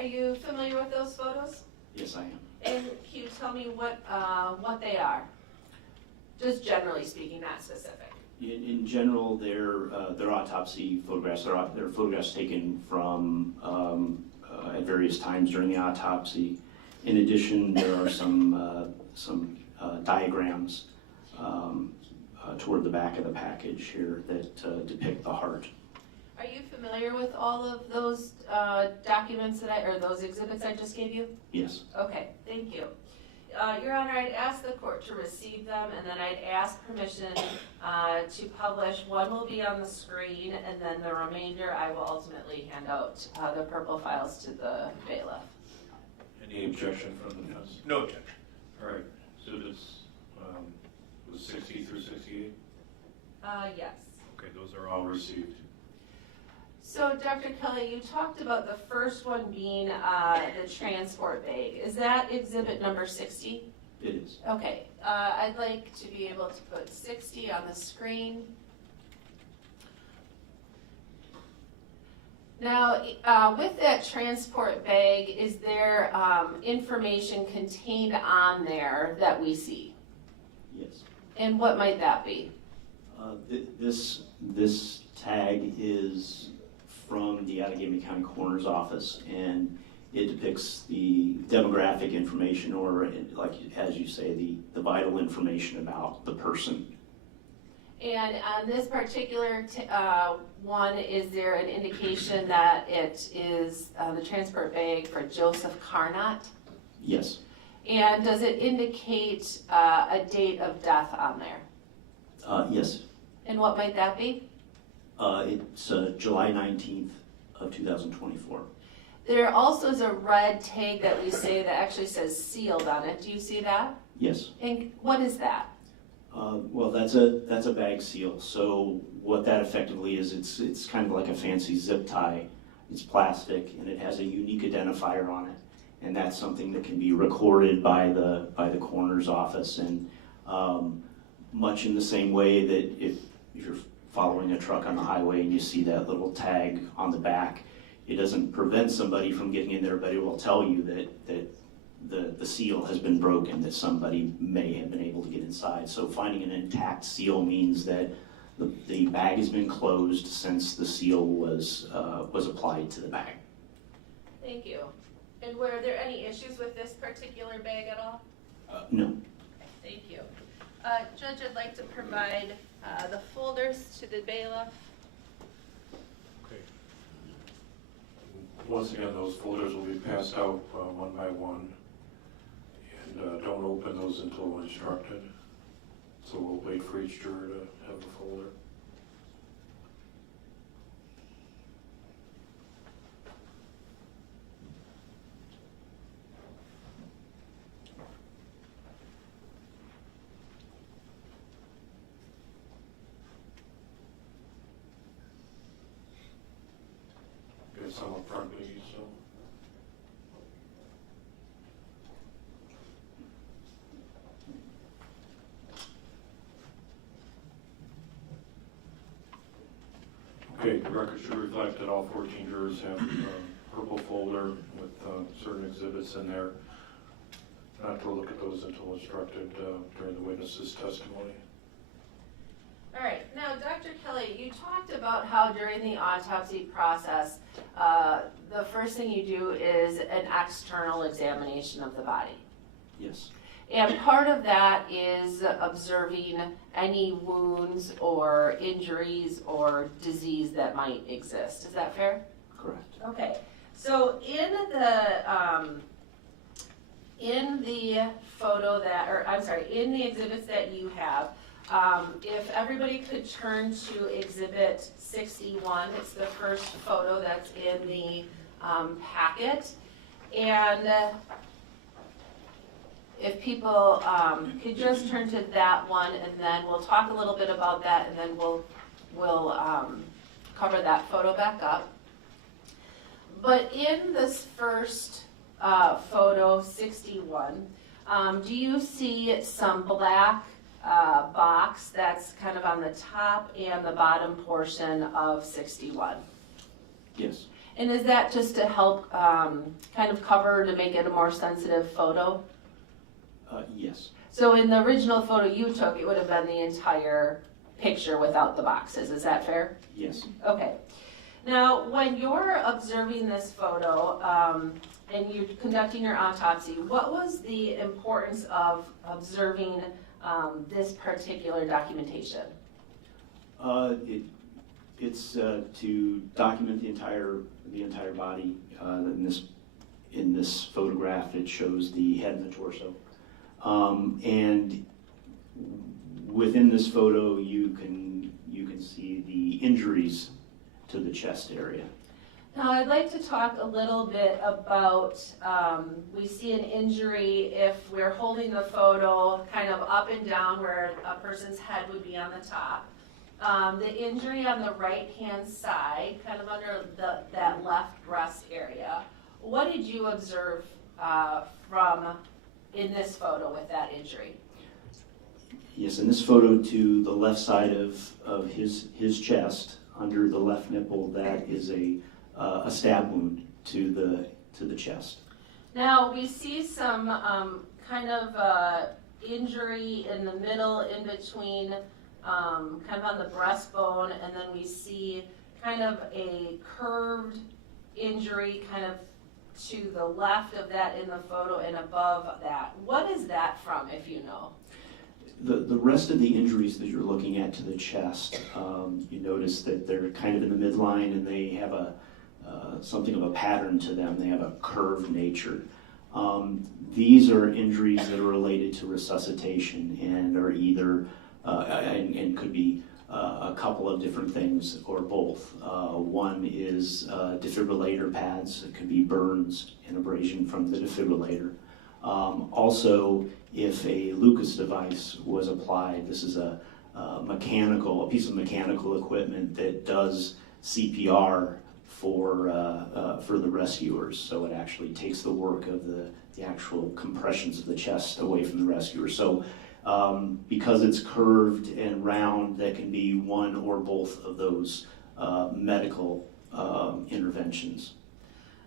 Are you familiar with those photos? Yes, I am. And can you tell me what they are? Just generally speaking, not specific. In general, they're autopsy photographs. They're photographs taken from at various times during the autopsy. In addition, there are some diagrams toward the back of the package here that depict the heart. Are you familiar with all of those documents or those exhibits I just gave you? Yes. Okay, thank you. Your Honor, I'd ask the court to receive them, and then I'd ask permission to publish. One will be on the screen, and then the remainder I will ultimately hand out the purple files to the bailiff. Any objection from the defense? No objection. All right, exhibits was 60 through 68? Yes. Okay, those are all received. So, Dr. Kelley, you talked about the first one being the transport bag. Is that exhibit number 60? It is. Okay, I'd like to be able to put 60 on the screen. Now, with that transport bag, is there information contained on there that we see? Yes. And what might that be? This tag is from the Allegheny County Coroner's Office, and it depicts the demographic information, or like as you say, the vital information about the person. And on this particular one, is there an indication that it is the transport bag for Joseph Carnot? Yes. And does it indicate a date of death on there? Yes. And what might that be? It's July 19th of 2024. There also is a red tag that we say that actually says sealed on it. Do you see that? Yes. And what is that? Well, that's a bag seal. So what that effectively is, it's kind of like a fancy zip tie. It's plastic, and it has a unique identifier on it, and that's something that can be recorded by the coroner's office. And much in the same way that if you're following a truck on the highway and you see that little tag on the back, it doesn't prevent somebody from getting in there, but it will tell you that the seal has been broken, that somebody may have been able to get inside. So finding an intact seal means that the bag has been closed since the seal was applied to the bag. Thank you. And were there any issues with this particular bag at all? No. Thank you. Judge, I'd like to provide the folders to the bailiff. Okay. Once again, those folders will be passed out one by one, and don't open those until instructed. So we'll wait for each juror to have a folder. Get some up front, please. So. Okay, the record should reflect that all 14 jurors have a purple folder with certain exhibits in there. Not to look at those until instructed during the witness's testimony. All right, now Dr. Kelley, you talked about how during the autopsy process, the first thing you do is an external examination of the body. Yes. And part of that is observing any wounds or injuries or disease that might exist. Is that fair? Correct. Okay. So in the photo that, or I'm sorry, in the exhibits that you have, if everybody could turn to exhibit 61, it's the first photo that's in the packet. And if people could just turn to that one, and then we'll talk a little bit about that, and then we'll cover that photo back up. But in this first photo, 61, do you see some black box that's kind of on the top and the bottom portion of 61? Yes. And is that just to help kind of cover to make it a more sensitive photo? Yes. So in the original photo you took, it would have been the entire picture without the boxes. Is that fair? Yes. Okay. Now, when you're observing this photo and you're conducting your autopsy, what was the importance of observing this particular documentation? It's to document the entire body. In this photograph, it shows the head and the torso, and within this photo, you can see the injuries to the chest area. Now, I'd like to talk a little bit about, we see an injury if we're holding the photo kind of up and down where a person's head would be on the top. The injury on the right-hand side, kind of under that left breast area. What did you observe in this photo with that injury? Yes, in this photo to the left side of his chest, under the left nipple, that is a stab wound to the chest. Now we see some kind of injury in the middle, in between, kind of on the breastbone, and then we see kind of a curved injury kind of to the left of that in the photo and above that. What is that from, if you know? The rest of the injuries that you're looking at to the chest, you notice that they're kind of in the midline and they have something of a pattern to them. They have a curved nature. These are injuries that are related to resuscitation and are either, and could be a couple of different things or both. One is defibrillator pads. It could be burns and abrasion from the defibrillator. Also, if a Lucas device was applied, this is a piece of mechanical equipment that does CPR for the rescuers. So it actually takes the work of the actual compressions of the chest away from the rescuer. So because it's curved and round, that can be one or both of those medical interventions.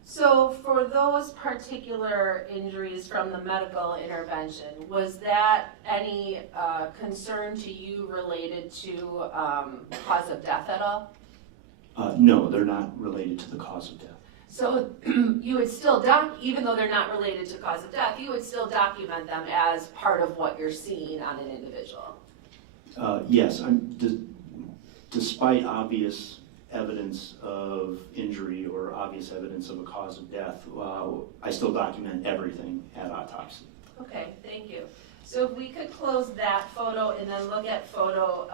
So for those particular injuries from the medical intervention, was that any concern to you related to cause of death at all? No, they're not related to the cause of death. So you would still even though they're not related to cause of death, you would still document them as part of what you're seeing on an individual? Yes, despite obvious evidence of injury or obvious evidence of a cause of death, I still document everything at autopsy. Okay, thank you. So if we could close that photo and then look at photo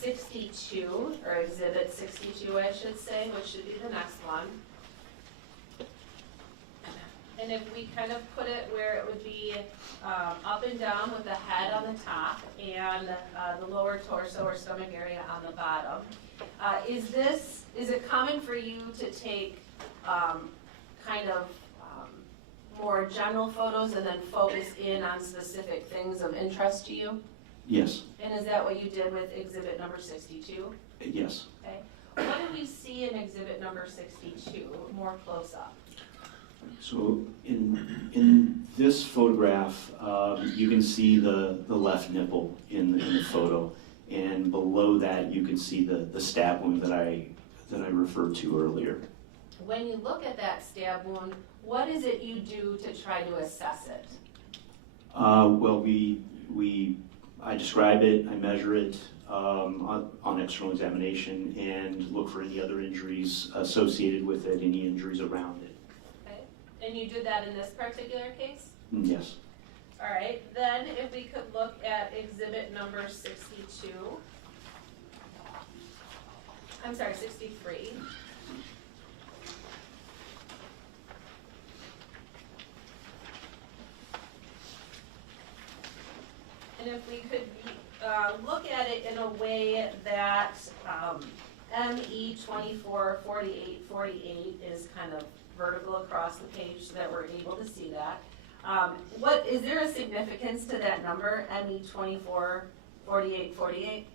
62, or exhibit 62, I should say, which should be the next one. And if we kind of put it where it would be up and down with the head on the top and the lower torso or stomach area on the bottom. Is it common for you to take kind of more general photos and then focus in on specific things of interest to you? Yes. And is that what you did with exhibit number 62? Yes. Okay. What did we see in exhibit number 62, more close up? So in this photograph, you can see the left nipple in the photo, and below that you can see the stab wound that I referred to earlier. When you look at that stab wound, what is it you do to try to assess it? Well, I describe it, I measure it on external examination, and look for any other injuries associated with it, any injuries around it. And you did that in this particular case? Yes. All right, then if we could look at exhibit number 62. I'm sorry, 63. And if we could look at it in a way that ME 244848 is kind of vertical across the page so that we're able to see that. Is there a significance to that number, ME 244848?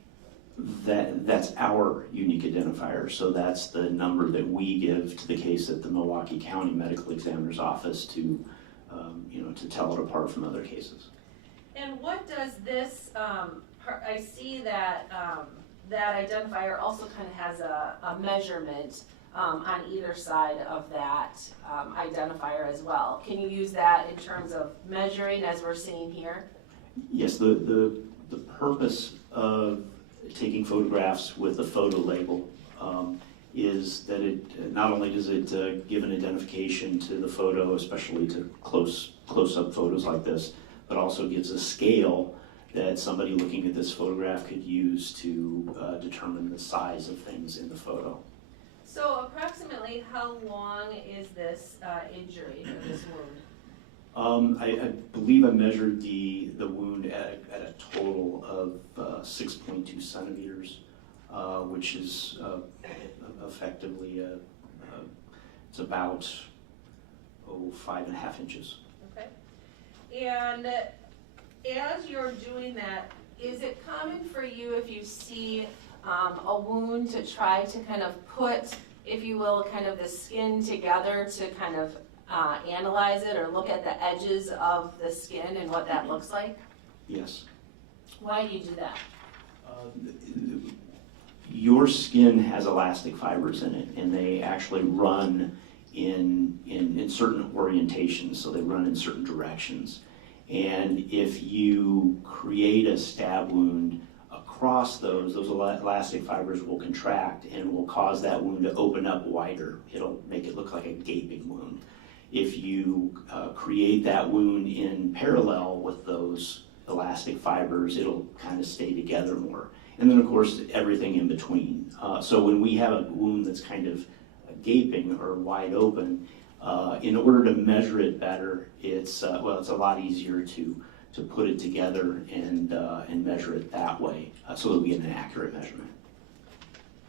That's our unique identifier. So that's the number that we give to the case at the Milwaukee County Medical Examiner's Office to, to tell it apart from other cases. And what does this, I see that that identifier also kind of has a measurement on either side of that identifier as well. Can you use that in terms of measuring as we're seeing here? Yes, the purpose of taking photographs with a photo label is that it not only does it give an identification to the photo, especially to close-up photos like this, but also gives a scale that somebody looking at this photograph could use to determine the size of things in the photo. So approximately how long is this injury or this wound? I believe I measured the wound at a total of 6.2 centimeters, which is effectively it's about 5.5 inches. Okay. And as you're doing that, is it common for you if you see a wound to try to kind of put, if you will, kind of the skin together to kind of analyze it or look at the edges of the skin and what that looks like? Yes. Why do you do that? Your skin has elastic fibers in it, and they actually run in certain orientations, so they run in certain directions. And if you create a stab wound across those elastic fibers will contract and will cause that wound to open up wider. It'll make it look like a gaping wound. If you create that wound in parallel with those elastic fibers, it'll kind of stay together more. And then, of course, everything in between. So when we have a wound that's kind of gaping or wide open, in order to measure it better, it's a lot easier to put it together and measure it that way so that we get an accurate measurement.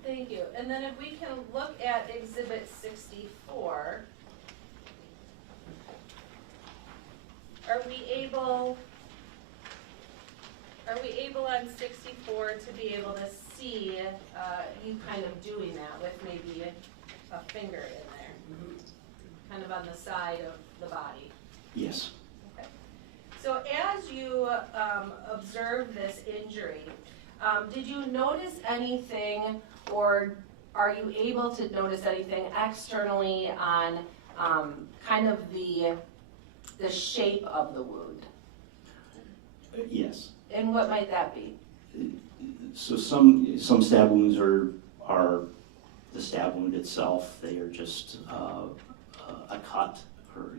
Thank you. And then if we can look at Exhibit 64, are we able on 64 to be able to see you kind of doing that with maybe a finger in there, kind of on the side of the body? Yes. Okay. So as you observed this injury, did you notice anything, or are you able to notice anything externally on kind of the shape of the wound? Yes. And what might that be? So some stab wounds are the stab wound itself. They are just a cut or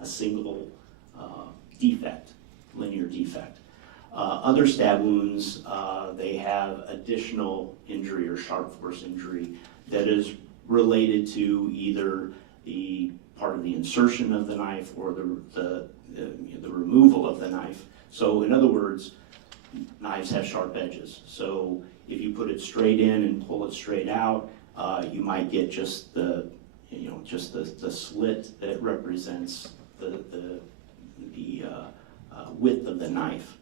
a single defect, linear defect. Other stab wounds, they have additional injury or sharp force injury that is related to either the part of the insertion of the knife or the removal of the knife. So in other words, knives have sharp edges. So if you put it straight in and pull it straight out, you might get just the slit that represents the width of the knife.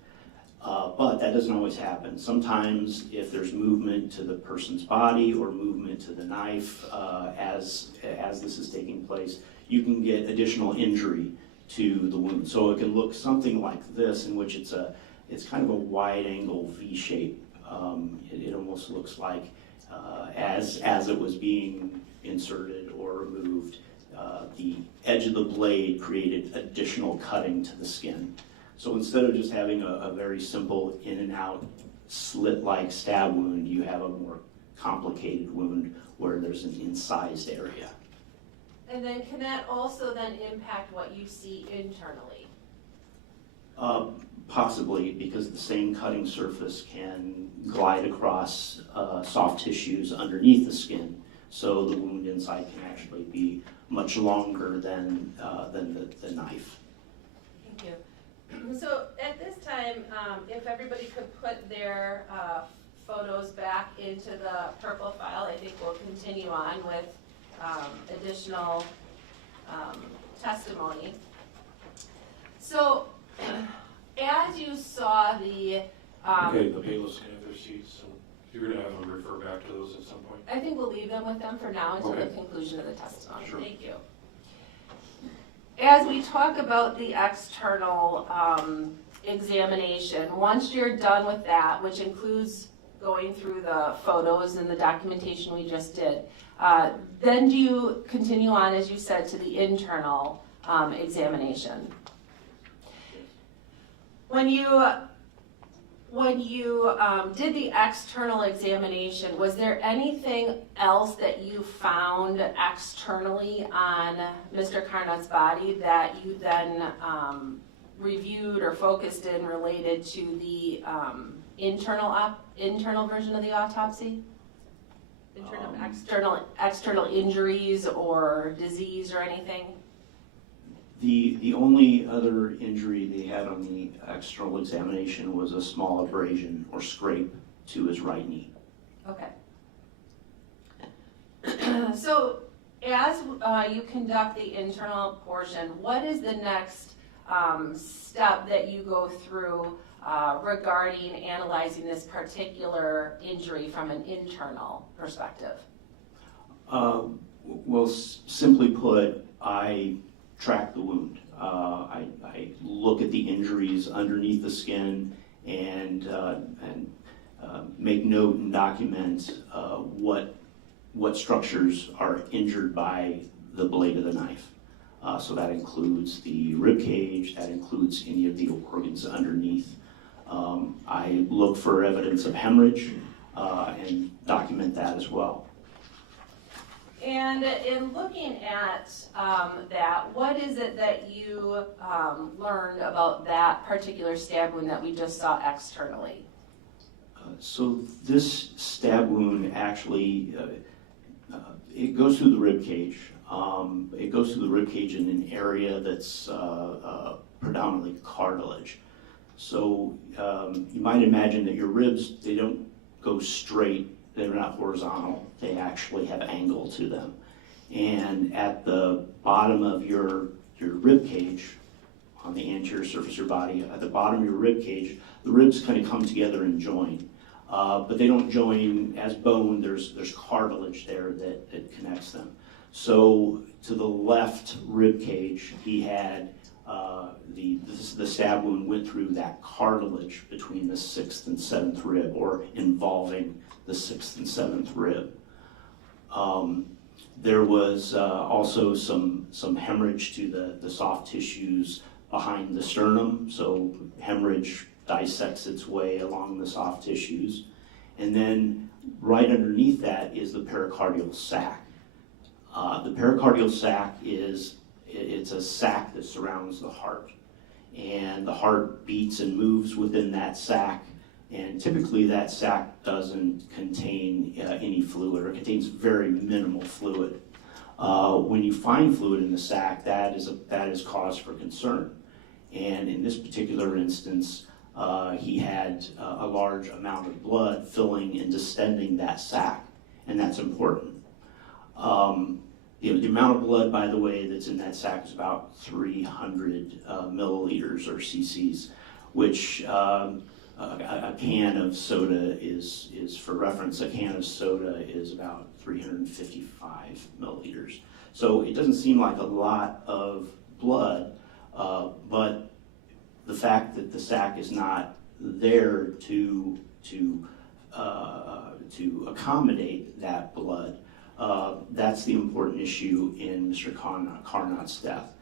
But that doesn't always happen. Sometimes if there's movement to the person's body or movement to the knife as this is taking place, you can get additional injury to the wound. So it can look something like this, in which it's kind of a wide angle V shape. It almost looks like as it was being inserted or removed, the edge of the blade created additional cutting to the skin. So instead of just having a very simple in and out slit-like stab wound, you have a more complicated wound where there's an incised area. And then can that also then impact what you see internally? Possibly, because the same cutting surface can glide across soft tissues underneath the skin, so the wound inside can actually be much longer than the knife. Thank you. So at this time, if everybody could put their photos back into the purple file, I think we'll continue on with additional testimony. So, as you saw the Okay, the bailiffs can have their seats. So You're going to have them refer back to those at some point? I think we'll leave them with them for now until the Okay. conclusion of the testimony. Sure. Thank you. As we talk about the external examination, once you're done with that, which includes going through the photos and the documentation we just did, then do you continue on, as you said, to the internal examination? When you did the external examination, was there anything else that you found externally on Mr. Carnot's body that you then reviewed or focused in related to the internal version of the autopsy? External injuries or disease or anything? The only other injury they had on the external examination was a small abrasion or scrape to his right knee. Okay. So as you conduct the internal portion, what is the next step that you go through regarding analyzing this particular injury from an internal perspective? Well, simply put, I track the wound. I look at the injuries underneath the skin and make note and document what structures are injured by the blade of the knife. So that includes the rib cage, that includes any of the organs underneath. I look for evidence of hemorrhage and document that as well. And in looking at that, what is it that you learned about that particular stab wound that we just saw externally? So this stab wound actually, it goes through the rib cage. It goes through the rib cage in an area that's predominantly cartilage. So you might imagine that your ribs, they don't go straight. They're not horizontal. They actually have angle to them. And at the bottom of your rib cage, on the anterior surface of your body, at the bottom of your rib cage, the ribs kind of come together and join. But they don't join as bone. There's cartilage there that connects them. So to the left rib cage, he had the stab wound went through that cartilage between the 6th and 7th rib, or involving the 6th and 7th rib. There was also some hemorrhage to the soft tissues behind the sternum, so hemorrhage dissects its way along the soft tissues. And then right underneath that is the pericardial sac. The pericardial sac it's a sac that surrounds the heart. And the heart beats and moves within that sac. And typically that sac doesn't contain any fluid, or contains very minimal fluid. When you find fluid in the sac, that is cause for concern. And in this particular instance, he had a large amount of blood filling and distending that sac, and that's important. The amount of blood, by the way, that's in that sac is about 300 milliliters or cc's, which a can of soda is, for reference, a can of soda is about 355 milliliters. So it doesn't seem like a lot of blood, but the fact that the sac is not there to accommodate that blood, that's the important issue in Mr. Carnot's death.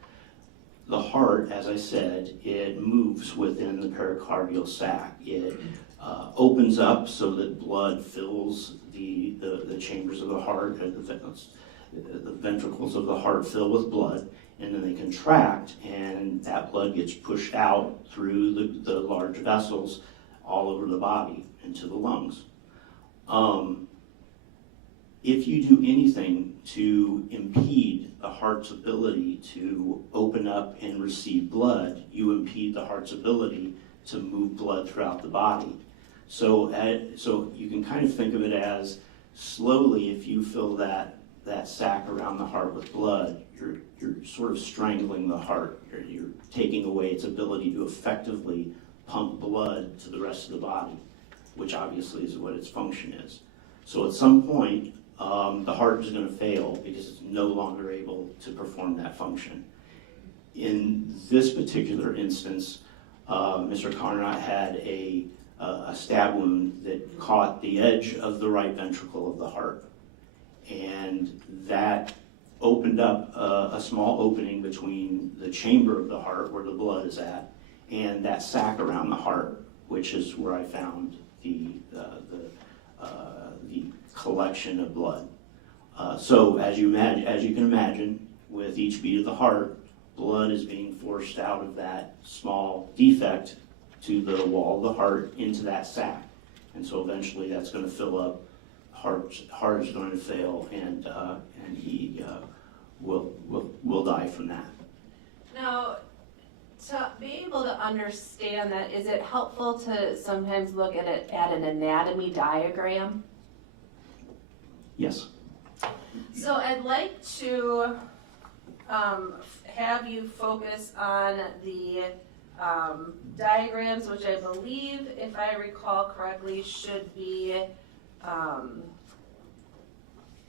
The heart, as I said, it moves within the pericardial sac. It opens up so that blood fills the chambers of the heart, the ventricles of the heart fill with blood, and then they contract, and that blood gets pushed out through the large vessels all over the body into the lungs. If you do anything to impede the heart's ability to open up and receive blood, you impede the heart's ability to move blood throughout the body. So you can kind of think of it as, slowly, if you fill that sac around the heart with blood, you're sort of strangling the heart. You're taking away its ability to effectively pump blood to the rest of the body. which obviously is what its function is. So at some point, the heart is going to fail because it's no longer able to perform that function. In this particular instance, Mr. Carnot had a stab wound that caught the edge of the right ventricle of the heart. And that opened up a small opening between the chamber of the heart, where the blood is at, and that sac around the heart, which is where I found the collection of blood. So as you can imagine, with each beat of the heart, blood is being forced out of that small defect to the wall of the heart into that sac. And so eventually that's going to fill up, heart is going to fail, and he will die from that. Now, to be able to understand that, is it helpful to sometimes look at it at an anatomy diagram? Yes. So I'd like to have you focus on the diagrams, which I believe, if I recall correctly, should be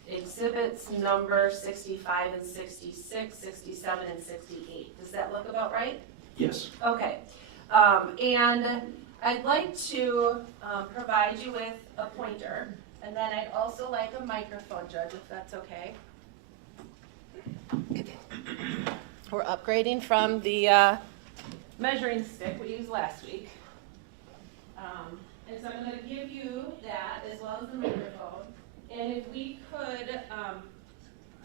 exhibits number 65 and 66, 67 and 68. Does that look about right? Yes. Okay. And I'd like to provide you with a pointer, and then I'd also like a microphone, Judge, if that's okay. We're upgrading from the measuring stick we used last week. And so I'm going to give you that as well as the microphone. And if we could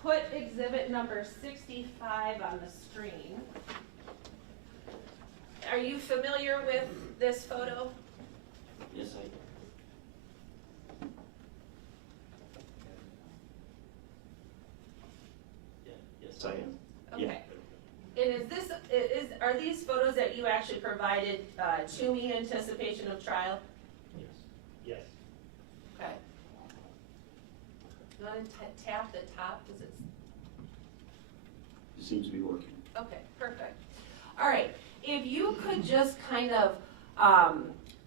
put exhibit number 65 on the screen. Are you familiar with this photo? Yes, Yes, I am. Okay. And are these photos that you actually provided to me in anticipation of trial? Yes. Yes. Okay. You want to tap the top? Does it? It seems to be working. Okay, perfect. All right. If you could just kind of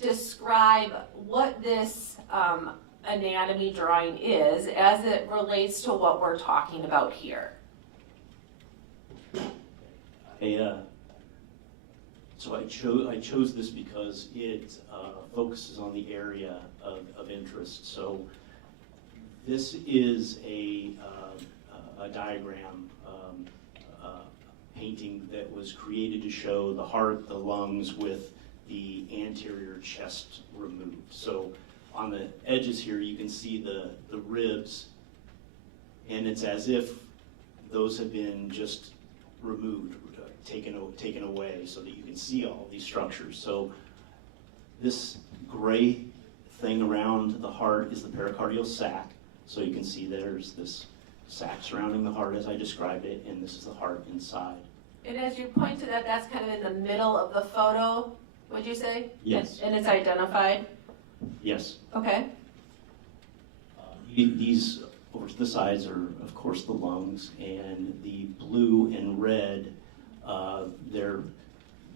describe what this anatomy drawing is as it relates to what we're talking about here. So I chose this because it focuses on the area of interest. So this is a diagram painting that was created to show the heart, the lungs with the anterior chest removed. So on the edges here you can see the ribs, and it's as if those have been just removed, taken away, so that you can see all these structures. So this gray thing around the heart is the pericardial sac. So you can see there's this sac surrounding the heart as I described it, and this is the heart inside. And as you point to that, that's kind of in the middle of the photo, would you say? Yes. And it's identified? Yes. Okay. These over to the sides are, of course, the lungs, and the blue and red, they're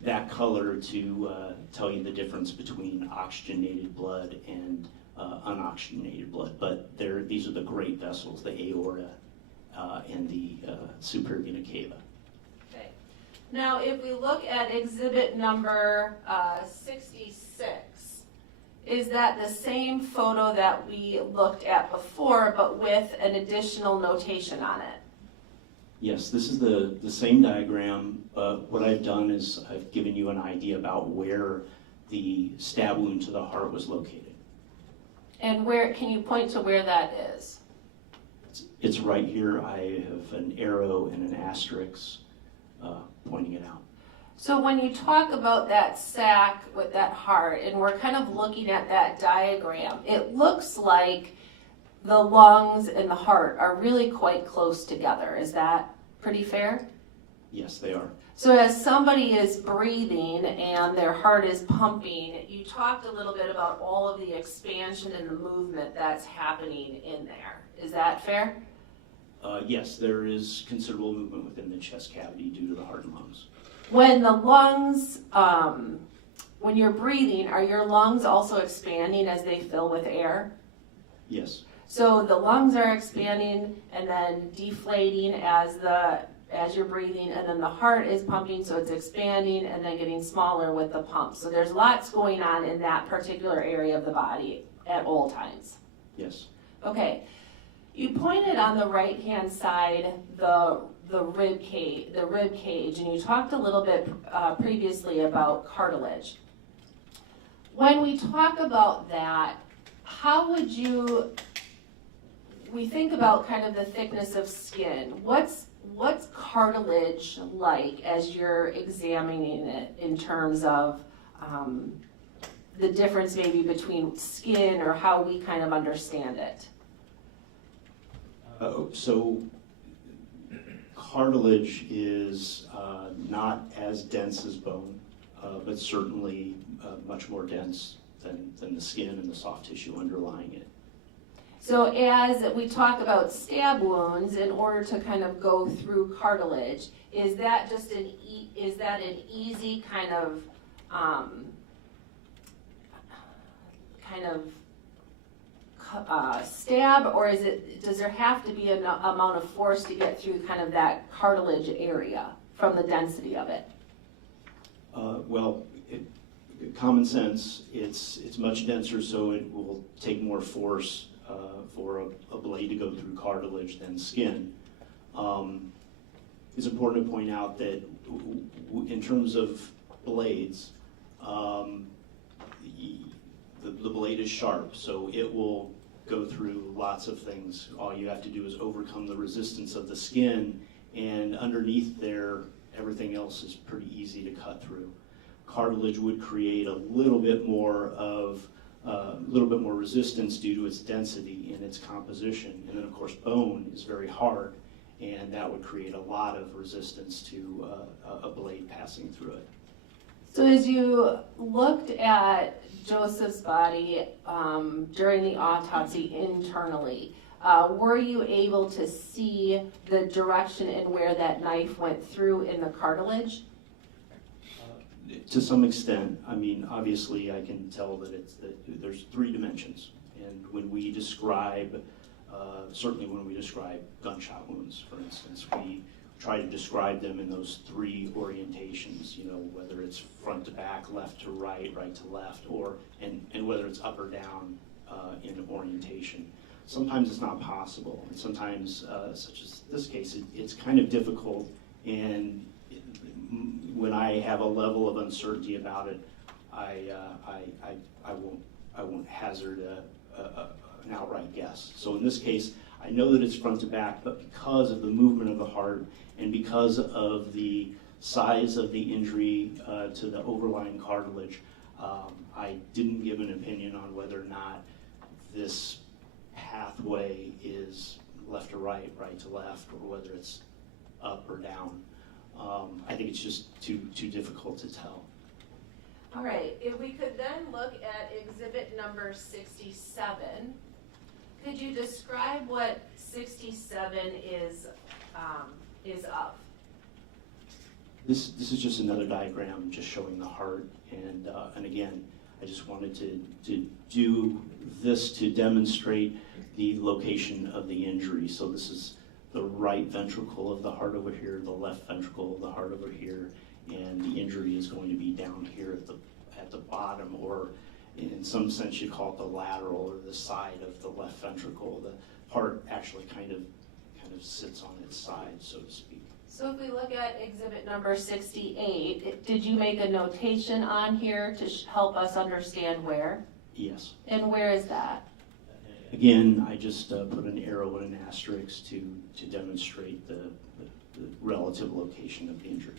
that color to tell you the difference between oxygenated blood and unoxygenated blood. But these are the great vessels, the aorta and the superior vena cava. Okay. Now, if we look at exhibit number 66, is that the same photo that we looked at before, but with an additional notation on it? Yes, this is the same diagram. What I've done is I've given you an idea about where the stab wound to the heart was located. And where, can you point to where that is? It's right here. I have an arrow and an asterisk pointing it out. So when you talk about that sac with that heart, and we're kind of looking at that diagram, it looks like the lungs and the heart are really quite close together. Is that pretty fair? Yes, they are. So as somebody is breathing and their heart is pumping, you talked a little bit about all of the expansion and the movement that's happening in there. Is that fair? Yes, there is considerable movement within the chest cavity due to the heart and lungs. When the lungs when you're breathing, are your lungs also expanding as they fill with air? Yes. So the lungs are expanding and then deflating as you're breathing, and then the heart is pumping, so it's expanding and then getting smaller with the pump. So there's lots going on in that particular area of the body at all times. Yes. Okay. You pointed on the right-hand side the rib cage, and you talked a little bit previously about cartilage. When we talk about that, how would we think about kind of the thickness of skin? What's cartilage like as you're examining it in terms of the difference maybe between skin or how we kind of understand it? So cartilage is not as dense as bone, but certainly much more dense than the skin and the soft tissue underlying it. So as we talk about stab wounds, in order to kind of go through cartilage, is that just an easy kind of stab, or does there have to be an amount of force to get through kind of that cartilage area from the density of it? Common sense, it's much denser, so it will take more force for a blade to go through cartilage than skin. It's important to point out that in terms of blades, the blade is sharp, so it will go through lots of things. All you have to do is overcome the resistance of the skin, and underneath there, everything else is pretty easy to cut through. Cartilage would create a little bit more resistance due to its density and its composition. And then of course bone is very hard, and that would create a lot of resistance to a blade passing through it. So as you looked at Joseph's body during the autopsy internally, were you able to see the direction and where that knife went through in the cartilage? To some extent. I mean, obviously I can tell that there's 3 dimensions, and when we describe, certainly when we describe gunshot wounds, for instance, we try to describe them in those 3 orientations, whether it's front to back, left to right, right to left, and whether it's up or down in orientation. Sometimes it's not possible, and sometimes, such as this case, it's kind of difficult, and when I have a level of uncertainty about it, I won't hazard an outright guess. So in this case, I know that it's front to back, but because of the movement of the heart and because of the size of the injury to the overlying cartilage, I didn't give an opinion on whether or not this pathway is left to right, right to left, or whether it's up or down. I think it's just too difficult to tell. All right, if we could then look at exhibit number 67, could you describe what 67 is of? This is just another diagram just showing the heart, and again, I just wanted to do this to demonstrate the location of the injury. So this is the right ventricle of the heart over here, the left ventricle of the heart over here, and the injury is going to be down here at the bottom, or in some sense you call it the lateral or the side of the left ventricle. The heart actually kind of sits on its side, so to speak. So if we look at exhibit number 68, did you make a notation on here to help us understand where? Yes. And where is that? Again, I just put an arrow and an asterisk to demonstrate the relative location of the injury.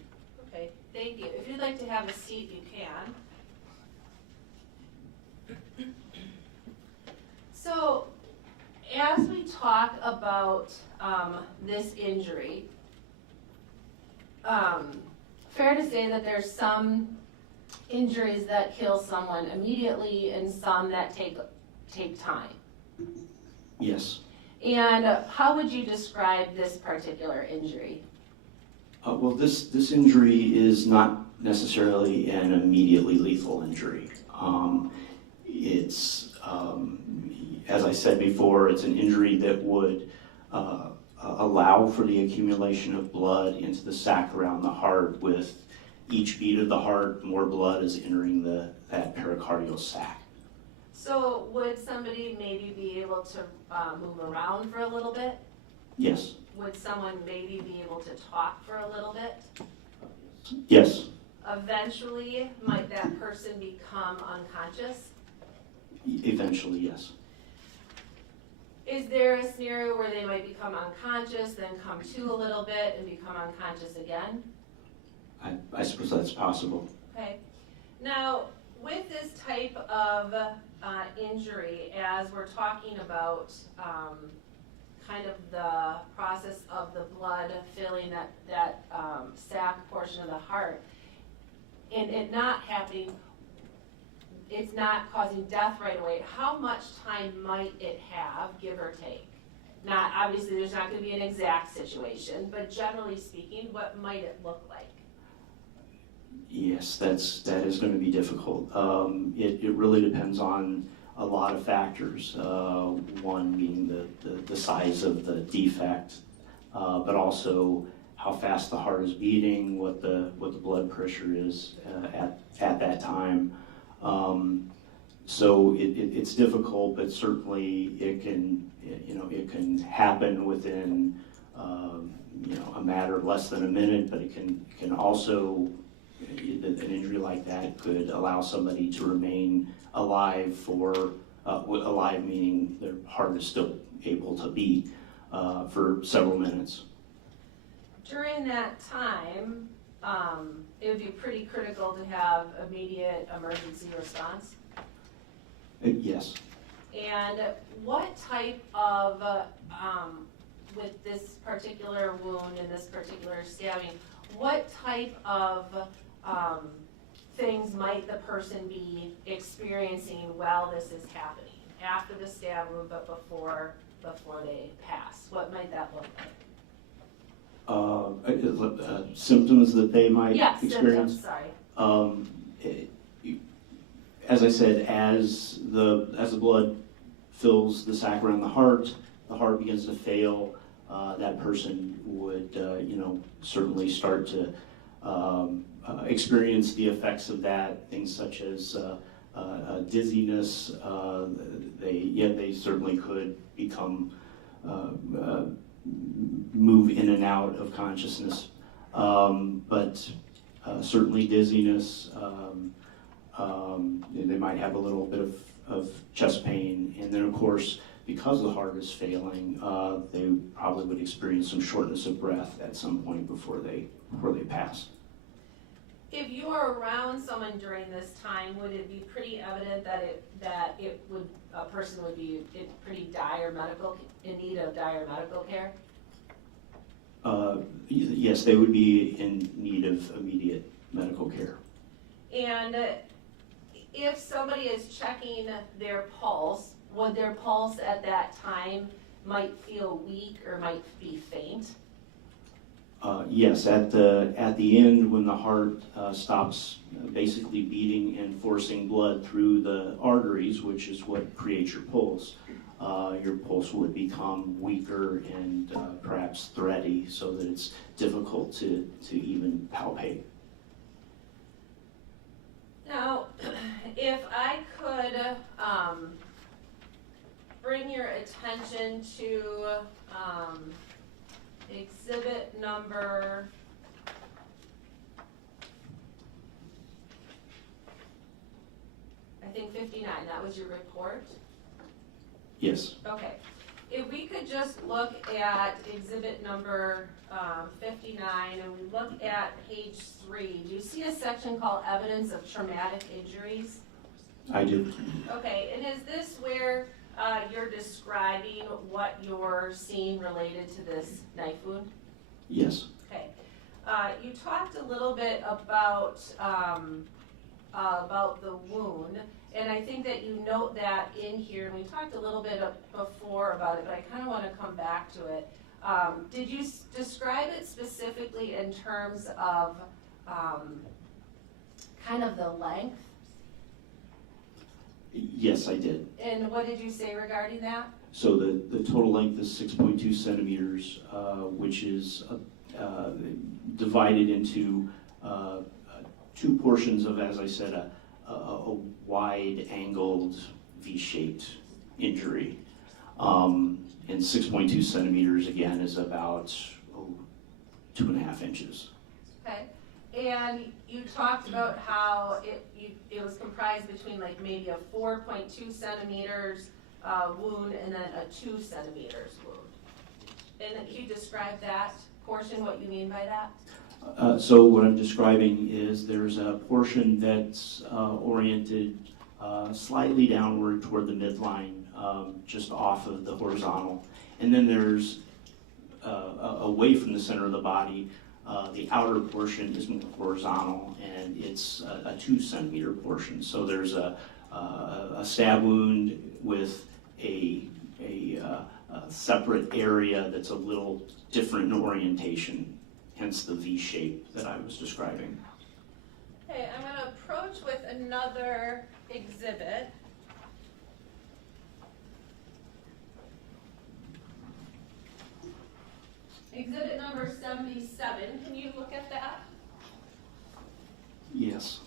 Okay, thank you. If you'd like to have a seat, you can. So, as we talk about this injury, fair to say that there's some injuries that kill someone immediately and some that take time. Yes. And how would you describe this particular injury? Well, this injury is not necessarily an immediately lethal injury. It's, as I said before, it's an injury that would allow for the accumulation of blood into the sac around the heart. With each beat of the heart, more blood is entering that pericardial sac. So would somebody maybe be able to move around for a little bit? Yes. Would someone maybe be able to talk for a little bit? Yes. Eventually, might that person become unconscious? Eventually, yes. Is there a scenario where they might become unconscious, then come to a little bit and become unconscious again? I suppose that's possible. Okay. Now, with this type of injury, as we're talking about kind of the process of the blood filling that sac portion of the heart, and it not happening, it's not causing death right away, how much time might it have, give or take? Not, obviously, there's not going to be an exact situation, but generally speaking, what might it look like? Yes, that is going to be difficult. It really depends on a lot of factors. One being the size of the defect, but also how fast the heart is beating, what the blood pressure is at that time. So it's difficult, but certainly it can happen within a matter of less than a minute. But it can also, an injury like that could allow somebody to remain alive alive meaning their heart is still able to beat for several minutes. During that time, it would be pretty critical to have immediate emergency response. Yes. And what type of, with this particular wound and this particular stabbing, what type of things might the person be experiencing while this is happening? After the stab wound, but before they pass? What might that look like? Symptoms that they might experience? Symptoms, sorry. As I said, as the blood fills the sac around the heart begins to fail. That person would, certainly start to experience the effects of that. Things such as dizziness. They certainly could become move in and out of consciousness, but certainly dizziness. They might have a little bit of chest pain, and then of course, because the heart is failing, they probably would experience some shortness of breath at some point before they pass. If you are around someone during this time, would it be pretty evident that a person would be in need of dire medical care? Yes, they would be in need of immediate medical care. And if somebody is checking their pulse, would their pulse at that time might feel weak or might be faint? Yes, at the end when the heart stops basically beating and forcing blood through the arteries, which is what creates your pulse would become weaker and perhaps thready, so that it's difficult to even palpate. Now, if I could bring your attention to exhibit number 59, that was your report? Yes. Okay. If we could just look at exhibit number 59 and we look at page 3, do you see a section called evidence of traumatic injuries? I do. Okay, and is this where you're describing what you're seeing related to this knife wound? Yes. Okay. You talked a little bit about the wound, and I think that you note that in here, and we talked a little bit before about it, but I kind of want to come back to it. Did you describe it specifically in terms of kind of the length? Yes, I did. And what did you say regarding that? So the total length is 6.2 centimeters, which is divided into two portions of, as I said, a wide-angled V-shaped injury. And 6.2 centimeters, again, is about 2.5 inches. Okay. And you talked about how it was comprised between like maybe a 4.2 centimeters wound and then a 2 centimeters wound. And can you describe that portion, what you mean by that? So what I'm describing is there's a portion that's oriented slightly downward toward the midline, just off of the horizontal. And then there's away from the center of the body, the outer portion is more horizontal, and it's a 2 centimeter portion. So there's a stab wound with a separate area that's a little different in orientation, hence the V shape that I was describing. Okay, I'm going to approach with another exhibit. Exhibit number 77, can you look at that? Yes.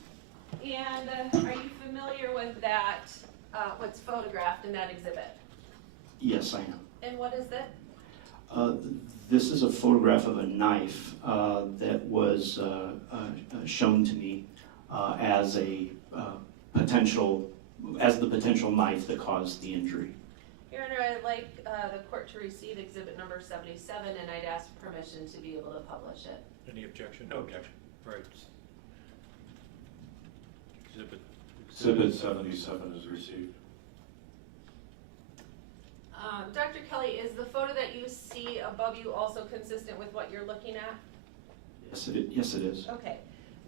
And are you familiar with that, what's photographed in that exhibit? Yes, I am. And what is it? This is a photograph of a knife that was shown to me as the potential knife that caused the injury. Your Honor, I'd like the court to receive exhibit number 77, and I'd ask permission to be able to publish it. Any objection? No objection. Right. Exhibit 77 is received. Dr. Kelley, is the photo that you see above you also consistent with what you're looking at? Yes, it is. Okay.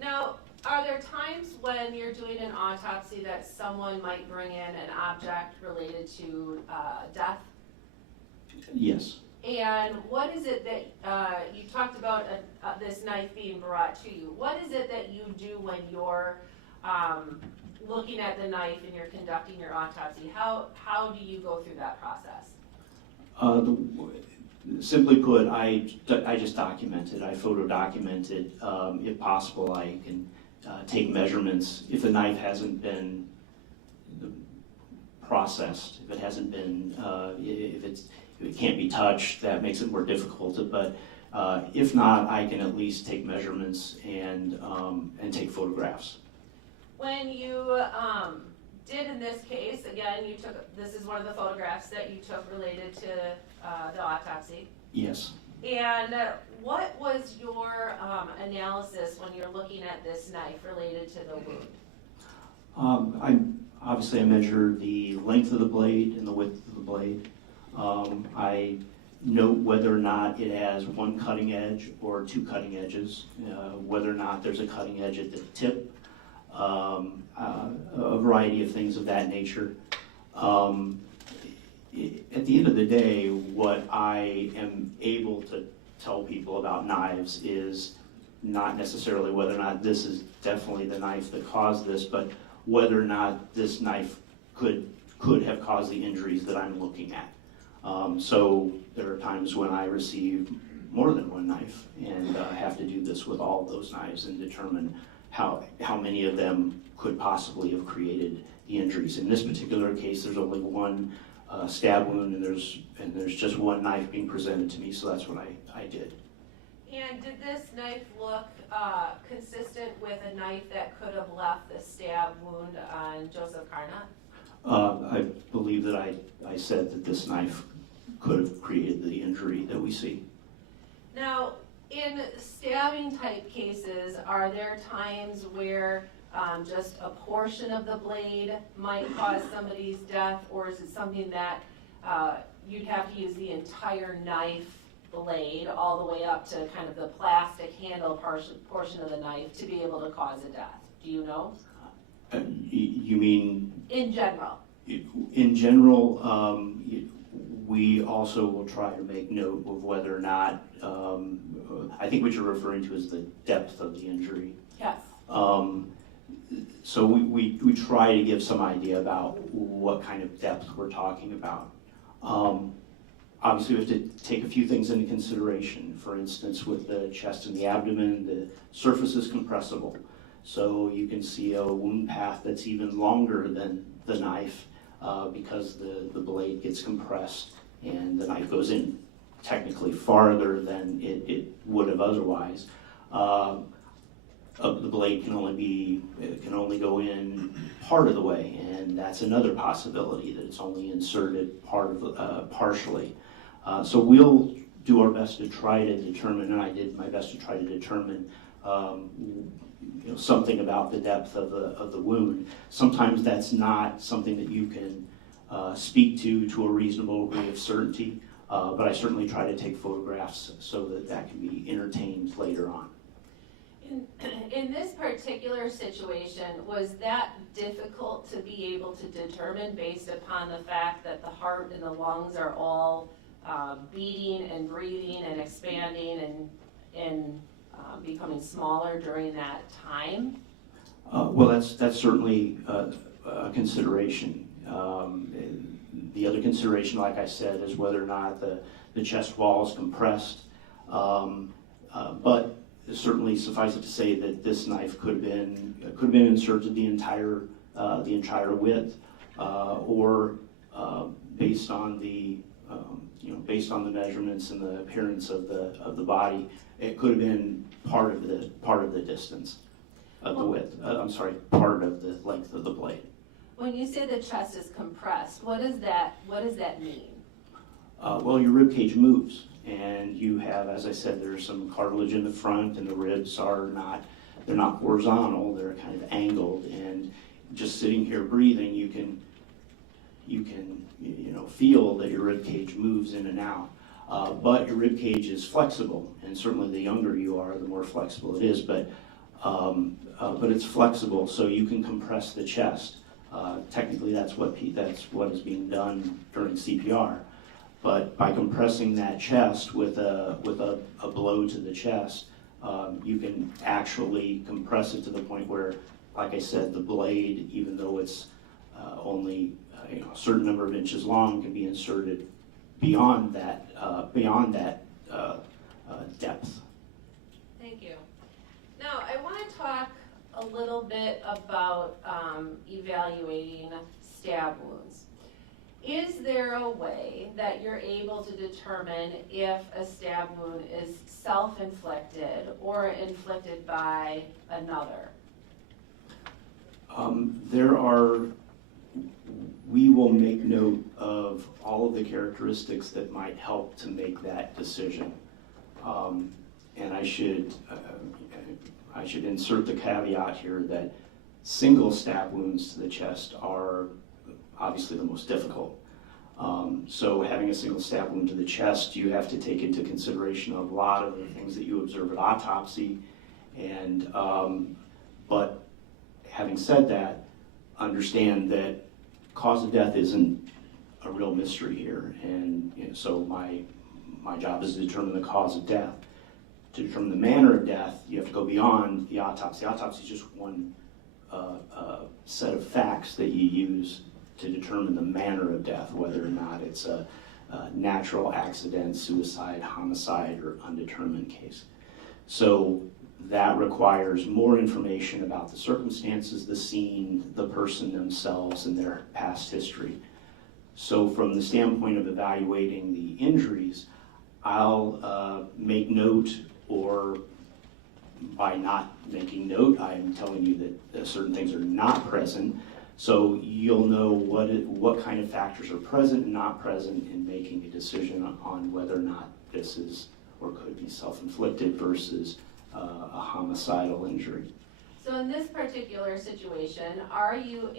Now, are there times when you're doing an autopsy that someone might bring in an object related to death? Yes. And what is it that, you talked about this knife being brought to you. What is it that you do when you're looking at the knife and you're conducting your autopsy? How do you go through that process? Simply put, I just document it. I photo document it. If possible, I can take measurements. If the knife hasn't been processed, if it hasn't been, if it can't be touched, that makes it more difficult. But if not, I can at least take measurements and take photographs. When you did in this case, again, this is one of the photographs that you took related to the autopsy. Yes. And what was your analysis when you're looking at this knife related to the wound? I measure the length of the blade and the width of the blade. I note whether or not it has one cutting edge or two cutting edges, whether or not there's a cutting edge at the tip, a variety of things of that nature. At the end of the day, what I am able to tell people about knives is not necessarily whether or not this is definitely the knife that caused this, but whether or not this knife could have caused the injuries that I'm looking at. So there are times when I receive more than one knife and have to do this with all of those knives and determine how many of them could possibly have created the injuries. In this particular case, there's only one stab wound, and there's just one knife being presented to me, so that's what I did. And did this knife look consistent with a knife that could have left the stab wound on Joseph Carnot? I believe that I said that this knife could have created the injury that we see. Now, in stabbing type cases, are there times where just a portion of the blade might cause somebody's death, or is it something that you'd have to use the entire knife blade all the way up to kind of the plastic handle portion of the knife to be able to cause a death? Do you know? You mean? In general. In general, we also will try to make note of whether or not, I think what you're referring to is the depth of the injury. Yes. So we try to give some idea about what kind of depth we're talking about. Obviously, we have to take a few things into consideration. For instance, with the chest and the abdomen, the surface is compressible. So you can see a wound path that's even longer than the knife because the blade gets compressed and the knife goes in technically farther than it would have otherwise. The blade can only go in part of the way, and that's another possibility, that it's only inserted partially. So we'll do our best to try to determine, and I did my best to try to determine something about the depth of the wound. Sometimes that's not something that you can speak to a reasonable degree of certainty, but I certainly try to take photographs so that can be entertained later on. In this particular situation, was that difficult to be able to determine based upon the fact that the heart and the lungs are all beating and breathing and expanding and becoming smaller during that time? Well, that's certainly a consideration. The other consideration, like I said, is whether or not the chest wall is compressed. But certainly suffice it to say that this knife could have been inserted the entire width, or based on the measurements and the appearance of the body, it could have been part of the distance of the width. Part of the length of the blade. When you say the chest is compressed, what does that mean? Well, your rib cage moves, and you have, as I said, there's some cartilage in the front, and the ribs they're not horizontal, they're kind of angled, and just sitting here breathing, you can feel that your rib cage moves in and out. But your rib cage is flexible, and certainly the younger you are, the more flexible it is. But it's flexible, so you can compress the chest. Technically, that's what is being done during CPR. But by compressing that chest with a blow to the chest, you can actually compress it to the point where, like I said, the blade, even though it's only a certain number of inches long, can be inserted beyond that depth. Thank you. Now, I want to talk a little bit about evaluating stab wounds. Is there a way that you're able to determine if a stab wound is self-inflicted or inflicted by another? We will make note of all of the characteristics that might help to make that decision. And I should insert the caveat here that single stab wounds to the chest are obviously the most difficult. So having a single stab wound to the chest, you have to take into consideration a lot of the things that you observe at autopsy. And but having said that, understand that cause of death isn't a real mystery here. And so my job is to determine the cause of death. To determine the manner of death, you have to go beyond the autopsy. The autopsy is just one set of facts that you use to determine the manner of death, whether or not it's a natural accident, suicide, homicide, or undetermined case. So that requires more information about the circumstances, the scene, the person themselves, and their past history. So from the standpoint of evaluating the injuries, I'll make note, or by not making note, I'm telling you that certain things are not present. So you'll know what kind of factors are present and not present in making a decision on whether or not this is or could be self-inflicted versus a homicidal injury. So in this particular situation, are you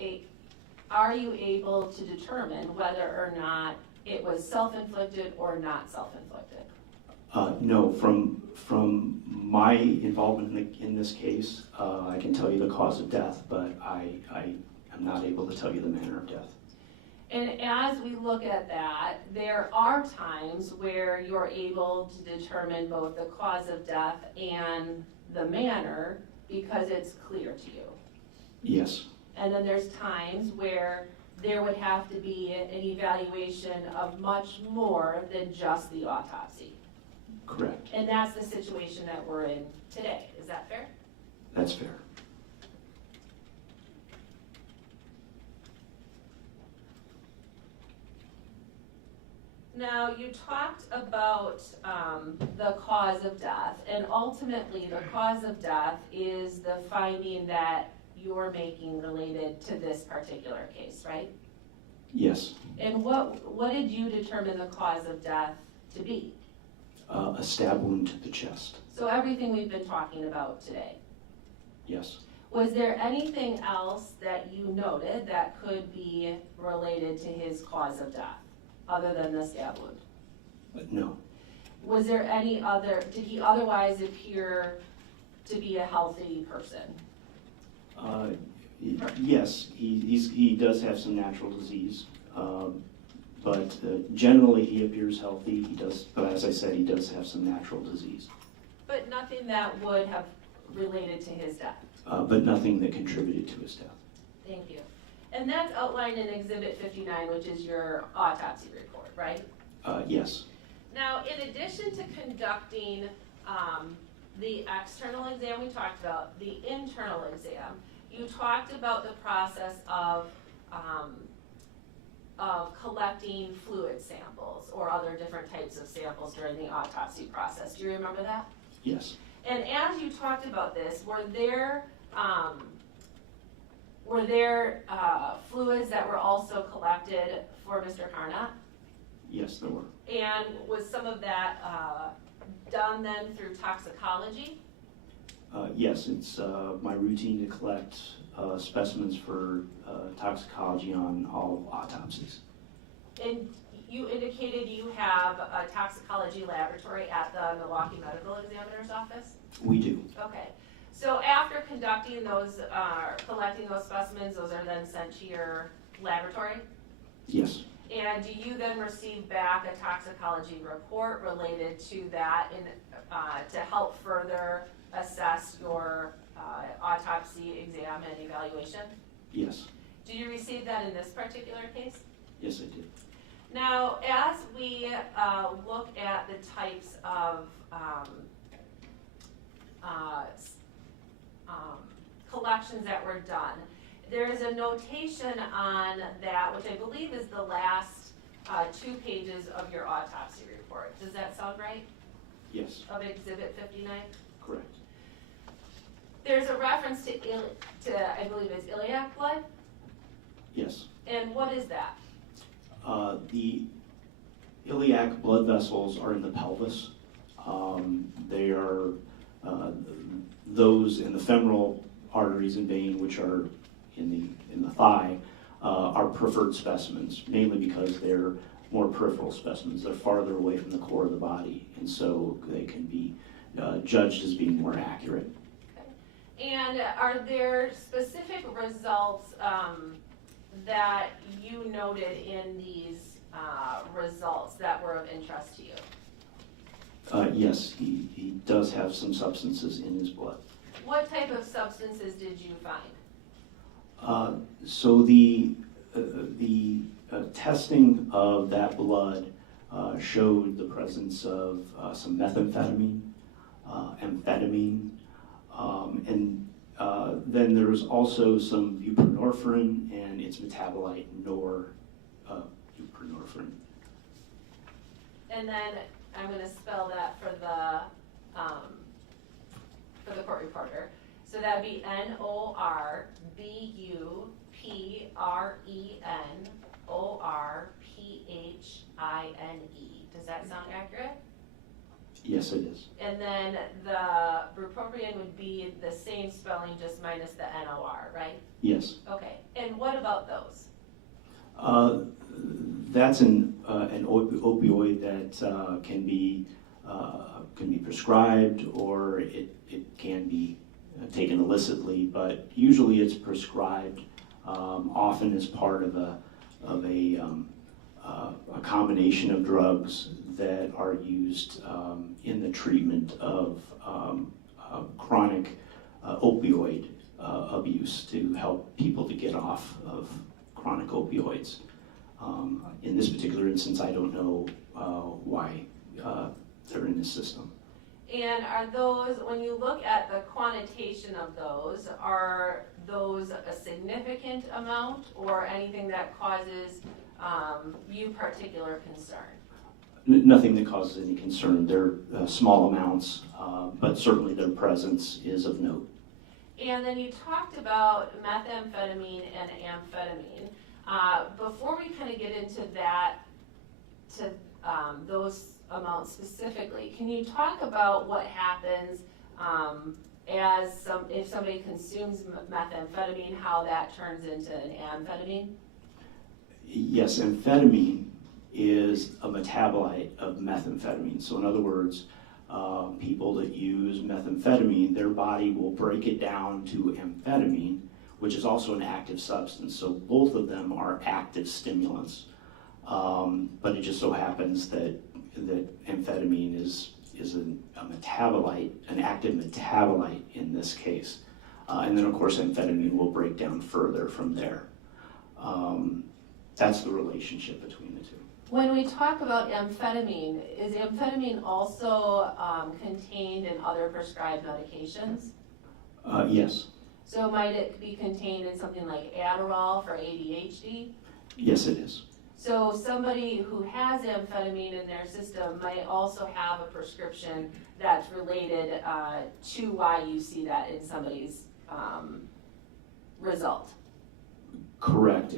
able to determine whether or not it was self-inflicted or not self-inflicted? No, from my involvement in this case, I can tell you the cause of death, but I am not able to tell you the manner of death. And as we look at that, there are times where you're able to determine both the cause of death and the manner because it's clear to you. Yes, And then there's times where there would have to be an evaluation of much more than just the autopsy. correct. And that's the situation that we're in today. Is that fair? That's fair. Now, you talked about the cause of death, and ultimately the cause of death is the finding that you're making related to this particular case, right? Yes, And what did you determine the cause of death to be? a stab wound to the chest. So everything we've been talking about today. Yes. Was there anything else that you noted that could be related to his cause of death, other than the stab wound? No. Was there any other, did he otherwise appear to be a healthy person? Yes, he does have some natural disease, but generally he appears healthy. He does, but as I said, he does have some natural disease. But nothing that would have related to his death? But nothing that contributed to his death. Thank you. And that's outlined in Exhibit 59, which is your autopsy report, right? Yes, Now, in addition to conducting the external exam we talked about, the internal exam, you talked about the process of collecting fluid samples or other different types of samples during the autopsy process. Do you remember that? yes, And as you talked about this, were there fluids that were also collected for Mr. Carnot? yes, there were. And was some of that done then through toxicology? Yes, it's my routine to collect specimens for toxicology on all autopsies. And you indicated you have a toxicology laboratory at the Milwaukee Medical Examiner's Office? We do. Okay. So after conducting those, collecting those specimens, those are then sent to your laboratory? Yes, And do you then receive back a toxicology report related to that to help further assess your autopsy exam and evaluation? yes, Did you receive that in this particular case? yes, I did. Now, as we look at the types of collections that were done, there is a notation on that, which I believe is the last 2 pages of your autopsy report. Does that sound right? Yes, Of Exhibit 59? correct. There's a reference to I believe it's iliac blood, Yes. and what is that? The iliac blood vessels are in the pelvis. They are those in the femoral arteries and vein, which are in the thigh, are preferred specimens, mainly because they're more peripheral specimens. They're farther away from the core of the body, and so they can be judged as being more accurate. And are there specific results that you noted in these results that were of interest to you? Yes, he does have some substances in his blood. What type of substances did you find? So the testing of that blood showed the presence of some methamphetamine, amphetamine, and then there was also some buprenorphine and its metabolite norbuprenorphine. And then I'm going to spell that for the court reporter. So that'd be NORBUPRENORPHINE. Does that sound accurate? Yes, it is. And then the bupropion would be the same spelling, just minus the NOR, right? Yes. Okay. And what about those? That's an opioid that can be prescribed, or it can be taken illicitly, but usually it's prescribed, often as part of a a combination of drugs that are used in the treatment of chronic opioid abuse to help people to get off of chronic opioids. In this particular instance, I don't know why they're in the system. And are those, when you look at the quantitation of those, are those a significant amount or anything that causes you particular concern? Nothing that causes any concern. They're small amounts, but certainly their presence is of note. And then you talked about methamphetamine and amphetamine. Before we kind of get into that, to those amounts specifically, can you talk about what happens if somebody consumes methamphetamine, how that turns into an amphetamine? Yes, amphetamine is a metabolite of methamphetamine. So in other words, people that use methamphetamine, their body will break it down to amphetamine, which is also an active substance. So both of them are active stimulants. But it just so happens that amphetamine is a metabolite, an active metabolite in this case. And then of course amphetamine will break down further from there. That's the relationship between the two. When we talk about amphetamine, is amphetamine also contained in other prescribed medications? Yes. So might it be contained in something like Adderall for ADHD? Yes, it is. So somebody who has amphetamine in their system might also have a prescription that's related to why you see that in somebody's result. Correct.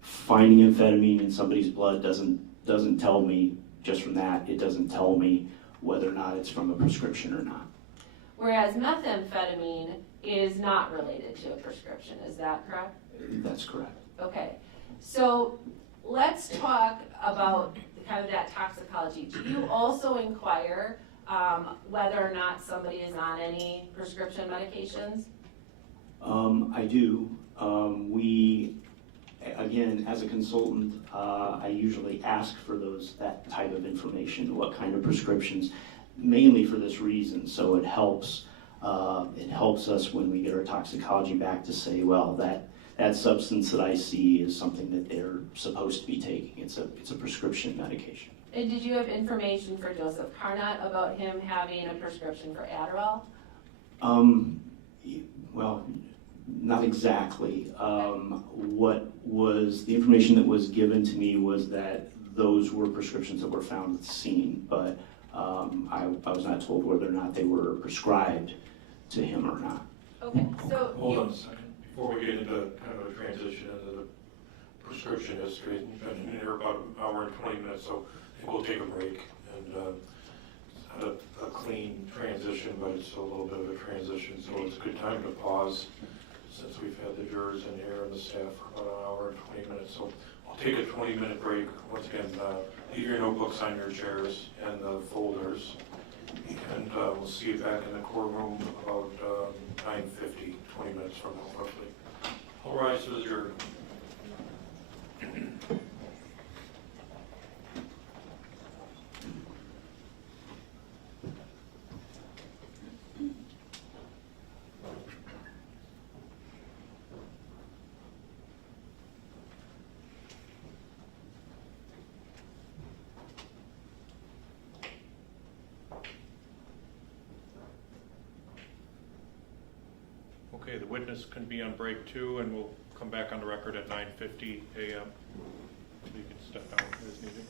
Finding amphetamine in somebody's blood doesn't tell me, just from that, it doesn't tell me whether or not it's from a prescription or not. Whereas methamphetamine is not related to a prescription, is that correct? That's correct. Okay, so let's talk about kind of that toxicology. Do you also inquire whether or not somebody is on any prescription medications? I do. Again, as a consultant, I usually ask for that type of information, what kind of prescriptions, mainly for this reason. So it helps us when we get our toxicology back to say, well, that substance that I see is something that they're supposed to be taking. It's a prescription medication. And did you have information for Joseph Carnot about him having a prescription for Adderall? Well, not exactly. What was the information that was given to me was that those were prescriptions that were found at the scene, but I was not told whether or not they were prescribed to him or not. Okay, so Hold on a second. Before we get into kind of a transition into the prescription history, we've been in here about an hour and 20 minutes, so I think we'll take a break and have a clean transition, but it's still a little bit of a transition, so it's a good time to pause since we've had the jurors in here and the staff for about an hour and 20 minutes. So I'll take a 20-minute break. Once again, leave your notebooks on your chairs and the folders. And we'll see you back in the courtroom about 9:50, 20 minutes from now, roughly. All rise for the jury. Okay, the witness can be on break too, and we'll come back on the record at 9:50 a.m. So you can step down as needed.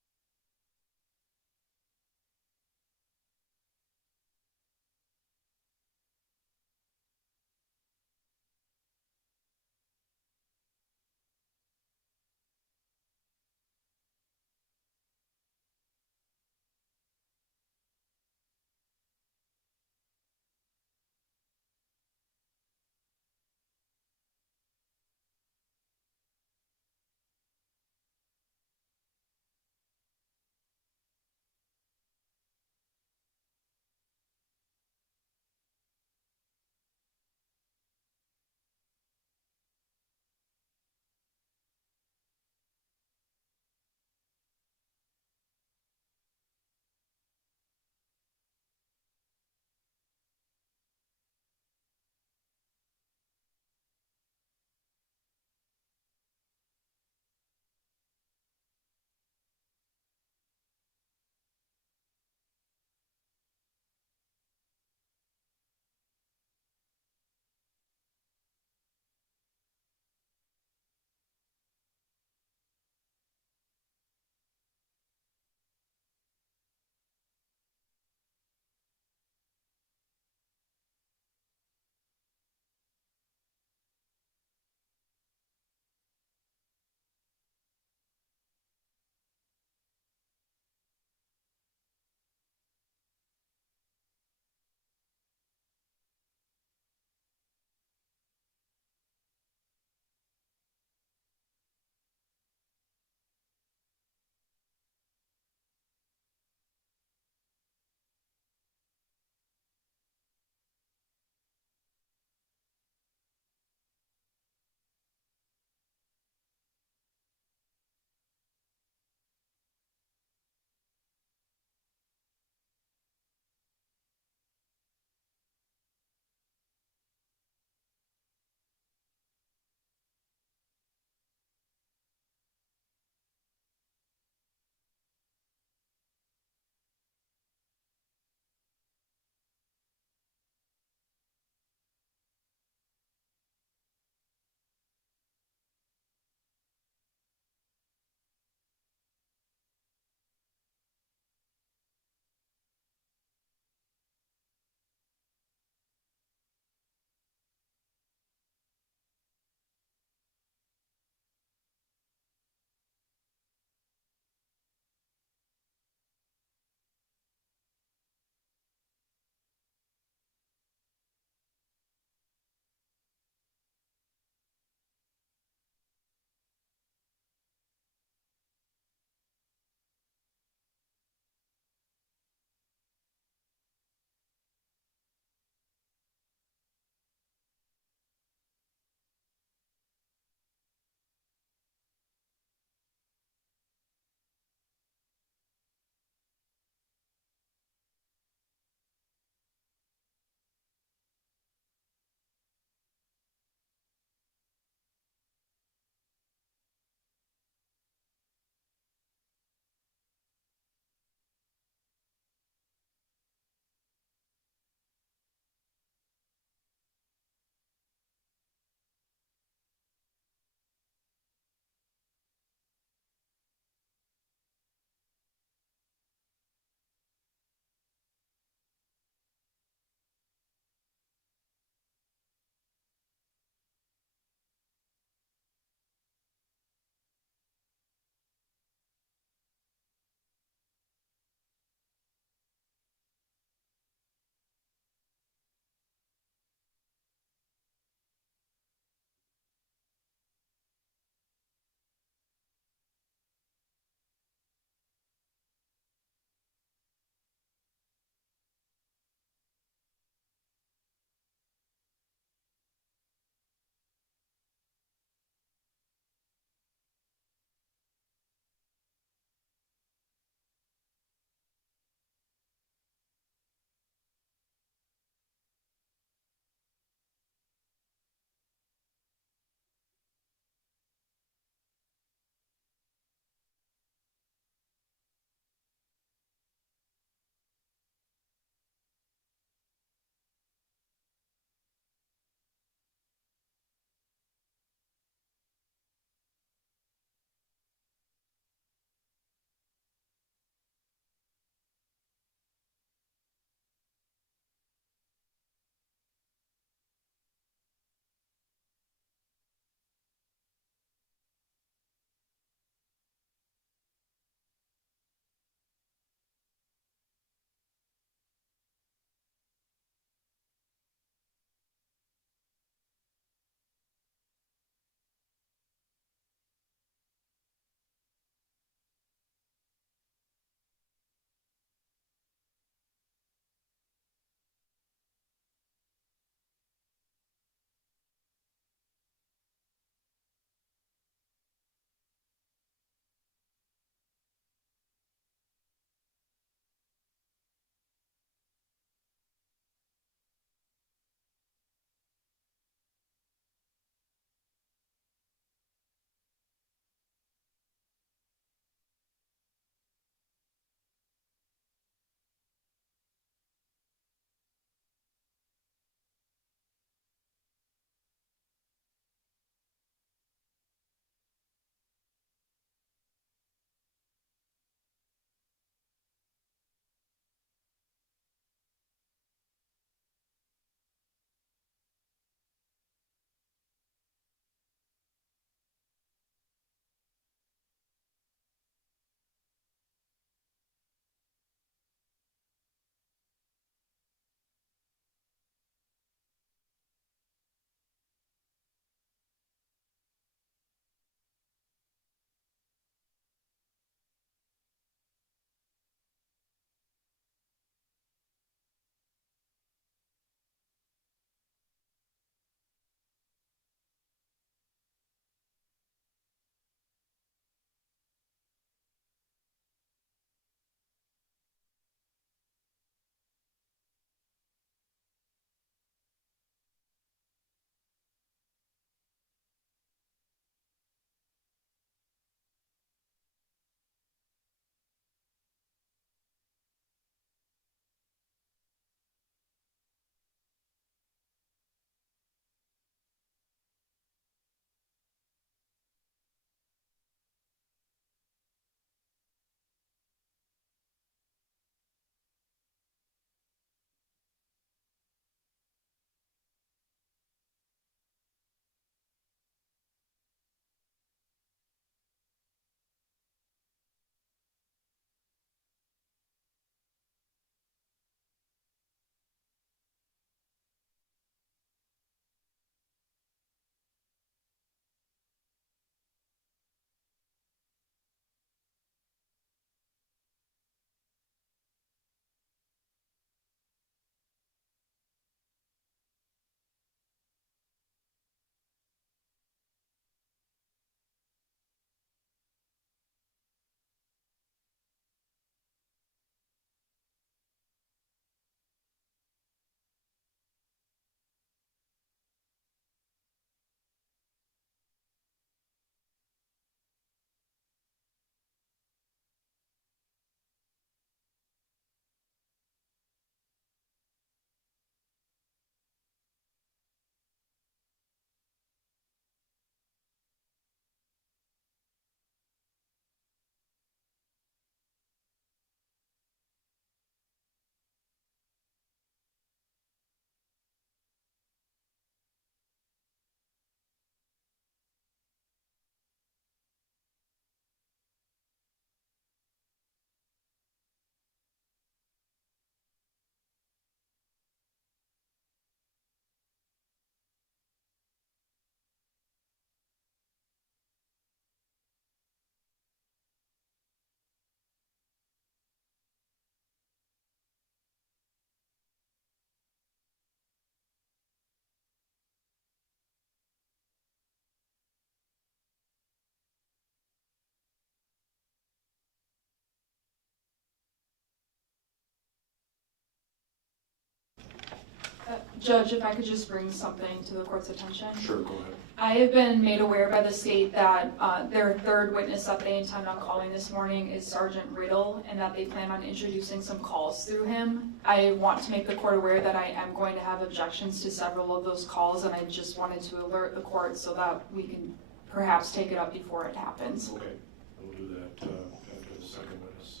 Judge, if I could just bring something to the court's attention. Sure, go ahead. I have been made aware by the state that their third witness that they intend on calling this morning is Sergeant Riddle, and that they plan on introducing some calls through him. I want to make the court aware that I am going to have objections to several of those calls, and I just wanted to alert the court so that we can perhaps take it up before it happens. Okay, we'll do that after the second witness.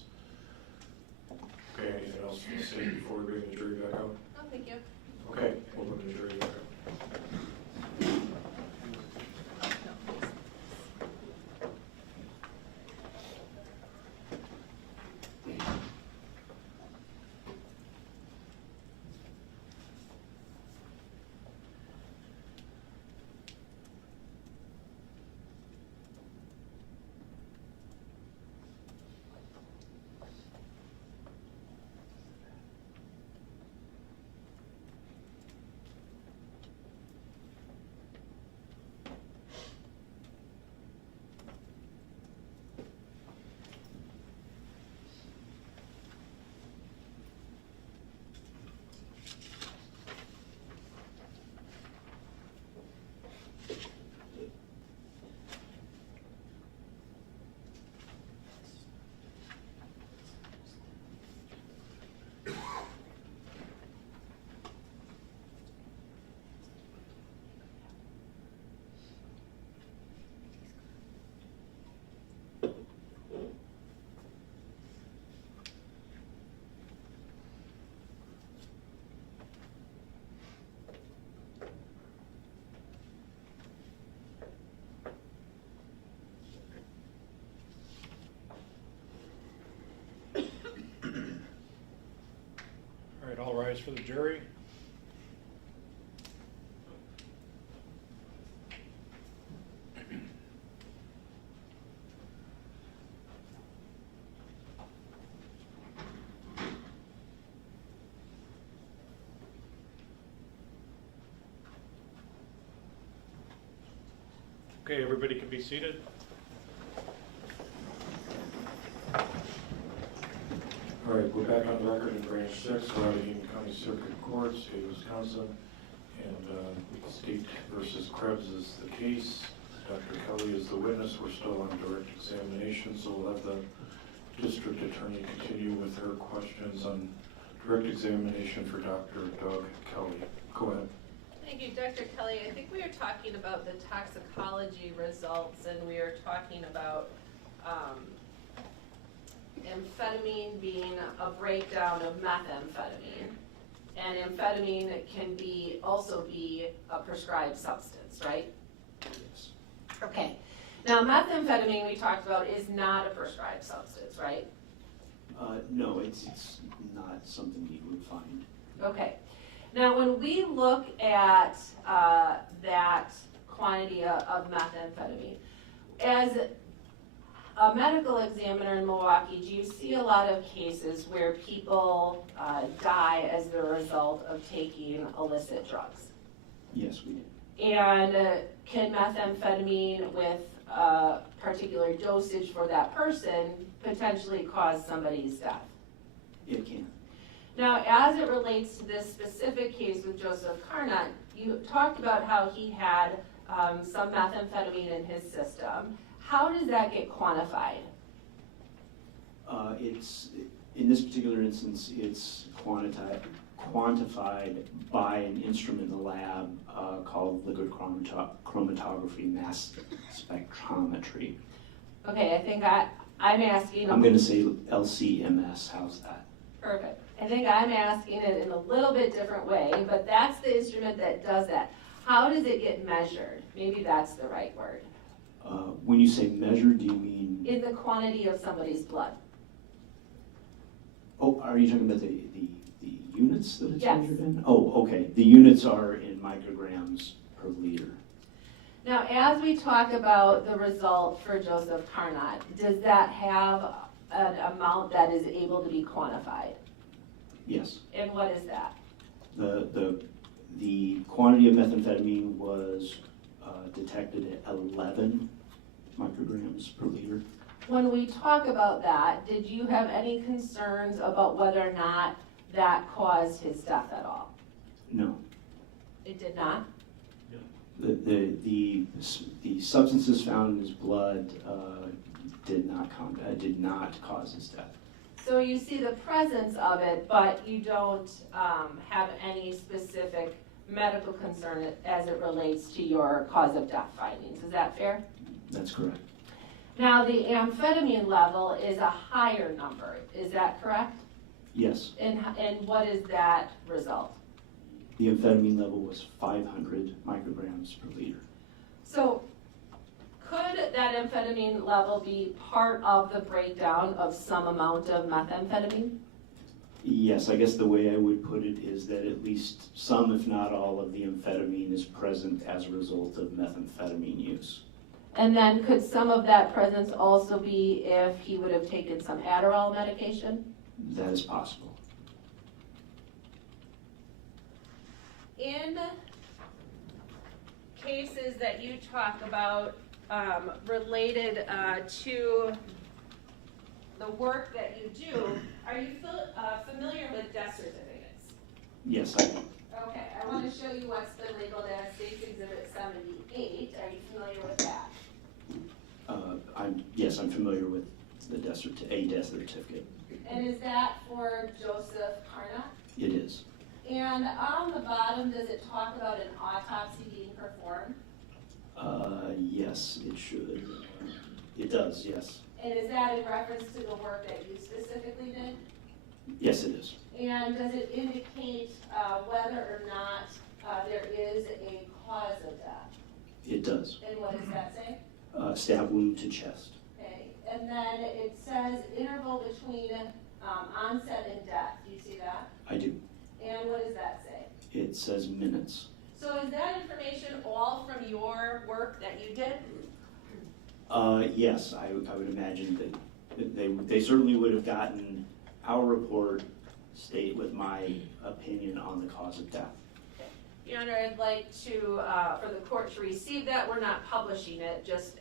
Okay, anything else from the state before we bring the jury back out? No, thank you. Okay, we'll bring the jury back out. All right, all rise for the jury. Okay, everybody can be seated. All right, we're back on record in branch 6, Allegheny County Circuit Court, state of Wisconsin, and State versus Krebs is the case. Dr. Kelley is the witness. We're still on direct examination, so we'll have the district attorney continue with her questions on direct examination for Dr. Doug Kelley. Go ahead. Thank you, Dr. Kelley. I think we were talking about the toxicology results, and we were talking about amphetamine being a breakdown of methamphetamine. And amphetamine can also be a prescribed substance, right? Yes. Okay. Now, methamphetamine we talked about is not a prescribed substance, right? No, it's not something you would find. Okay. Now, when we look at that quantity of methamphetamine, as a medical examiner in Milwaukee, do you see a lot of cases where people die as the result of taking illicit drugs? Yes, we do. And can methamphetamine with a particular dosage for that person potentially cause somebody's death? It can. Now, as it relates to this specific case with Joseph Carnot, you talked about how he had some methamphetamine in his system. How does that get quantified? In this particular instance, it's quantified by an instrument in the lab called liquid chromatography mass spectrometry. Okay, I think I'm asking. I'm going to say LCMS. How's that? Perfect. I think I'm asking it in a little bit different way, but that's the instrument that does that. How does it get measured? Maybe that's the right word. When you say measure, do you mean? In the quantity of somebody's blood. Oh, are you talking about the units that it's Yes. measured in? Oh, okay. The units are in micrograms per liter. Now, as we talk about the result for Joseph Carnot, does that have an amount that is able to be quantified? Yes. And what is that? The quantity of methamphetamine was detected at 11 micrograms per liter. When we talk about that, did you have any concerns about whether or not that caused his death at all? No. It did not? The substances found in his blood did not cause his death. So you see the presence of it, but you don't have any specific medical concern as it relates to your cause of death findings. Is that fair? That's correct. Now, the amphetamine level is a higher number. Is that correct? Yes. And what is that result? The amphetamine level was 500 micrograms per liter. So could that amphetamine level be part of the breakdown of some amount of methamphetamine? Yes, I guess the way I would put it is that at least some, if not all, of the amphetamine is present as a result of methamphetamine use. And then could some of that presence also be if he would have taken some Adderall medication? That is possible. In cases that you talk about related to the work that you do, are you familiar with death certificates? Yes, I am. Okay, I want to show you what's been labeled as State's Exhibit 78. Are you familiar with that? Yes, I'm familiar with the death certificate. And is that for Joseph Carnot? It is. And on the bottom, does it talk about an autopsy being performed? Yes, it should. It does, yes. And is that in reference to the work that you specifically did? Yes, it is. And does it indicate whether or not there is a cause of death? It does. And what does that say? Stab wound to chest. Okay, and then it says interval between onset and death. Do you see that? I do. And what does that say? It says minutes. So is that information all from your work that you did? Yes, I would imagine that they certainly would have gotten our report state with my opinion on the cause of death. Your Honor, I'd like to, for the court to receive that. We're not publishing it, just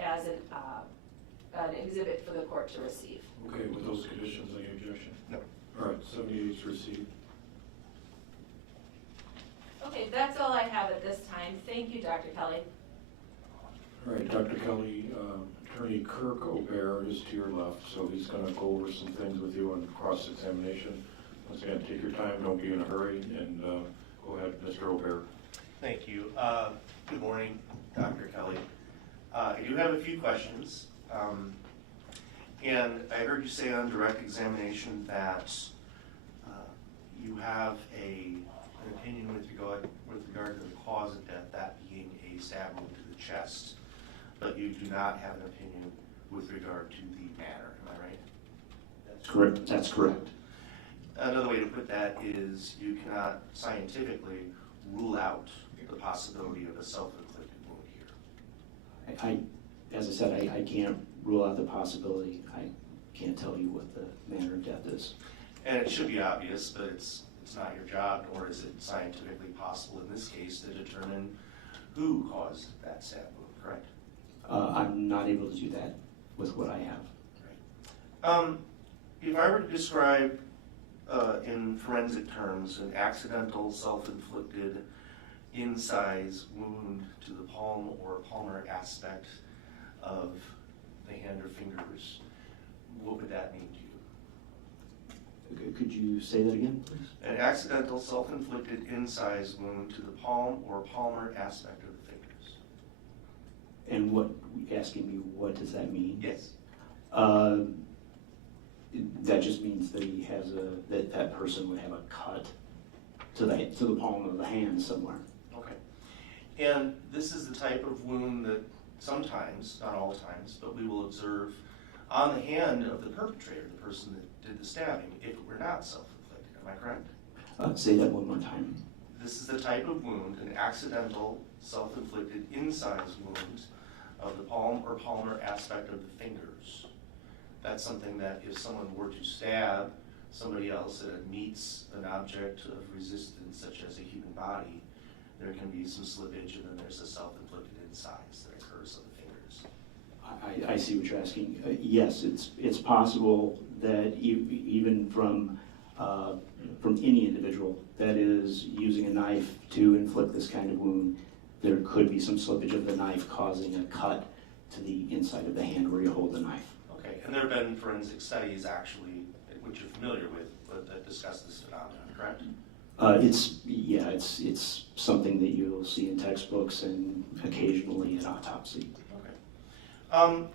as an exhibit for the court to receive. Okay, with those conditions, any objection? No. All right, 78 is received. Okay, that's all I have at this time. Thank you, Dr. Kelley. All right, Dr. Kelley, Attorney Kirk Aubert is to your left, so he's going to go over some things with you on cross-examination. Once again, take your time, don't be in a hurry, and go ahead, Mr. Aubert. Thank you. Good morning, Dr. Kelley. I do have a few questions. And I heard you say on direct examination that you have an opinion with regard to the cause of death, that being a stab wound to the chest, but you do not have an opinion with regard to the manner. Am I right? That's correct. That's correct. Another way to put that is you cannot scientifically rule out the possibility of a self-inflicted wound here. As I said, I can't rule out the possibility. I can't tell you what the manner of death is. And it should be obvious, but it's not your job, nor is it scientifically possible in this case to determine who caused that stab wound, correct? I'm not able to do that with what I have. Right. If I were to describe in forensic terms an accidental self-inflicted incise wound to the palm or palmar aspect of the hand or fingers, what would that mean to you? Could you say that again, please? An accidental self-inflicted incise wound to the palm or palmar aspect of the fingers. And what, asking me, what does that mean? Yes. That just means that he has that person would have a cut to the palm of the hand somewhere. Okay. And this is the type of wound that sometimes, not all times, but we will observe on the hand of the perpetrator, the person that did the stabbing, if it were not self-inflicted. Am I correct? Say that one more time. This is the type of wound, an accidental self-inflicted incise wound of the palm or palmar aspect of the fingers. That's something that if someone were to stab somebody else that meets an object of resistance, such as a human body, there can be some slippage, and then there's a self-inflicted incise that occurs on the fingers. I see what you're asking. Yes, it's possible that even from from any individual that is using a knife to inflict this kind of wound, there could be some slippage of the knife causing a cut to the inside of the hand where you hold the knife. Okay, and there have been forensic studies actually, which you're familiar with, but that discuss this phenomenon, correct? It's something that you'll see in textbooks and occasionally in autopsy. Okay.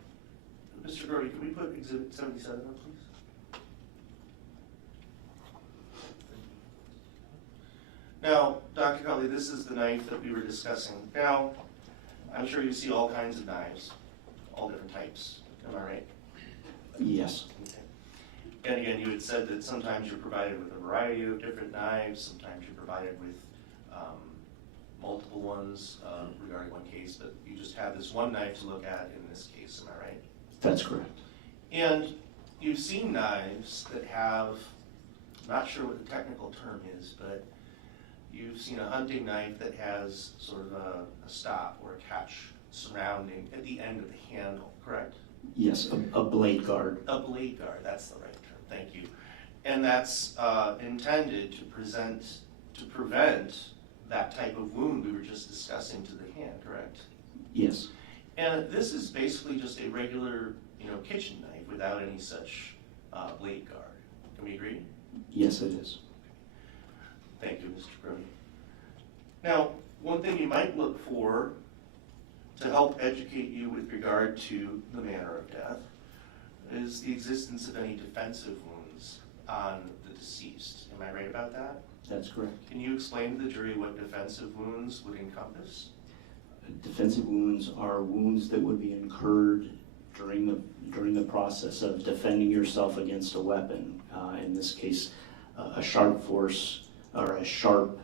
Mr. Brody, can we put Exhibit 77 up, please? Now, Dr. Kelley, this is the knife that we were discussing. Now, I'm sure you see all kinds of knives, all different types. Am I right? Yes. Okay. And again, you had said that sometimes you're provided with a variety of different knives, sometimes you're provided with multiple ones regarding one case, but you just have this one knife to look at in this case, am I right? That's correct. And you've seen knives that have, I'm not sure what the technical term is, but you've seen a hunting knife that has sort of a stop or a catch surrounding at the end of the handle, correct? Yes, a blade guard. A blade guard, that's the right term, thank you. And that's intended to prevent that type of wound we were just discussing to the hand, correct? Yes. And this is basically just a regular, kitchen knife without any such blade guard. Can we agree? Yes, it is. Thank you, Mr. Brody. Now, one thing you might look for to help educate you with regard to the manner of death is the existence of any defensive wounds on the deceased. Am I right about that? That's correct. Can you explain to the jury what defensive wounds would encompass? Defensive wounds are wounds that would be incurred during the process of defending yourself against a weapon. In this case, a sharp force or a sharp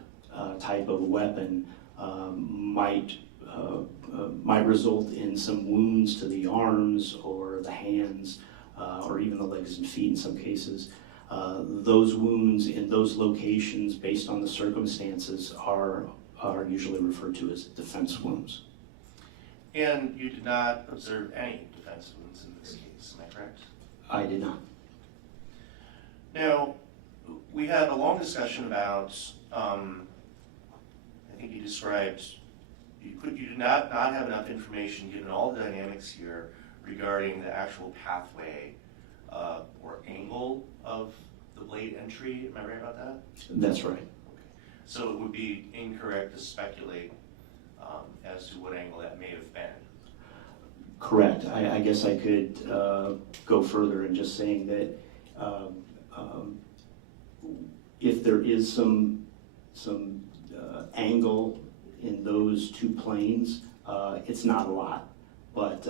type of weapon might result in some wounds to the arms or the hands or even the legs and feet in some cases. Those wounds in those locations, based on the circumstances, are usually referred to as defense wounds. And you did not observe any defense wounds in this case, am I correct? I did not. Now, we had a long discussion about, I think you described, you did not have enough information given all the dynamics here regarding the actual pathway or angle of the blade entry. Am I right about that? That's right. Okay. So it would be incorrect to speculate as to what angle that may have been. Correct. I guess I could go further in just saying that if there is some angle in those two planes, it's not a lot, but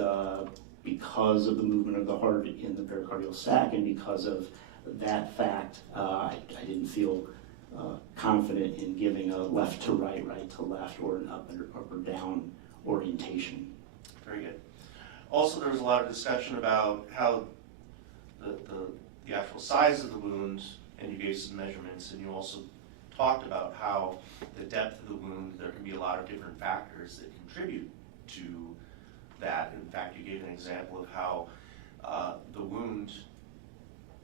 because of the movement of the heart in the pericardial sac and because of that fact, I didn't feel confident in giving a left to right, right to left, or an up or down orientation. Very good. Also, there was a lot of discussion about how the actual size of the wound, and you gave some measurements, and you also talked about how the depth of the wound, there can be a lot of different factors that contribute to that. In fact, you gave an example of how the wound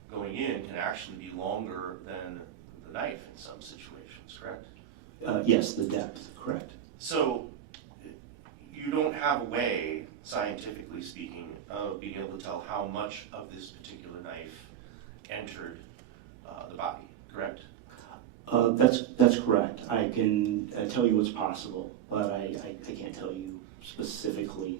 going in can actually be longer than the knife in some situations, correct? Yes, the depth, correct. So you don't have a way, scientifically speaking, of being able to tell how much of this particular knife entered the body, correct? That's correct. I can tell you what's possible, but I can't tell you specifically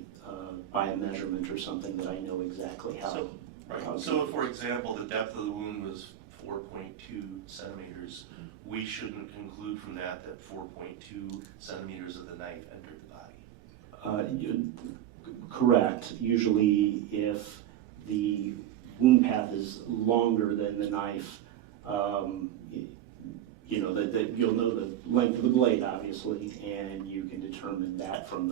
by a measurement or something that I know exactly how. So, right. So if, for example, the depth of the wound was 4.2 centimeters, we shouldn't conclude from that 4.2 centimeters of the knife entered the body. Correct. Usually, if the wound path is longer than the knife, that you'll know the length of the blade, obviously, and you can determine that from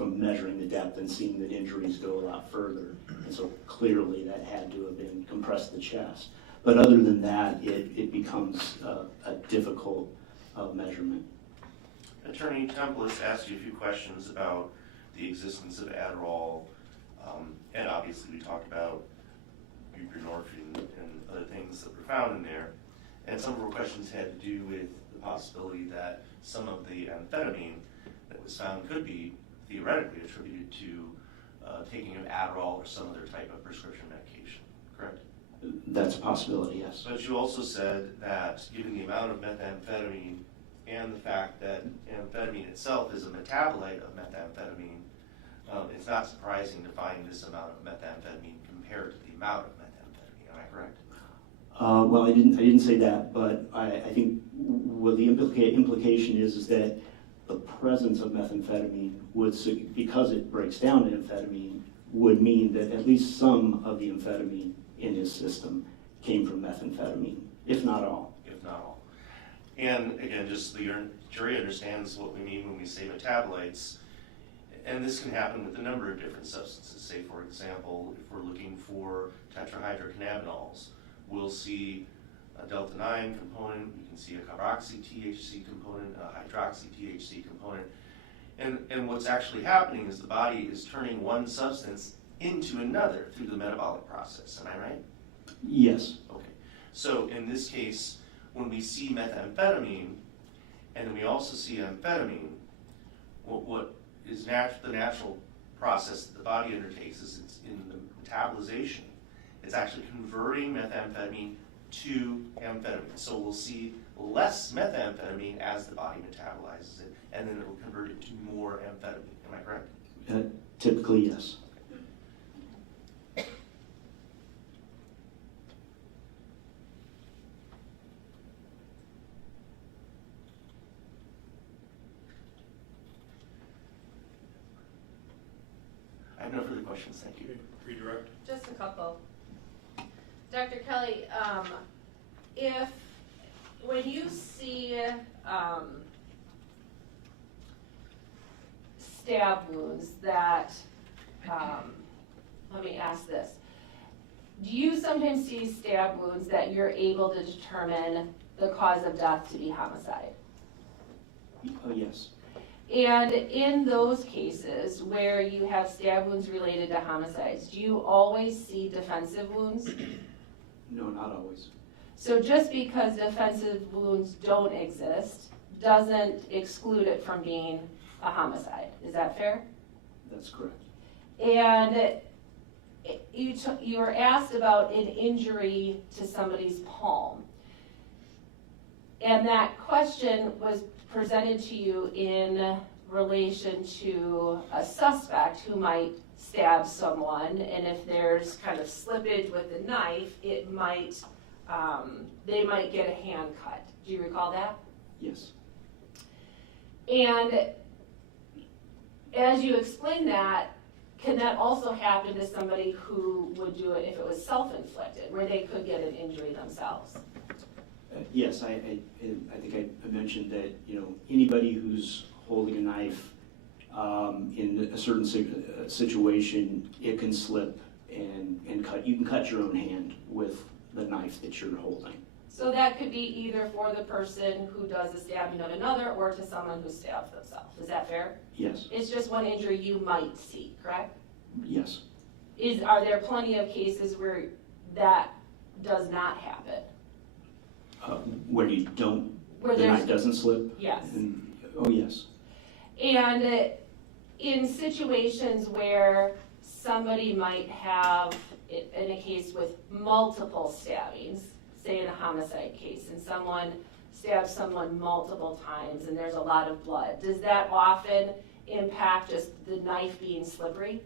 measuring the depth and seeing that injuries go a lot further. And so clearly that had to have been compressed the chest. But other than that, it becomes a difficult measurement. Attorney Templis asked you a few questions about the existence of Adderall, and obviously we talked about buprenorphine and other things that were found in there. And some of our questions had to do with the possibility that some of the amphetamine that was found could be theoretically attributed to taking of Adderall or some other type of prescription medication, correct? That's a possibility, yes. But you also said that given the amount of methamphetamine and the fact that amphetamine itself is a metabolite of methamphetamine, it's not surprising to find this amount of methamphetamine compared to the amount of methamphetamine. Am I correct? Well, I didn't say that, but I think what the implication is that the presence of methamphetamine would, because it breaks down to amphetamine, would mean that at least some of the amphetamine in his system came from methamphetamine, if not all. If not all. And again, just so your jury understands what we mean when we say metabolites, and this can happen with a number of different substances. Say, for example, if we're looking for tetrahydrocannabinols, we'll see a delta-9 component, we can see a carboxy-THC component, a hydroxy-THC component. And what's actually happening is the body is turning one substance into another through the metabolic process. Am I right? Yes. Okay. So in this case, when we see methamphetamine, and then we also see amphetamine, what is the natural process that the body undertakes is it's in the metabolization. It's actually converting methamphetamine to amphetamine. So we'll see less methamphetamine as the body metabolizes it, and then it will convert it to more amphetamine. Am I correct? Typically, yes. I have no further questions. Thank you. Redirect. Just a couple. Dr. Kelley, when you see stab wounds that, let me ask this. Do you sometimes see stab wounds that you're able to determine the cause of death to be homicide? Oh, yes. And in those cases where you have stab wounds related to homicides, do you always see defensive wounds? No, not always. So just because defensive wounds don't exist doesn't exclude it from being a homicide. Is that fair? That's correct. And you were asked about an injury to somebody's palm. And that question was presented to you in relation to a suspect who might stab someone, and if there's kind of slippage with the knife, it might, they might get a hand cut. Do you recall that? Yes. And as you explain that, can that also happen to somebody who would do it if it was self-inflicted, where they could get an injury themselves? Yes, I think I mentioned that, anybody who's holding a knife in a certain situation, it can slip and cut. You can cut your own hand with the knife that you're holding. So that could be either for the person who does the stabbing of another or to someone who stabs themselves. Is that fair? Yes. It's just one injury you might see, correct? Yes. Are there plenty of cases where that does not happen? Where you don't, Where the there's- knife doesn't slip? Yes. Oh, yes. And in situations where somebody might have, in a case with multiple stabbings, say in a homicide case, and someone stabs someone multiple times and there's a lot of blood, does that often impact just the knife being slippery?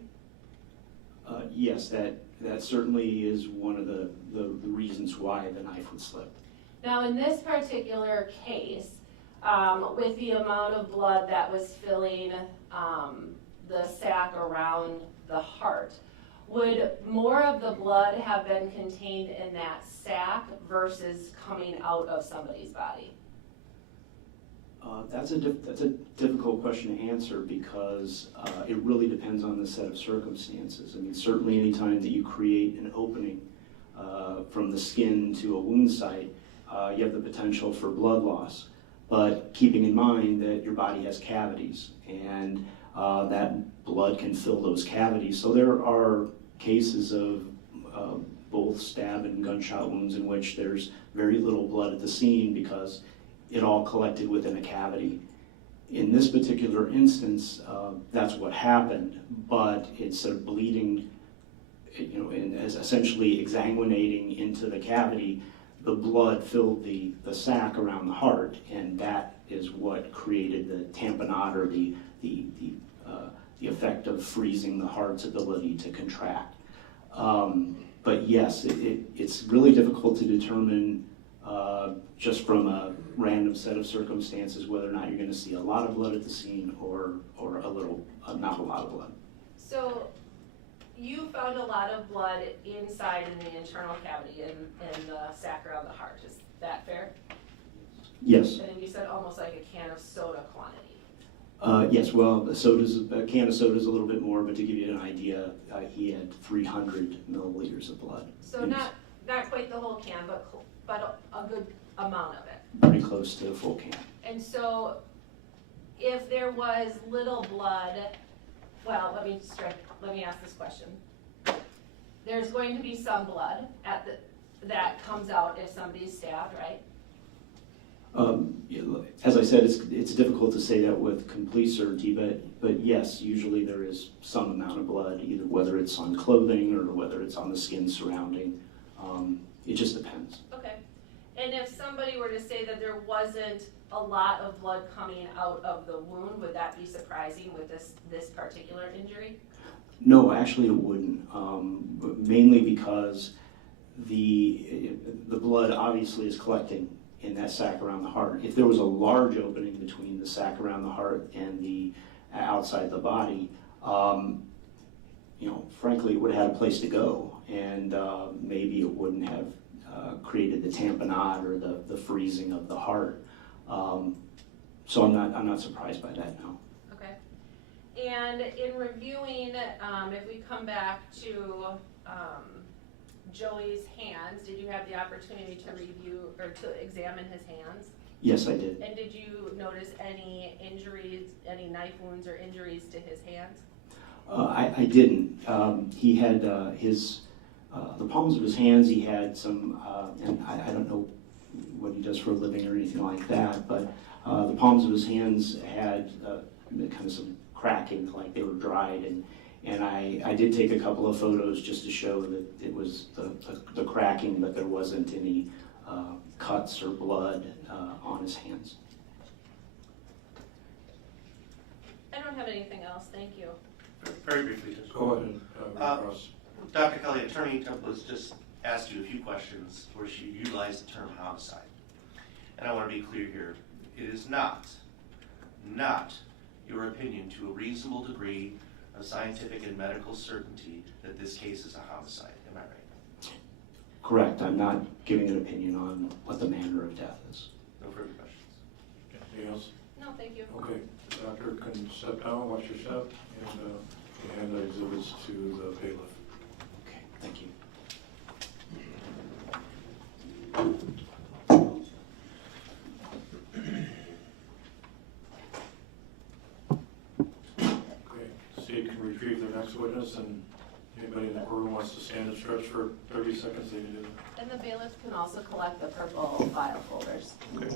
Yes, that certainly is one of the reasons why the knife would slip. Now, in this particular case, with the amount of blood that was filling the sac around the heart, would more of the blood have been contained in that sac versus coming out of somebody's body? That's a difficult question to answer because it really depends on the set of circumstances. I mean, certainly any time that you create an opening from the skin to a wound site, you have the potential for blood loss. But keeping in mind that your body has cavities and that blood can fill those cavities. So there are cases of both stab and gunshot wounds in which there's very little blood at the scene because it all collected within a cavity. In this particular instance, that's what happened, but instead of bleeding, and as essentially exsanguinating into the cavity, the blood filled the sac around the heart, and that is what created the tamponade, or the effect of freezing the heart's ability to contract. But yes, it's really difficult to determine just from a random set of circumstances whether or not you're going to see a lot of blood at the scene or not a lot of blood. So you found a lot of blood inside in the internal cavity in the sac around the heart. Is that fair? Yes. And then you said almost like a can of soda quantity. Yes, well, a can of soda is a little bit more, but to give you an idea, he had 300 milliliters of blood. So not quite the whole can, but a good amount of it. Pretty close to a full can. And so if there was little blood, well, let me ask this question. There's going to be some blood that comes out if somebody's stabbed, right? As I said, it's difficult to say that with complete certainty, but yes, usually there is some amount of blood, either whether it's on clothing or whether it's on the skin surrounding. It just depends. Okay. And if somebody were to say that there wasn't a lot of blood coming out of the wound, would that be surprising with this particular injury? No, actually it wouldn't. Mainly because the blood obviously is collecting in that sac around the heart. If there was a large opening between the sac around the heart and the outside the body, frankly, it would have had a place to go, and maybe it wouldn't have created the tamponade or the freezing of the heart. So I'm not surprised by that, no. Okay. And in reviewing, if we come back to Joey's hands, did you have the opportunity to review or to examine his hands? Yes, I did. And did you notice any injuries, any knife wounds or injuries to his hands? I didn't. He had the palms of his hands, he had some, and I don't know what he does for a living or anything like that, but the palms of his hands had kind of some cracking, like they were dried, and I did take a couple of photos just to show that it was the cracking, but there wasn't any cuts or blood on his hands. I don't have anything else, thank you. Very briefly, just Go ahead, Ross. Dr. Kelley, Attorney Templitz just asked you a few questions where she utilized the term homicide. And I want to be clear here. It is not your opinion to a reasonable degree of scientific and medical certainty that this case is a homicide. Am I right? Correct. I'm not giving an opinion on what the manner of death is. No further questions. Anything else? No, thank you. Okay, the doctor can step down, watch your step, and hand the exhibits to the bailiff. Okay, thank you. Okay, Steve can retrieve the next witness, and anybody in the courtroom wants to stand and stretch for 30 seconds, they can do that. And the bailiffs can also collect the purple file folders. Okay.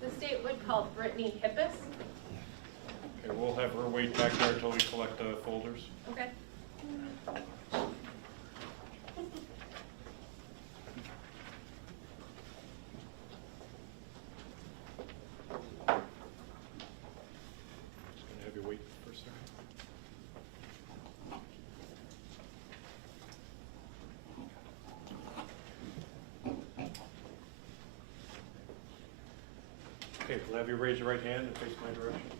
The state would call Brittney Hietpas. Okay, we'll have her wait back there until we collect the folders. Okay. Just gonna have you wait for a second. Okay, we'll have you raise your right hand and face my direction.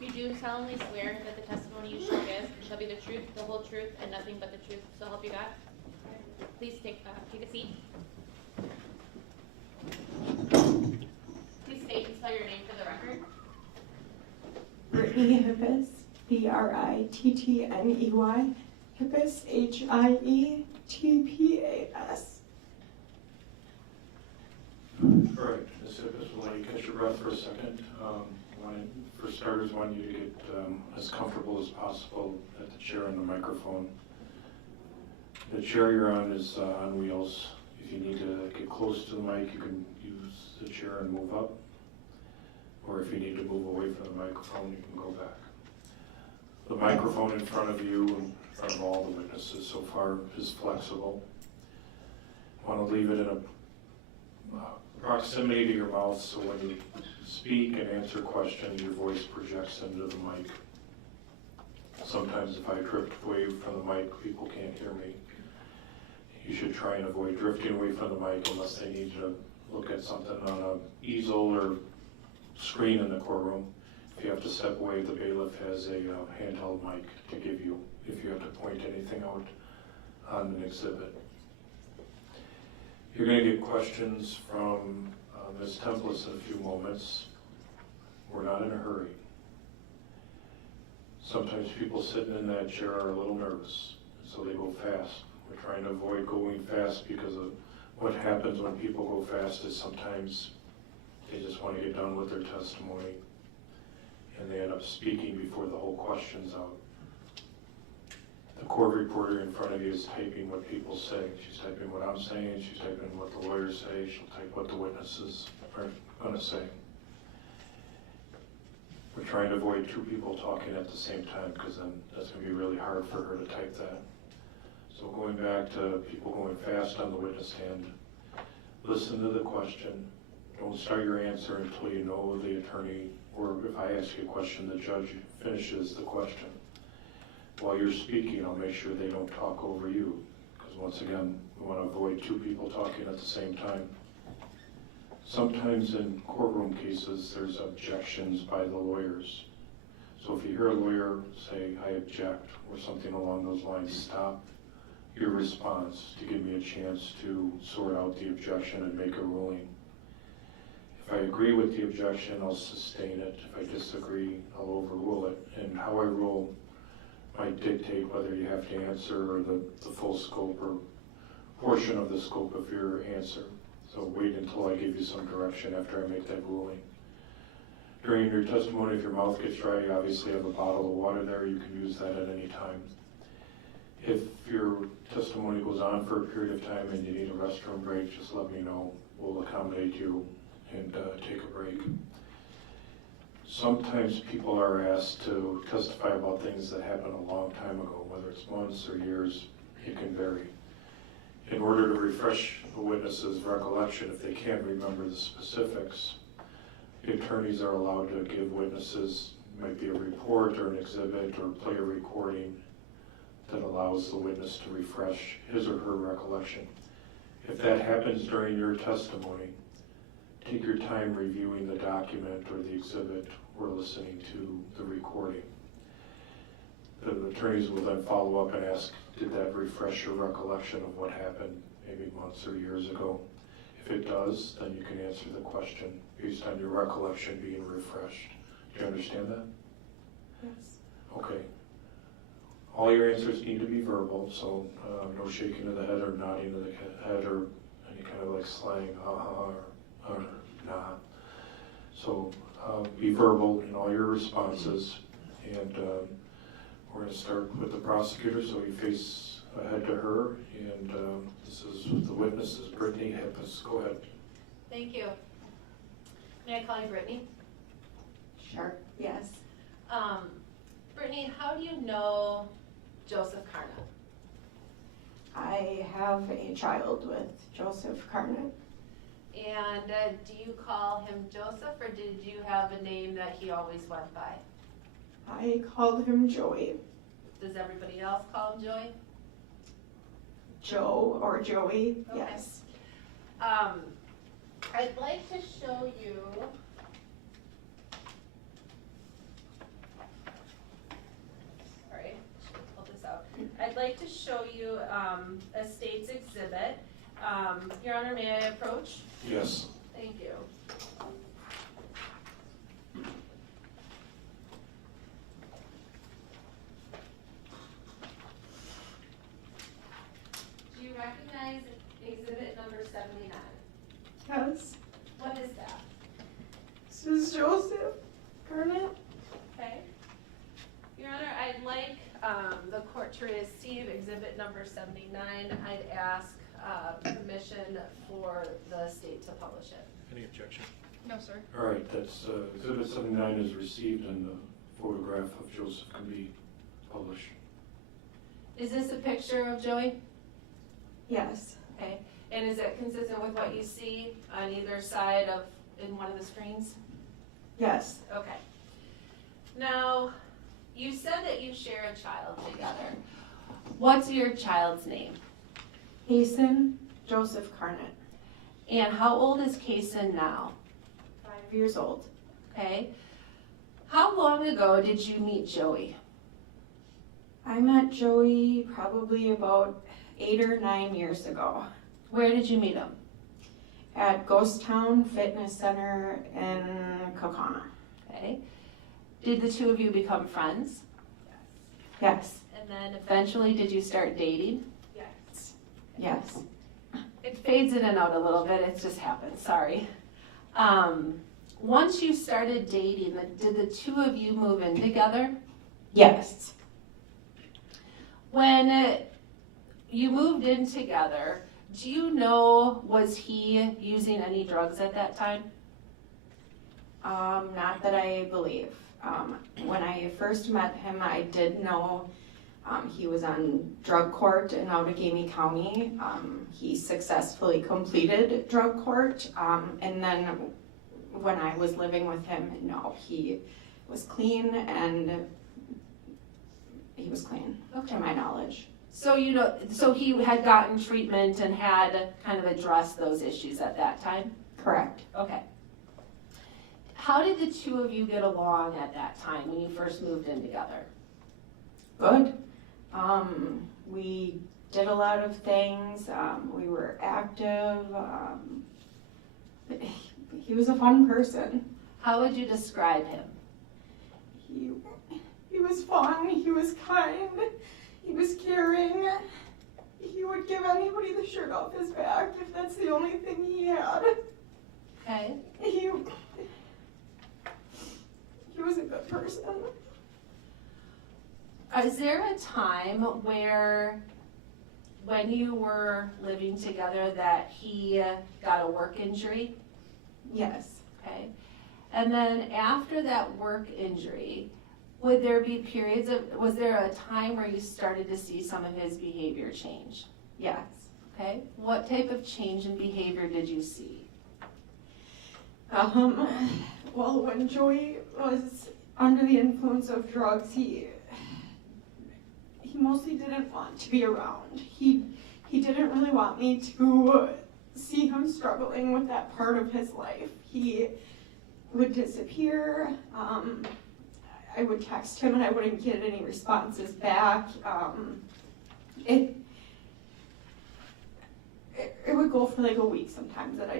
You do solemnly swear that the testimony you shall give shall be the truth, the whole truth, and nothing but the truth, so help you God? Please take a seat. Please state and spell your name for the record. Brittney Hietpas, Brittney, Hietpas, Hietpas. All right, Ms. Hippis, we'll let you catch your breath for a second. For starters, want you to get as comfortable as possible at the chair and the microphone. The chair you're on is on wheels. If you need to get close to the mic, you can use the chair and move up. Or if you need to move away from the microphone, you can go back. The microphone in front of you, in front of all the witnesses so far, is flexible. Want to leave it in a proximity to your mouth so when you speak and answer questions, your voice projects into the mic. Sometimes if I drift away from the mic, people can't hear me. You should try and avoid drifting away from the mic unless they need to look at something on an easel or screen in the courtroom. If you have to step away, the bailiff has a handheld mic to give you if you have to point anything out on an exhibit. You're going to get questions from Ms. Templis in a few moments. We're not in a hurry. Sometimes people sitting in that chair are a little nervous, so they go fast. We're trying to avoid going fast because of what happens when people go fast is sometimes they just want to get done with their testimony and they end up speaking before the whole question's out. The court reporter in front of you is typing what people say. She's typing what I'm saying, she's typing what the lawyers say, she'll type what the witnesses are going to say. We're trying to avoid two people talking at the same time because then that's going to be really hard for her to type that. So going back to people going fast on the witness stand, listen to the question. Don't start your answer until you know the attorney, or if I ask you a question, the judge finishes the question. While you're speaking, I'll make sure they don't talk over you, because once again, we want to avoid two people talking at the same time. Sometimes in courtroom cases, there's objections by the lawyers. So if you hear a lawyer say, I object, or something along those lines, stop your response to give me a chance to sort out the objection and make a ruling. If I agree with the objection, I'll sustain it. If I disagree, I'll overrule it. And how I rule might dictate whether you have to answer or the full scope or portion of the scope of your answer. So wait until I give you some direction after I make that ruling. During your testimony, if your mouth gets dry, you obviously have a bottle of water there. You can use that at any time. If your testimony goes on for a period of time and you need a restroom break, just let me know. We'll accommodate you and take a break. Sometimes people are asked to testify about things that happened a long time ago, whether it's months or years, it can vary. In order to refresh the witness's recollection, if they can't remember the specifics, the attorneys are allowed to give witnesses, might be a report or an exhibit or play a recording that allows the witness to refresh his or her recollection. If that happens during your testimony, take your time reviewing the document or the exhibit or listening to the recording. The attorneys will then follow up and ask, did that refresh your recollection of what happened maybe months or years ago? If it does, then you can answer the question based on your recollection being refreshed. Do you understand that? Yes. Okay. All your answers need to be verbal, so no shaking of the head or nodding of the head or any kind of like slang, or nah. So be verbal in all your responses, and we're going to start with the prosecutor, so you face ahead to her, and this is the witness is Brittney Hietpas. Go ahead. Thank you. May I call you Brittney? Sure. Yes. Brittney, how do you know Joseph Carnot? I have a child with Joseph Carnot. And do you call him Joseph, or did you have a name that he always went by? I called him Joey. Does everybody else call him Joey? Joe or Joey, Okay. yes. I'd like to show you I'd like to show you a state's exhibit. Your Honor, may I approach? Yes. Thank you. Do you recognize exhibit number 79? Yes. What is that? This is Joseph Carnot. Okay. Your Honor, I'd like the court to receive exhibit number 79. I'd ask permission for the state to publish it. Any objection? No, sir. All right, that's, Exhibit 79 is received and the photograph of Joseph can be published. Is this a picture of Joey? Yes. Okay. And is it consistent with what you see on either side of, in one of the screens? Yes. Okay. Now, you said that you share a child together. What's your child's name? Hasten Joseph Carnot. And how old is Kason now? 5 years old. Okay. How long ago did you meet Joey? I met Joey probably about 8 or 9 years ago Where did you meet him? at Ghost Town Fitness Center in Kokana. Okay. Did the two of you become friends? Yes. And then eventually did you start dating? Yes. Yes. It fades in and out a little bit, it just happens, sorry. Once you started dating, did the two of you move in together? Yes. When you moved in together, do you know, was he using any drugs at that time? Not that I believe. When I first met him, I did know he was on drug court in Outagamie County. He successfully completed drug court. And then when I was living with him, no, he was clean and he was clean, Okay. to my knowledge. So you know, so he had gotten treatment and had kind of addressed those issues at that time? Correct. Okay. How did the two of you get along at that time when you first moved in together? Good. We did a lot of things. We were active. He was a fun person. How would you describe him? He was fun. He was kind. He was caring. He would give anybody the shirt off his back if that's the only thing he had. Okay. He was a good person. Is there a time where, when you were living together, that he got a work injury? Yes. Okay. And then after that work injury, would there be periods of, was there a time where you started to see some of his behavior change? Yes. Okay. What type of change in behavior did you see? Well, when Joey was under the influence of drugs, he mostly didn't want to be around. He didn't really want me to see him struggling with that part of his life. He would disappear. I would text him and I wouldn't get any responses back. It would go for like a week sometimes that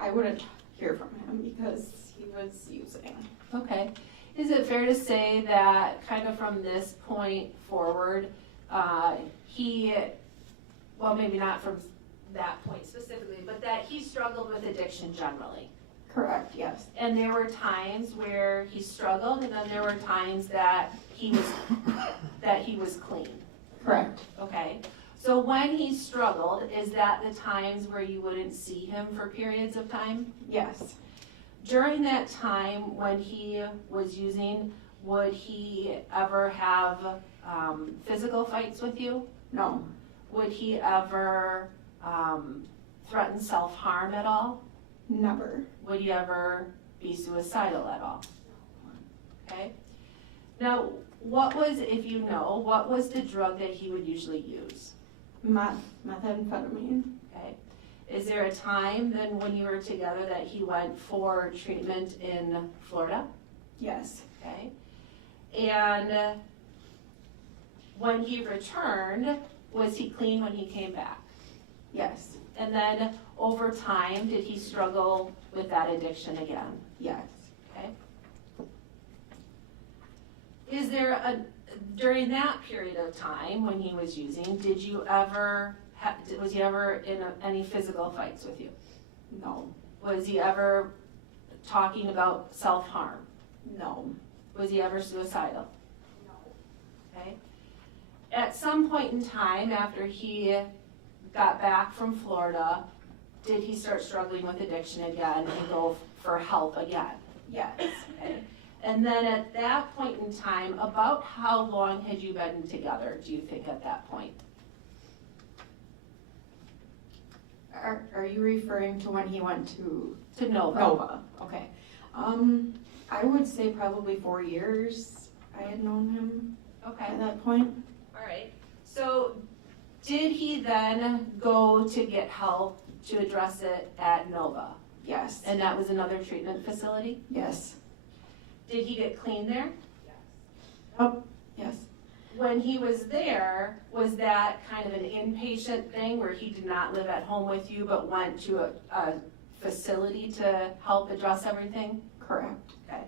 I wouldn't hear from him because he was using. Okay. Is it fair to say that kind of from this point forward, well, maybe not from that point specifically, but that he struggled with addiction generally? Correct, yes. And there were times where he struggled, and then there were times that he was clean. Correct. Okay. So when he struggled, is that the times where you wouldn't see him for periods of time? Yes. During that time when he was using, would he ever have physical fights with you? No. Would he ever threaten self-harm at all? Never. Would he ever be suicidal at all? Okay. Now, what was the drug that he would usually use? Methamphetamine. Okay. Is there a time then when you were together that he went for treatment in Florida? Yes. Okay. And when he returned, was he clean when he came back? Yes. And then over time, did he struggle with that addiction again? Yes. Okay. Is there during that period of time when he was using, was he ever in any physical fights with you? No. Was he ever talking about self-harm? No. Was he ever suicidal? No. Okay. At some point in time after he got back from Florida, did he start struggling with addiction again and go for help again? Yes. Okay. And then at that point in time, about how long had you been together, do you think, at that point? Are you referring to when he went to Nova. Nova? Okay. I would say probably 4 years I had known him Okay. at that point. All right. So did he then go to get help to address it at Nova? Yes. And that was another treatment facility? Yes. Did he get clean there? Yes. When he was there, was that kind of an inpatient thing where he did not live at home with you but went to a facility to help address everything? Correct. Okay.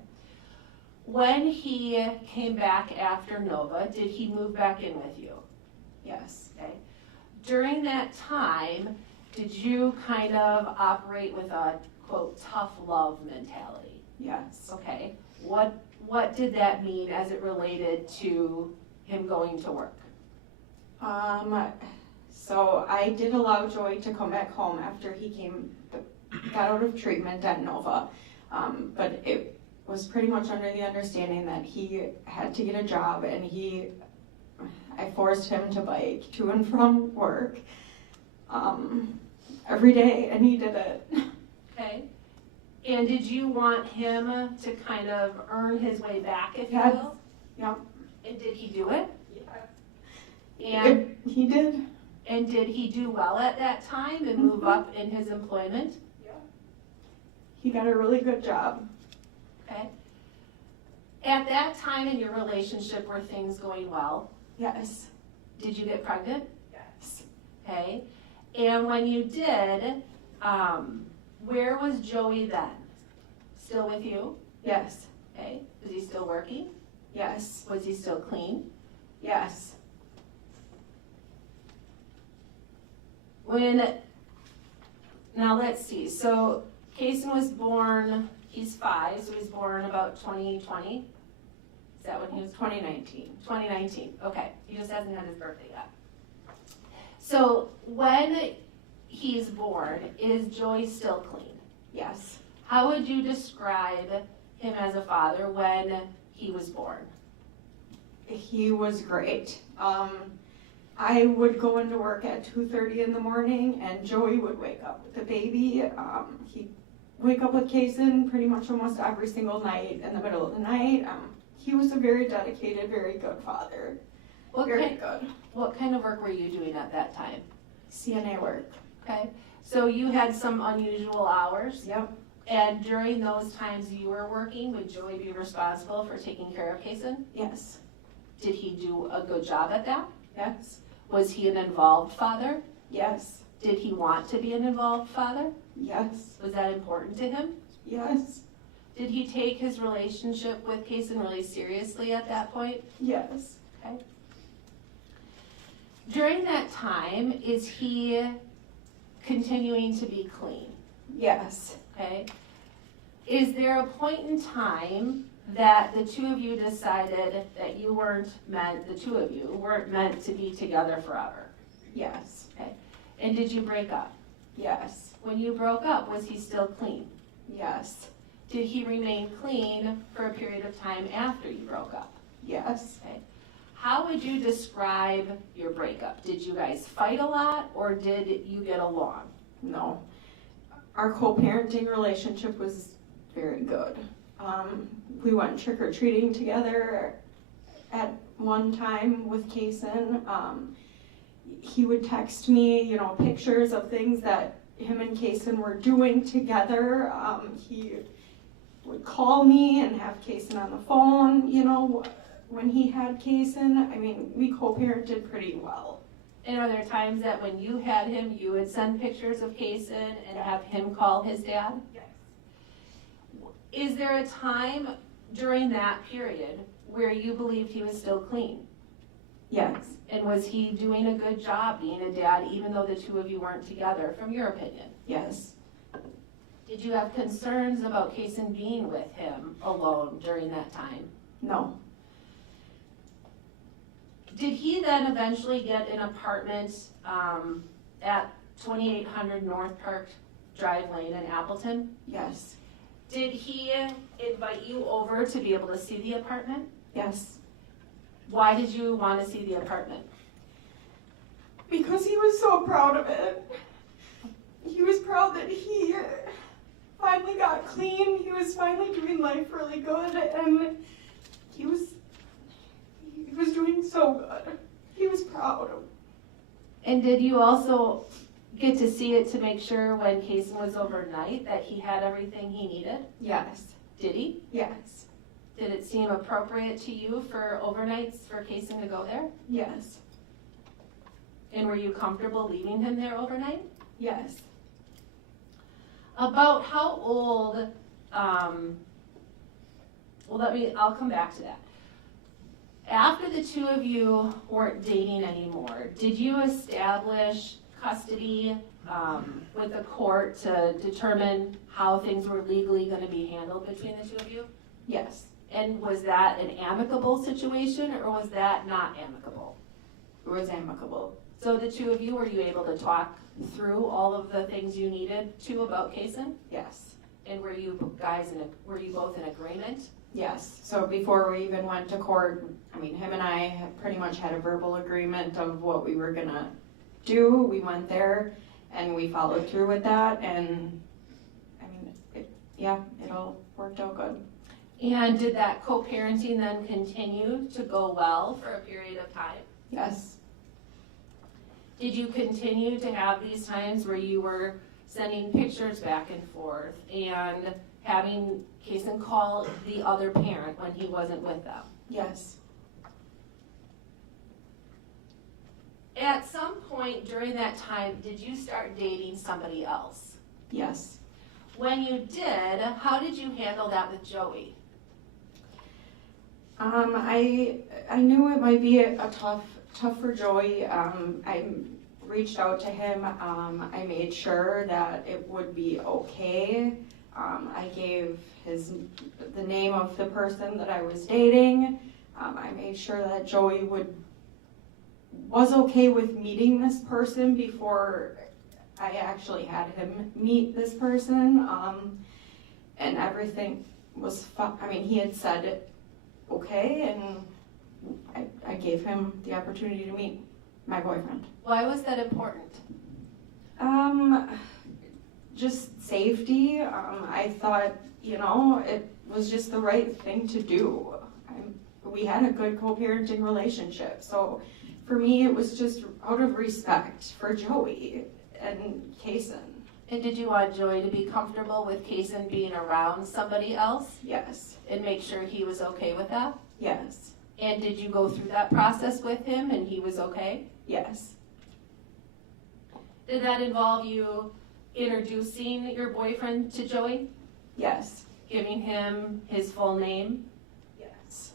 When he came back after Nova, did he move back in with you? Yes. Okay. During that time, did you kind of operate with a, quote, tough love mentality? Yes. Okay. What did that mean as it related to him going to work? So I did allow Joey to come back home after he got out of treatment at Nova. But it was pretty much under the understanding that he had to get a job, and I forced him to bike to and from work every day, and he did it. Okay. And did you want him to kind of earn his way back, if you Yes. will? Yep. And did he do it? Yeah. He did. And did he do well at that time and move up in his employment? He got a really good job. Okay. At that time in your relationship, were things going well? Yes. Did you get pregnant? Yes. Okay. And when you did, where was Joey then? Still with you? Yes. Okay. Was he still working? Yes. Was he still clean? Yes. Now let's see. So Kaysen was born, he's 5, so he's born about 2020. Is that when he was? 2019. 2019. Okay. He just hasn't had his birthday yet. So when he's born, is Joey still clean? Yes. How would you describe him as a father when he was born? He was great. I would go into work at 2:30 in the morning, and Joey would wake up with the baby. He'd wake up with Kaysen pretty much almost every single night in the middle of the night. He was a very dedicated, very good father. Very good. What kind of work were you doing at that time? CNA work. Okay. So you had some unusual hours? Yep. And during those times you were working, would Joey be responsible for taking care of Kaysen? Yes. Did he do a good job at that? Yes. Was he an involved father? Yes. Did he want to be an involved father? Yes. Was that important to him? Yes. Did he take his relationship with Kaysen really seriously at that point? Yes. Okay. During that time, is he continuing to be clean? Yes. Okay. Is there a point in time that the two of you decided that you weren't meant, the two of you weren't meant to be together forever? Yes. Okay. And did you break up? Yes. When you broke up, was he still clean? Yes. Did he remain clean for a period of time after you broke up? Yes. Okay. How would you describe your breakup? Did you guys fight a lot, or did you get along? No. Our co-parenting relationship was very good. We went trick-or-treating together at one time with Kaysen. He would text me, pictures of things that him and Kaysen were doing together. He would call me and have Kaysen on the phone, when he had Kaysen. I mean, we co-parented pretty well. And are there times that when you had him, you would send pictures of Kaysen and have him call his dad? Yes. Is there a time during that period where you believed he was still clean? Yes. And was he doing a good job being a dad even though the two of you weren't together, from your opinion? Yes. Did you have concerns about Kaysen being with him alone during that time? No. Did he then eventually get an apartment at 2800 North Park Drive Lane in Appleton? Yes. Did he invite you over to be able to see the apartment? Yes. Why did you want to see the apartment? Because he was so proud of it. He was proud that he finally got clean. He was finally doing life really good, and he was doing so good. He was proud. And did you also get to see it to make sure when Kaysen was overnight that he had everything he needed? Yes. Did he? Yes. Did it seem appropriate to you for overnights for Kaysen to go there? Yes. And were you comfortable leaving him there overnight? Yes. About how old, I'll come back to that. After the two of you weren't dating anymore, did you establish custody with the court to determine how things were legally going to be handled between the two of you? Yes. And was that an amicable situation or was that not amicable? It was amicable. So the two of you, were you able to talk through all of the things you needed to about Kaysen? Yes. And were you both in agreement? Yes. So before we even went to court, him and I had pretty much had a verbal agreement of what we were gonna do. We went there and we followed through with that, and it all worked out good. And did that co-parenting then continue to go well for a period of time? Yes. Did you continue to have these times where you were sending pictures back and forth and having Kaysen call the other parent when he wasn't with them? Yes. At some point during that time, did you start dating somebody else? Yes. When you did, how did you handle that with Joey? I knew it might be a tough for Joey. I reached out to him. I made sure that it would be okay. I gave the name of the person that I was dating. I made sure that Joey was okay with meeting this person before I actually had him meet this person. And everything was fine. He had said it okay, and I gave him the opportunity to meet my boyfriend. Why was that important? Just safety. I thought, it was just the right thing to do. We had a good co-parenting relationship, so for me it was just out of respect for Joey and Kaysen. And did you want Joey to be comfortable with Kaysen being around somebody else? Yes. And make sure he was okay with that? Yes. And did you go through that process with him and he was okay? Yes. Did that involve you introducing your boyfriend to Joey? Yes. Giving him his full name? Yes.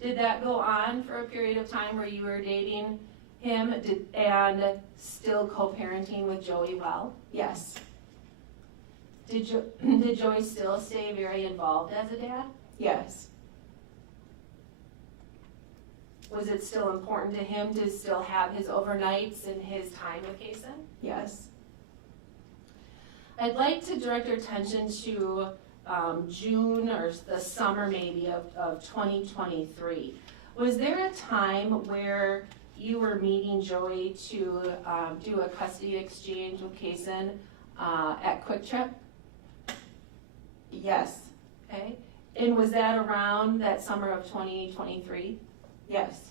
Did that go on for a period of time where you were dating him and still co-parenting with Joey well? Yes. Did Joey still stay very involved as a dad? Yes. Was it still important to him to still have his overnights and his time with Kaysen? Yes. I'd like to direct your attention to June or the summer maybe of 2023. Was there a time where you were meeting Joey to do a custody exchange with Kaysen at Quick Trip? Yes. Okay. And was that around that summer of 2023? Yes.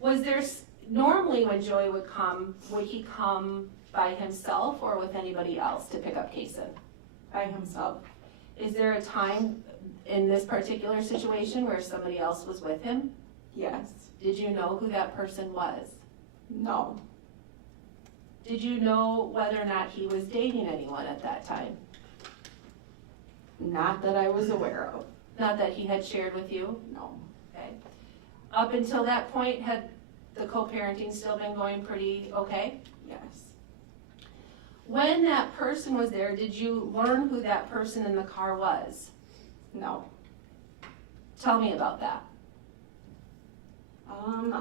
Was there, normally when Joey would he come by himself or with anybody else to pick up Kaysen? By himself. Is there a time in this particular situation where somebody else was with him? Yes. Did you know who that person was? No. Did you know whether or not he was dating anyone at that time? Not that I was aware of. Not that he had shared with you? No. Okay. Up until that point, had the co-parenting still been going pretty okay? Yes. When that person was there, did you learn who that person in the car was? No. Tell me about that.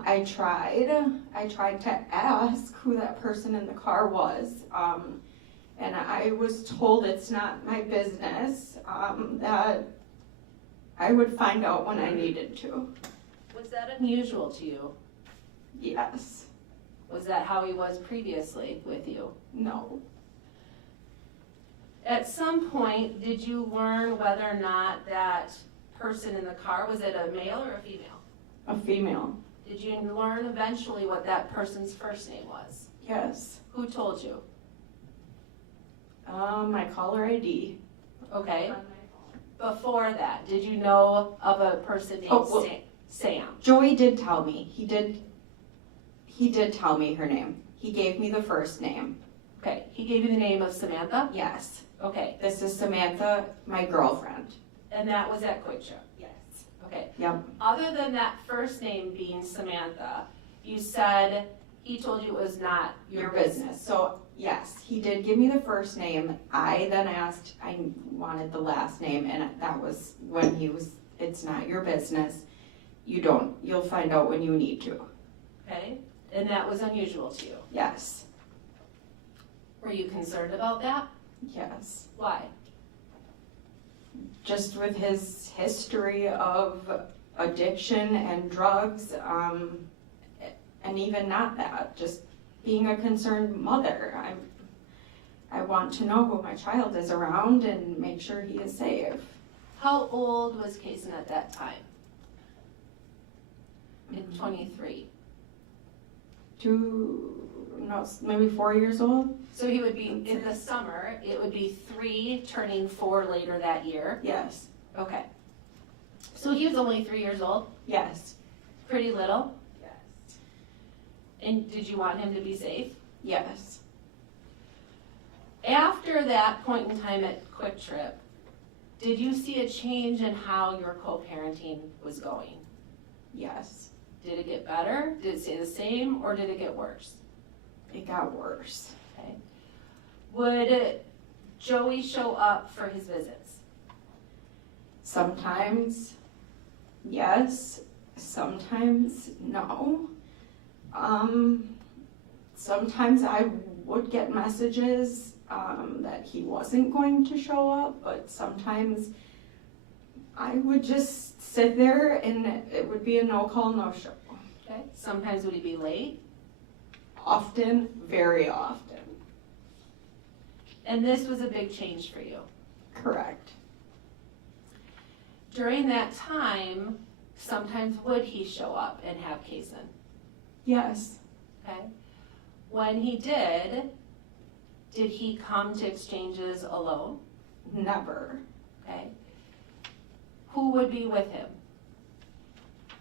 I tried to ask who that person in the car was, and I was told it's not my business, that I would find out when I needed to. Was that unusual to you? Yes. Was that how he was previously with you? No. At some point, did you learn whether or not that person in the car, was it a male or a female? A female. Did you learn eventually what that person's first name was? Yes. Who told you? My caller ID. Okay. Before that, did you know of a person named Oh, well, Sam? Joey did tell me. He did tell me her name. He gave me the first name. Okay, he gave you the name of Samantha? Yes. Okay, This is Samantha, my girlfriend. and that was at Quick Trip? Yes. Okay. Yep. Other than that first name being Samantha, you said he told you it was not Your business. So, yes, he did give me the first name. I then asked, I wanted the last name, and that was when he was, it's not your business. You'll find out when you need to. Okay, and that was unusual to you. Yes. Were you concerned about that? Yes. Why? Just with his history of addiction and drugs, and even not that, just being a concerned mother. I want to know who my child is around and make sure he is safe. How old was Kaysen at that time? In 23. Maybe 4 years old? So he would be, in the summer, it would be 3 turning 4 later that year. Yes. Okay. So he was only 3 years old? Yes. Pretty little? Yes. And did you want him to be safe? Yes. After that point in time at Quick Trip, did you see a change in how your co-parenting was going? Yes. Did it get better? Did it stay the same, or did it get worse? It got worse. Okay. Would Joey show up for his visits? Sometimes yes, sometimes no. Sometimes I would get messages that he wasn't going to show up, but sometimes I would just sit there and it would be a no call, no show. Okay. Sometimes would he be late? Often, very often. And this was a big change for you. Correct. During that time, sometimes would he show up and have Kaysen? Yes. Okay. When he did he come to exchanges alone? Never. Okay. Who would be with him?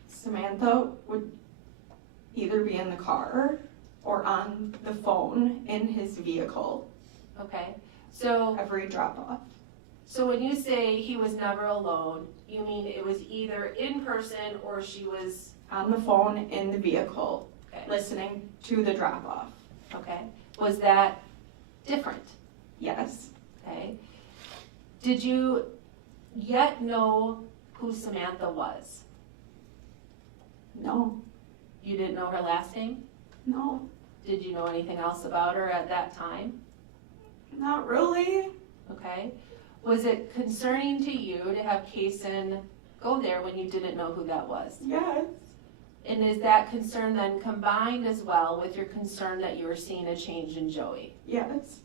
Samantha would either be in the car or on the phone in his vehicle Okay. So every drop off. So when you say he was never alone, you mean it was either in person or she was, On the phone in the vehicle, okay, listening to the drop off. okay. Was that different? Yes. Okay. Did you yet know who Samantha was? No. You didn't know her last name? No. Did you know anything else about her at that time? Not really. Okay. Was it concerning to you to have Kaysen go there when you didn't know who that was? Yes. And is that concern then combined as well with your concern that you were seeing a change in Joey? Yes.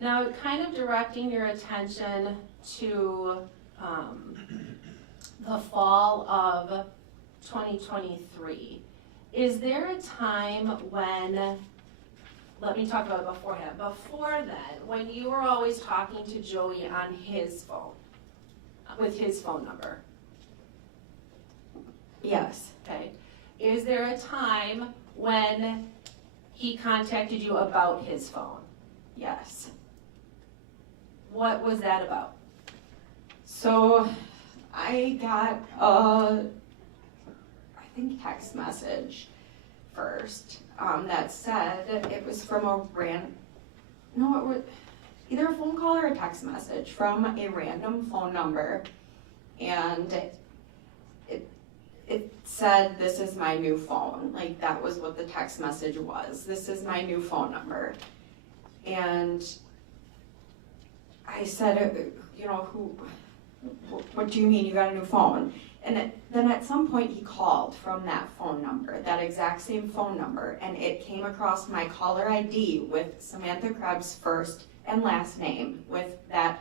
Now, kind of directing your attention to the fall of 2023, is there a time when, let me talk about it beforehand. Before then, when you were always talking to Joey on his phone, with his phone number, Yes. okay? Is there a time when he contacted you about his phone? Yes. What was that about? So I got a, I think text message first. that said it was from a no, it was either a phone call or a text message from a random phone number. And it said, "This is my new phone." Like, that was what the text message was. "This is my new phone number." And I said, you know, what do you mean you got a new phone? And then at some point he called from that phone number, that exact same phone number, and it came across my caller ID with Samantha Krebs' first and last name with that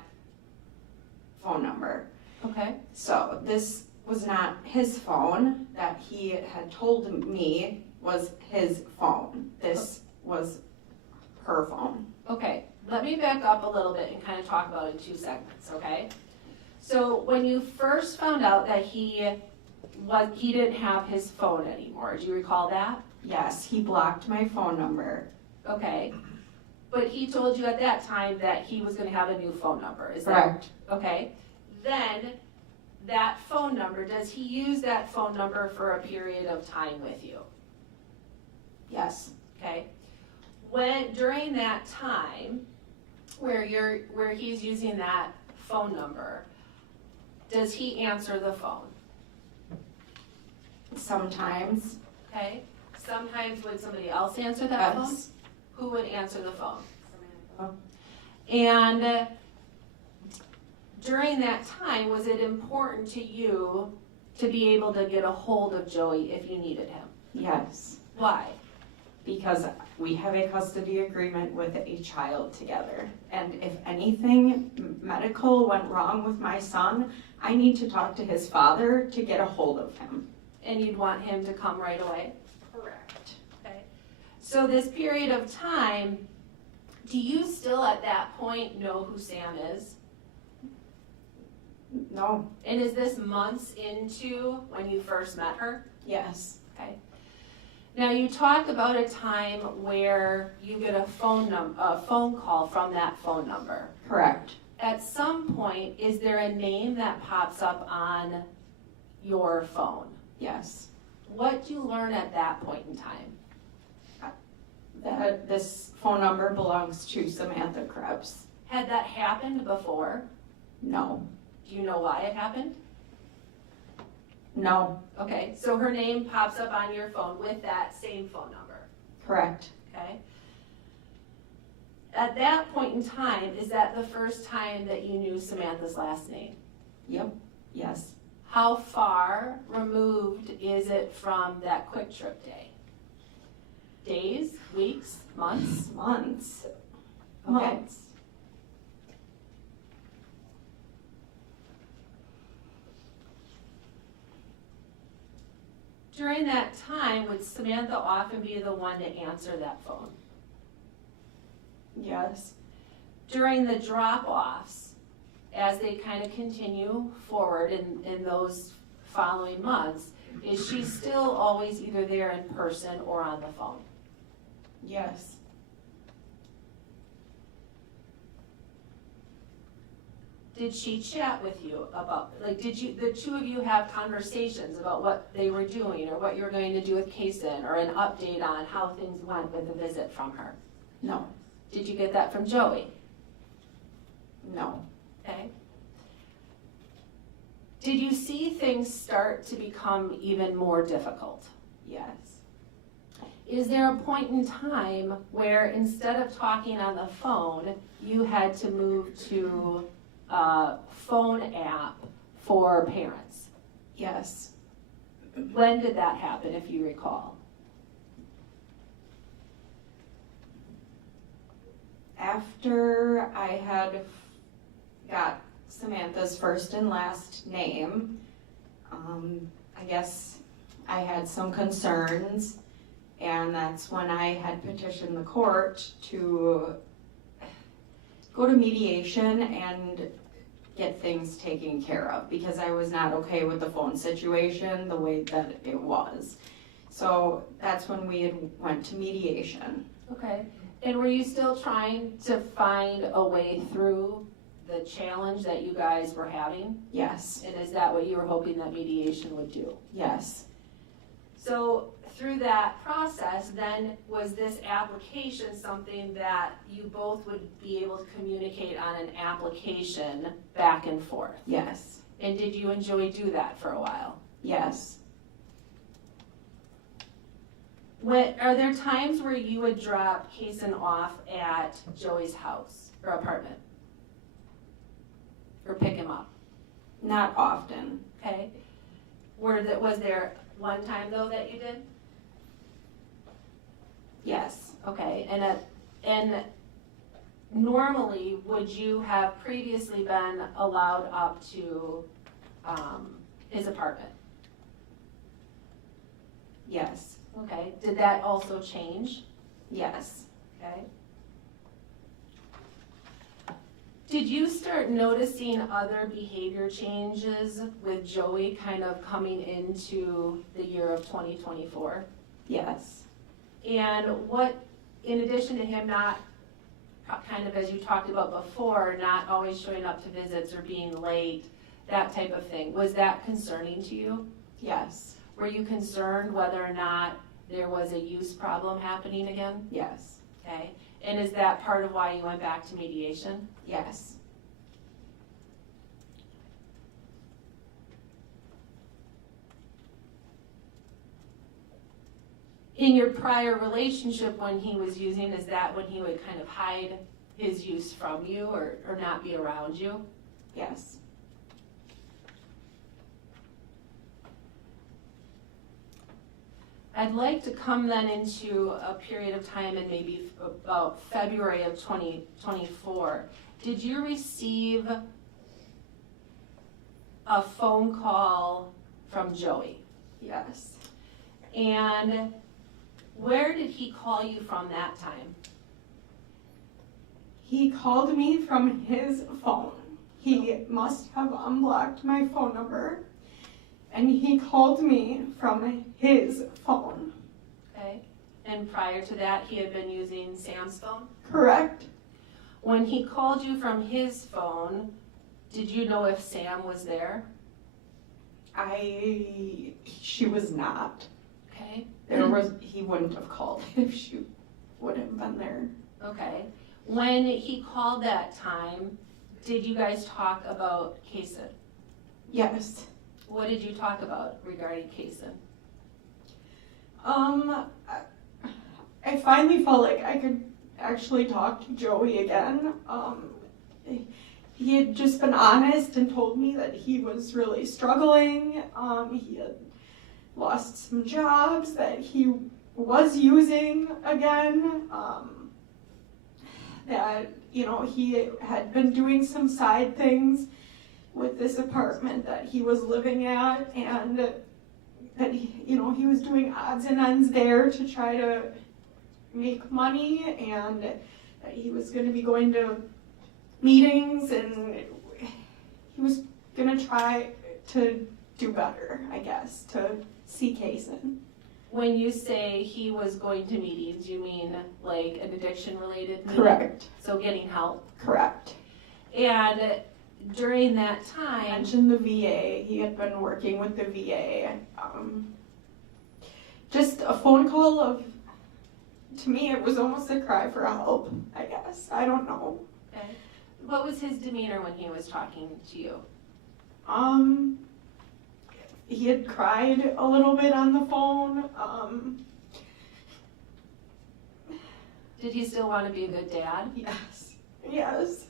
phone number. Okay. So this was not his phone that he had told me was his phone. This was her phone. Okay, let me back up a little bit and kind of talk about it in two segments, okay? So when you first found out that he didn't have his phone anymore, do you recall that? Yes, he blocked my phone number. Okay, but he told you at that time that he was gonna have a new phone number, is that? Correct. Okay, then that phone number, does he use that phone number for a period of time with you? Yes. Okay, during that time where he's using that phone number, does he answer the phone? Sometimes. Okay, sometimes would somebody else answer that phone? Yes. Who would answer the phone? Samantha. And during that time, was it important to you to be able to get a hold of Joey if you needed him? Yes. Why? Because we have a custody agreement with a child together. And if anything medical went wrong with my son, I need to talk to his father to get a hold of him. And you'd want him to come right away? Correct. Okay. So this period of time, do you still at that point know who Sam is? No. And is this months into when you first met her? Yes. Okay. Now you talked about a time where you get a phone call from that phone number. Correct. At some point, is there a name that pops up on your phone? Yes. What do you learn at that point in time? That this phone number belongs to Samantha Krebs. Had that happened before? No. Do you know why it happened? No. Okay, so her name pops up on your phone with that same phone number, Correct. okay? At that point in time, is that the first time that you knew Samantha's last name? Yep. Yes. How far removed is it from that quick trip day? Days, weeks, months? Months. Okay. Months. During that time, would Samantha often be the one to answer that phone? Yes. During the drop-offs, as they kind of continue forward in those following months, is she still always either there in person or on the phone? Yes. Did she chat with you about, like, did the two of you have conversations about what they were doing or what you were going to do with Kaysen or an update on how things went with the visit from her? No. Did you get that from Joey? No. Okay. Did you see things start to become even more difficult? Yes. Is there a point in time where instead of talking on the phone, you had to move to a phone app for parents? Yes. When did that happen, if you recall? After I had got Samantha's first and last name, I guess I had some concerns, and that's when I had petitioned the court to go to mediation and get things taken care of, because I was not okay with the phone situation the way that it was. So that's when we went to mediation. Okay. And were you still trying to find a way through the challenge that you guys were having? Yes. And is that what you were hoping that mediation would do? Yes. So through that process, then was this application something that you both would be able to communicate on an application back and forth? Yes. And did you enjoy do that for a while? Yes. Are there times where you would drop Kaysen off at Joey's house or apartment? Or pick him up, Not often. okay? Was there one time though that you did? Yes. Okay, and normally, would you have previously been allowed up to his apartment? Yes. Okay, did that also change? Yes. Okay. Did you start noticing other behavior changes with Joey kind of coming into the year of 2024? Yes. And what, in addition to him not, kind of as you talked about before, not always showing up to visits or being late, that type of thing, was that concerning to you? Yes. Were you concerned whether or not there was a use problem happening again? Yes. Okay, and is that part of why you went back to mediation? Yes. In your prior relationship when he was using, is that when he would kind of hide his use from you or not be around you? Yes. I'd like to come then into a period of time in maybe about February of 2024. Did you receive a phone call from Joey? Yes. And where did he call you from that time? He called me from his phone. He must have unblocked my phone number, and he called me from his phone. Okay. And prior to that, he had been using Sam's phone? Correct? When he called you from his phone, did you know if Sam was there? She was not. Okay. He wouldn't have called if she would have been there. Okay. When he called that time, did you guys talk about Kaysen? Yes. What did you talk about regarding Kaysen? I finally felt like I could actually talk to Joey again. He had just been honest and told me that he was really struggling. He had lost some jobs that he was using again. That, he had been doing some side things with this apartment that he was living at, and that, he was doing odds and ends there to try to make money, and that he was going to be going to meetings, and he was going to try to do better, I guess, to see Kaysen. When you say he was going to meetings, you mean like an addiction-related meeting? Correct. So getting help? Correct. And during that I time, mentioned the VA. He had been working with the VA. Just a phone call to me, it was almost a cry for help, I guess. I don't know. okay. What was his demeanor when he was talking to you? He had cried a little bit on the phone. Did he still want to be a good dad? Yes. Yes.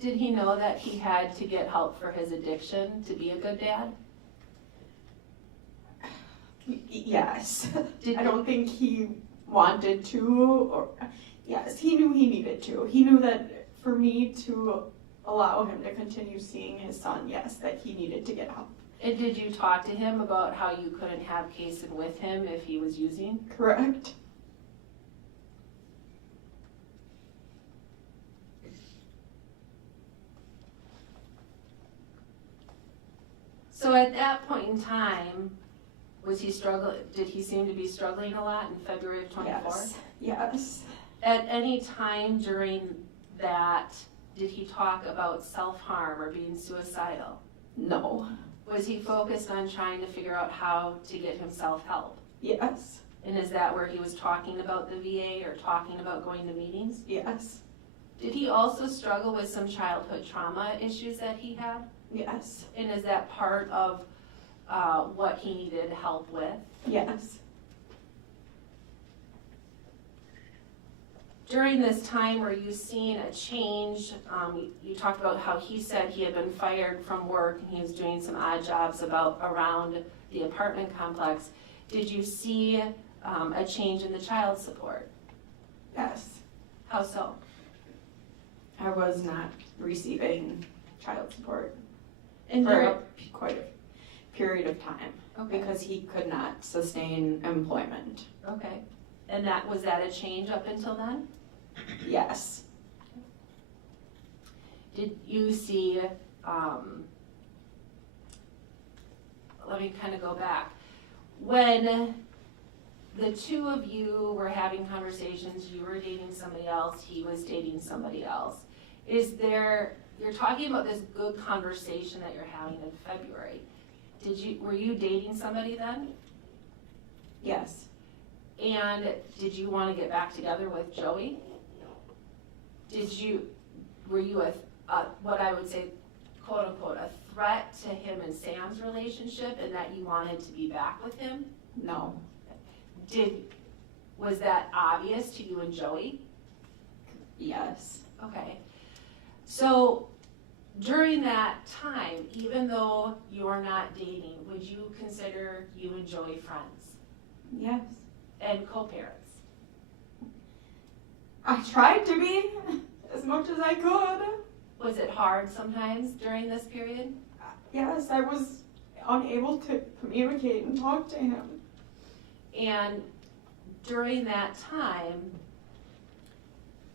Did he know that he had to get help for his addiction to be a good dad? Yes. Did I don't think he wanted to, yes, he knew he needed to. He knew that for me to allow him to continue seeing his son, yes, that he needed to get help. And did you talk to him about how you couldn't have Kaysen with him if he was using? Correct. So at that point in time, did he seem to be struggling a lot in February of 24? Yes. Yes. At any time during that, did he talk about self-harm or being suicidal? No. Was he focused on trying to figure out how to get himself help? Yes. And is that where he was talking about the VA or talking about going to meetings? Yes. Did he also struggle with some childhood trauma issues that he had? Yes. And is that part of what he needed help with? Yes. During this time, were you seeing a change? You talked about how he said he had been fired from work and he was doing some odd jobs around the apartment complex. Did you see a change in the child support? Yes. How so? I was not receiving child support And for quite a period of time okay. because he could not sustain employment. Okay. And was that a change up until then? Yes. Did you see, let me kind of go back. When the two of you were having conversations, you were dating somebody else, he was dating somebody else. You're talking about this good conversation that you're having in February. Were you dating somebody then? Yes. And did you want to get back together with Joey? Were you what I would say, quote unquote, a threat to him and Sam's relationship and that you wanted to be back with him? No. Was that obvious to you and Joey? Yes. Okay. So during that time, even though you're not dating, would you consider you and Joey friends Yes. and co-parents? I tried to be as much as I could. Was it hard sometimes during this period? Yes, I was unable to communicate and talk to him. And during that time,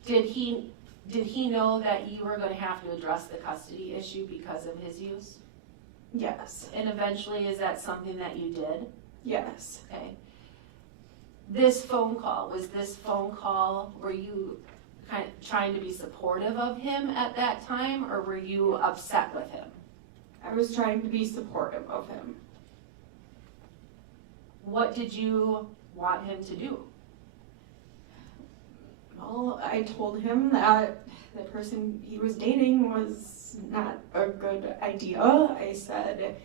did he know that you were going to have to address the custody issue because of his use? Yes. And eventually, is that something that you did? Yes. Okay. Was this phone call, were you kind of trying to be supportive of him at that time, or were you upset with him? I was trying to be supportive of him. What did you want him to do? Well, I told him that the person he was dating was not a good idea. I said,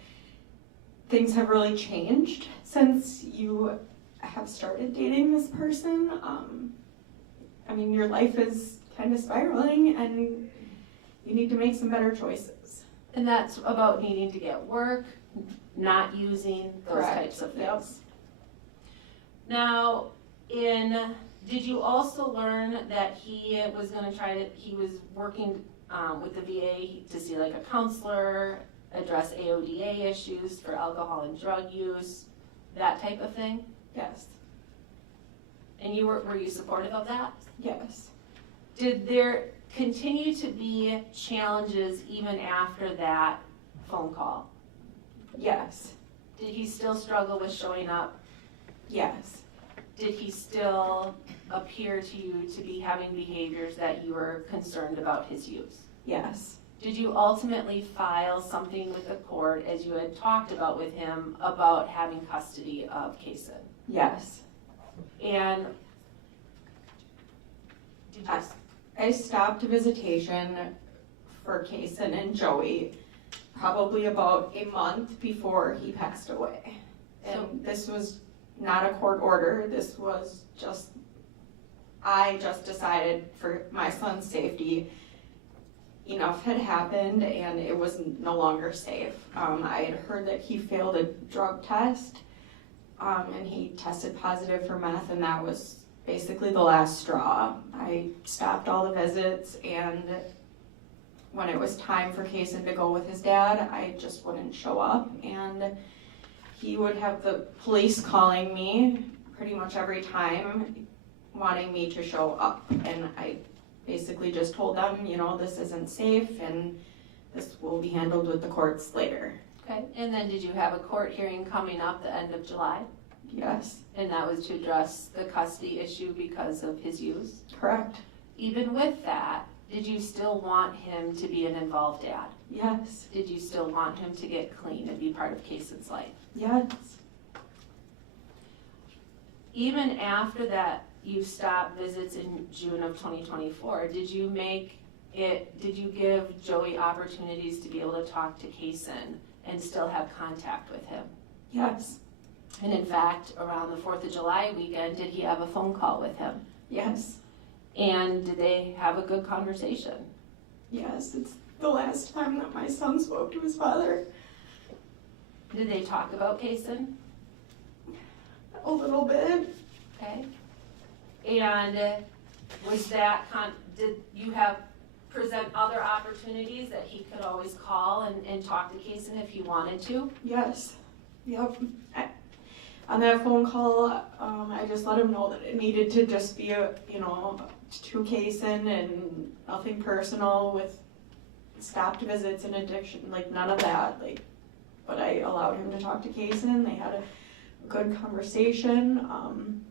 things have really changed since you have started dating this person. I mean, your life is kind of spiraling and you need to make some better choices. And that's about needing to get work, not using those Correct. types of things. Yep. Now, did you also learn that he was working with the VA to see like a counselor, address AODA issues for alcohol and drug use, that type of thing? Yes. And were you supportive of that? Yes. Did there continue to be challenges even after that phone call? Yes. Did he still struggle with showing up? Yes. Did he still appear to you to be having behaviors that you were concerned about his use? Yes. Did you ultimately file something with the court, as you had talked about with him, about having custody of Kaysen? Yes. And did you? I stopped visitation for Kaysen and Joey probably about a month before he passed away. And this was not a court order. This was I just decided for my son's safety, enough had happened and it was no longer safe. I had heard that he failed a drug test and he tested positive for meth, and that was basically the last straw. I stopped all the visits, and when it was time for Kaysen to go with his dad, I just wouldn't show up, and he would have the police calling me pretty much every time wanting me to show up, and I basically just told them, this isn't safe and this will be handled with the courts later. Okay, and then did you have a court hearing coming up the end of July? Yes. And that was to address the custody issue because of his use? Correct. Even with that, did you still want him to be an involved dad? Yes. Did you still want him to get clean and be part of Kaysen's life? Yes. even after that, you stopped visits in June of 2024, did you give Joey opportunities to be able to talk to Kaysen and still have contact with him? Yes. And in fact, around the 4th of July weekend, did he have a phone call with him? Yes. And did they have a good conversation? Yes. It's the last time that my son spoke to his father. Did they talk about Kaysen? A little bit. Okay. And was that, did you present other opportunities that he could always call and talk to Kaysen if he wanted to? Yes. Yep. On that phone call, I just let him know that it needed to just be to Kaysen and nothing personal with stopped visits and addiction, like none of that. But I allowed him to talk to Kaysen. They had a good conversation.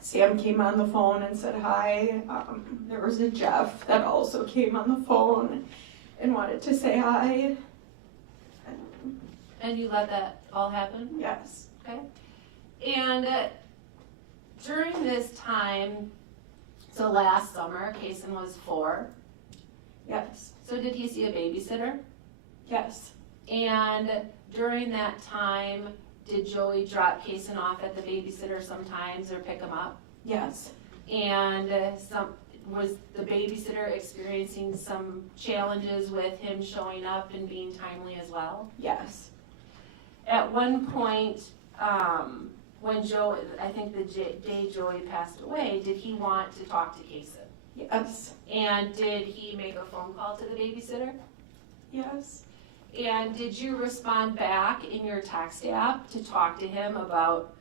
Sam came on the phone and said hi. There was a Jeff that also came on the phone and wanted to say hi. And you let that all happen? Yes. Okay. And during this time, so last summer, Kaysen was 4. Yes. So did he see a babysitter? Yes. And during that time, did Joey drop Kaysen off at the babysitter sometimes or pick him up? Yes. And was the babysitter experiencing some challenges with him showing up and being timely as well? Yes. At one point, when Joey, I think the day Joey passed away, did he want to talk to Kaysen? Yes. And did he make a phone call to the babysitter? Yes. And did you respond back in your text app to talk to him about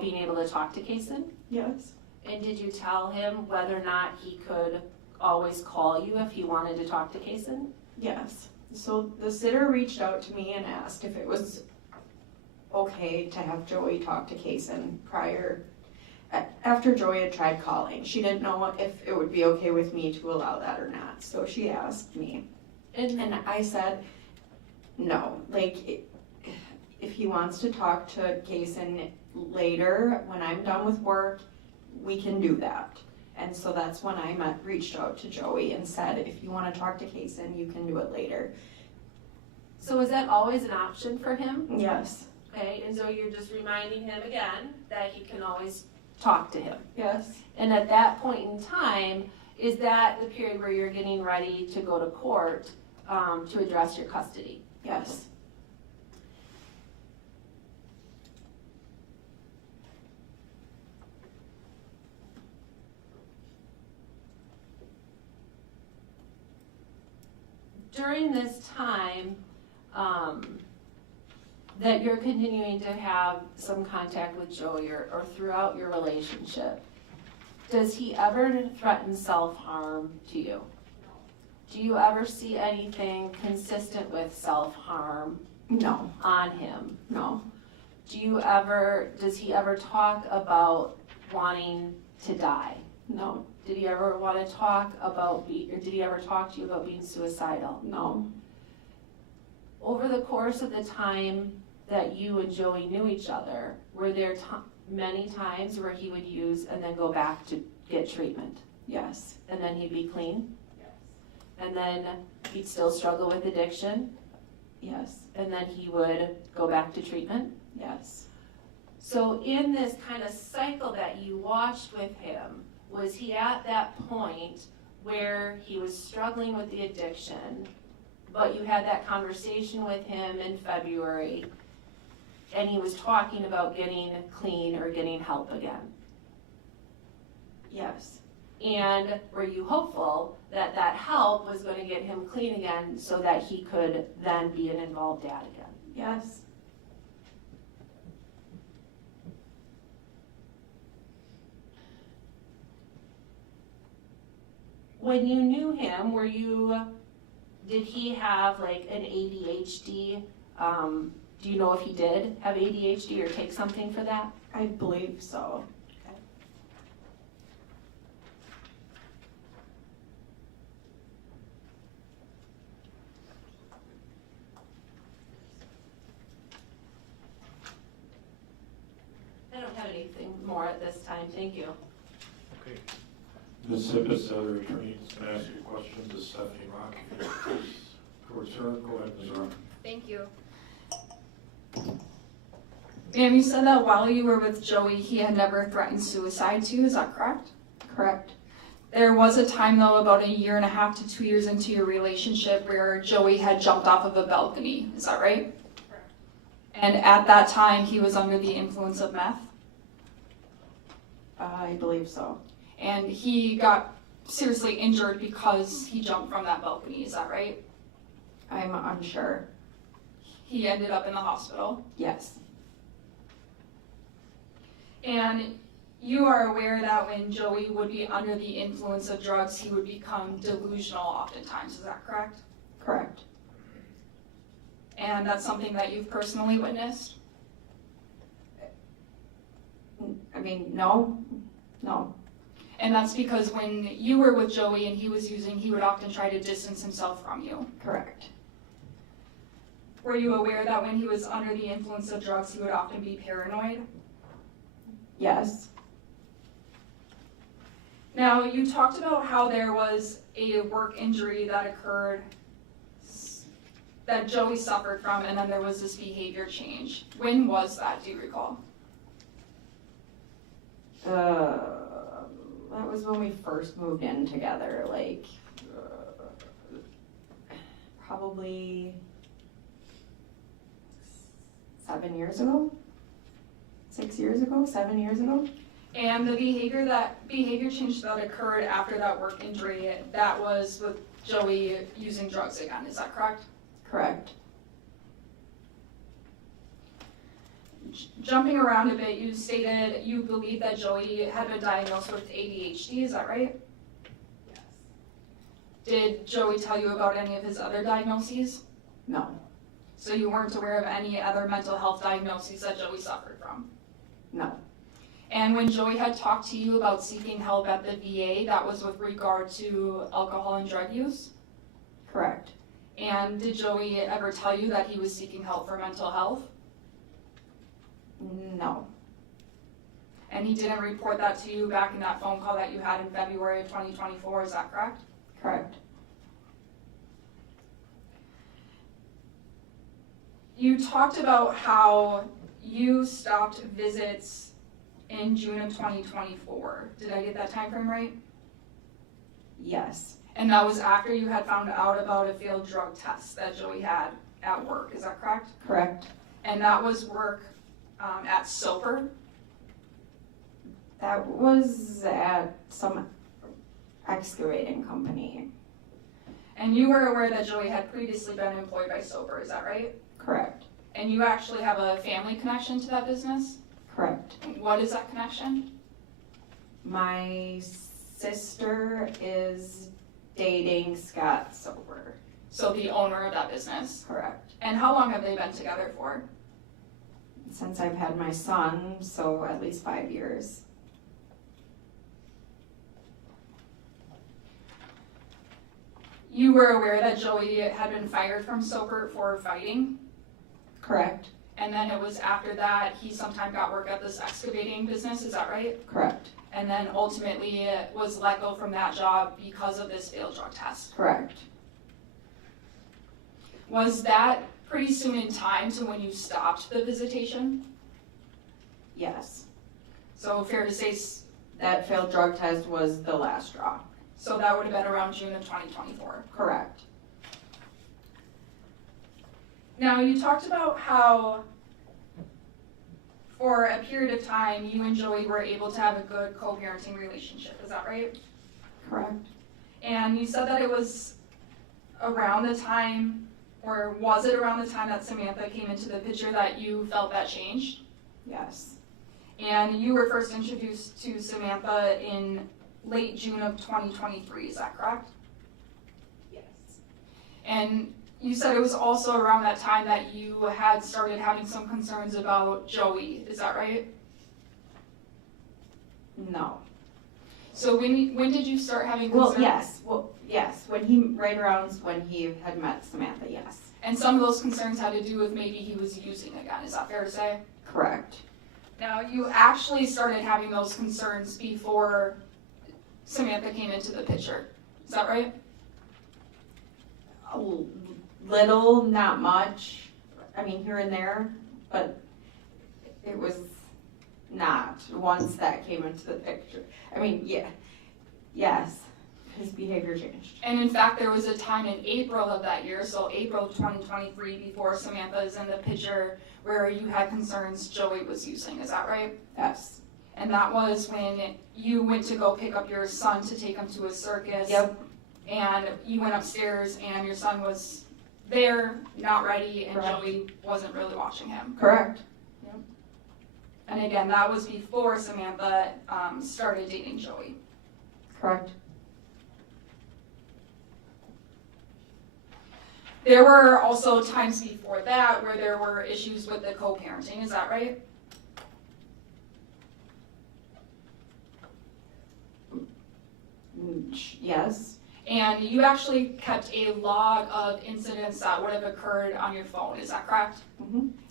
being able to talk to Kaysen? Yes. And did you tell him whether or not he could always call you if he wanted to talk to Kaysen? Yes. So the sitter reached out to me and asked if it was okay to have Joey talk to Kaysen after Joey had tried calling. She didn't know if it would be okay with me to allow that or not. So she asked me. And I said, no. If he wants to talk to Kaysen later, when I'm done with work, we can do that. And so that's when I reached out to Joey and said, if you want to talk to Kaysen, you can do it later. So is that always an option for him? Yes. Okay, and so you're just reminding him again that he can always talk to him. Yes. And at that point in time, is that the period where you're getting ready to go to court to address your custody? Yes. During this time that you're continuing to have some contact with Joey or throughout your relationship, does he ever threaten self-harm to you? Do you ever see anything consistent with self-harm? No. On him? No. Does he ever talk about wanting to die? No. Did he ever want to talk about, or did he ever talk to you about being suicidal? No. Over the course of the time that you and Joey knew each other, were there many times where he would use and then go back to get treatment? Yes. And then he'd be clean? Yes. And then he'd still struggle with addiction? Yes. And then he would go back to treatment? Yes. So in this kind of cycle that you watched with him, was he at that point where he was struggling with the addiction, but you had that conversation with him in February, and he was talking about getting clean or getting help again? Yes. And were you hopeful that that help was going to get him clean again so that he could then be an involved dad again? Yes. When you knew him, did he have like an ADHD? Do you know if he did have ADHD or take something for that? I believe so. I don't have any anything more at this time. Thank you. Okay. Ms. Hietpas, the other attorney is going to ask you questions. Is Stephanie Rock here? Towards her. Go ahead, Ms. Rock. Thank you. Ma'am, you said that while you were with Joey, he had never threatened suicide to you, is that correct? Correct. There was a time, though, about 1.5 to 2 years into your relationship where Joey had jumped off of a balcony, is that right? Correct. And at that time, he was under the influence of meth, I believe so. and he got seriously injured because he jumped from that balcony, is that right? I'm unsure. He ended up in the hospital. Yes. And you are aware that when Joey would be under the influence of drugs, he would become delusional oftentimes, is that correct? Correct. And that's something that you've personally witnessed? I mean, no. And that's because when you were with Joey and he was using, he would often try to distance himself from you. Correct. Were you aware that when he was under the influence of drugs, he would often be paranoid? Yes. Now, you talked about how there was a work injury that occurred that Joey suffered from, and then there was this behavior change. When was that, do you recall? That was when we first moved in together, like, probably 7 years ago? 6 years ago? 7 years ago? And the behavior change that occurred after that work injury, that was with Joey using drugs again, is that correct? Correct. Jumping around a bit, you stated you believe that Joey had been diagnosed with ADHD, is that right? Yes. Did Joey tell you about any of his other diagnoses? No. So you weren't aware of any other mental health diagnoses that Joey suffered from? No. And when Joey had talked to you about seeking help at the VA, that was with regard to alcohol and drug use? Correct. And did Joey ever tell you that he was seeking help for mental health? No. And he didn't report that to you back in that phone call that you had in February of 2024, is that correct? Correct. You talked about how you stopped visits in June of 2024. Did I get that time frame right? Yes. And that was after you had found out about a failed drug test that Joey had at work, is that correct? Correct. And that was work at Soper? That was at some excavating company. And you were aware that Joey had previously been employed by Soper, is that right? Correct. And you actually have a family connection to that business? Correct. What is that connection? My sister is dating Scott Soper. So the owner of that business. Correct. And how long have they been together for? Since I've had my son, so at least 5 years. You were aware that Joey had been fired from Soper for fighting? Correct. And then it was after that he sometime got work at this excavating business, is that right? Correct. And then ultimately was let go from that job because of this failed drug test. Correct. Was that pretty soon in time to when you stopped the visitation? Yes. So fair to say, That failed drug test was the last straw. so that would have been around June of 2024. Correct. Now, you talked about how for a period of time you and Joey were able to have a good co-parenting relationship, is that right? Correct. And you said that it was around the time, or was it around the time that Samantha came into the picture that you felt that changed? Yes. And you were first introduced to Samantha in late June of 2023, is that correct? Yes. And you said it was also around that time that you had started having some concerns about Joey, is that right? No. So when did you start having concerns? Well, yes. Right around when he had met Samantha, yes. And some of those concerns had to do with maybe he was using again, is that fair to say? Correct. Now, you actually started having those concerns before Samantha came into the picture. Is that right? A little, not much. I mean, here and there, but it was not once that came into the picture. I mean, yes, his behavior changed. And in fact, there was a time in April of that year, so April of 2023, before Samantha is in the picture, where you had concerns Joey was using. Is that right? Yes. And that was when you went to go pick up your son to take him to a circus. Yep. And you went upstairs and your son was there, not ready, and Correct. Joey wasn't really watching him. Correct. And again, that was before Samantha started dating Joey. Correct. There were also times before that where there were issues with the co-parenting. Is that right? Yes. And you actually kept a log of incidents that would have occurred on your phone. Is that correct?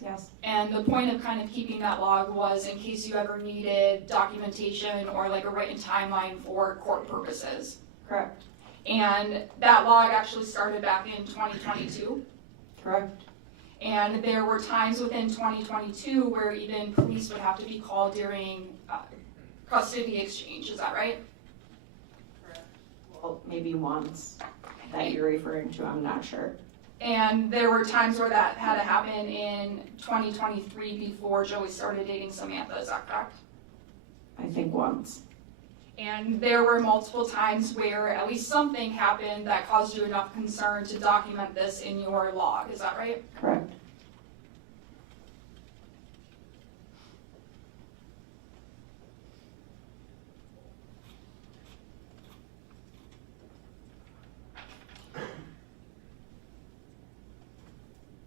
Yes. And the point of kind of keeping that log was in case you ever needed documentation or like a written timeline for court purposes. Correct. And that log actually started back in 2022. Correct. And there were times within 2022 where even police would have to be called during custody exchange. Is that right? Well, maybe once that you're referring to, I'm not sure. And there were times where that had to happen in 2023 before Joey started dating Samantha. Is that correct? I think once. And there were multiple times where at least something happened that caused you enough concern to document this in your log. Is that right? Correct.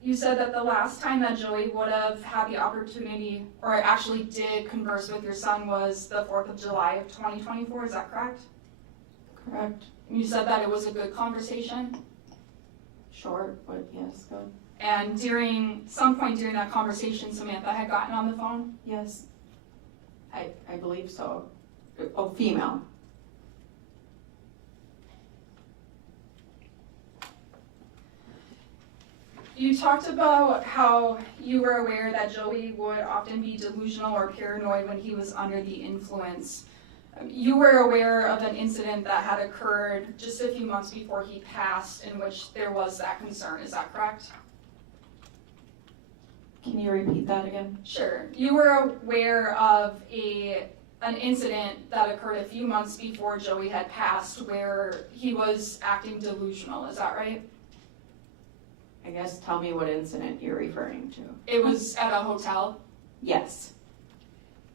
You said that the last time that Joey would have had the opportunity, or actually did converse with your son, was the 4th of July of 2024. Is that correct? Correct. You said that it was a good conversation. Short, but yes, good. And during some point during that conversation, Samantha had gotten on the phone. Yes. I believe so. Oh, female. You talked about how you were aware that Joey would often be delusional or paranoid when he was under the influence. You were aware of an incident that had occurred just a few months before he passed in which there was that concern. Is that correct? Can you repeat that again? Sure. You were aware of an incident that occurred a few months before Joey had passed where he was acting delusional. Is that right? I guess tell me what incident you're referring to. It was at a hotel, Yes.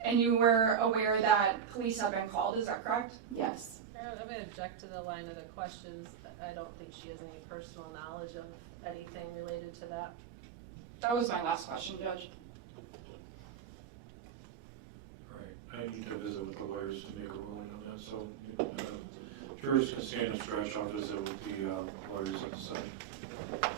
and you were aware that police had been called. Is that correct? Yes. I'm going to object to the line of the questions. I don't think she has any personal knowledge of anything related to that. That was my last question, Judge. All right, I need to visit with the lawyers to make a ruling on that, so jurors can stand and stretch. I'll visit with the lawyers at the site.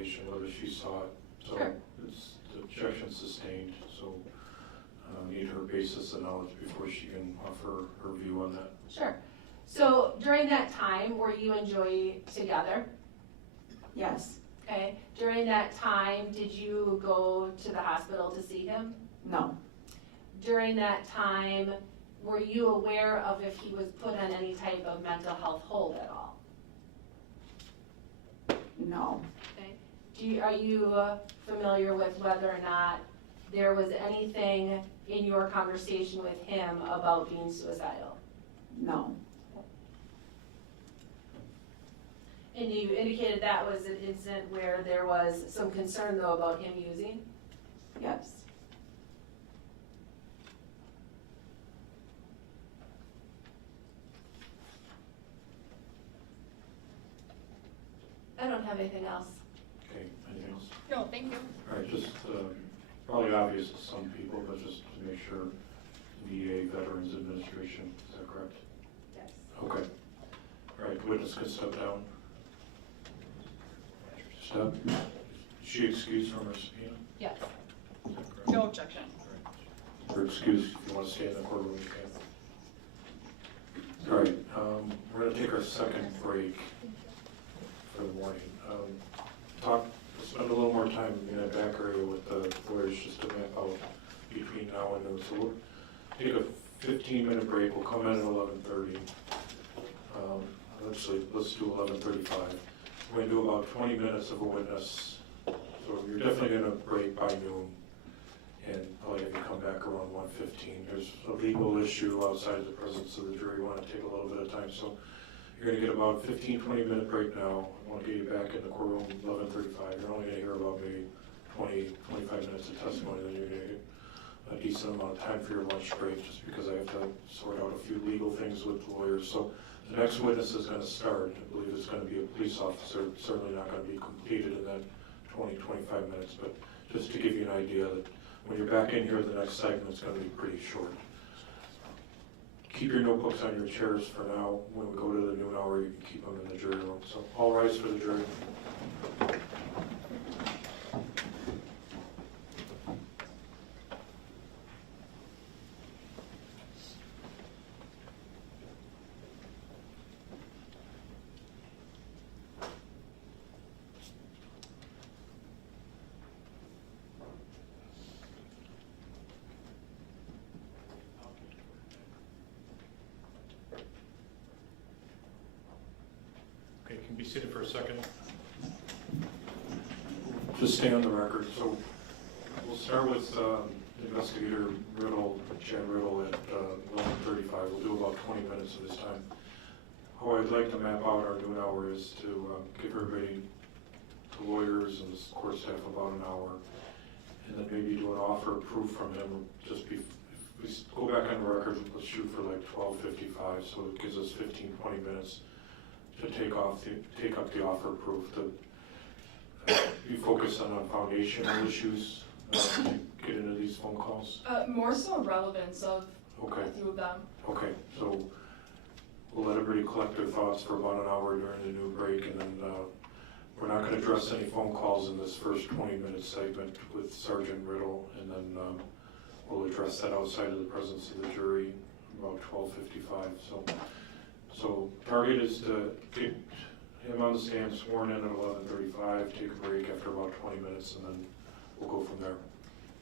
validation whether she saw it. So Sure. it's the objection sustained, so need her basis of knowledge before she can offer her view on that. Sure. So during that time, were you and Joey together? Yes. Okay. During that time, did you go to the hospital to see him? No. During that time, were you aware of if he was put on any type of mental health hold at all? No. Okay. Are you familiar with whether or not there was anything in your conversation with him about being suicidal? No. And you indicated that was an incident where there was some concern though about him using? Yes. I don't have anything else. Okay, anything else? No, thank you. All right, just probably obvious to some people, but just to make sure, VA Veterans Administration, is that correct? Yes. Okay. All right, witness can step down. Step. Is she excused from her subpoena? Yes. Is that correct? No objection. Or excused, if you want to stay in the courtroom, you can. All right, we're going to take our second break for the morning. Spend a little more time in that back area with the lawyers just to map out between now and noon. So we'll take a 15-minute break. We'll come in at 11:30. Let's do 11:35. We're going to do about 20 minutes of a witness. So you're definitely going to break by noon. And probably have you come back around 1:15. There's a legal issue outside the presence of the jury. We want to take a little bit of time. So you're going to get about a 15-20 minute break now. I want to get you back in the courtroom 11:35. You're only going to hear about maybe 20-25 minutes of testimony. Then you're going to get a decent amount of time for your lunch break just because I have to sort out a few legal things with the lawyers. So the next witness is going to start. I believe it's going to be a police officer. It's certainly not going to be completed in that 20-25 minutes. But just to give you an idea that when you're back in here, the next segment's going to be pretty short. Keep your notebooks on your chairs for now. When we go to the noon hour, you can keep them in the jury room. So all rise for the jury. Okay, can be seated for a second. Just stay on the record. So we'll start with Investigator Riddle, Chad Riddle at 11:35. We'll do about 20 minutes of his time. How I'd like to map out our noon hour is to give everybody, the lawyers and the court staff, about an hour, and then maybe do an offer of proof from him. Just if we go back on the record, let's shoot for like 12:55, so it gives us 15-20 minutes to take up the offer of proof. You focus on foundational issues, get into these phone calls. More so relevance of Okay. a few of them. Okay, so we'll let everybody collect their thoughts for about an hour during the noon break, and then we're not going to address any phone calls in this first 20-minute segment with Sergeant Riddle, and then we'll address that outside of the presence of the jury about 12:55. So target is to get him on the stand, sworn in at 11:35, take a break after about 20 minutes, and then we'll go from there.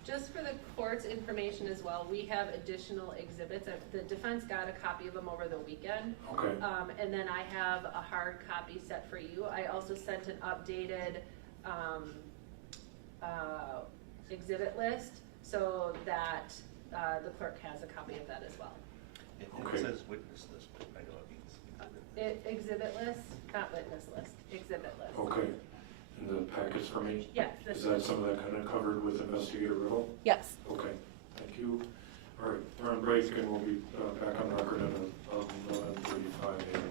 Just for the court's information as well, we have additional exhibits. The defense got a copy of them over the weekend. Okay. And then I have a hard copy set for you. I also sent an updated exhibit list so that the clerk has a copy of that as well. Okay. It says witness list, but I know it means exhibit. Exhibit list, not witness list, exhibit list. Okay. And the packets for me? Yes. Is that some of that kind of covered with Investigator Riddle? Yes. Okay, thank you. All right, we're on break and we'll be back on record at 11:35 a.m.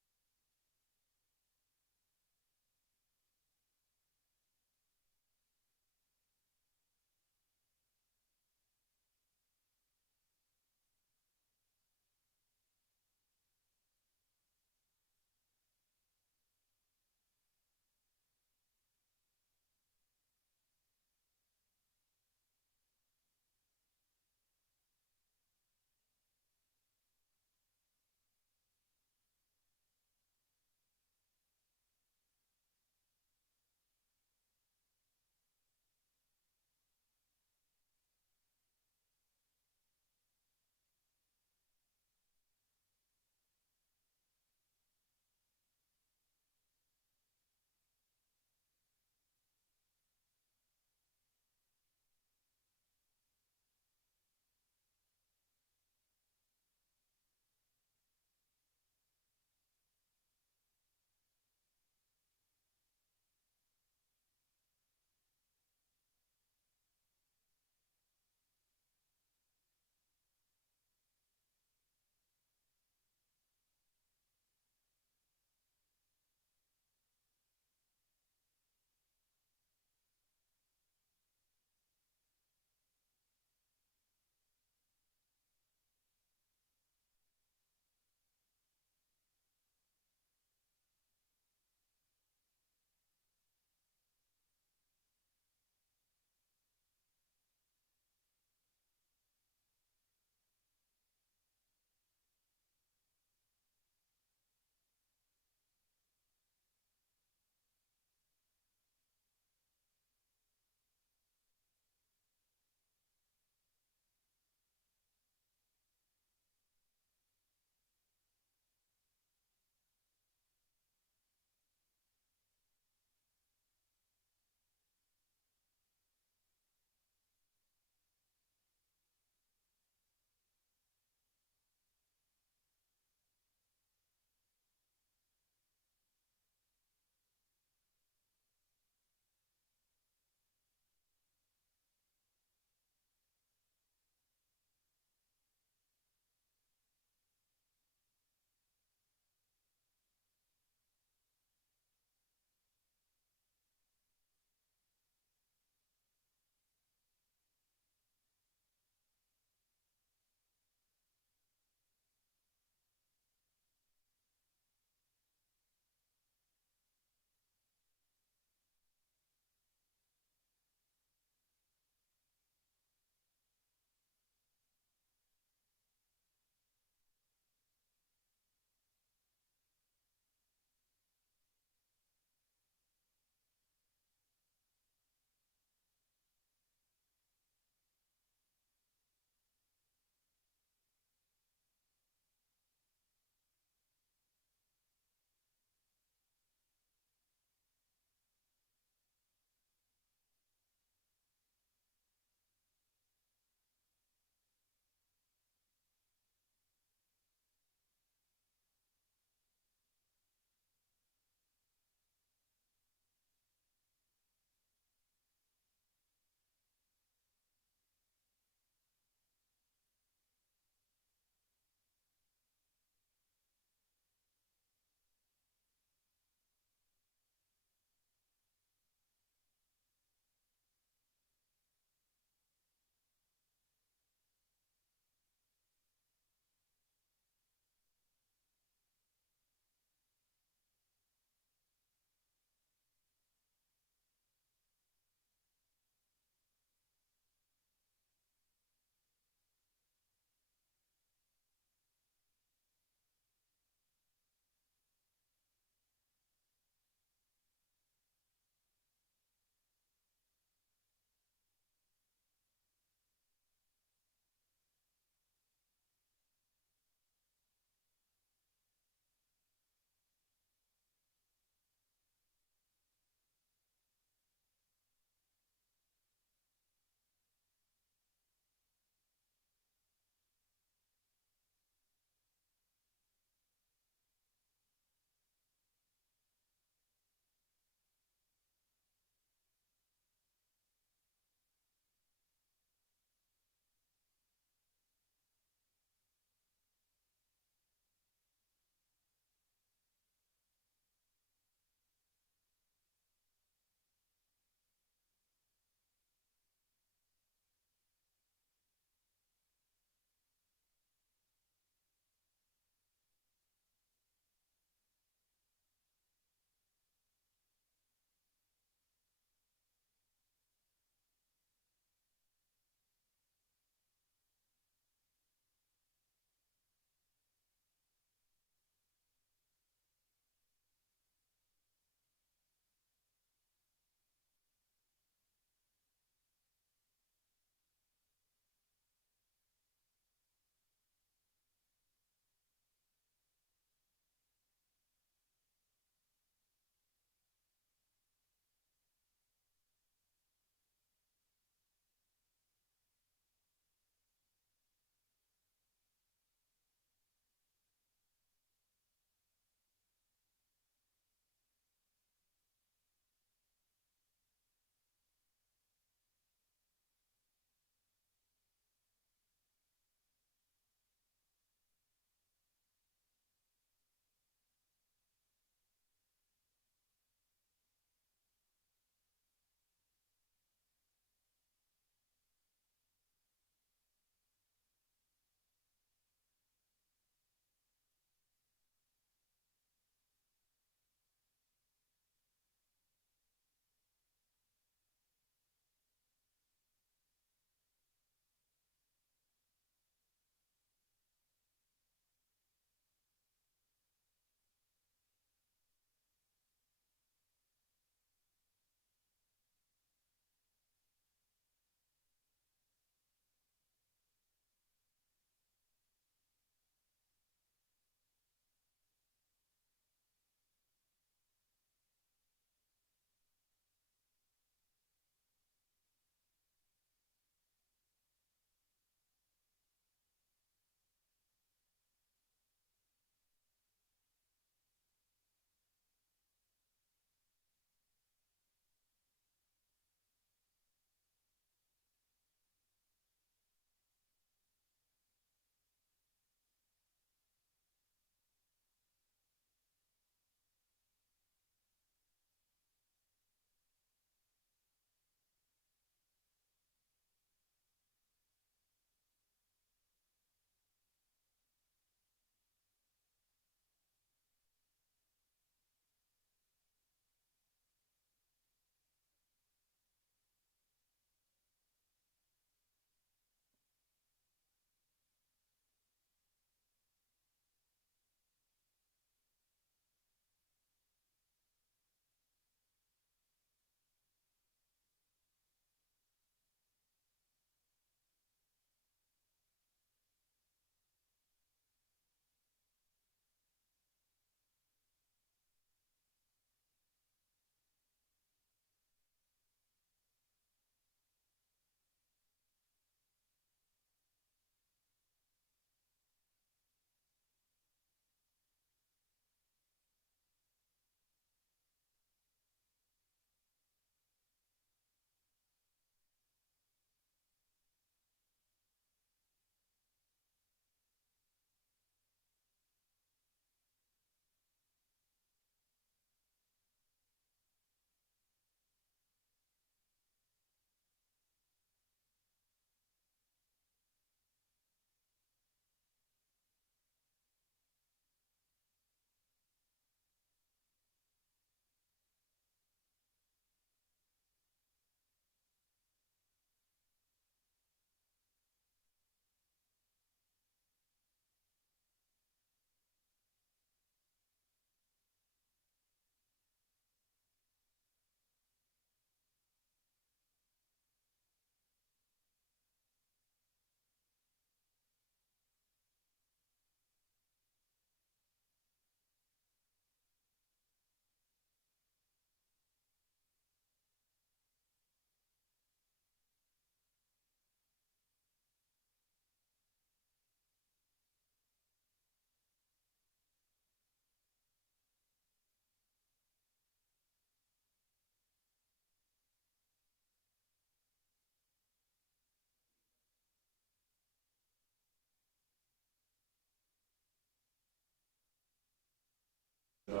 Are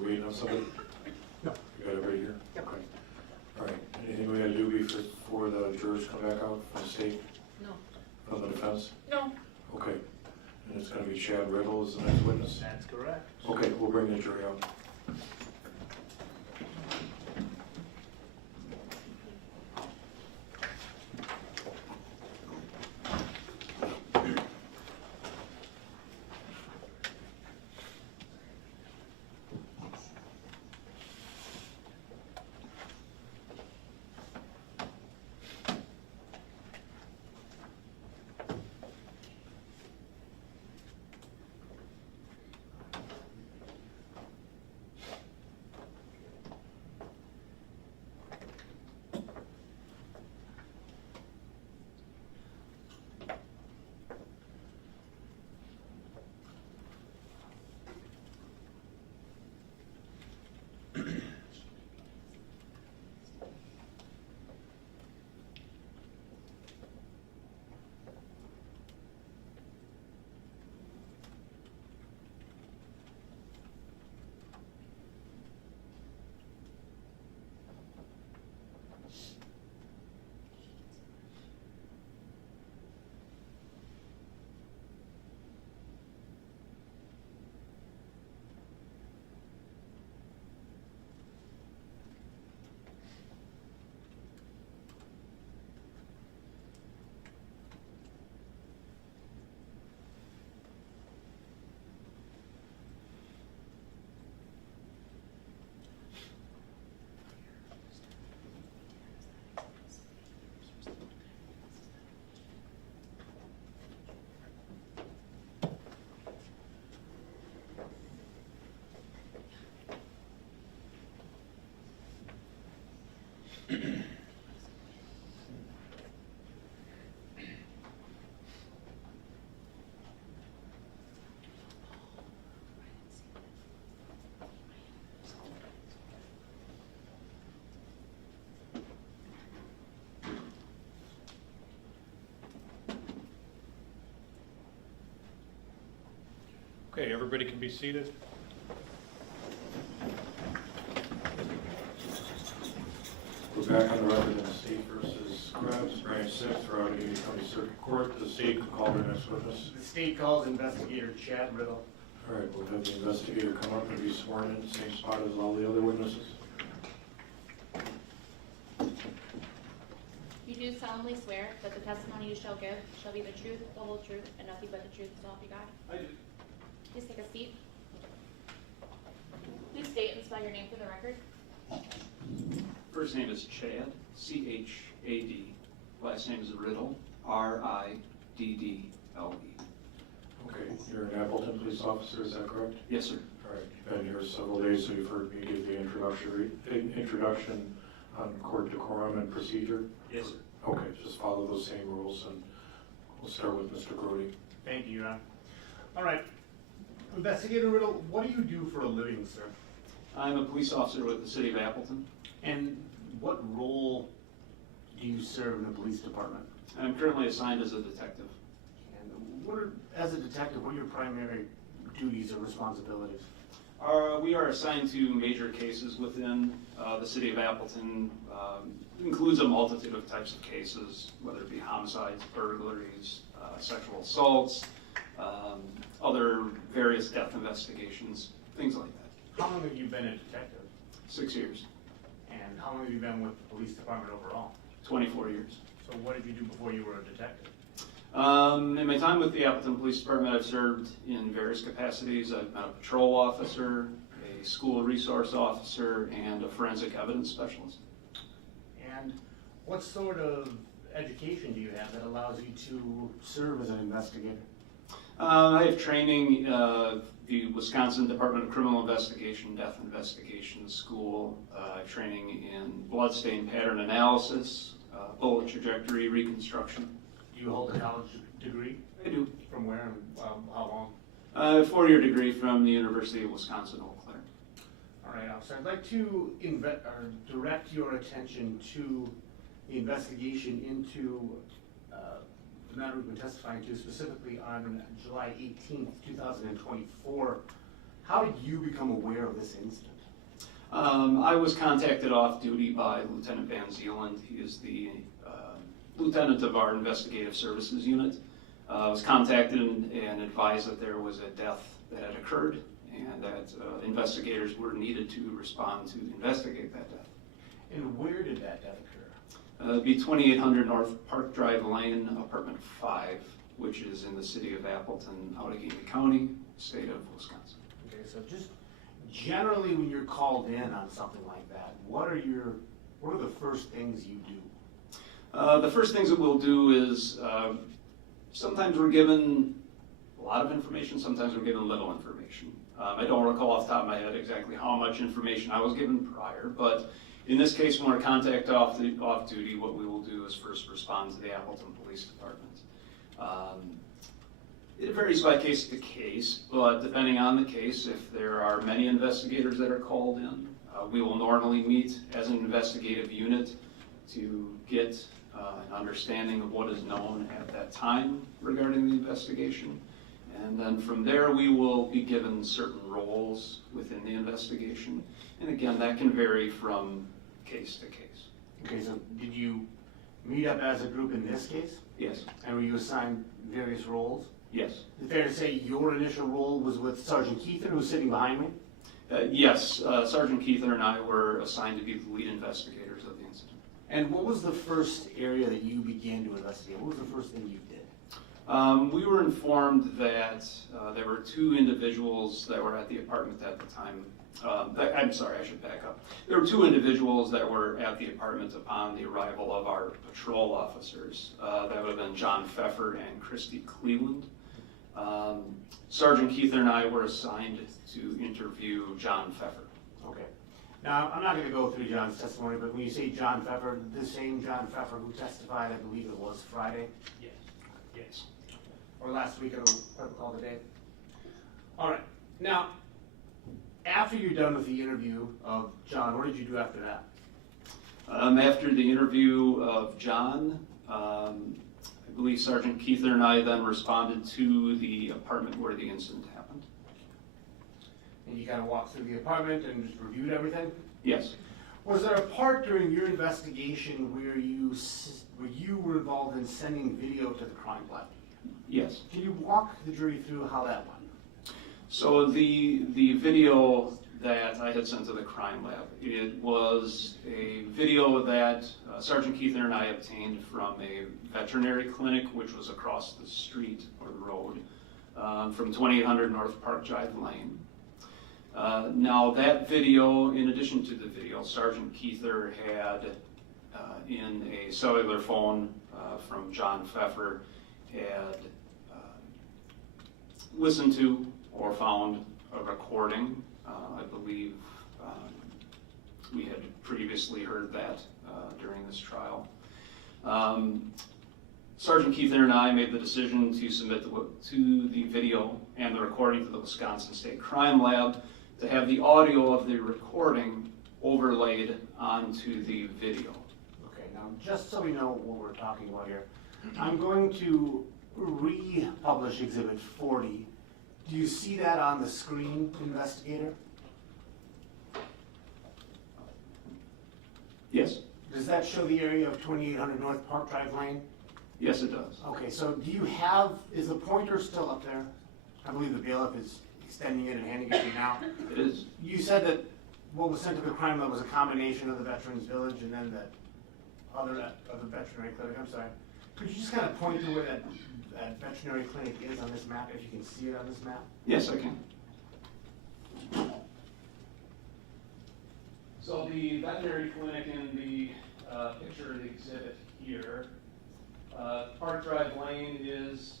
we waiting on somebody? No. You got everybody here? Yep. Okay. All right, anything we gotta do before the jurors come back out from the state, No. from the defense? No. Okay, and it's gonna be Chad Riddle as the next witness? That's correct. Okay, we'll bring the jury out. Okay, everybody can be seated. We're back on the record in the state versus Krebs, branch 6, for Allegheny County Circuit Court. The state can call their next witness. The state calls investigator Chad Riddle. All right, we'll have the investigator come up and be sworn in, same spot as all the other witnesses. You do solemnly swear that the testimony you shall give shall be the truth, the whole truth, and nothing but the truth, so help you God? I do. Please take a seat. Please state and spell your name for the record. First name is Chad, C-H-A-D. Last name is Riddle, R-I-D-D-L-E. Okay, you're an Appleton police officer, is that correct? Yes, sir. All right, you've been here several days, so you've heard me give the introduction on court decorum and procedure? Yes, sir. Okay, just follow those same rules, and we'll start with Mr. Grody. Thank you, Your Honor. All right. Investigator Riddle, what do you do for a living, sir? I'm a police officer with the city of Appleton. And what role do you serve in the police department? I'm currently assigned as a detective. And as a detective, what are your primary duties or responsibilities? We are assigned to major cases within the city of Appleton. Includes a multitude of types of cases, whether it be homicides, burglaries, sexual assaults, other various death investigations, things like that. How long have you been a detective? 6 years, And how long have you been with the police department overall? 24 years. So what did you do before you were a detective? In my time with the Appleton Police Department, I've served in various capacities. I've been a patrol officer, a school resource officer, and a forensic evidence specialist. And what sort of education do you have that allows you to serve as an investigator? I have training, the Wisconsin Department of Criminal Investigation, Death Investigation School. I have training in bloodstain pattern analysis, bullet trajectory reconstruction. Do you hold a college degree? I do. From where and how long? A 4-year degree from the University of Wisconsin-Eau Claire. All right, officer, I'd like to direct your attention to the investigation into the matter we've been testifying to, specifically on July 18th, 2024. How did you become aware of this incident? I was contacted off duty by Lieutenant Van Zeeland. He is the lieutenant of our investigative services unit. I was contacted and advised that there was a death that had occurred and that investigators were needed to respond to investigate that death. And where did that death occur? It'd be 2800 North Park Drive Lane, apartment 5, which is in the city of Appleton, Allegheny County, state of Wisconsin. Okay, so just generally when you're called in on something like that, what are the first things you do? The first things that we'll do is sometimes we're given a lot of information, sometimes we're given little information. I don't recall off the top of my head exactly how much information I was given prior, but in this case, when we're contacted off duty, what we will do is first respond to the Appleton Police Department. It varies by case to case, but depending on the case, if there are many investigators that are called in, we will normally meet as an investigative unit to get an understanding of what is known at that time regarding the investigation. And then from there, we will be given certain roles within the investigation. And again, that can vary from case to case. Okay, so did you meet up as a group in this case? Yes. And were you assigned various roles? Yes. Is it fair to say your initial role was with Sergeant Keither, who's sitting behind me? Yes, Sergeant Keither and I were assigned to be the lead investigators of the incident. And what was the first area that you began to investigate? What was the first thing you did? We were informed that there were 2 individuals that were at the apartment at the time. I'm sorry, I should back up. There were 2 individuals that were at the apartment upon the arrival of our patrol officers. That would have been John Pfeffer and Christy Cleveland. Sergeant Keither and I were assigned to interview John Pfeffer. Okay. Now, I'm not going to go through John's testimony, but when you say John Pfeffer, the same John Pfeffer who testified, I believe it was Friday? Yes. Yes. Or last week, I don't recall the date. All right. Now, after you're done with the interview of John, what did you do after that? After the interview of John, I believe Sergeant Keither and I then responded to the apartment where the incident happened. And you kind of walked through the apartment and just reviewed everything? Yes. Was there a part during your investigation where you were involved in sending video to the crime lab? Yes. Can you walk the jury through how that went? So the video that I had sent to the crime lab, it was a video that Sergeant Keither and I obtained from a veterinary clinic, which was across the street or the road from 2800 North Park Drive Lane. Now that video, in addition to the video, Sergeant Keither had in a cellular phone from John Pfeffer had listened to or found a recording. I believe we had previously heard that during this trial. Sergeant Keither and I made the decision to submit to the video and the recording to the Wisconsin State Crime Lab to have the audio of the recording overlaid onto the video. Okay, now just so we know what we're talking about here, I'm going to republish Exhibit 40. Do you see that on the screen, investigator? Yes. Does that show the area of 2800 North Park Drive Lane? Yes, it does. Okay, so is the pointer still up there? I believe the bailiff is extending it and handing it to you now. It is. You said that what was sent to the crime lab was a combination of the Veterans Village and then that other veterinary clinic. I'm sorry. Could you just kind of point to where that veterinary clinic is on this map, if you can see it on this map? Yes, I can. So the veterinary clinic in the picture of the exhibit here, Park Drive Lane is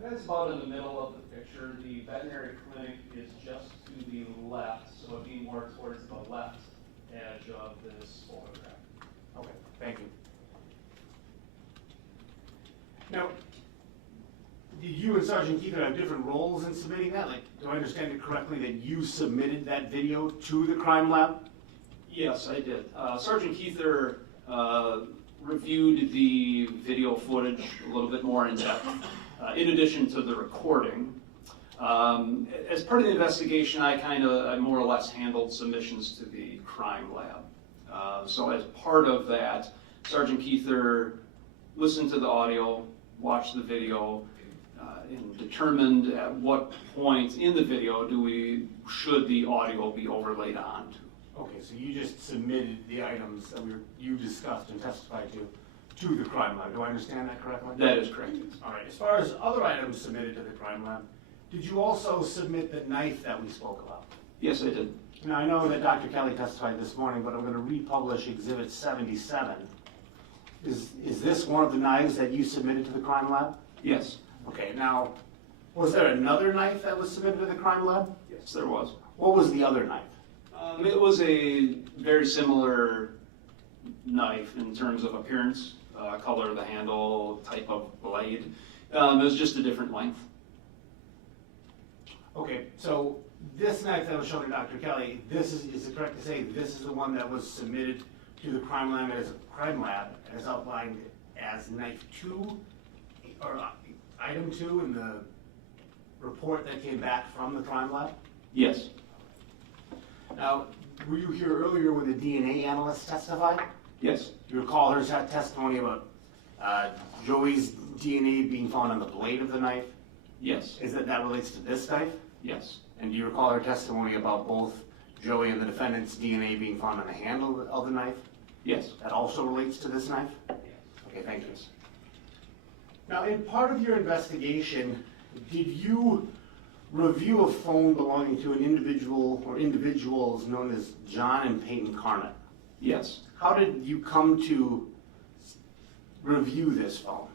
that's about in the middle of the picture. The veterinary clinic is just to the left, so it'd be more towards the left edge of this photograph. Okay, thank you. Now, did you and Sergeant Keither have different roles in submitting that? Like, do I understand it correctly that you submitted that video to the crime lab? Yes, I did. Sergeant Keither reviewed the video footage a little bit more in depth, in addition to the recording. As part of the investigation, I more or less handled submissions to the crime lab. So as part of that, Sergeant Keither listened to the audio, watched the video, and determined at what point in the video should the audio be overlaid onto. Okay, so you just submitted the items that you discussed and testified to the crime lab. Do I understand that correctly? That is correct. All right, as far as other items submitted to the crime lab, did you also submit the knife that we spoke about? Yes, I did. Now, I know that Dr. Kelley testified this morning, but I'm going to republish Exhibit 77. Is this one of the knives that you submitted to the crime lab? Yes. Okay, now, was there another knife that was submitted to the crime lab? Yes, there was. What was the other knife? It was a very similar knife in terms of appearance, color of the handle, type of blade. It was just a different length. Okay, so this knife that was shown to Dr. Kelley, is it correct to say this is the one that was submitted to the crime lab as outlined as knife 2, or item 2 in the report that came back from the crime lab? Yes. Now, were you here earlier when the DNA analyst testified? Yes. You recall her testimony about Joey's DNA being found on the blade of the knife? Yes. Is that relates to this knife? Yes. And do you recall her testimony about both Joey and the defendant's DNA being found on the handle of the knife? Yes. That also relates to this knife? Okay, thank you. Now, in part of your investigation, did you review a phone belonging to an individual or individuals known as John and Peyton Carnot? Yes. How did you come to review this phone?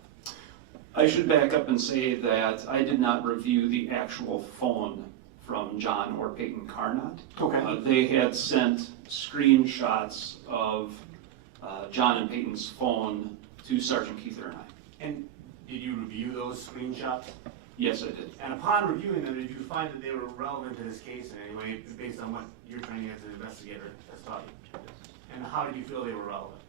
I should back up and say that I did not review the actual phone from John or Peyton Carnot. Okay. They had sent screenshots of John and Peyton's phone to Sergeant Keither and I. And did you review those screenshots? Yes, I did. And upon reviewing them, did you find that they were relevant to this case in any way, based on what your training as an investigator has taught you? And how did you feel they were relevant?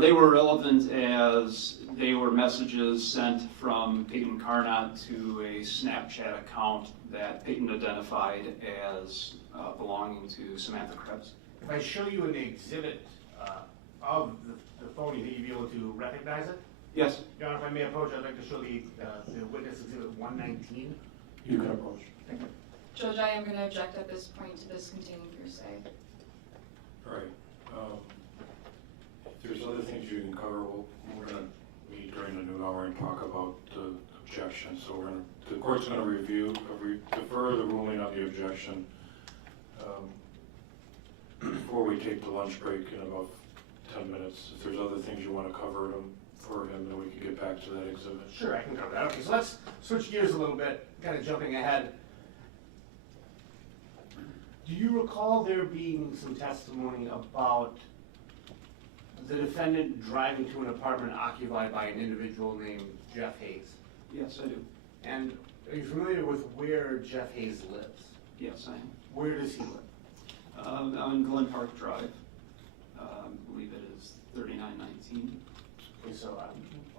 They were relevant as they were messages sent from Peyton Carnot to a Snapchat account that Peyton identified as belonging to Samantha Krebs. If I show you an exhibit of the phone, you think you'd be able to recognize it? Yes. Your Honor, if I may approach, I'd like to show the witness exhibit 119. You can approach. Thank you. Judge, I am going to object at this point to this containing hearsay. All right. If there's other things you can cover, we're going to meet during the noon hour and talk about the objection. So the court's going to defer the ruling on the objection before we take the lunch break in about 10 minutes. If there's other things you want to cover for him, then we can get back to that exhibit. Sure, I can cover that. Okay, so let's switch gears a little bit, kind of jumping ahead. Do you recall there being some testimony about the defendant driving to an apartment occupied by an individual named Jeff Hayes? Yes, I do. And are you familiar with where Jeff Hayes lives? Yes, I am. Where does he live? On Glen Park Drive. I believe it is 3919. Okay, so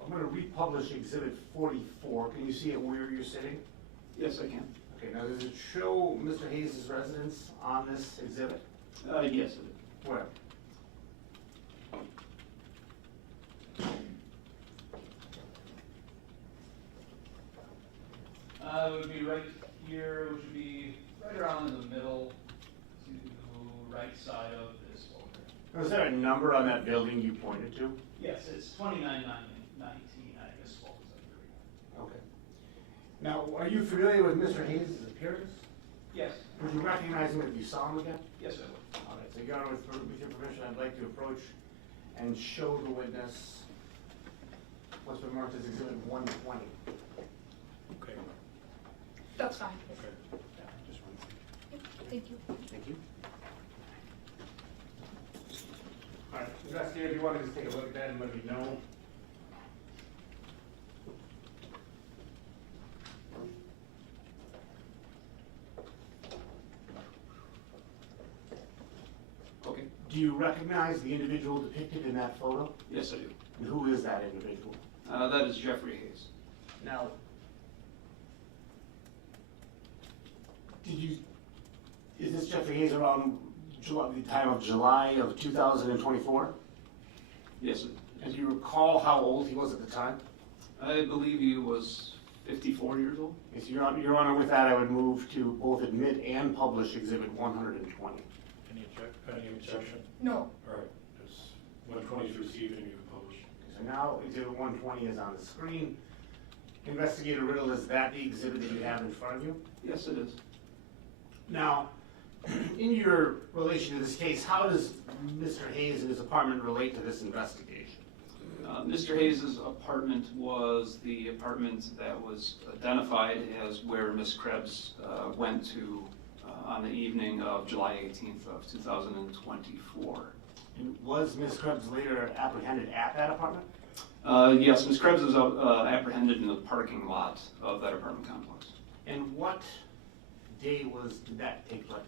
I'm going to republish Exhibit 44. Can you see it where you're sitting? Yes, I can. Okay, now does it show Mr. Hayes' residence on this exhibit? Yes, it is. Where? It would be right here, which would be right around in the middle to right side of this folder. Was there a number on that building you pointed to? Yes, it's 29919, I misspoke. Okay. Now, are you familiar with Mr. Hayes' appearance? Yes. Would you recognize him if you saw him again? Yes, I would. All right, so Your Honor, with your permission, I'd like to approach and show the witness what's been marked as Exhibit 120. Okay. That's fine. Okay. Yeah, just one second. Thank you. Thank you. All right, investigator, if you want to just take a look at that and let me know. Okay. Do Do you recognize the individual depicted in that photo? Yes, I do. And who is that individual? That is Jeffrey Hayes. Now, is this Jeffrey Hayes around the time of July of 2024? Yes, sir. And do you recall how old he was at the time? I believe he was 54 years old. Yes, Your Honor, with that, I would move to both admit and publish Exhibit 120. Any objection? No. All right, it's 120 is received and you can publish. So now Exhibit 120 is on the screen. Investigator Riddle, is that the exhibit that you have in front of you? Yes, it is. Now, in your relation to this case, how does Mr. Hayes and his apartment relate to this investigation? Mr. Hayes' apartment was the apartment that was identified as where Ms. Krebs went to on the evening of July 18th of 2024. And was Ms. Krebs later apprehended at that apartment? Yes, Ms. Krebs was apprehended in the parking lot of that apartment complex. And what day did that take place?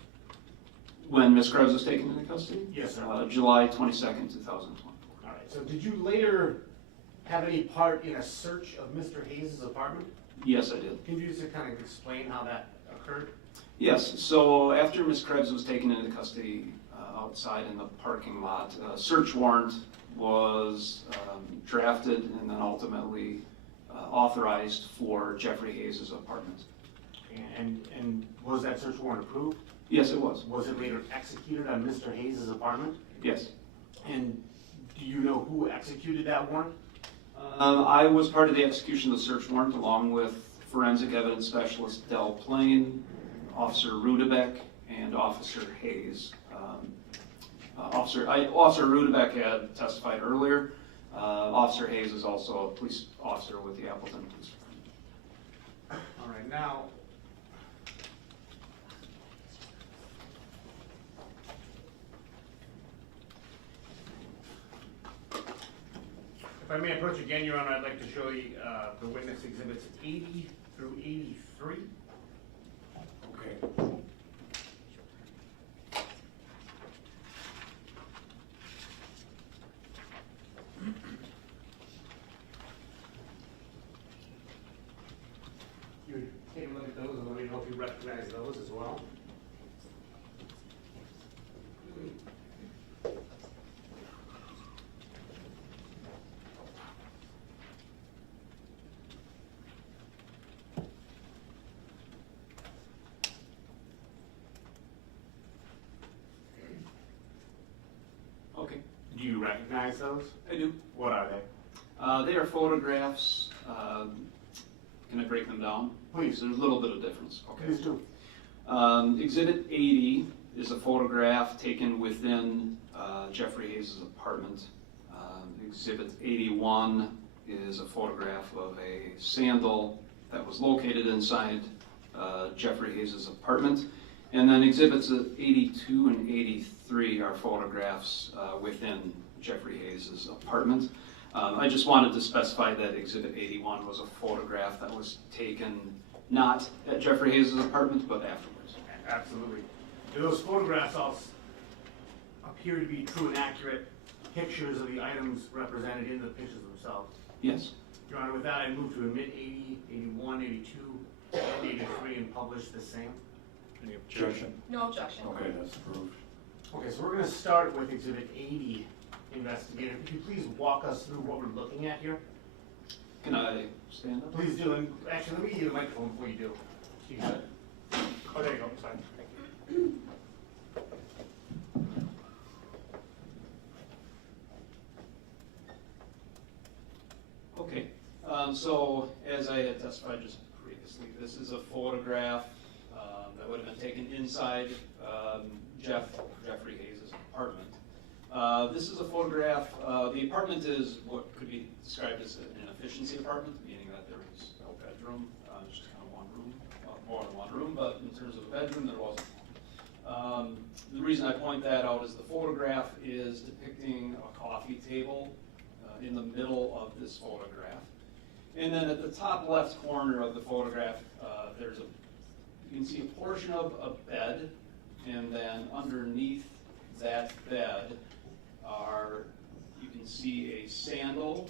When Ms. Krebs was taken into custody? Yes, sir. July 22nd, 2024. All right, so did you later have any part in a search of Mr. Hayes' apartment? Yes, I did. Can you just kind of explain how that occurred? Yes, so after Ms. Krebs was taken into custody outside in the parking lot, a search warrant was drafted and then ultimately authorized for Jeffrey Hayes' apartment. And was that search warrant approved? Yes, it was. Was it later executed on Mr. Hayes' apartment? Yes. And do you know who executed that warrant? I was part of the execution of the search warrant along with forensic evidence specialist Del Plain, Officer Rudebeck, and Officer Hayes. Officer Rudebeck had testified earlier. Officer Hayes is also a police officer with the Appleton Police Department. All right, now, if I may approach again, Your Honor, I'd like to show you the witness exhibits 80 through 83. Okay. You take a look at those and let me know if you recognize those as well. Okay, Do you recognize those? I do. What are they? They are photographs. Can I break them down? Please. There's a little bit of difference. Okay. Please do. Exhibit 80 is a photograph taken within Jeffrey Hayes' apartment. Exhibit 81 is a photograph of a sandal that was located inside Jeffrey Hayes' apartment. And then exhibits 82 and 83 are photographs within Jeffrey Hayes' apartment. I just wanted to specify that exhibit 81 was a photograph that was taken not at Jeffrey Hayes' apartment, but afterwards. Absolutely. Do those photographs all appear to be true and accurate pictures of the items represented in the pictures themselves? Yes. Your Honor, with that, I move to admit 80, 81, 82, and 83 and publish the same. Any objection? No objection. Okay, that's approved. Okay, so we're going to start with Exhibit 80, Investigative. Could you please walk us through what we're looking at here? Can I stand up? Please do, and actually, let me give you the microphone before you do. You got it. Oh, there you go, sorry. Thank you. Okay, so as I had testified just previously, this is a photograph that would have been taken inside Jeffrey Hayes' apartment. This is a photograph. The apartment is what could be described as an efficiency apartment, meaning that there is no bedroom, just kind of one room, more than one room, but in terms of a bedroom, there wasn't one. The reason I point that out is the photograph is depicting a coffee table in the middle of this photograph. And then at the top left corner of the photograph, you can see a portion of a bed, and then underneath that bed are, you can see a sandal,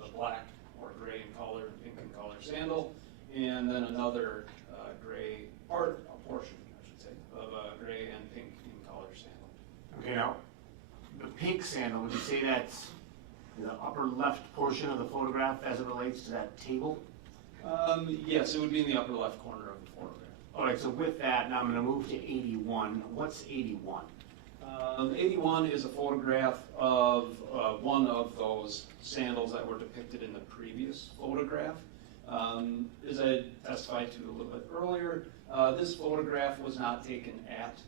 the black or gray in color, pink in color sandal, and then another gray part, a portion, I should say, of a gray and pink in color sandal. Okay, now, the pink sandal, would you say that's the upper left portion of the photograph as it relates to that table? Yes, it would be in the upper left corner of the photograph. All right, so with that, now I'm going to move to 81. What's 81? 81 is a photograph of one of those sandals that were depicted in the previous photograph. As I testified to a little bit earlier, this photograph was not taken at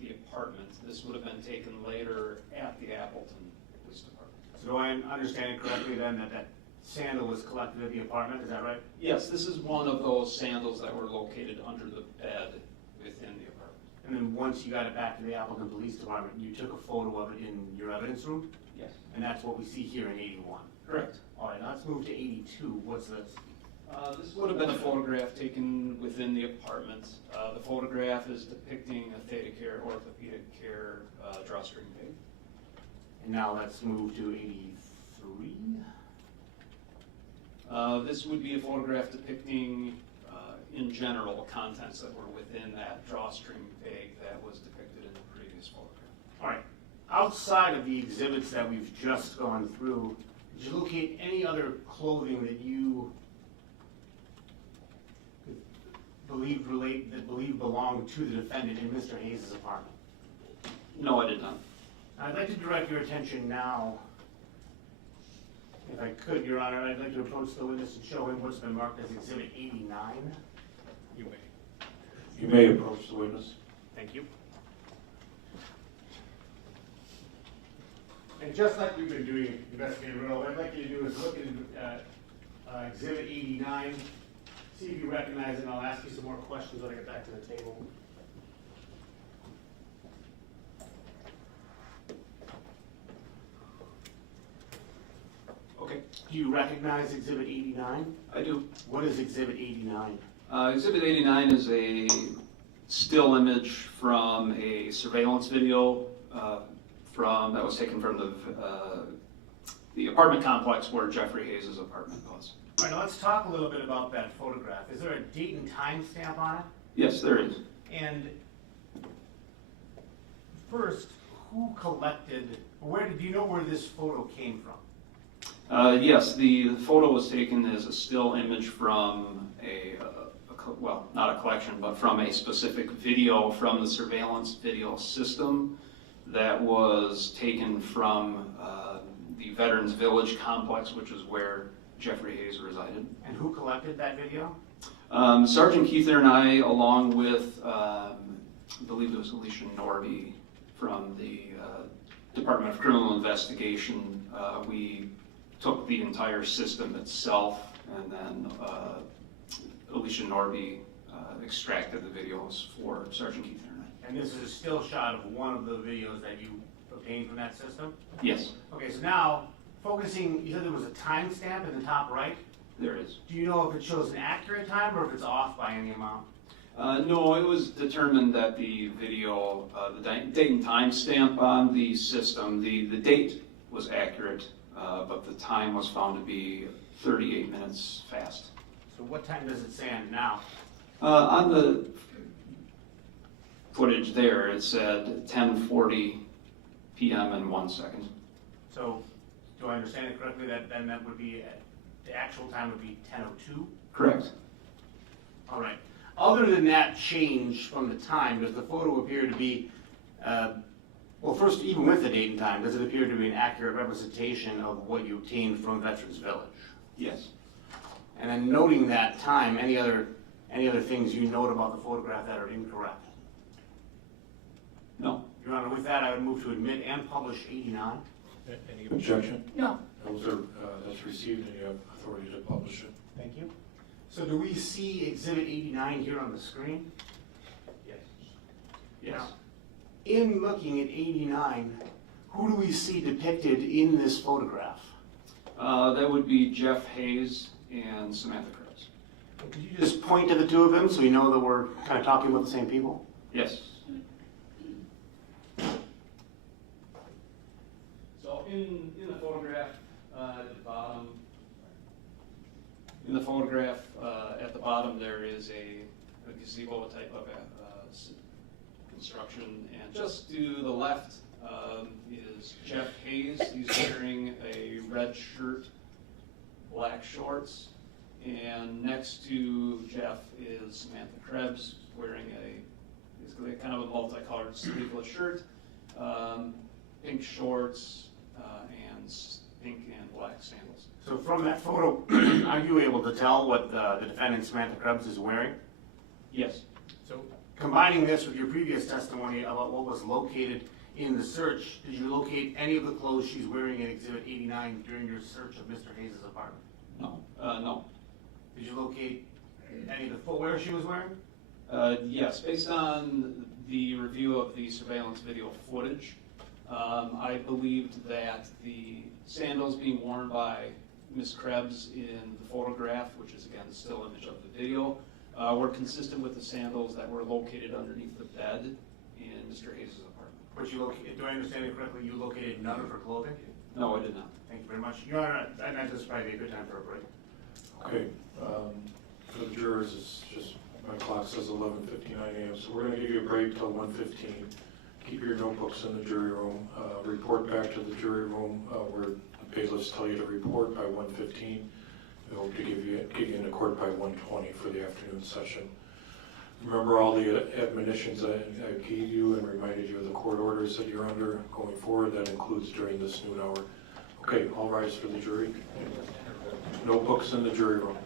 the apartment. This would have been taken later at the Appleton Police Department. So do I understand it correctly then that that sandal was collected at the apartment, is that right? Yes, this is one of those sandals that were located under the bed within the apartment. And then once you got it back to the Appleton Police Department, you took a photo of it in your evidence room? Yes. And that's what we see here in 81? Correct. All right, now let's move to 82. What's this? This would have been a photograph taken within the apartment. The photograph is depicting a Theta Care orthopedic care drawstring bag. And now let's move to 83. This would be a photograph depicting, in general, contents that were within that drawstring bag that was depicted in the previous photograph. All right, outside of the exhibits that we've just gone through, did you locate any other clothing that you believe belonged to the defendant in Mr. Hayes' apartment? No, I did not. I'd like to direct your attention now, if I could, Your Honor, I'd like to approach the witness and show him what's been marked as Exhibit 89. You may. You may approach the witness. Thank you. And just like we've been doing, Investigative Riddle, what I'd like you to do is look at Exhibit 89, see if you recognize it, and I'll ask you some more questions when I get back to the table. Okay. Do you recognize Exhibit 89? I do. What is Exhibit 89? Exhibit 89 is a still image from a surveillance video that was taken from the apartment complex where Jeffrey Hayes' apartment was. All right, now let's talk a little bit about that photograph. Is there a date and time stamp on it? Yes, there is. And first, who collected, do you know where this photo came from? Yes, the photo was taken as a still image from well, not a collection, but from a specific video from the surveillance video system that was taken from the Veterans Village complex, which is where Jeffrey Hayes resided. And who collected that video? Sergeant Keither and I, along with, I believe it was Alicia Norby from the Department of Criminal Investigation, we took the entire system itself, and then Alicia Norby extracted the videos for Sergeant Keither and I. And this is a still shot of one of the videos that you obtained from that system? Yes, Okay, so now, focusing, you said there was a timestamp in the top right. there is. Do you know if it shows an accurate time or if it's off by any amount? No, it was determined that the video, the date and time stamp on the system, the date was accurate, but the time was found to be 38 minutes fast. So what time does it say on now? On the footage there, it said 10:40 p.m. and 1 second. So, do I understand it correctly that then that would be, the actual time would be 10:02? Correct. All right. Other than that change from the time, does the photo appear to be, well, first, even with the date and time, does it appear to be an accurate representation of what you obtained from Veterans Village? Yes. And then noting that time, any other things you note about the photograph that are incorrect? No. Your Honor, with that, I would move to admit and publish 89. Any objection? No. Those are, that's received and you have authority to publish it. Thank you. So do we see Exhibit 89 here on the screen? Yes. Now, in looking at 89, who do we see depicted in this photograph? That would be Jeff Hayes and Samantha Krebs. Could you just point to the two of them so we know that we're kind of talking about the same people? Yes. is a gazebo type of construction. And just to the left is Jeff Hayes. He's wearing a red shirt, black shorts. And next to Jeff is Samantha Krebs wearing basically kind of a multicolored sleeveless shirt, pink shorts, and pink and black sandals. So from that photo, are you able to tell what the defendant Samantha Krebs is wearing? Yes. So combining this with your previous testimony about what was located in the search, did you locate any of the clothes she's wearing in Exhibit 89 during your search of Mr. Hayes' apartment? No. No. Did you locate any of the footwear she was wearing? Yes, based on the review of the surveillance video footage, I believed that the sandals being worn by Ms. Krebs in the photograph, which is again the still image of the video, were consistent with the sandals that were located underneath the bed in Mr. Hayes' apartment. But you located, do I understand it correctly, you located none of her clothing? No, I did not. Thank you very much. Your Honor, I think this is probably a good time for a break. Okay, for the jurors, it's just, my clock says 11:59 a.m., so we're going to give you a break till 1:15. Keep your notebooks in the jury room. Report back to the jury room where the bailiffs tell you to report by 1:15. We hope to get you into court by 1:20 for the afternoon session. Remember all the admonitions I gave you and reminded you of the court orders that you're under going forward. That includes during this noon hour. Okay, all rise for the jury. Notebooks in the jury room.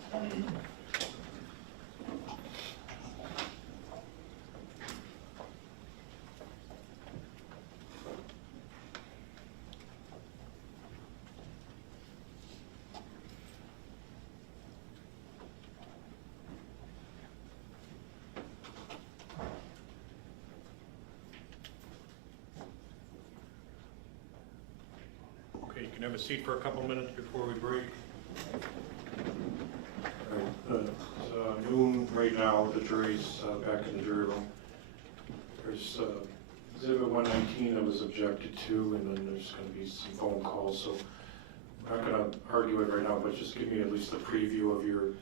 Okay, you can have a seat for a couple minutes before we break. It's noon right now, the jury's back in the jury room. There's Exhibit 119 that was objected to, and then there's going to be some phone calls, so I'm not going to argue it right now, but just give me at least a preview of your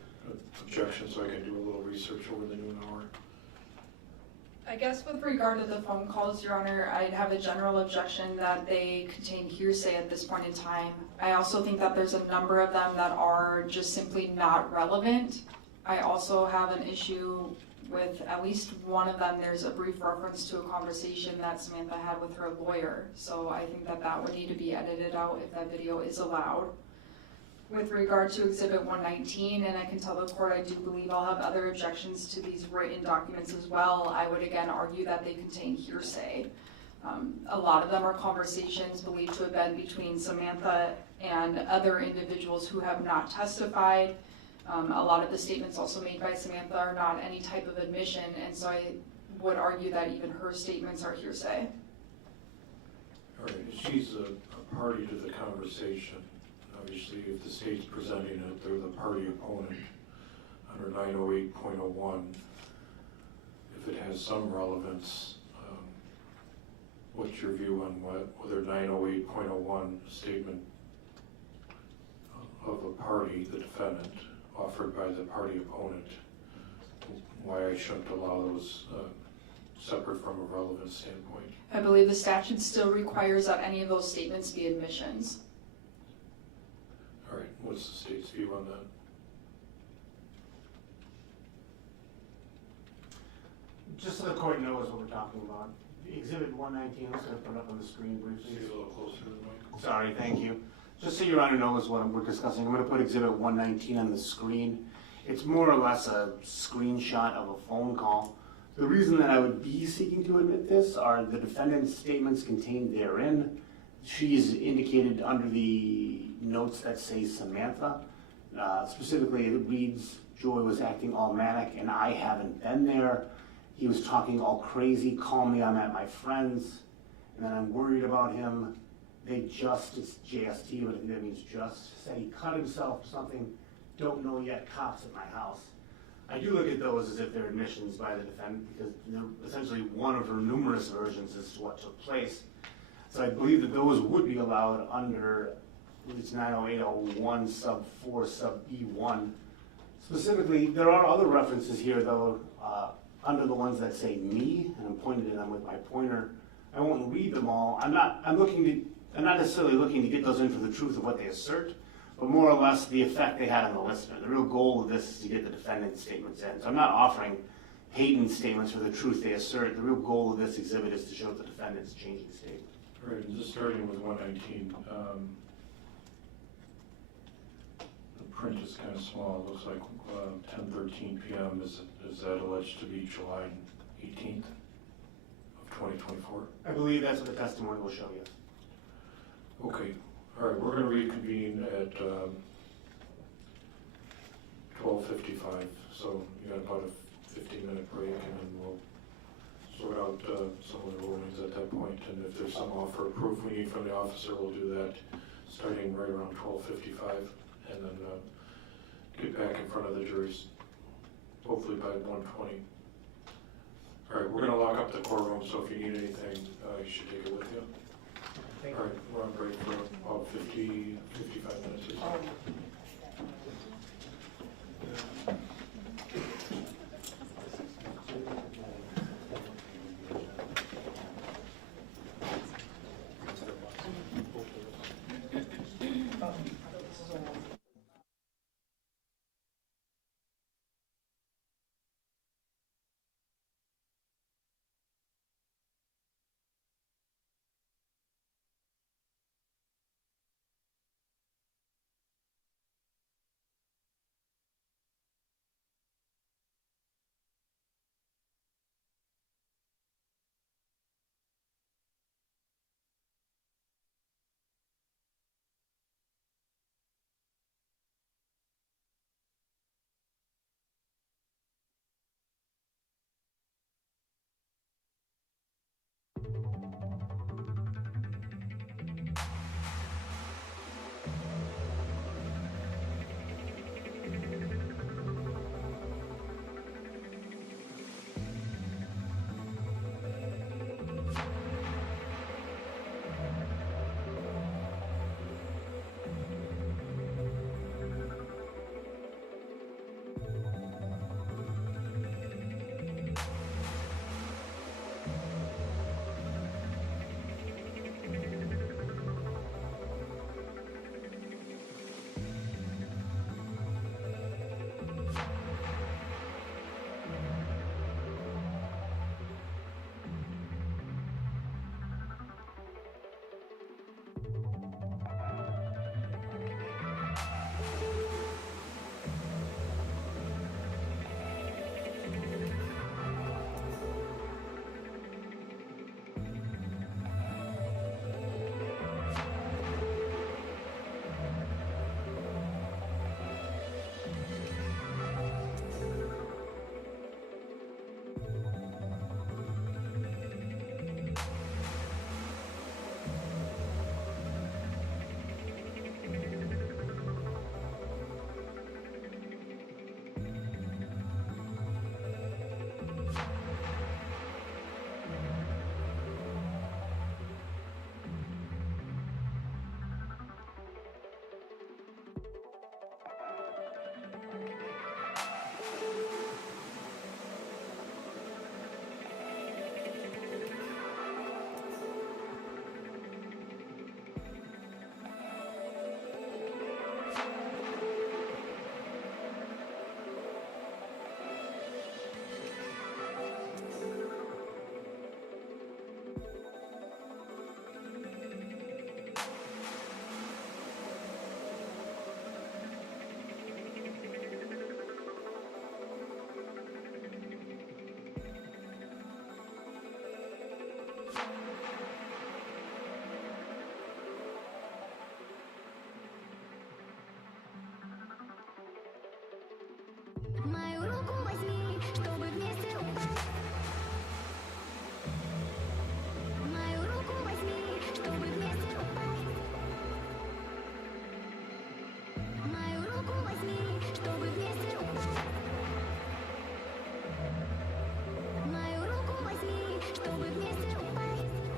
objection so I can do a little research over the noon hour. I guess with regard to the phone calls, Your Honor, I'd have a general objection that they contain hearsay at this point in time. I also think that there's a number of them that are just simply not relevant. I also have an issue with at least one of them. There's a brief reference to a conversation that Samantha had with her lawyer. So I think that that would need to be edited out if that video is allowed. With regard to Exhibit 119, and I can tell the court I do believe I'll have other objections to these written documents as well, I would again argue that they contain hearsay. A lot of them are conversations believed to have been between Samantha and other individuals who have not testified. A lot of the statements also made by Samantha are not any type of admission, and so I would argue that even her statements are hearsay. All right, she's a party to the conversation. Obviously, if the state's presenting it, they're the party opponent under 908.01. If it has some relevance, what's your view on whether 908.01 statement of a party, the defendant, offered by the party opponent, why I shouldn't allow those separate from a relevant standpoint? I believe the statute still requires that any of those statements be admissions. All right, what's the state's view on that? Just so the court knows what we're talking about. Exhibit 119, I'm just going to put it up on the screen briefly. Get a little closer to the mic. Sorry, thank you. Just so Your Honor knows what we're discussing, I'm going to put Exhibit 119 on the screen. It's more or less a screenshot of a phone call. The reason that I would be seeking to admit this are the defendant's statements contained therein. She's indicated under the notes that say Samantha. Specifically, it reads, Joey was acting all manic and I haven't been there. He was talking all crazy, call me, I'm at my friend's, and then I'm worried about him. They just, it's JST, but I think that means just, said he cut himself, something, don't know yet, cops at my house. I do look at those as if they're admissions by the defendant because they're essentially one of her numerous versions as to what took place. So I believe that those would be allowed under, it's 90801 sub 4 sub B1. Specifically, there are other references here, though, under the ones that say me, and I'm pointing to them with my pointer. I won't read them all. I'm not necessarily looking to get those in for the truth of what they assert, but more or less the effect they had on the listener. The real goal of this is to get the defendant's statements in. So I'm not offering Hayden's statements for the truth they assert. The real goal of this exhibit is to show the defendant's changing statement. All right, just starting with 119. The print is kind of small. It looks like 10:13 p.m. Is that alleged to be July 18th of 2024? I believe that's what the testimony will show you. Okay. All right, we're going to reconvene at 12:55. So you got about a 15-minute break, and then we'll sort out some of the rulings at that point. And if there's some offer of proof we need from the officer, we'll do that starting right around 12:55, and then get back in front of the juries, hopefully by 1:20. All right, we're going to lock up the courtroom, so if you need anything, you should take it with you. All right, we're on break for about 55 minutes or so. чтобы вместе упасть.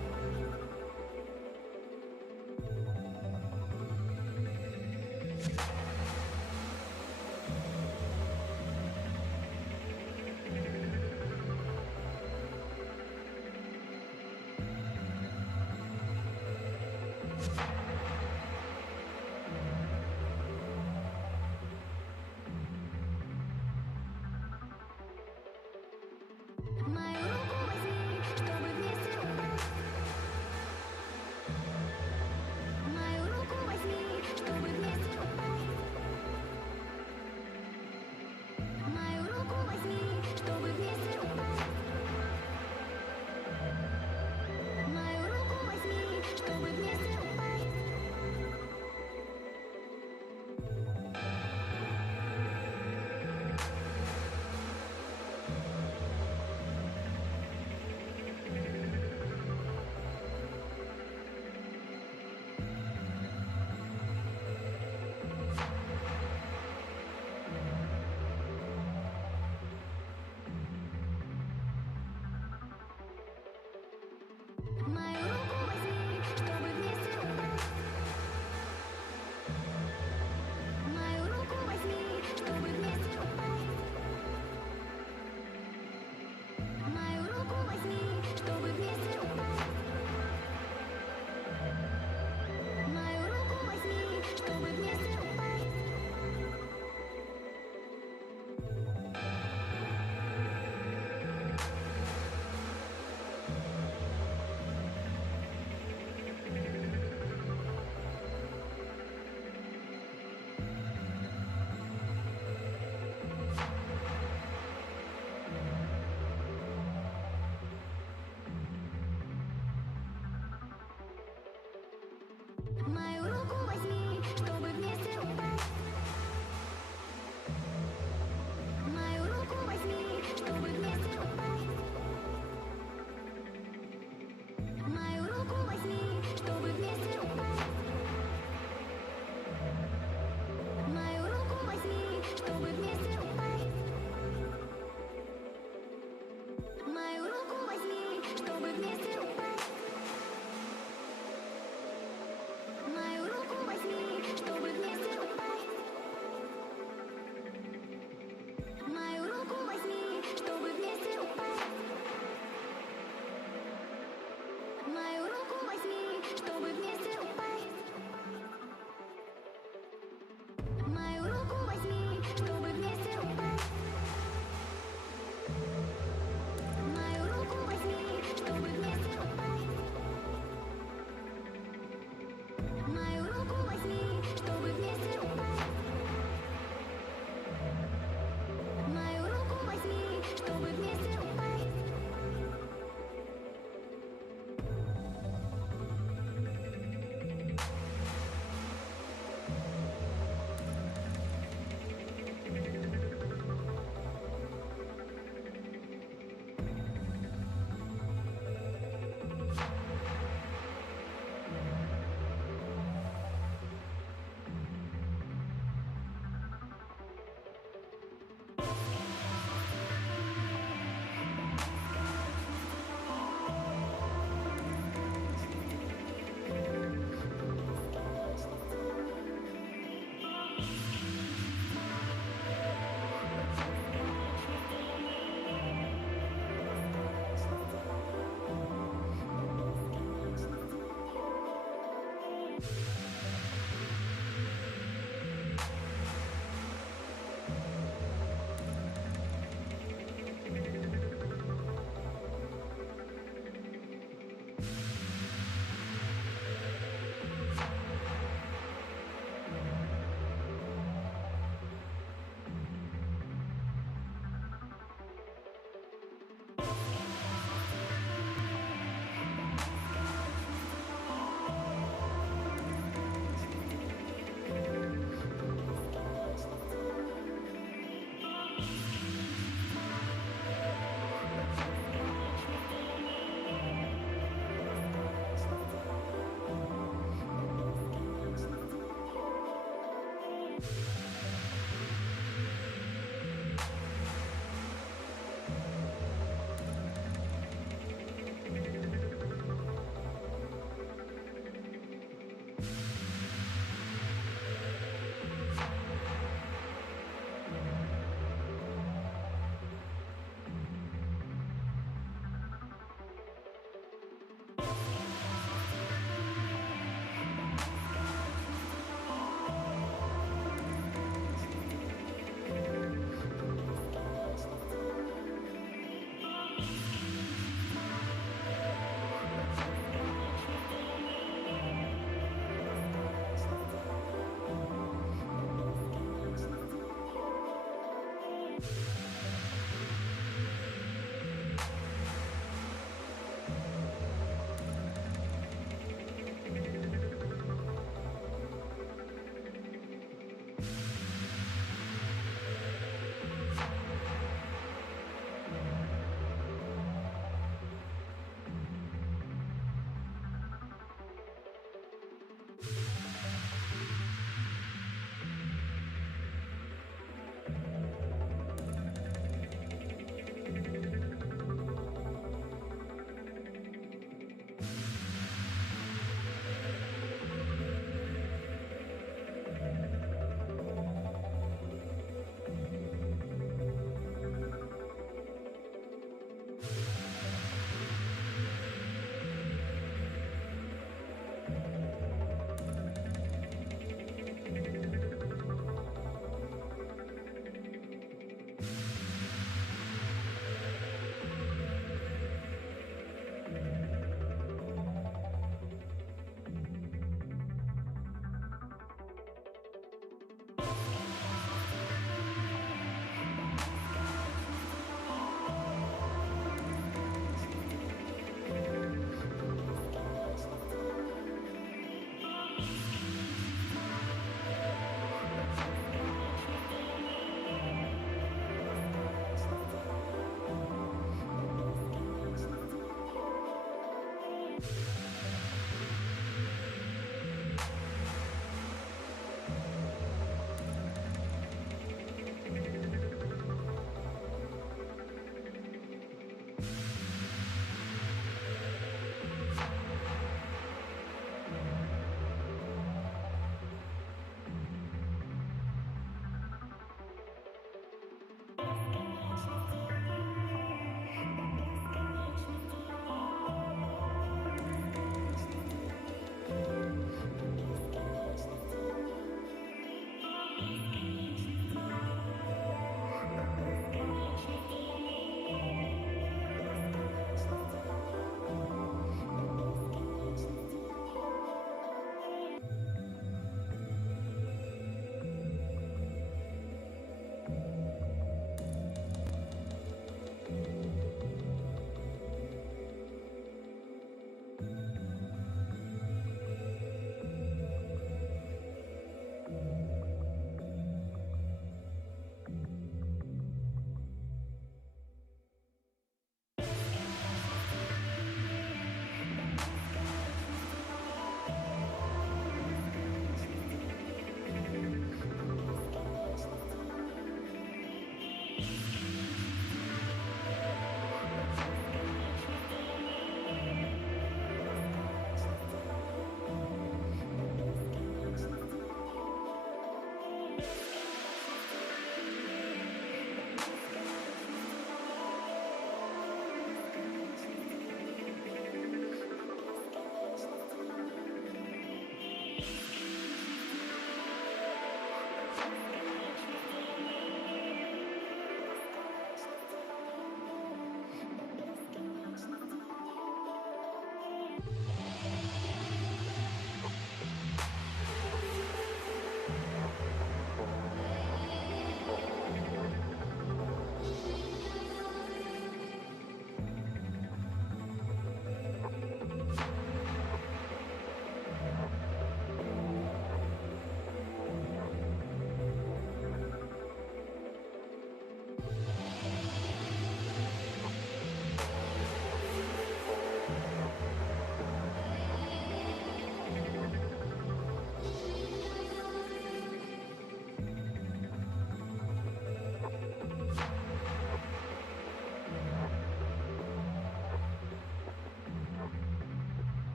Чтобы вместе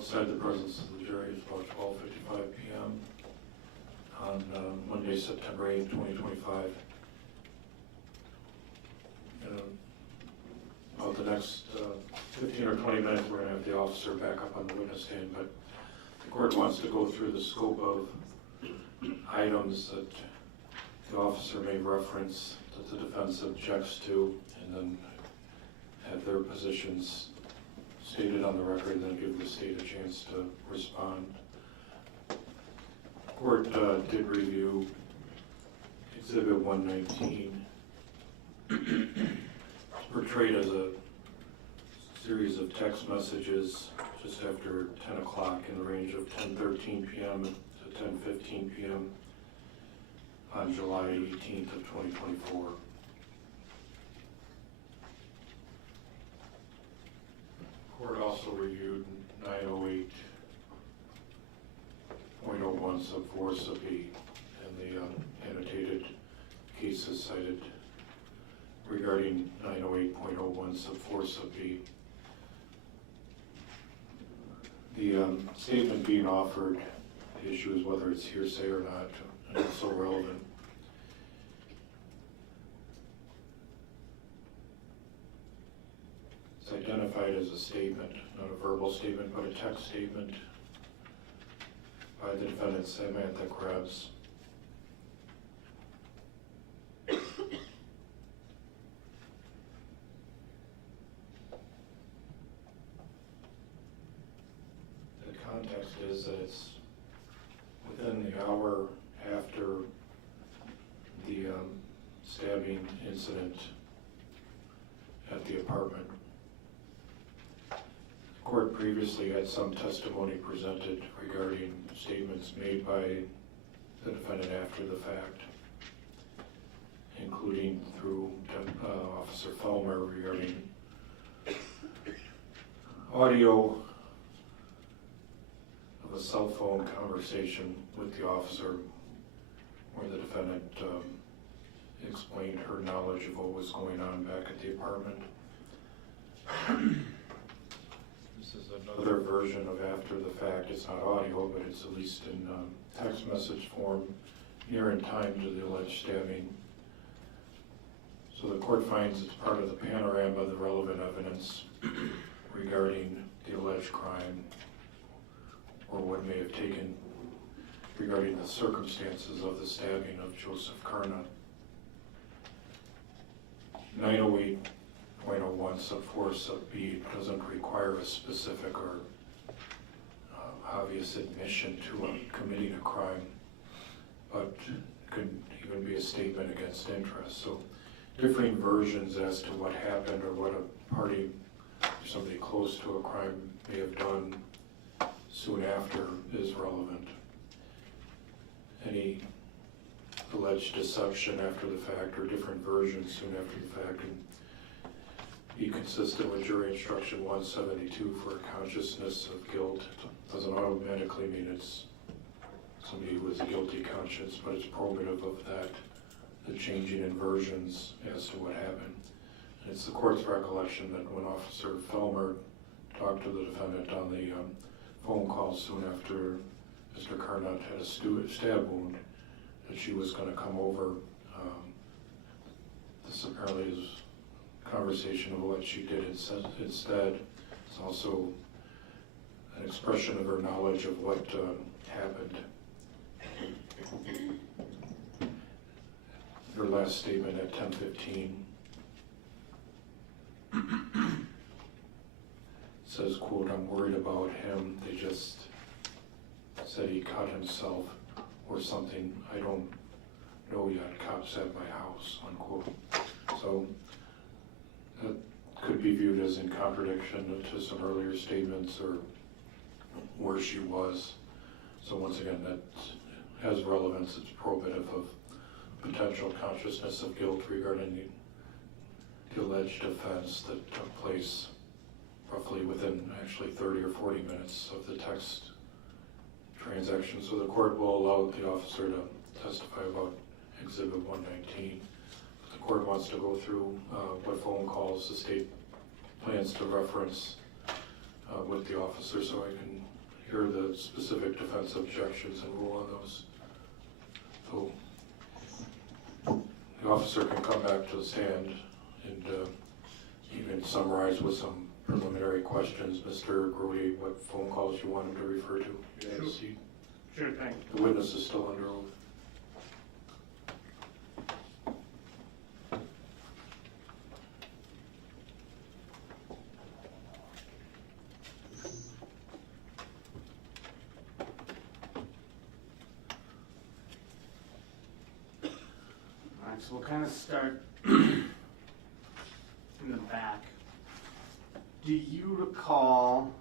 outside the presence of the jury is about 12:55 p.m. on Monday, September 8, 2025. About the next 15 or 20 minutes, we're going to have the officer back up on the witness stand, but the court wants to go through the scope of items that the officer may reference that the defense objects to, and then have their positions stated on the record, and then give the state a chance to respond. The court did review Exhibit 119. It's portrayed as a series of text messages just after 10 o'clock in the range of 10:13 p.m. to 10:15 p.m. on July 18th of 2024. The court also reviewed 908.01 sub 4 sub B and the annotated cases cited regarding 908.01 sub 4 sub B. The statement being offered, the issue is whether it's hearsay or not, and it's so relevant. It's identified as a statement, not a verbal statement, but a text statement by the defendant, Samantha Krebs. The context is that it's within the hour after the stabbing incident at the apartment. The court previously had some testimony presented regarding statements made by the defendant after the fact, including through Officer Felmer regarding audio of a cell phone conversation with the officer where the defendant explained her knowledge of what was going on back at the apartment. This is another version of after the fact. It's not audio, but it's at least in text message form near in time to the alleged stabbing. So the court finds it's part of the panorama of the relevant evidence regarding the alleged crime or what may have taken regarding the circumstances of the stabbing of Joseph Carnot. 908.01 sub 4 sub B doesn't require a specific or obvious admission to committing a crime, but it could even be a statement against interest. So differing versions as to what happened or what a party or somebody close to a crime may have done soon after is relevant. Any alleged deception after the fact or different versions soon after the fact can be consistent with jury instruction 172 for a consciousness of guilt. It doesn't automatically mean it's somebody who has a guilty conscience, but it's probative of that, the changing in versions as to what happened. And it's the court's recollection that when Officer Felmer talked to the defendant on the phone call soon after Mr. Carnot had a stab wound, that she was going to come over. This apparently is a conversation of what she did instead. It's also an expression of her knowledge of what happened. Her last statement at 10:15 says, quote, "I'm worried about him. They just said he cut himself or something. I don't know yet. Cops at my house," unquote. So that could be viewed as in contradiction to some earlier statements or where she was. So once again, that has relevance. It's probative of potential consciousness of guilt regarding the alleged offense that took place roughly within actually 30 or 40 minutes of the text transaction. So the court will allow the officer to testify about Exhibit 119. The court wants to go through what phone calls the state plans to reference with the officer, so I can hear the specific defense objections and rule on those. So the officer can come back to the stand and even summarize with some preliminary questions. Mr. Grody, what phone calls you want him to refer to? You have a seat. Sure thing. The witness is still under oath. Alright, so we'll kind of start in the back. Do you recall,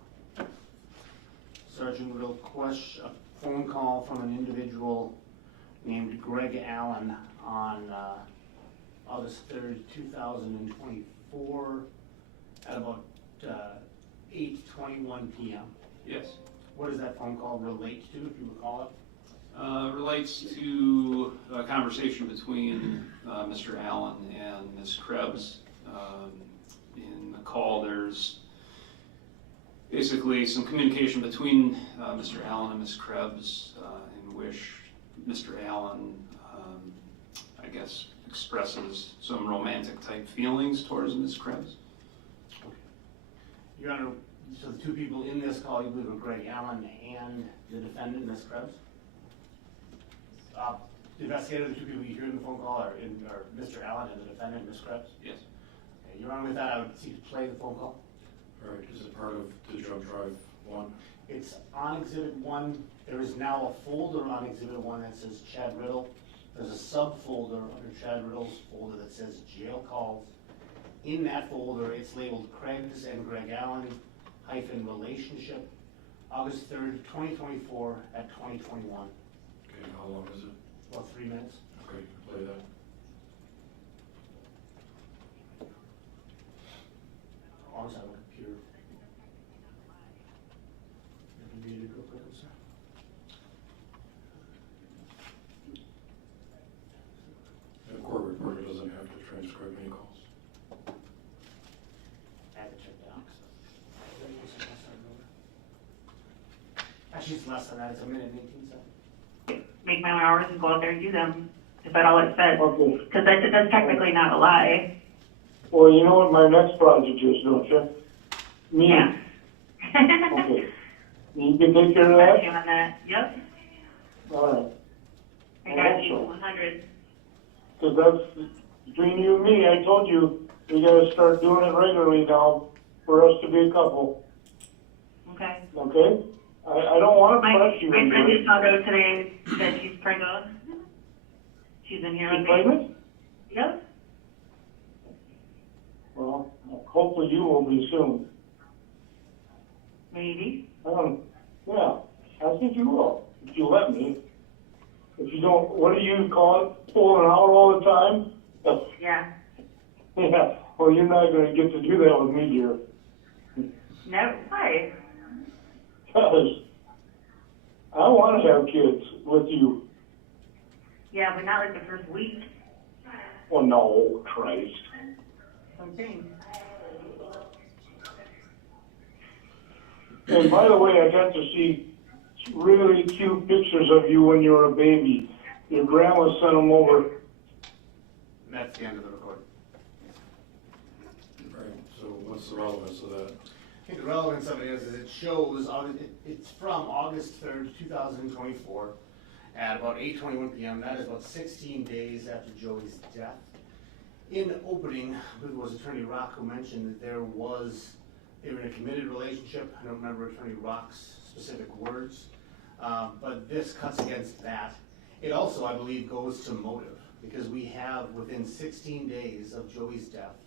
Sergeant Riddle, a phone call from an individual named Greg Allen on August 3rd, 2024 at about 8:21 p.m.? Yes. What does that phone call relate to, if you recall it? Relates to a conversation between Mr. Allen and Ms. Krebs. In the call, there's basically some communication between Mr. Allen and Ms. Krebs in which Mr. Allen, I guess, expresses some romantic type feelings towards Ms. Krebs. Your Honor, so the two people in this call, you believe are Greg Allen and the defendant, Ms. Krebs? The investigator, the two people you hear in the phone call are Mr. Allen and the defendant, Ms. Krebs? Yes. Okay, Your Honor, with that, I would seek to play the phone call. All right, is it part of the jump drive 1? It's on Exhibit 1. There is now a folder on Exhibit 1 that says Chad Riddle. There's a subfolder under Chad Riddle's folder that says jail calls. In that folder, it's labeled Krebs and Greg Allen -relationship, August 3rd, 2024 at 2021. Okay, how long is it? About 3 minutes. Okay, play that. I'll just have a computer. You can read it real quick, sir. And a court reporter doesn't have to transcribe any calls. I have to check the docs. Actually, it's less than that. It's 1 minute and 18 seconds. Make my own hours and go out there and do them. Is that all it says? Okay. Because that's technically not a lie. Well, you know what my next project is, don't you? Me. Yeah. Okay. You can take care of I'm that? doing that. Yep. All right. I got you. Also. 100. Because that's, between you and me, I told you, we gotta start doing it regularly now for us to be a couple, Okay. okay? I don't wanna My press you friend into just it. found out today that she's pregnant. She's in here with You me. pregnant? Yep. Well, hopefully you will be soon. Maybe. Yeah, I think you will, if you let me. If you don't, what do you call it, pulling out all the time? Yeah. Yeah, well, you're not gonna get to do that with me, dear. No. Why? Because I want to have kids with you. Yeah, but not like the first week. Well, no, Christ. I'm saying. And by the way, I got to see really cute pictures of you when you were a baby. Your grandma sent them over. And that's the end of the recording. All right, so what's the relevance of that? I think the relevance of it is it shows, it's from August 3rd, 2024 at about 8:21 p.m. That is about 16 days after Joey's death. In opening, I believe it was Attorney Rock who mentioned that they were in a committed relationship. I don't remember Attorney Rock's specific words, but this cuts against that. It also, I believe, goes to motive, because we have, within 16 days of Joey's death,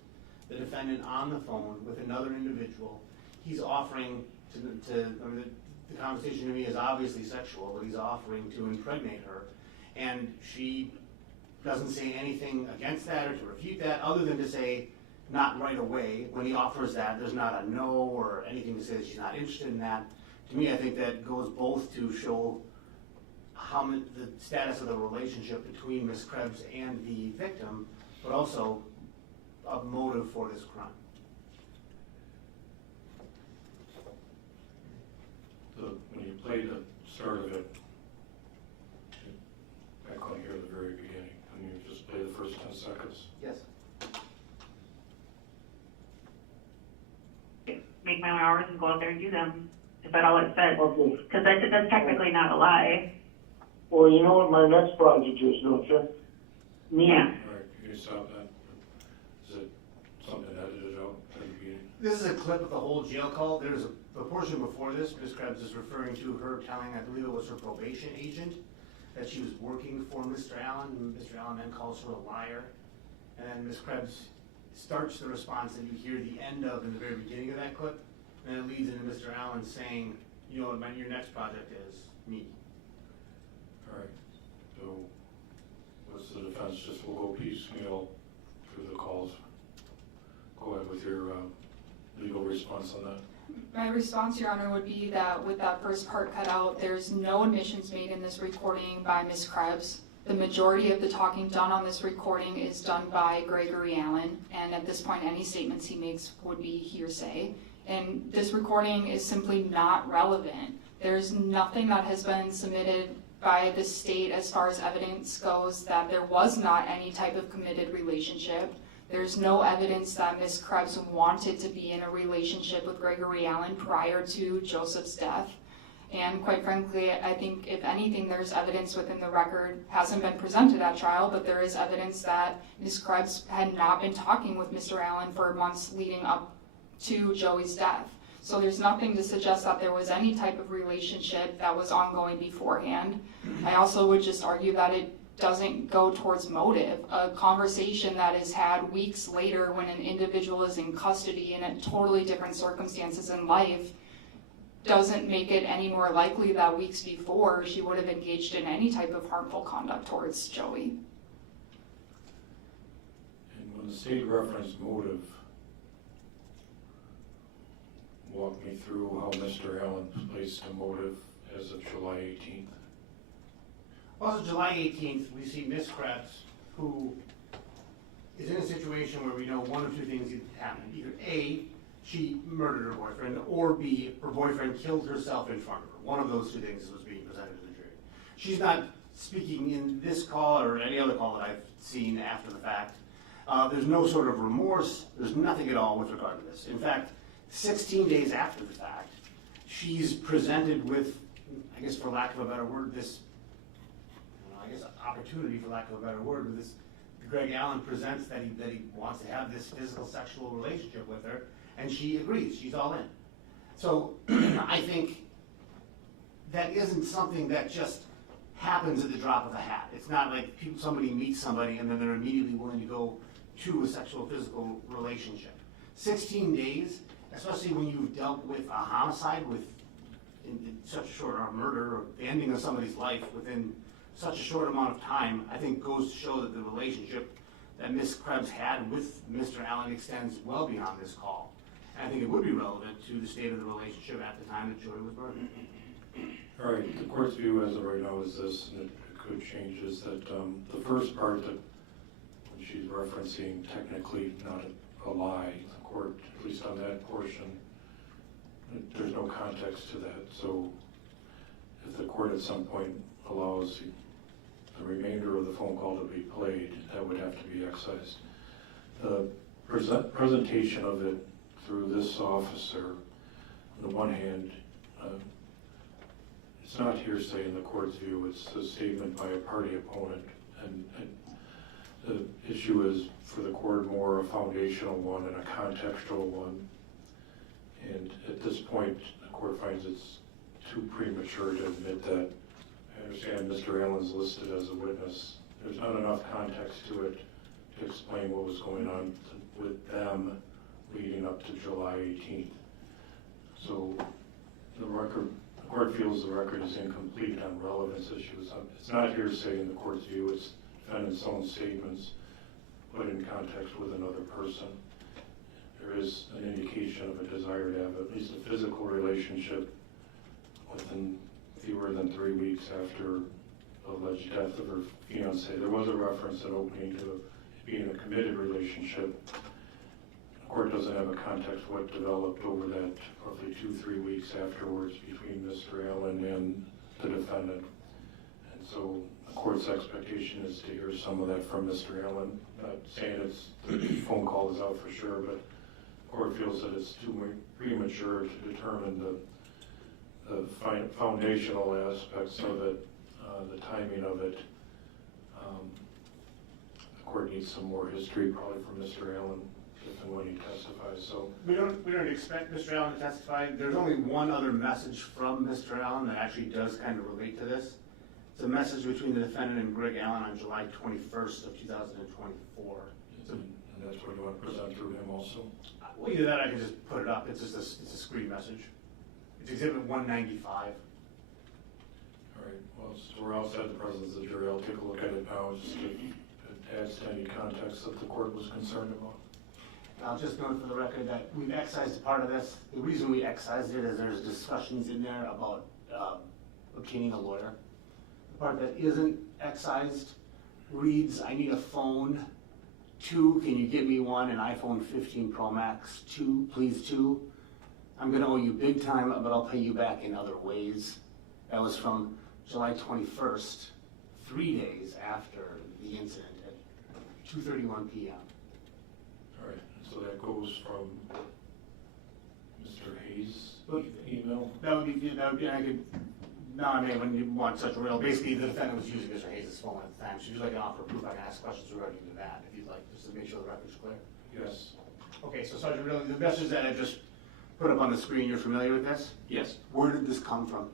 the defendant on the phone with another individual. He's offering the conversation to me is obviously sexual, but he's offering to impregnate her. And she doesn't say anything against that or to refute that, other than to say, not right away. When he offers that, there's not a no or anything to say that she's not interested in that. To me, I think that goes both to show the status of the relationship between Ms. Krebs and the victim, but also a motive for this crime. When you play the start of it. I couldn't hear the very beginning. Can you just play the first 10 seconds? Yes. Make my own hours and go out there and do them. Is that all it said? Okay. Because that's technically not a lie. Well, you know what my next project is, don't you? Me. Yeah. All right, can you stop that? Is it something edited out at the beginning? This is a clip of the whole jail call. There's a portion before this, Ms. Krebs is referring to her telling, I believe it was her probation agent, that she was working for Mr. Allen, and Mr. Allen then calls her a liar. And then Ms. Krebs starts the response that you hear the end of in the very beginning of that clip, and then it leads into Mr. Allen saying, you know what your next project is? Me. All right, so what's the defense? Just we'll go piecemeal through the calls. Go ahead with your legal response on that. My response, Your Honor, would be that with that first part cut out, there's no admissions made in this recording by Ms. Krebs. The majority of the talking done on this recording is done by Gregory Allen, and at this point, any statements he makes would be hearsay. And this recording is simply not relevant. There's nothing that has been submitted by the state as far as evidence goes that there was not any type of committed relationship. There's no evidence that Ms. Krebs wanted to be in a relationship with Gregory Allen prior to Joseph's death. And quite frankly, I think if anything, there's evidence within the record, hasn't been presented at trial, but there is evidence that Ms. Krebs had not been talking with Mr. Allen for months leading up to Joey's death. So there's nothing to suggest that there was any type of relationship that was ongoing beforehand. I also would just argue that it doesn't go towards motive. A conversation that is had weeks later when an individual is in custody and in totally different circumstances in life doesn't make it any more likely that weeks before she would have engaged in any type of harmful conduct towards Joey. And when the state referenced motive, walk me through how Mr. Allen placed a motive as of July 18th. Well, as of July 18th, we see Ms. Krebs, who is in a situation where we know one of two things happened. Either A, she murdered her boyfriend, or B, her boyfriend killed herself in front of her. One of those two things was being presented to the jury. She's not speaking in this call or any other call that I've seen after the fact. There's no sort of remorse. There's nothing at all with regard to this. In fact, 16 days after the fact, she's presented with, I guess for lack of a better word, this, opportunity for lack of a better word, with this, Greg Allen presents that he wants to have this physical sexual relationship with her, and she agrees, she's all in. So I think that isn't something that just happens at the drop of a hat. It's not like somebody meets somebody and then they're immediately willing to go to a sexual physical relationship. 16 days, especially when you've dealt with a homicide in such a short, or a murder, or the ending of somebody's life within such a short amount of time, I think goes to show that the relationship that Ms. Krebs had with Mr. Allen extends well beyond this call. And I think it would be relevant to the state of the relationship at the time that Joey was murdered. All right, the court's view as of right now is this, and it could change, is that the first part that when she's referencing technically not a lie, the court, at least on that portion, there's no context to that. So if the court at some point allows the remainder of the phone call to be played, that would have to be excised. The presentation of it through this officer, on the one hand, it's not hearsay in the court's view, it's a statement by a party opponent, and the issue is for the court more a foundational one and a contextual one. And at this point, the court finds it's too premature to admit that. I understand Mr. Allen's listed as a witness. There's not enough context to it to explain what was going on with them leading up to July 18th. So the court feels the record is incomplete on relevance issues. It's not hearsay in the court's view, it's defendant's own statements put in context with another person. There is an indication of a desire to have at least a physical relationship within fewer than 3 weeks after the alleged death of her fiance. There was a reference at opening to it being a committed relationship. The court court doesn't have a context what developed over that roughly 2-3 weeks afterwards between Mr. Allen and the defendant. And so the court's expectation is to hear some of that from Mr. Allen. Not saying the phone call is out for sure, but the court feels that it's too premature to determine the foundational aspects of it, the timing of it. The court needs some more history probably from Mr. Allen if and when he testifies. So We don't expect Mr. Allen to testify. There's only one other message from Mr. Allen that actually does kind of relate to this. It's a message between the defendant and Greg Allen on July 21st of 2024. and that's what you want to present through him also. Well, either that, I can just put it up. It's just it's a screen message. It's Exhibit 195. All right, well, since we're outside the presence of the jury, I'll take a look at it now just to add to any context that the court was concerned about. I'll just note for the record that we've excised a part of this. The reason we excised it is there's discussions in there about obtaining a lawyer. The part that isn't excised reads, I need a phone. 2, can you get me one, an iPhone 15 Pro Max? 2, please 2. I'm gonna owe you big time, but I'll pay you back in other ways. That was from July 21st, 3 days after the incident at 2:31 p.m. All right, so that goes from Mr. Hayes' email? That would be, I could, when you want such a real, basically the defendant was using Mr. Hayes' phone at the time, so if you'd like an offer of proof, I can ask questions regarding to that, if you'd like, just to make sure the record's clear. Yes. Okay, so Sergeant Riddle, the message that I just put up on the screen, you're familiar with this? Yes. Where did this come from?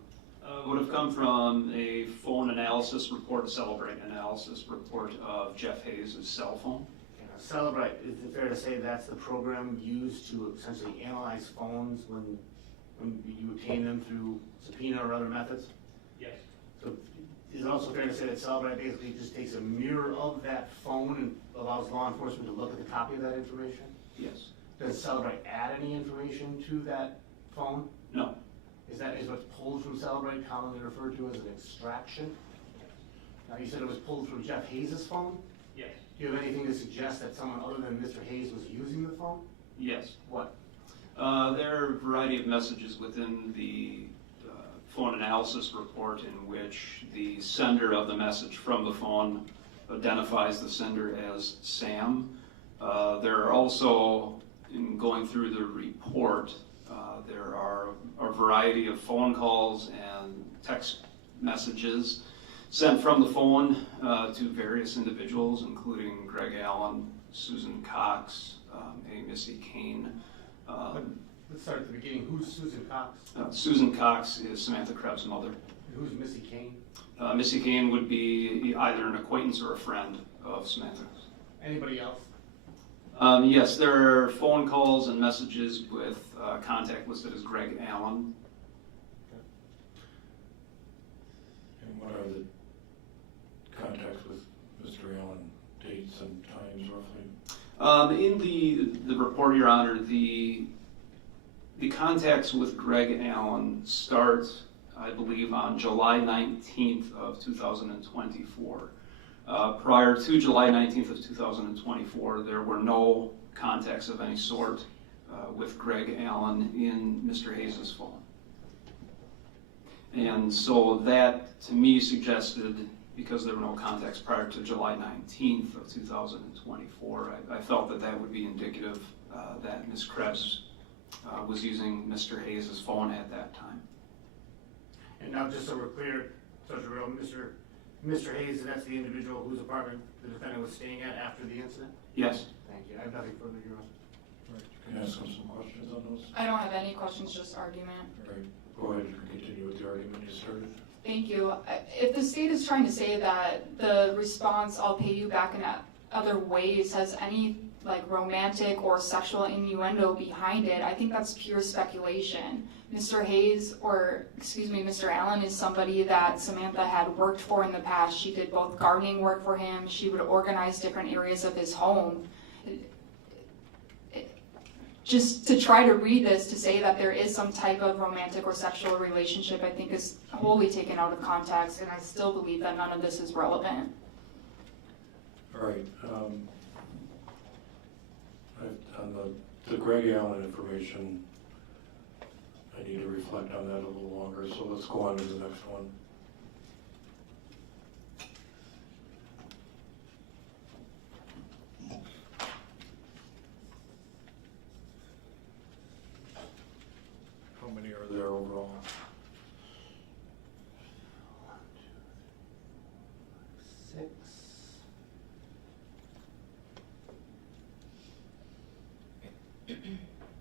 Would have come from a phone analysis report, a Celebrate analysis report of Jeff Hayes' cell phone. Celebrate, is it fair to say that's the program used to essentially analyze phones when you obtain them through subpoena or other methods? Yes. So is it also fair to say that Celebrite basically just takes a mirror of that phone and allows law enforcement to look at the copy of that information? Yes. Does Celebrite add any information to that phone? No. Is what's pulled from Celebrite commonly referred to as an extraction? Now, you said it was pulled from Jeff Hayes' phone? Yes. Do you have anything to suggest that someone other than Mr. Hayes was using the phone? Yes. What? There are a variety of messages within the phone analysis report in which the sender of the message from the phone identifies the sender as Sam. There are also, in going through the report, there are a variety of phone calls and text messages sent from the phone to various individuals, including Greg Allen, Susan Cox, a Missy Kane. Let's start at the beginning. Who's Susan Cox? Susan Cox is Samantha Krebs' mother. And who's Missy Kane? Missy Kane would be either an acquaintance or a friend of Samantha. Anybody else? Yes, there are phone calls and messages with contact listed as Greg Allen. And what are the contacts with Mr. Allen, dates and times roughly? In the report, Your Honor, the contacts with Greg Allen start, I believe, on July 19th of 2024. Prior to July 19th of 2024, there were no contacts of any sort with Greg Allen in Mr. Hayes' phone. And so that, to me, suggested, because there were no contacts prior to July 19th of 2024, I felt that that would be indicative that Ms. Krebs was using Mr. Hayes' phone at that time. And now, just so we're clear, Sergeant Riddle, Mr. Hayes, that's the individual whose apartment the defendant was staying at after the incident? Yes. Thank you. I have nothing further, Your Honor. Right. You can ask him some questions on those. I don't have any questions, just argument. All right, go ahead and continue with the argument you started. Thank you. If the state is trying to say that the response, I'll pay you back in other ways, has any romantic or sexual innuendo behind it, I think that's pure speculation. Mr. Hayes, or excuse me, Mr. Allen is somebody that Samantha had worked for in the past. She did both gardening work for him. She would organize different areas of his home. Just to try to read this to say that there is some type of romantic or sexual relationship, I think is wholly taken out of context, and I still believe that none of this is relevant. All right. On the The Greg Allen information, I need to reflect on that a little longer, so let's go on to the next one. How many are there overall? 6.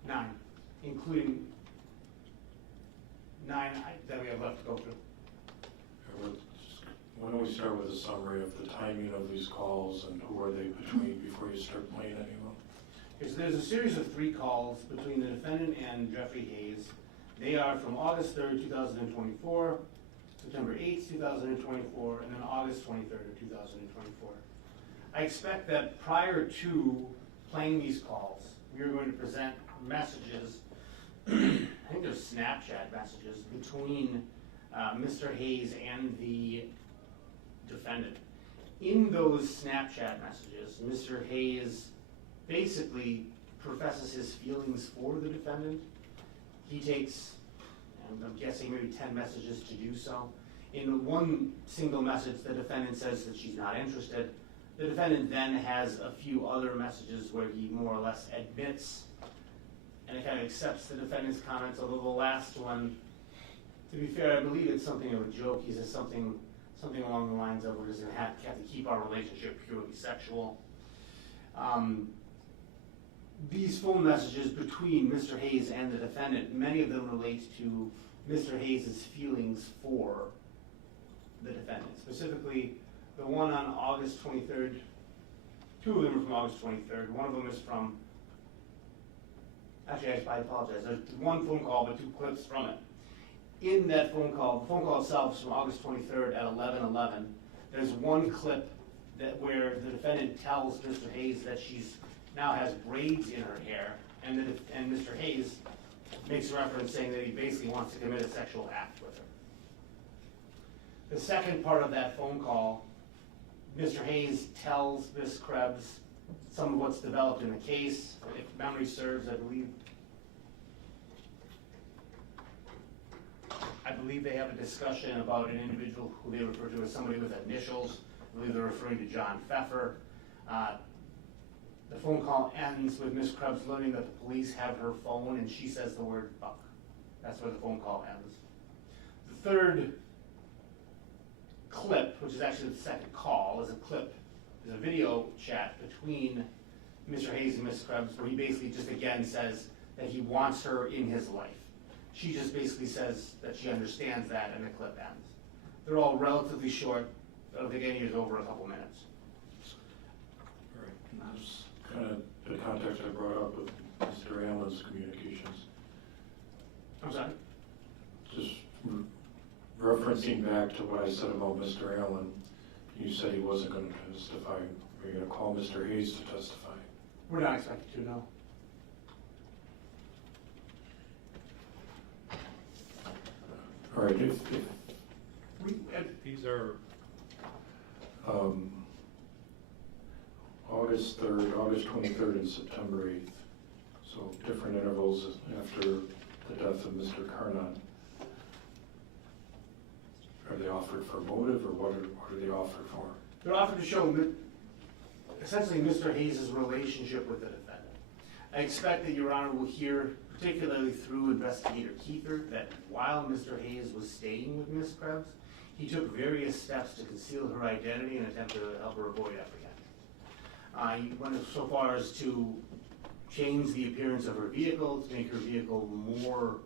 Nine, including 9 that we have left to go through. Why don't we start with a summary of the timing of these calls and who are they between before you start playing any of them? Okay, so there's a series of 3 calls between the defendant and Jeffrey Hayes. They are from August 3rd, 2024, September 8th, 2024, and then August 23rd of 2024. I expect that prior to playing these calls, we are going to present messages, I think there's Snapchat messages, between Mr. Hayes and the defendant. In those Snapchat messages, Mr. Hayes basically professes his feelings for the defendant. He takes, I'm guessing, maybe 10 messages to do so. In one single message, the defendant says that she's not interested. The defendant then has a few other messages where he more or less admits and kind of accepts the defendant's comments, although the last one, to be fair, I believe it's something of a joke. He says something along the lines of, we're just going to have to keep our relationship purely sexual. These phone messages between Mr. Hayes and the defendant, many of them relate to Mr. Hayes' feelings for the defendant. Specifically, the one on August 23rd, 2 of them are from August 23rd. One of them is from, actually I apologize, there's one phone call but 2 clips from it. In that phone call, the phone call itself is from August 23rd at 11:11. There's one clip where the defendant tells Mr. Hayes that she's now has braids in her hair, and Mr. Hayes makes a reference saying that he basically wants to commit a sexual act with her. The second part of that phone call, Mr. Hayes tells Ms. Krebs some of what's developed in the case. If memory serves, I believe they have a discussion about an individual who they refer to as somebody with initials. I believe they're referring to John Pfeffer. The phone call ends with Ms. Krebs learning that the police have her phone and she says the word fuck. That's where the phone call ends. The third clip, which is actually the second call, is a video chat between Mr. Hayes and Ms. Krebs where he basically just again says that he wants her in his life. She just basically says that she understands that and the clip ends. They're all relatively short. I don't think any is over a couple minutes. All right. That's kind of the context I brought up with Mr. Allen's communications. I'm sorry? Just referencing back to what I said about Mr. Allen, you said he wasn't going to testify. Are you going to call Mr. Hayes to testify? We're not expected to, no. All right, These are, August 3rd, August 23rd, and September 8th. So different intervals after the death of Mr. Carnot. Are they offered for motive, or what are they offered for? They're offered to show essentially Mr. Hayes' relationship with the defendant. I expect that Your Honor will hear, particularly through Investigator Keefer, that while Mr. Hayes was staying with Ms. Krebs, he took various steps to conceal her identity and attempt to help her avoid apprehension. He went so far as to change the appearance of her vehicle, to make her vehicle more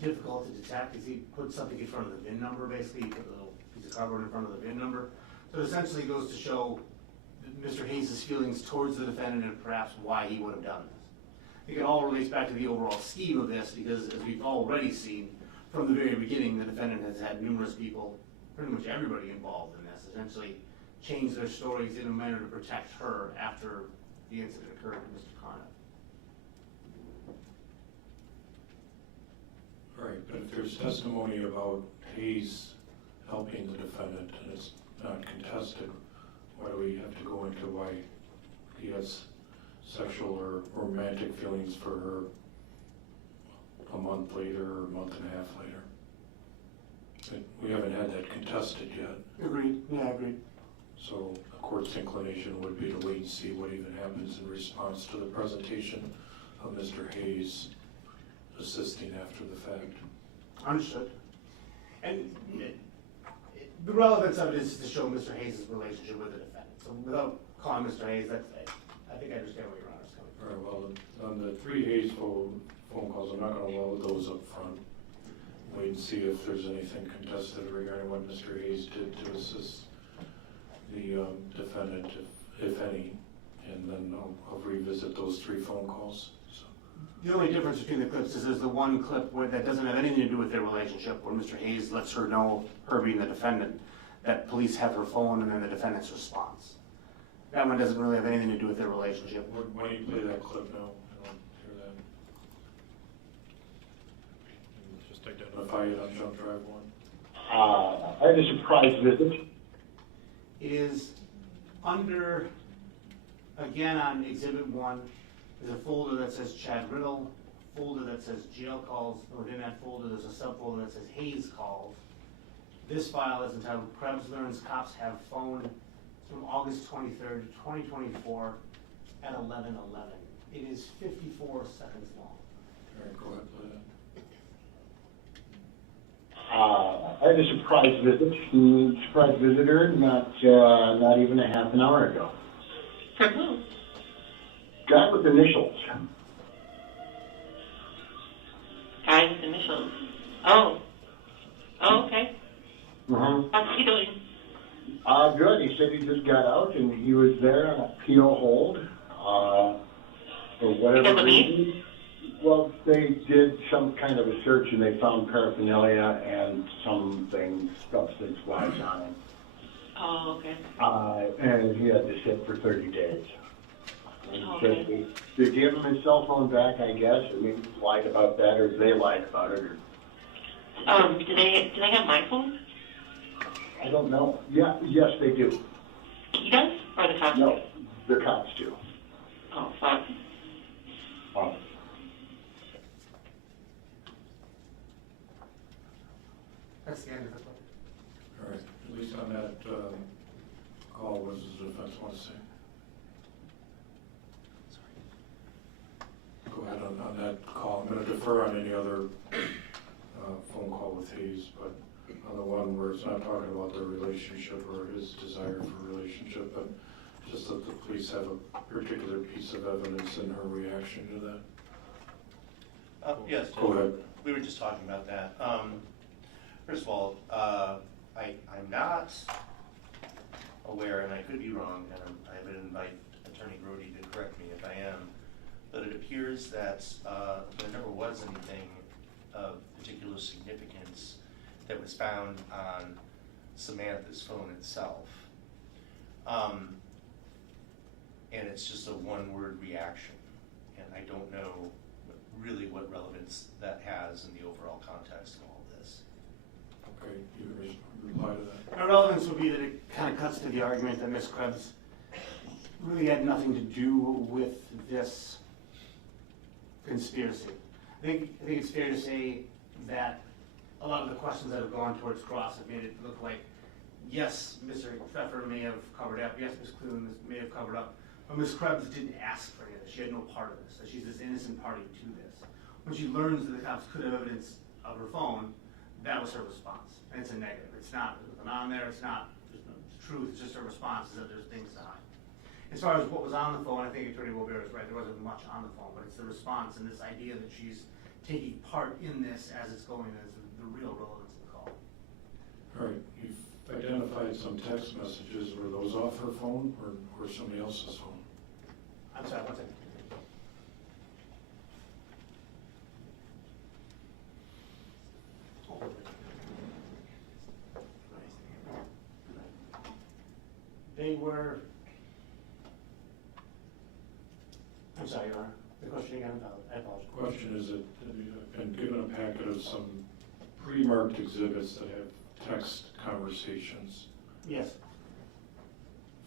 difficult to detect, because he put something in front of the VIN number, basically. He put a little piece of cardboard in front of the VIN number. So it essentially goes to show Mr. Hayes' feelings towards the defendant and perhaps why he would have done this. I think it all relates back to the overall scheme of this, because as we've already seen from the very beginning, the defendant has had numerous people, pretty much everybody involved in this, essentially change their stories in a manner to protect her after the incident occurred with Mr. Carnot. All right, but if there's testimony about Hayes helping the defendant and it's not contested, why do we have to go into why he has sexual or romantic feelings for her a month later or a month and a half later. We haven't had that contested yet. Agreed, yeah, agreed. So the court's inclination would be to wait and see what even happens in response to the presentation of Mr. Hayes assisting after the fact. Understood. And the relevance of it is to show Mr. Hayes' relationship with the defendant. So without calling Mr. Hayes, I think I understand where Your Honor's coming from. All right, well, on the 3 Hayes phone calls, I'm not going to load those up front. Wait and see if there's anything contested regarding what Mr. Hayes did to assist the defendant, if any, and then I'll revisit those 3 phone calls. So. The only difference between the clips is there's the one clip where that doesn't have anything to do with their relationship, where Mr. Hayes lets her know, her being the defendant, that police have her phone and then the defendant's response. That one doesn't really have anything to do with their relationship. Why don't you play that clip now? I don't hear that. Just identify it on jump drive 1. I had a surprise visit. It is under, again on Exhibit 1, there's a folder that says Chad Riddle, folder that says jail calls, and within that folder there's a subfolder that says Hayes calls. This file is entitled Krebs Learns Cops Have Phone. It's from August 23rd, 2024 at 11:11. It is 54 seconds long. All right, go ahead, play that. I had a surprise visit. Surprise visitor, not even a half an hour ago. For who? Guy with initials. Guy with initials. Oh. Oh, okay. How's he doing? Good. He said he just got out and he was there on a PO hold. For whatever reason. Well, they did some kind of a search and they found paraphernalia and something substance-wise on him. Oh, okay. And he had to sit for 30 days. And Okay. so they gave him his cell phone back, I guess. I mean, he lied about that, or they lied about it, or Do they have my phone? I don't know. Yeah, yes, they do. He does? Or the cops? No, the cops do. Oh, fuck. That's the end of the clip. All right, at least on that call, what does the defense want to say? Go ahead on that call. I'm going to defer on any other phone call with Hayes, but on the one where it's not talking about their relationship or his desire for relationship, but just that the police have a particular piece of evidence in her reaction to that. Yes, Go ahead. we were just talking about that. First of all, I'm not aware, and I could be wrong, and I would invite Attorney Grody to correct me if I am, but it appears that there never was anything of particular significance that was found on Samantha's phone itself. And it's just a one-word reaction, and I don't know really what relevance that has in the overall context of all this. Okay, you can reply to that. My relevance would be that it kind of cuts to the argument that Ms. Krebs really had nothing to do with this conspiracy. I think it's fair to say that a lot of the questions that have gone towards Cross have made it look like, yes, Mr. Pfeffer may have covered up, yes, Ms. Clune may have covered up, but Ms. Krebs didn't ask for any of this. She had no part of this. So she's this innocent party to this. When she learns that the cops could have evidence of her phone, that was her response. And it's a negative. It's not, there's nothing on there, it's not, there's no truth, it's just her response is that there's things to hide. As far as what was on the phone, I think Attorney Wilbert is right. There wasn't much on the phone, but it's the response and this idea that she's taking part in this as it's going is the real relevance of the call. All right, you've identified some text messages. Were those off her phone or somebody else's phone? I'm sorry, one second. They were, I'm sorry, Your Honor. The question again, I apologize. Question is that you've been given a packet of some pre-marked exhibits that have text conversations. Yes.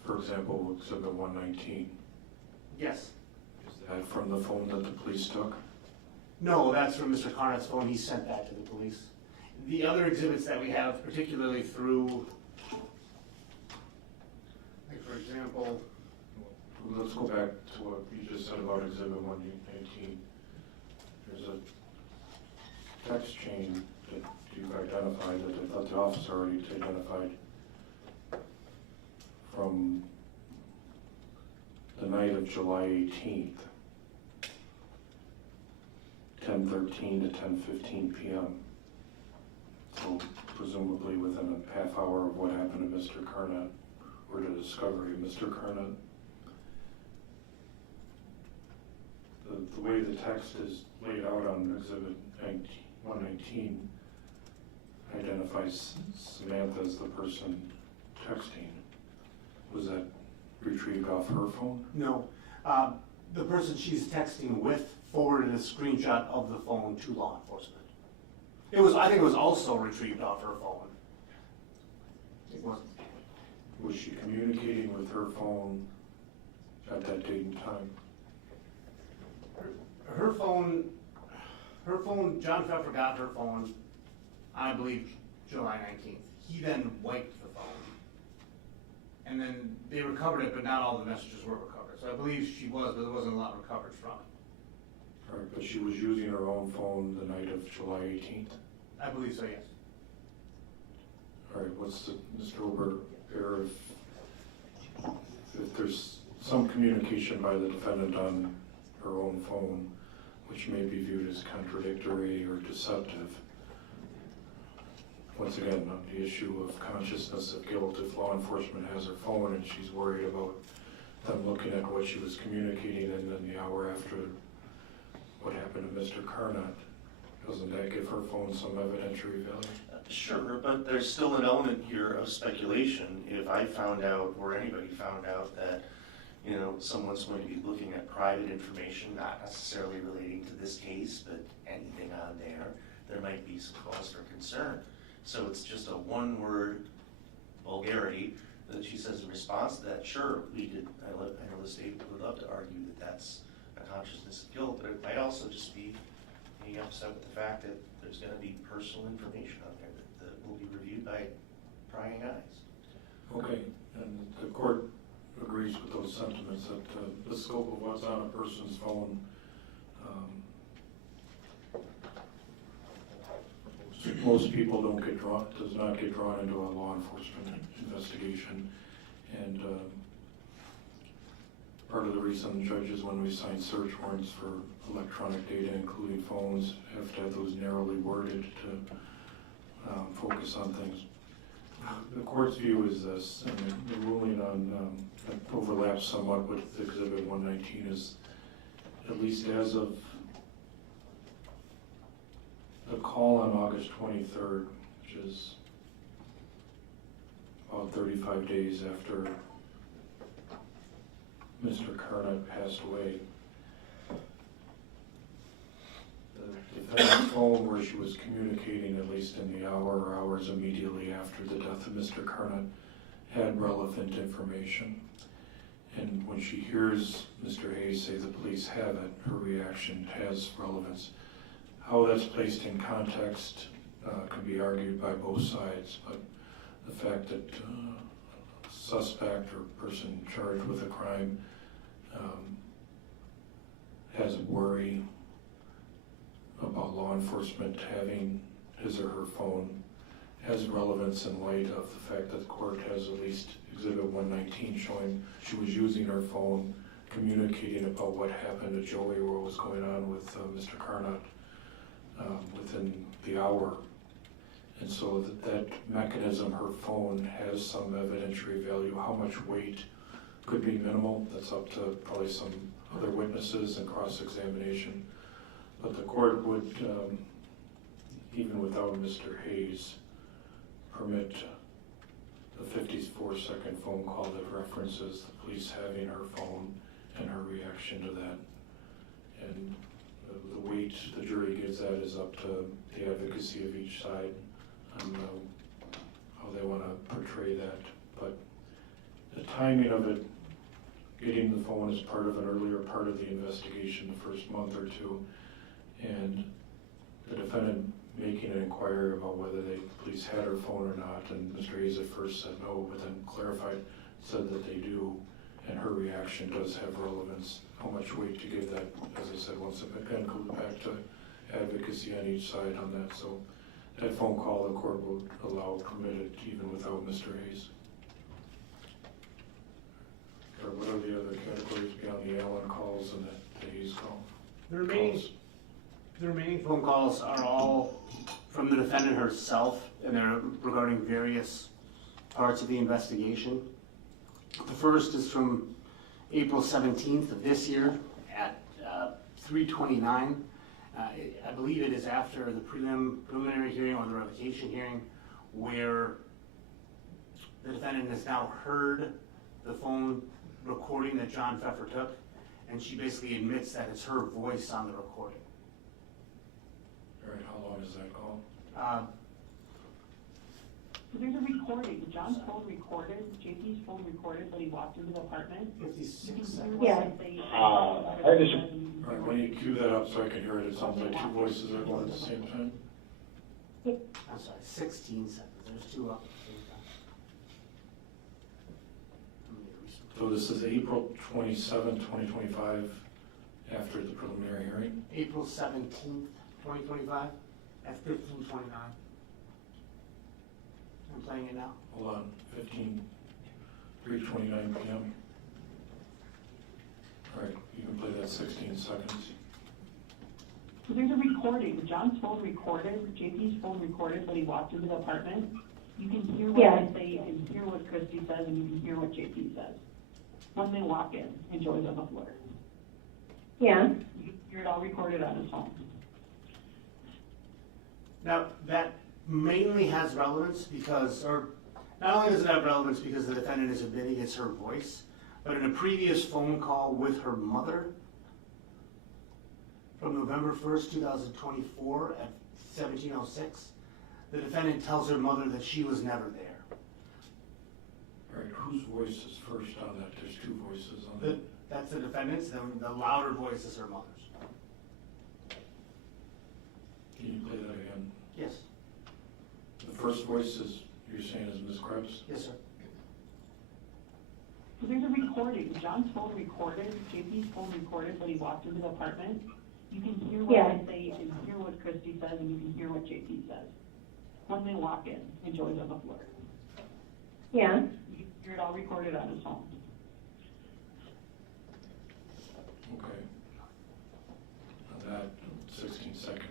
For example, Exhibit 119. Yes. That from the phone that the police took? No, that's from Mr. Carnot's phone. He sent that to the police. The other exhibits that we have, particularly through, like for example, Let's go back to what you just said about Exhibit 119. There's a text chain that you've identified, that I thought the officer already identified, from the night of July 18th, 10:13 to 10:15 p.m. So presumably within a half hour of what happened to Mr. Carnot, or the discovery of Mr. Carnot. The way the text is laid out on Exhibit 119 identifies Samantha as the person texting. Was that retrieved off her phone? no, the person she's texting with forwarded a screenshot of the phone to law enforcement. I think it was also retrieved off her phone. It wasn't. Was she communicating with her phone at that date and time? Her phone, John Pfeffer got her phone, I believe, July 19th. He then wiped the phone. And then they recovered it, but not all the messages were recovered. So I believe she was, but there wasn't a lot recovered from it. All right, but she was using her own phone the night of July 18th? I believe so, yes. All right, what's the, Mr. Ober, if there's some communication by the defendant on her own phone, which may be viewed as contradictory or deceptive. Once again, on the issue of consciousness of guilt, if law enforcement has her phone and she's worried about them looking at what she was communicating and then the hour after what happened to Mr. Carnot, doesn't that give her phone some evidentiary value? Sure, but there's still an element here of speculation. If I found out, or anybody found out, that someone's going to be looking at private information, not necessarily relating to this case, but anything on there might be some cause for concern. So it's just a one-word vulgarity that she says in response to that. Sure, I know the state would love to argue that that's a consciousness of guilt, but it might also just be being upset with the fact that there's going to be personal information on there that will be reviewed by prying eyes. Okay, and the court agrees with those sentiments that the scope of what's on a person's phone most people does not get drawn into a law enforcement investigation. And part of the reason judges, when we sign search warrants for electronic data, including phones, have to have those narrowly worded to focus on things. The court's view is this, and the ruling on that overlaps somewhat with Exhibit 119 is, at least as of the call on August 23rd, which is about 35 days after Mr. Carnot passed away, the defendant's phone, where she was communicating at least in the hour or hours immediately after the death of Mr. Carnot, had relevant information. And when she hears Mr. Hayes say the police have it, her reaction has relevance. How that's placed in context can be argued by both sides, but the fact that a suspect or person charged with a crime has a worry about law enforcement having his or her phone has relevance in light of the fact that the court has at least Exhibit 119 showing she was using her phone, communicating about what happened to Joey or what was going on with Mr. Carnot within the hour. And so that mechanism, her phone, has some evidentiary value. How much weight could be minimal? That's up to probably some other witnesses and cross-examination. But the court would, even without Mr. Hayes, permit the 54-second phone call that references the police having her phone and her reaction to that. And the weight the jury gives that is up to the advocacy of each side on how they want to portray that. But the timing of it getting the phone as part of an earlier part of the investigation, the first month or two, and the defendant making an inquiry about whether the police had her phone or not, and Mr. Hayes at first said no, but then clarified, said that they do, and her reaction does have relevance. How much weight to give that, as I said, once again, goes back to advocacy on each side on that. So that phone call, the court will allow permitted even without Mr. Hayes. Or what are the other categories beyond the Allen calls and the Hayes call? The remaining phone calls are all from the defendant herself, and they're regarding various parts of the investigation. The first is from April 17th of this year at 3:29. I believe it is after the preliminary hearing or the revocation hearing, where the defendant has now heard the phone recording that John Pfeffer took, and she basically admits that it's her voice on the recording. All right, how long is that call? There's a recording. John's phone recorded, JP's phone recorded when he walked into the apartment. 56 seconds. Yeah. All right, when you cue that up so I can hear it, it sounds like two voices are going at the same time. I'm sorry, 16 seconds. There's two up at the same time. So this is April 27, 2025, after the preliminary hearing? April 17th, 2025 at 15:29. I'm playing it now. Hold on, 3:29 p.m. All right, you can play that 16 seconds. There's a recording. John's phone recorded, JP's phone recorded when he walked into the apartment. You can hear what I say, you can hear what Christy says, and you can hear what JP says. When they walk in and Joey's on the floor. Yeah. You hear it all recorded on his phone. Now, that mainly has relevance because, or not only does it have relevance because the defendant is admitting it's her voice, but in a previous phone call with her mother from November 1st, 2024 at 17:06, the defendant tells her mother that she was never there. All right, whose voice is first on that? There's two voices on that. That's the defendant's, then the louder voice is her mother's. Can you play that again? Yes. The first voice is, you're saying, is Ms. Krebs? Yes, sir. There's a recording. John's phone recorded, JP's phone recorded when he walked into the apartment. You can hear what I say, you can hear what Christy says, and you can hear what JP says. When they walk in and Joey's on the floor. Yeah. You hear it all recorded on his phone. Okay. Now that, 16 seconds.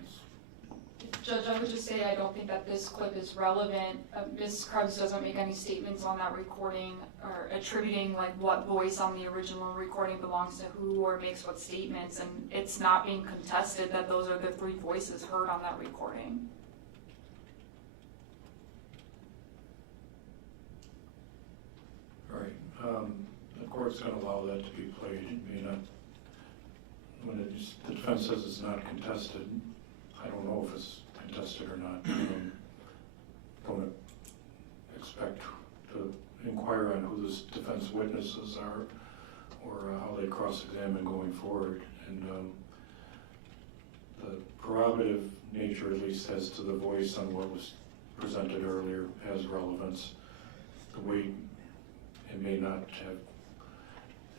Judge, I would just say I don't think that this clip is relevant. Ms. Krebs doesn't make any statements on that recording or attributing like what voice on the original recording belongs to who or makes what statements, and it's not being contested that those are the three voices heard on that recording. All right, the court's going to allow that to be played. It may not, when the defense says it's not contested, I don't know if it's contested or not. Don't expect to inquire on who the defense witnesses are or how they cross-examine going forward. And the corroborative nature, at least as to the voice on what was presented earlier, has relevance. The weight, it may not have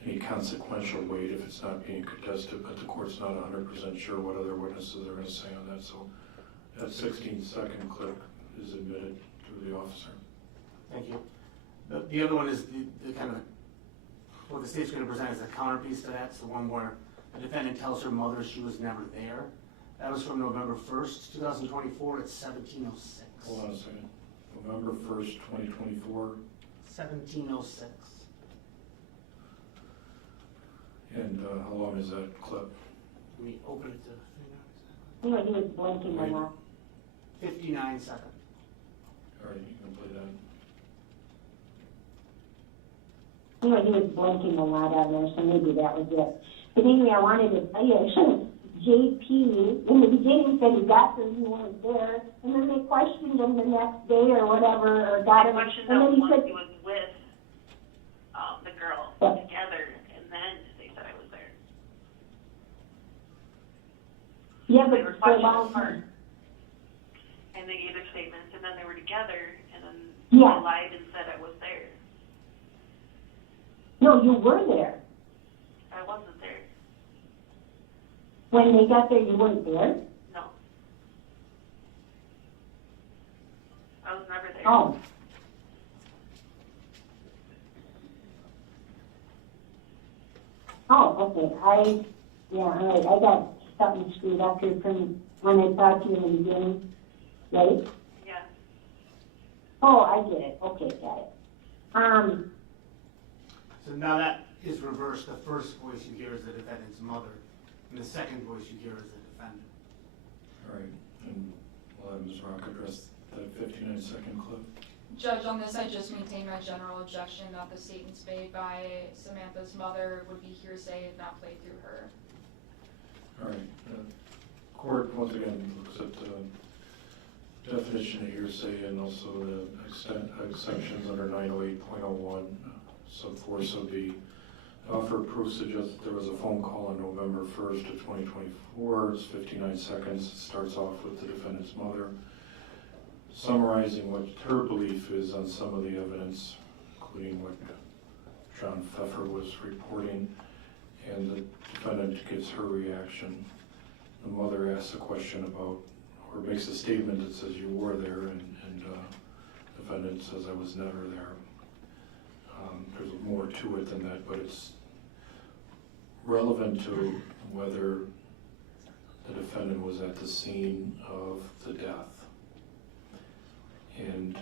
any consequential weight if it's not being contested, but the court's not 100% sure what other witnesses are going to say on that. So that 16-second clip is admitted to the officer. Thank you. The other one is the kind of, what the state's going to present as a counterpiece to that. It's the one where the defendant tells her mother she was never there. That was from November 1st, 2024 at 17:06. Hold on a second. November 1st, 2024. 17:06. And how long is that clip? Let me open it to You know, he was blinking a lot. 59 seconds. All right, you can play that. You know, he was blinking a lot on there, so maybe that was it. But anyway, I wanted to tell you, JP, in the beginning said he got there, he wasn't there, and then they questioned him the next day or whatever, or got him, and then he said, He was with the girl together, and Yeah, but They were for questioned long apart, time. and they gave their statements, and then they were together, and then Yeah. I lied and said I was there. No, you were there. I wasn't there. When they got there, you weren't there? No. I was never there. Oh. Oh, okay. All right. I got something screwed up here from when I talked to you in the beginning, right? Yeah. Oh, I get it. Okay, got it. So now that is reversed. The first voice you hear is the defendant's mother, and the second voice you hear is the defendant. All right, and we'll have Ms. Rock address that 59-second clip. Judge, on this, I just maintain my general objection that the statements made by Samantha's mother would be hearsay and not played through her. All right, court once again looks at the definition of hearsay and also the exceptions under 908.01, sub 4, sub B. Offer proof suggests that there was a phone call on November 1st of 2024. It's 59 seconds. It starts off with the defendant's mother summarizing what her belief is on some of the evidence, including what John Pfeffer was reporting, and the defendant gives her reaction. The mother asks a question about, or makes a statement that says you were there, and the defendant says I was never there. There's more to it than that, but it's relevant to whether the defendant was at the scene of the death. And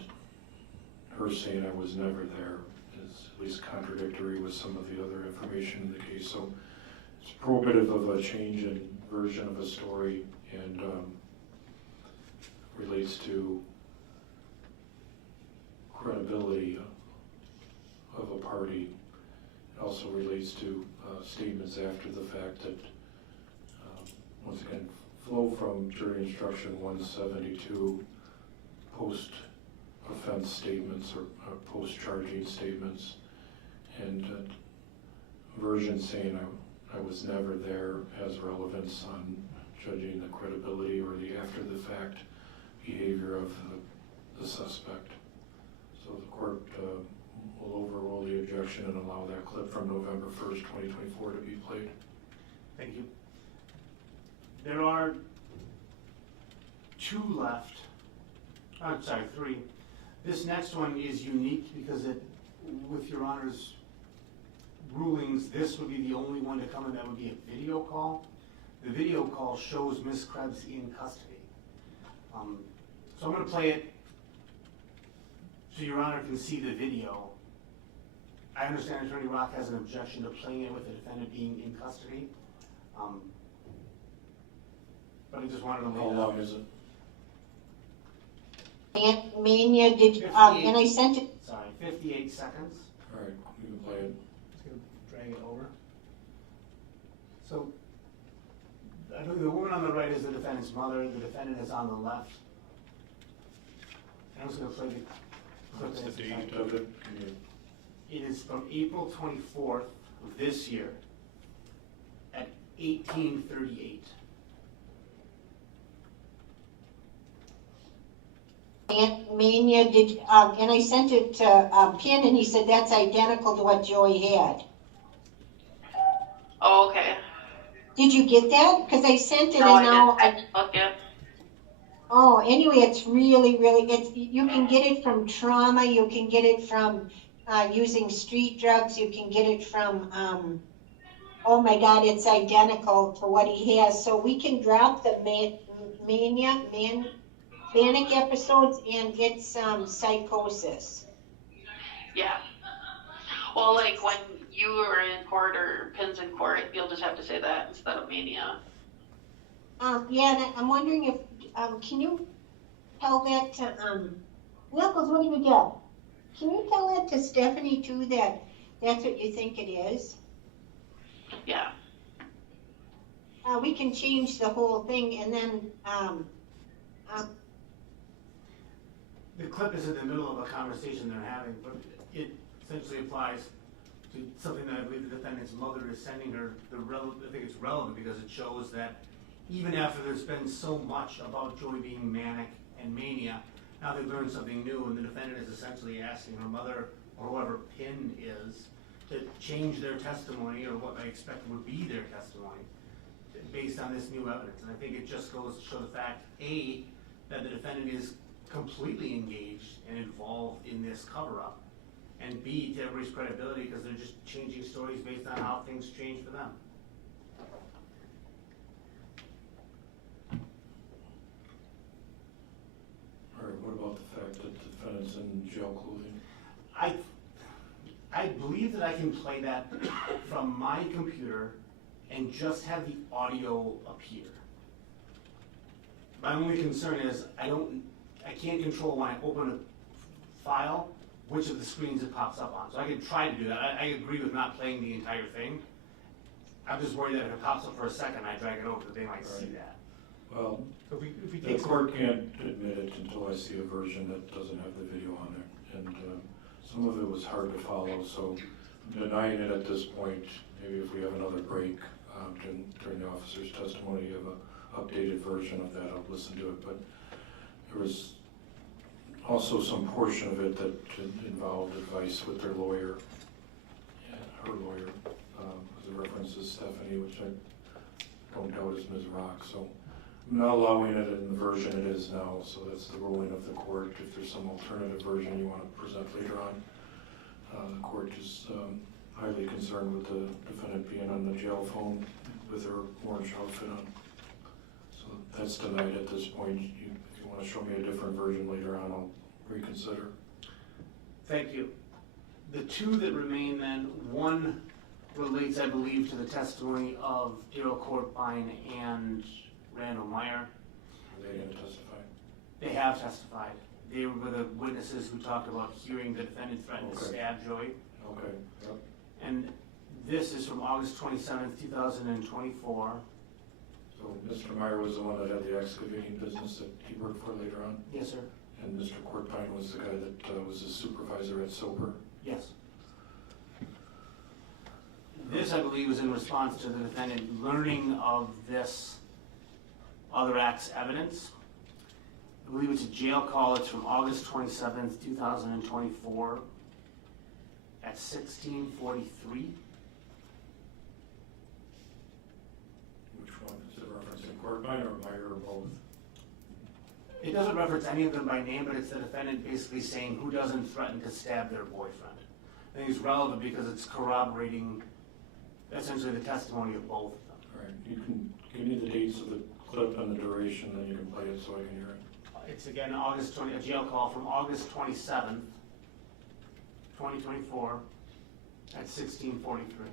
her saying I was never there is at least contradictory with some of the other information in the case. So it's probative of a change in version of a story and relates to credibility of a party. It also relates to statements after the fact that, once again, flow from jury instruction 172, post-offense statements or post-charging statements, and version saying I was never there has relevance on judging the credibility or the after-the-fact behavior of the suspect. So the court will overrule the objection and allow that clip from November 1st, 2024 to be played. Thank you. There are two left. I'm sorry, three. This next one is unique because with Your Honor's rulings, this would be the only one to come in that would be a video call. The video call shows Ms. Krebs in custody. So I'm going to play it so Your Honor can see the video. I understand Attorney Rock has an objection to playing it with the defendant being in custody. But I just wanted to lay it out. How long is it? Mania, and I sent it. Sorry, 58 seconds. All right, you can play it. Just going to drag it over. So, I believe the woman on the right is the defendant's mother. The defendant is on the left. And I'm just going to play the clip. What's the date of it? It is from April 24th of this year at 18:38. Mania, and I sent it to Ken, and he said that's identical to what Joey had. Oh, okay. Did you get that? Because I sent it, No, and now I didn't look yet. Oh, anyway, it's really, you can get it from trauma, you can get it from using street drugs, you can get it from, oh my God, it's identical to what he has. So we can drop the manic episodes and get some psychosis. Yeah. Well, like when you were in court or Pins in court, you'll just have to say that instead of mania. Yeah, and I'm wondering if, can you tell that to, Knuckles, what do we get? Can you tell that to Stephanie too, that that's what you think it is? Yeah. We can change the whole thing and then, The clip is in the middle of a conversation they're having, but it essentially applies to something that I believe the defendant's mother is sending her. I think it's relevant because it shows that even after there's been so much about Joey being manic and mania, now they've learned something new, and the defendant is essentially asking her mother, or whoever Pin is, to change their testimony, or what I expect would be their testimony, based on this new evidence. And I think it just goes to show the fact, A, that the defendant is completely engaged and involved in this cover-up, and B, to everybody's credibility, because they're just changing stories based on how things change for them. All right, what about the fact that the defendant's in jail clothing? I believe that I can play that from my computer and just have the audio appear. My only concern is I can't control when I open a file which of the screens it pops up on. So I can try to do that. I agree with not playing the entire thing. I'm just worried that if it pops up for a second, I drag it over, that they might see that. Well, If we the take court can't admit it until I see a version that doesn't have the video on there. And some of it was hard to follow, so denying it at this point, maybe if we have another break during the officer's testimony, you have an updated version of that, I'll listen to it. But there was also some portion of it that involved advice with their lawyer, and her lawyer, as it references Stephanie, which I don't doubt is Ms. Rock. So I'm not allowing it in the version it is now, so that's the ruling of the court. If there's some alternative version you want to present later on, the court is highly concerned with the defendant being on the jail phone with her orange outfit on. So that's denied at this point. If you want to show me a different version later on, I'll reconsider. Thank you. The two that remain then, one relates, I believe, to the testimony of Daryl Courtbine and Randall Meyer. Are they going to testify? They have testified. They were the witnesses who talked about hearing the defendant threaten to stab Joey. Okay, yep. And this is from August 27th, 2024. So Mr. Meyer was the one that had the excavating business that he worked for later on? Yes, sir. And Mr. Courtbine was the guy that was his supervisor at Soper? Yes. This, I believe, was in response to the defendant learning of this other act's evidence. I believe it's a jail call. It's from August 27th, 2024 at 16:43. Which one? Is it referencing Courtbine or Meyer or both? It doesn't reference any of them by name, but it's the defendant basically saying who doesn't threaten to stab their boyfriend. I think it's relevant because it's corroborating essentially the testimony of both of them. All right, you can give me the dates of the clip and the duration, then you can play it so I can hear it. It's again a jail call from August 27th, 2024 at 16:43.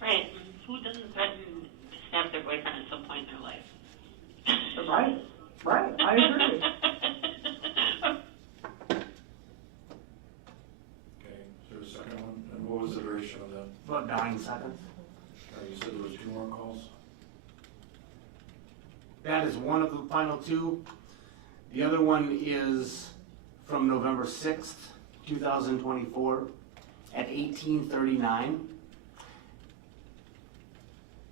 Right. Who doesn't threaten to stab their boyfriend at some point in their life? Right, I agree. Okay, is there a second one? And what was the duration of that? About 9 seconds. You said there was 2 more calls? That is one of the final two. The other one is from November 6th, 2024 at 18:39.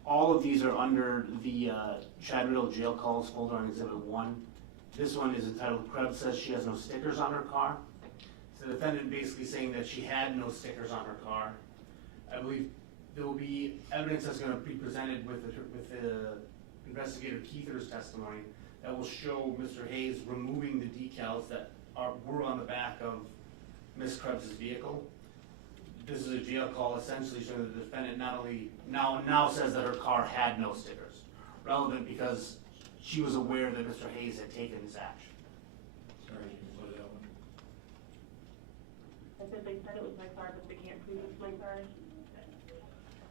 All of these are under the Chad Riddle jail calls folder on Exhibit 1. This one is entitled Krebs Says She Has No Stickers on Her Car. So the defendant basically saying that she had no stickers on her car. I believe there will be evidence that's going to be presented with the Investigator Keither's testimony that will show Mr. Hayes removing the decals that were on the back of Ms. Krebs' vehicle. This is a jail call essentially showing that the defendant not only now says that her car had no stickers. Relevant because she was aware that Mr. Hayes had taken this action. Sorry, you can play that one. I said they said it was my car, but they can't prove it's my car.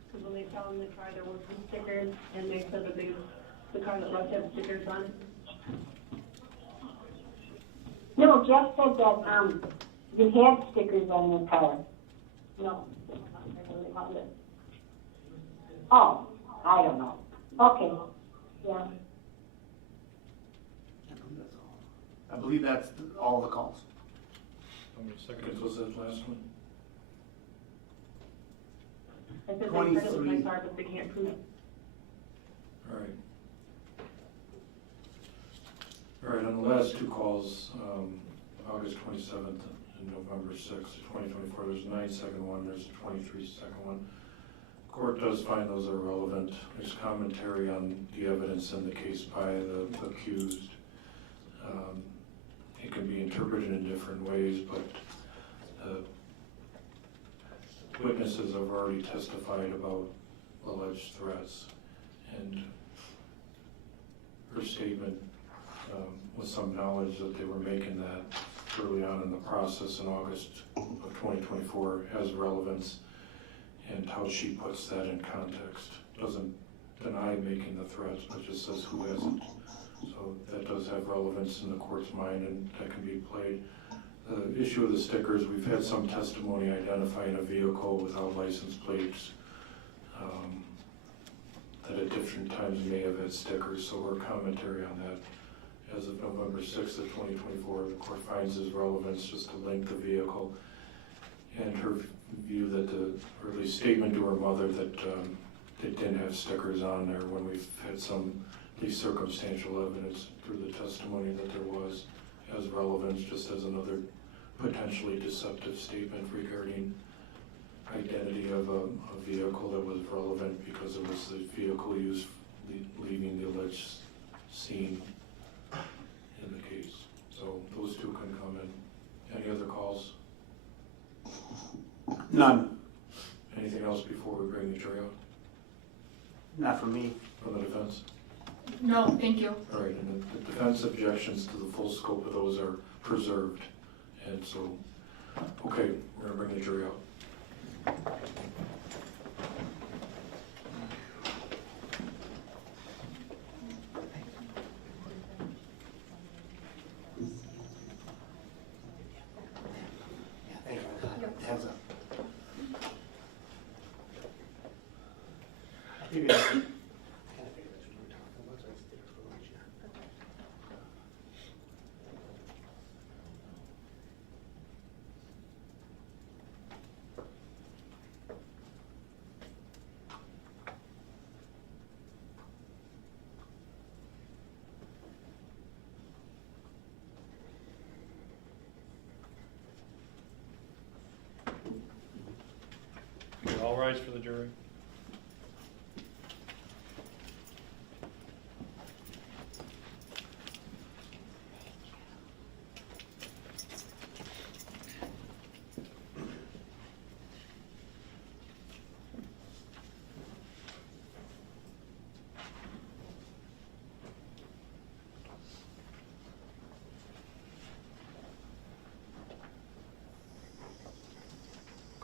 Because when they found the car, there were some stickers, and they said that the car that left had stickers on it. No, Jeff said that, you had stickers on your car. No, when they found it. Oh, I don't know. Okay, yeah. I believe that's all the calls. How many Seconds seconds? was that last one? I said they said it was my 23. car, but they can't prove it. All right. All right, on the last two calls, August 27th and November 6th, 2024, there's a 9-second one, there's a 23-second one. Court does find those are relevant. There's commentary on the evidence in the case by the accused. It can be interpreted in different ways, but witnesses have already testified about alleged threats, and her statement with some knowledge that they were making that early on in the process in August of 2024 has relevance, and how she puts that in context. Doesn't deny making the threats, but just says who hasn't. So that does have relevance in the court's mind, and that can be played. The issue of the stickers, we've had some testimony identifying a vehicle without license plates that at different times may have had stickers, so her commentary on that as of November 6th of 2024, the court finds as relevance just to link the vehicle, and her view that or at least statement to her mother that they didn't have stickers on there when we've had some at least circumstantial evidence through the testimony that there was as relevance, just as another potentially deceptive statement regarding identity of a vehicle that was relevant because it was the vehicle used leaving the alleged scene in the case. So those two can come in. Any other calls? None. Anything else before we bring the jury out? Not from me. From the defense? No, thank you. All right, and the defense objections to the full scope of those are preserved. And so, okay, we're gonna bring the jury out. Hands up. Maybe I can- Okay, all rise for the jury.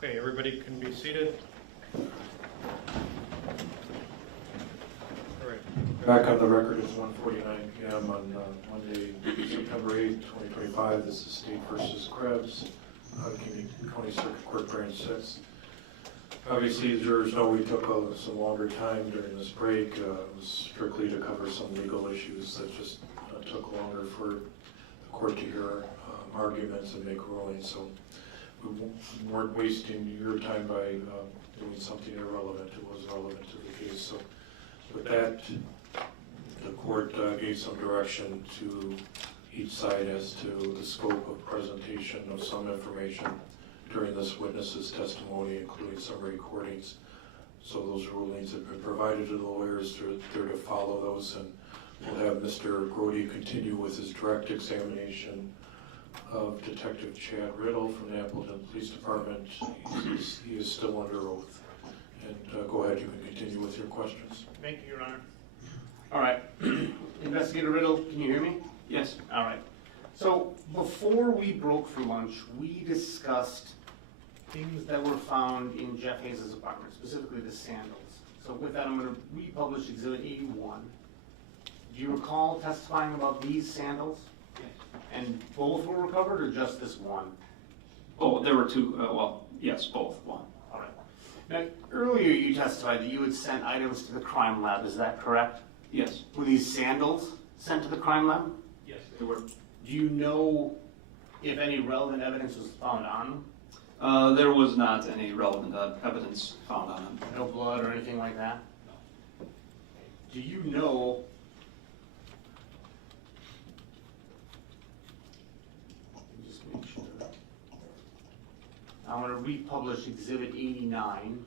Okay, everybody can be seated. All right. Back on the record, it's 1:49 p.m. on Monday, September 8th, 2025. This is State versus Krebs, County Circuit Court Branch 6. Obviously, as jurors know, we took some longer time during this break. It was strictly to cover some legal issues that just took longer for the court to hear arguments and make rulings. So we weren't wasting your time by doing something irrelevant. It was relevant to the case. So with that, the court gave some direction to each side as to the scope of presentation of some information during this witness's testimony, including some recordings. So those rulings have been provided to the lawyers. They're to follow those, and we'll have Mr. Grody continue with his direct examination of Detective Chad Riddle from the Appleton Police Department. He is still under oath. And go ahead, you can continue with your questions. Thank you, Your Honor. All right. Investigator Riddle, can you hear me? Yes. All right. So before we broke for lunch, we discussed things that were found in Jeff Hayes' apartment, specifically the sandals. So with that, I'm going to republish Exhibit 81. Do you recall testifying about these sandals? Yes. And both were recovered, or just this one? Oh, there were two, well, yes, both, one. All right. Now, earlier you testified that you had sent items to the crime lab, is that correct? Yes. Were these sandals sent to the crime lab? Yes, they were. Do you know if any relevant evidence was found on him? There was not any relevant evidence found on him. No blood or anything like that? Do you know, let me just make sure. I'm going to republish Exhibit 89.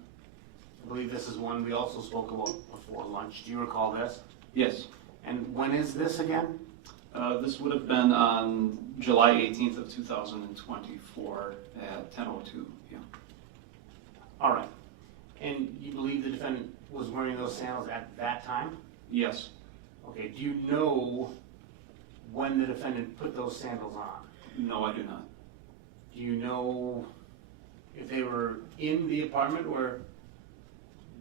I believe this is one we also spoke about before lunch. Do you recall this? Yes. And when is this again? This would have been on July 18th of 2024 at 10:02 p.m. All right. And you believe the defendant was wearing those sandals at that time? Yes. Okay, do you know when the defendant put those sandals on? No, I do not. Do you know if they were in the apartment where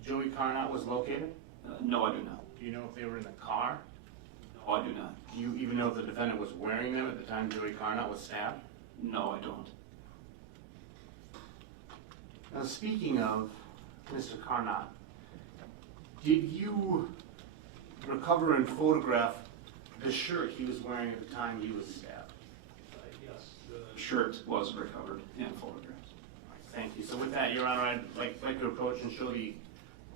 Joey Carnot was located? No, I do not. Do you know if they were in the car? No, I do not. Do you even know if the defendant was wearing them at the time Joey Carnot was stabbed? No, I don't. Now, speaking of Mr. Carnot, did you recover and photograph the shirt he was wearing at the time he was stabbed? Yes. The shirt was recovered and photographed. Thank you. So with that, Your Honor, I'd like to approach and show the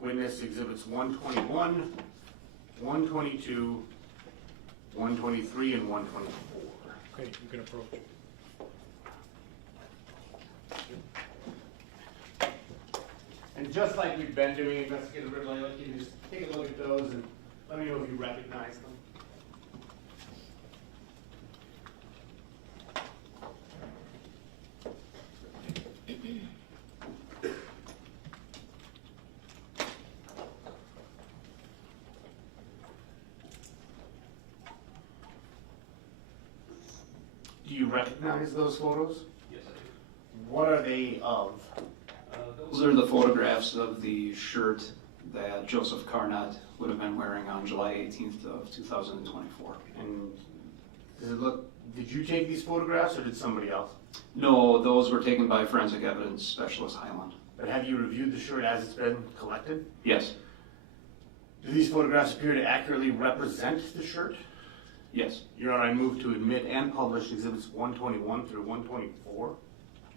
witness exhibits 121, 122, 123, and 124. Okay, you can approach. And just like we've been doing Investigative Riddle, I'd like you to just take a look at those and let me know if you recognize them. Do you recognize those photos? Yes, I do. What are they of? Those are the photographs of the shirt that Joseph Carnot would have been wearing on July 18th of 2024. And does it look, did you take these photographs or did somebody else? No, those were taken by forensic evidence specialist Highland. But have you reviewed the shirt as it's been collected? Yes. Do these photographs appear to accurately represent the shirt? Yes. Your Honor, I move to admit and publish exhibits 121 through 124.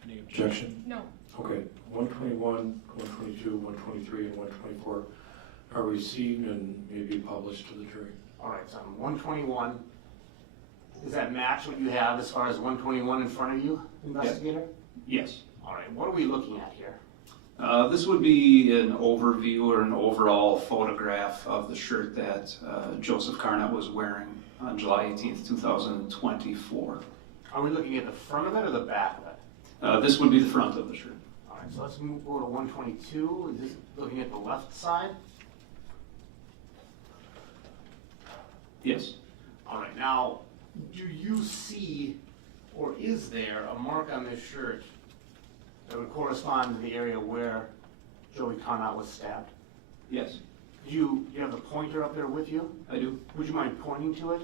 Any objection? No. Okay, 121, 122, 123, and 124 are received and may be published to the jury. All right, so on 121, does that match what you have as far as 121 in front of you, investigator? Yes. All right, what are we looking at here? This would be an overview or an overall photograph of the shirt that Joseph Carnot was wearing on July 18th, 2024. Are we looking at the front of it or the back of it? This would be the front of the shirt. All right, so let's move over to 122. Is this looking at the left side? Yes. All right, now, do you see, or is there a mark on this shirt that would correspond to the area where Joey Carnot was stabbed? Yes. Do you have the pointer up there with you? I do. Would you mind pointing to it?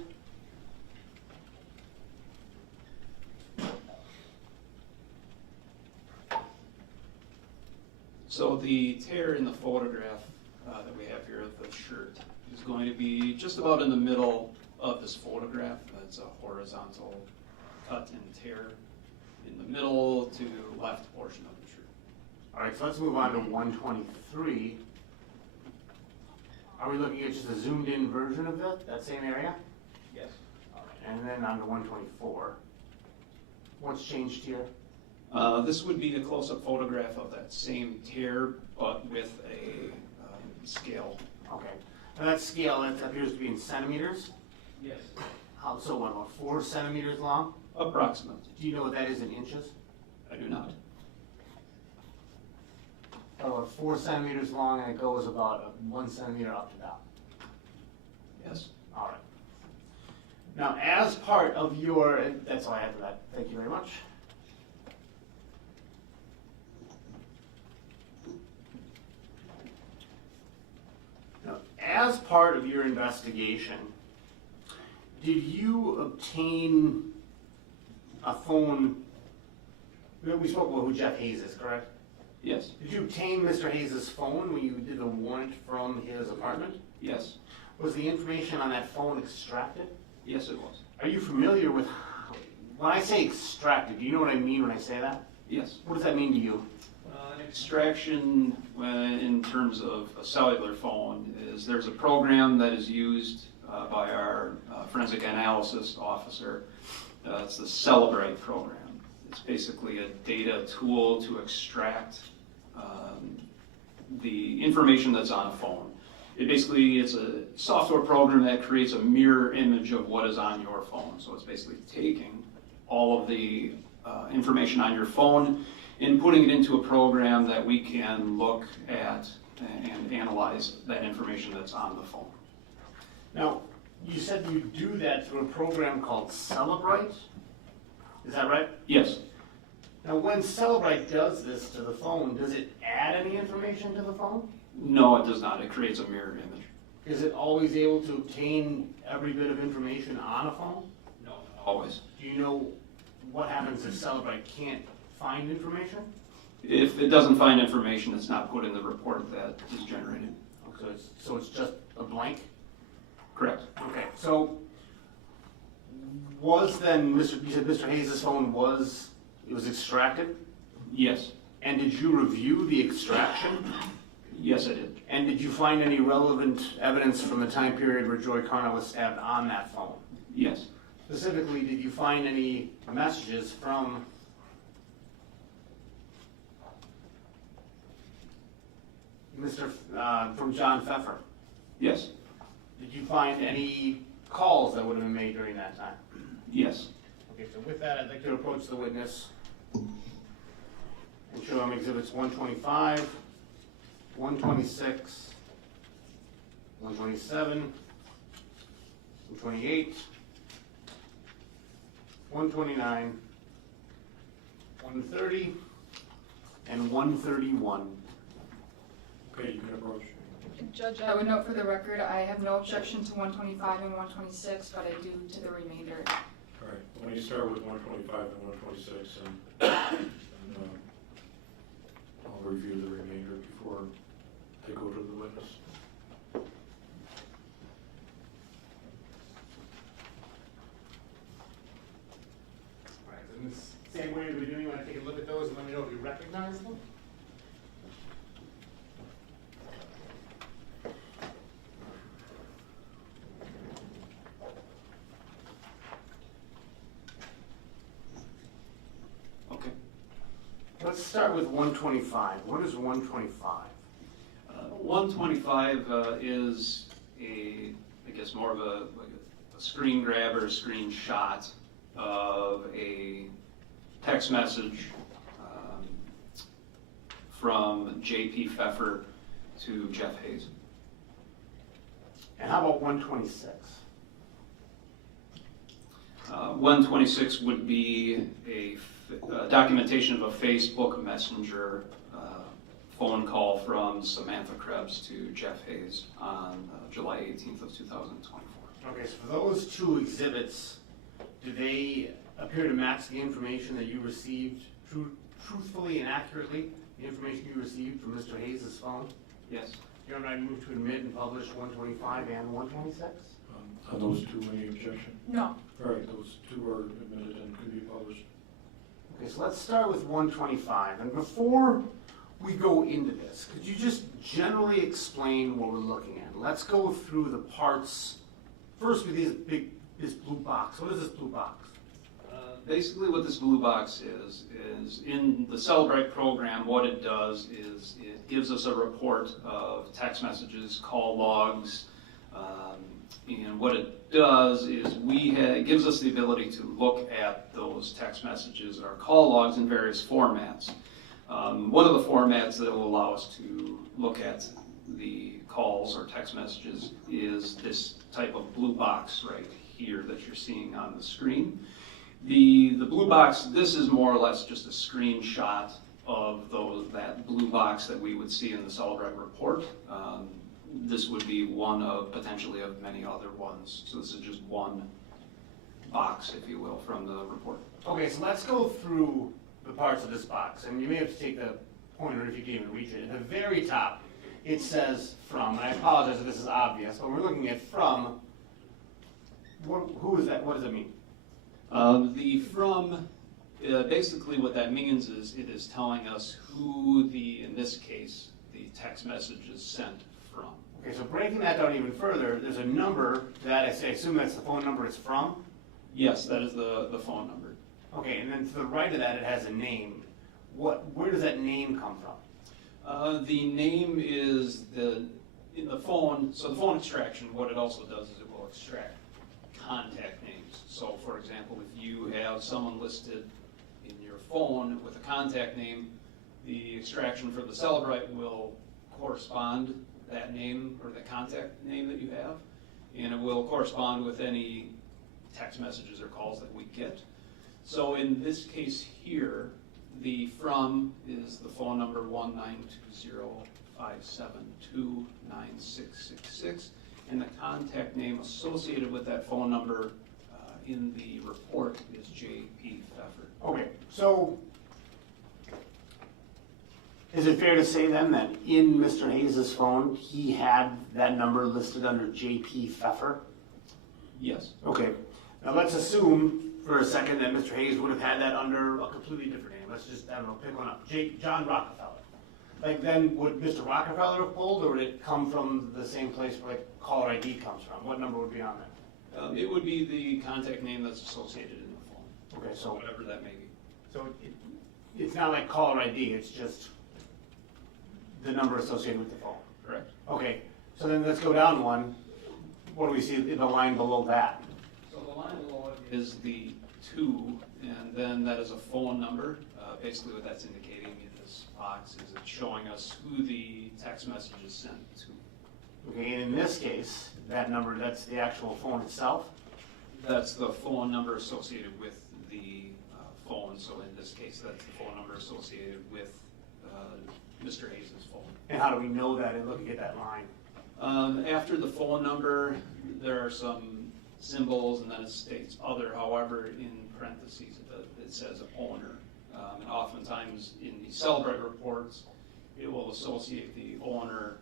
So the tear in the photograph that we have here of the shirt is going to be just about in the middle of this photograph. It's a horizontal cut and tear in the middle to left portion of the shirt. All right, so let's move on to 123. Are we looking at just a zoomed in version of that same area? Yes. All right, and then on to 124. What's changed here? This would be a close-up photograph of that same tear, but with a scale. Okay. Now that scale, that appears to be in centimeters? Yes. So what, about 4 centimeters long? Approximately. Do you know what that is in inches? I do not. About 4 centimeters long, and it goes about 1 centimeter up to down. Yes. All right. Now, as part of your, and that's all I have for that. Thank you very much. Now, as part of your investigation, did you obtain a phone? We spoke about who Jeff Hayes is, correct? Yes. Did you obtain Mr. Hayes' phone when you did the warrant from his apartment? Yes. Was the information on that phone extracted? Yes, it was. Are you familiar with When I say extracted, do you know what I mean when I say that? Yes. What does that mean to you? Extraction, in terms of a cellular phone, is there's a program that is used by our forensic analysis officer. It's the Celebrate program. It's basically a data tool to extract the information that's on a phone. It's a software program that creates a mirror image of what is on your phone. So it's basically taking all of the information on your phone and putting it into a program that we can look at and analyze that information that's on the phone. Now, you said you do that through a program called Celebrate? Is that right? Yes. Now, when Celebrate does this to the phone, does it add any information to the phone? No, it does not. It creates a mirror image. Is it always able to obtain every bit of information on a phone? No, not always. Do you know what happens if Celebrate can't find information? If it doesn't find information, it's not put in the report that is generated. So it's just a blank? Correct. Okay, so was then, you said Mr. Hayes' phone was extracted? Yes. And did you review the extraction? Yes, I did. And did you find any relevant evidence from the time period where Joey Carnot was stabbed on that phone? Yes. Specifically, did you find any messages from from John Pfeffer? Yes. Did you find any calls that would have been made during that time? Yes. Okay, so with that, I'd like to approach the witness and show him exhibits 125, 126, 127, 128, 129, 130, and 131. Okay, you can approach. Judge, I would note for the record, I have no objection to 125 and 126, but I do to the remainder. All right, when you start with 125 and 126, and I'll review the remainder before they go to the witness. All right, in the same way we're doing, you want to take a look at those and let me know if you recognize them? Let's start with 125. What is 125? 125 is I guess more of a screen grab or a screenshot of a text message from J.P. Pfeffer to Jeff Hayes. And how about 126? 126 would be a documentation of a Facebook Messenger phone call from Samantha Krebs to Jeff Hayes on July 18th of 2024. Okay, so for those two exhibits, do they appear to match the information that you received truthfully and accurately, the information you received from Mr. Hayes' phone? Yes. Your Honor, I move to admit and publish 125 and 126. Are those two any objection? No. All right, those two are admitted and can be published. Okay, so let's start with 125. And before we go into this, could you just generally explain what we're looking at? Let's go through the parts. First with this blue box. What is this blue box? Basically what this blue box is in the Celebrate program, what it does is it gives us a report of text messages, call logs, and what it does is it gives us the ability to look at those text messages or call logs in various formats. One of the formats that will allow us to look at the calls or text messages is this type of blue box right here that you're seeing on the screen. The blue box, this is more or less just a screenshot of that blue box that we would see in the Celebrate report. This would be one of potentially of many other ones. So this is just one box, if you will, from the report. Okay, so let's go through the parts of this box. And you may have to take the pointer if you can even reach it. At the very top, it says from, and I apologize if this is obvious, but we're looking at from. Who is that? What does it mean? The from, basically what that means is it is telling us who in this case, the text message is sent from. Okay, so breaking that down even further, there's a number that I assume that's the phone number it's from? Yes, that is the phone number. Okay, and then to the right of that, it has a name. Where does that name come from? The name is in the phone, so the phone extraction, what it also does is it will extract contact names. So for example, if you have someone listed in your phone with a contact name, the extraction for the Celebrite will correspond that name or the contact name that you have, and it will correspond with any text messages or calls that we get. So in this case here, the from is the phone number 1-920-572-9666, and the contact name associated with that phone number in the report is J.P. Pfeffer. Okay, so is it fair to say then that in Mr. Hayes' phone, he had that number listed under J.P. Pfeffer? Yes. Okay, now let's assume for a second that Mr. Hayes would have had that under a completely different name. Let's just, I don't know, pick one up. John Rockefeller. Like then would Mr. Rockefeller have pulled, or would it come from the same place where like caller ID comes from? What number would be on that? It would be the contact name that's associated in the phone. Okay, so whatever that may be. So it's not like caller ID, it's just the number associated with the phone. Correct. Okay, so then let's go down one. What do we see in the line below that? So the line below it is the 2, and then that is a phone number. Basically what that's indicating in this box is it's showing us who the text message is sent to. Okay, and in this case, that number, that's the actual phone itself? That's the phone number associated with the phone. So in this case, that's the phone number associated with Mr. Hayes' phone. And how do we know that in looking at that line? After the phone number, there are some symbols, and then it states other. However, in parentheses, it says owner. And oftentimes in the Celebrite reports, it will associate the owner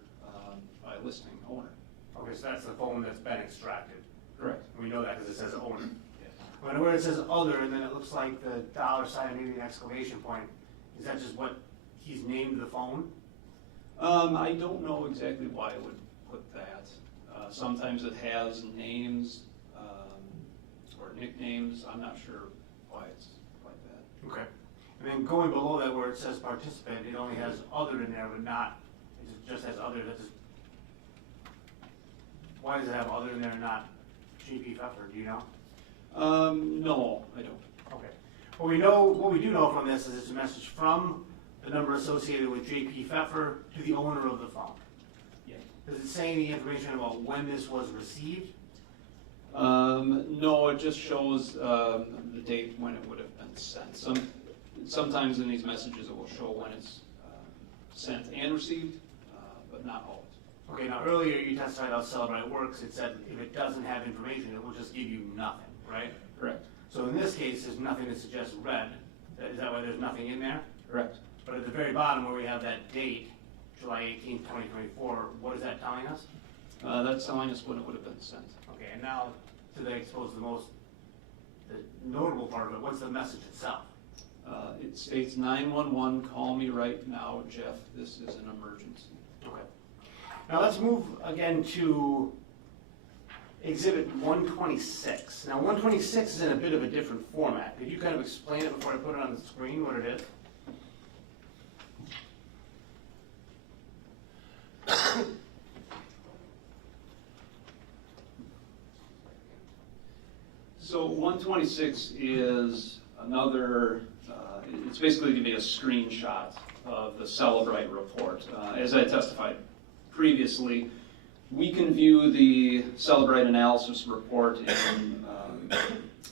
by listing owner. Okay, so that's the phone that's been extracted. Correct. We know that because it says owner. When where it says other, and then it looks like the $sign and maybe an exclamation point, is that just what he's named the phone? I don't know exactly why it would put that. Sometimes it has names or nicknames. I'm not sure why it's like that. Okay. And then going below that where it says participant, it only has other in there, but not, it just has other. Why does it have other in there and not J.P. Pfeffer? Do you know? No, I don't. Okay. What we do know from this is it's a message from the number associated with J.P. Pfeffer to the owner of the phone. Yeah. Does it say any information about when this was received? No, it just shows the date when it would have been sent. Sometimes in these messages it will show when it's sent and received, but not always. Okay, now earlier you testified how Celebrite works. It said if it doesn't have information, it will just give you nothing, right? Correct. So in this case, there's nothing that suggests red. Is that why there's nothing in there? Correct. But at the very bottom where we have that date, July 18, 2024, what is that telling us? That's telling us when it would have been sent. Okay, and now to expose the notable part of it, what's the message itself? It states 911, call me right now, Jeff, this is an emergency. Okay. Now let's move again to Exhibit 126. Now 126 is in a bit of a different format. Could you kind of explain it before I put it on the screen, what it is? So 126 is another, it's basically going to be a screenshot of the Celebrite report. As I testified previously, we can view the Celebrite analysis report in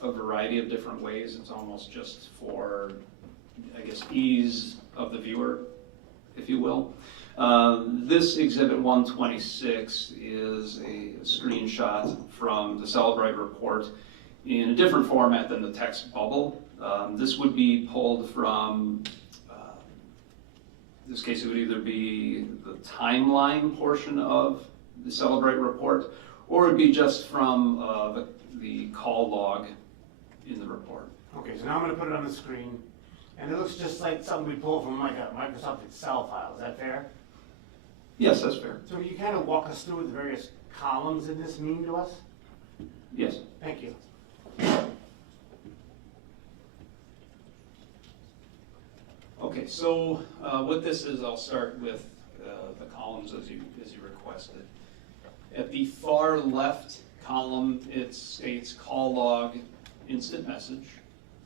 a variety of different ways. It's almost just for, I guess, ease of the viewer, if you will. This Exhibit 126 is a screenshot from the Celebrite report in a different format than the text bubble. This would be pulled from, in this case it would either be the timeline portion of the Celebrate report, or it would be just from the call log in the report. Okay, so now I'm gonna put it on the screen, and it looks just like something we pull from like a Microsoft Excel file, is that fair? Yes, that's fair. So can you kind of walk us through what the various columns in this mean to us? Yes. Thank you. Okay, so what this is, I'll start with the columns as you requested. At the far left column, it states call log instant message.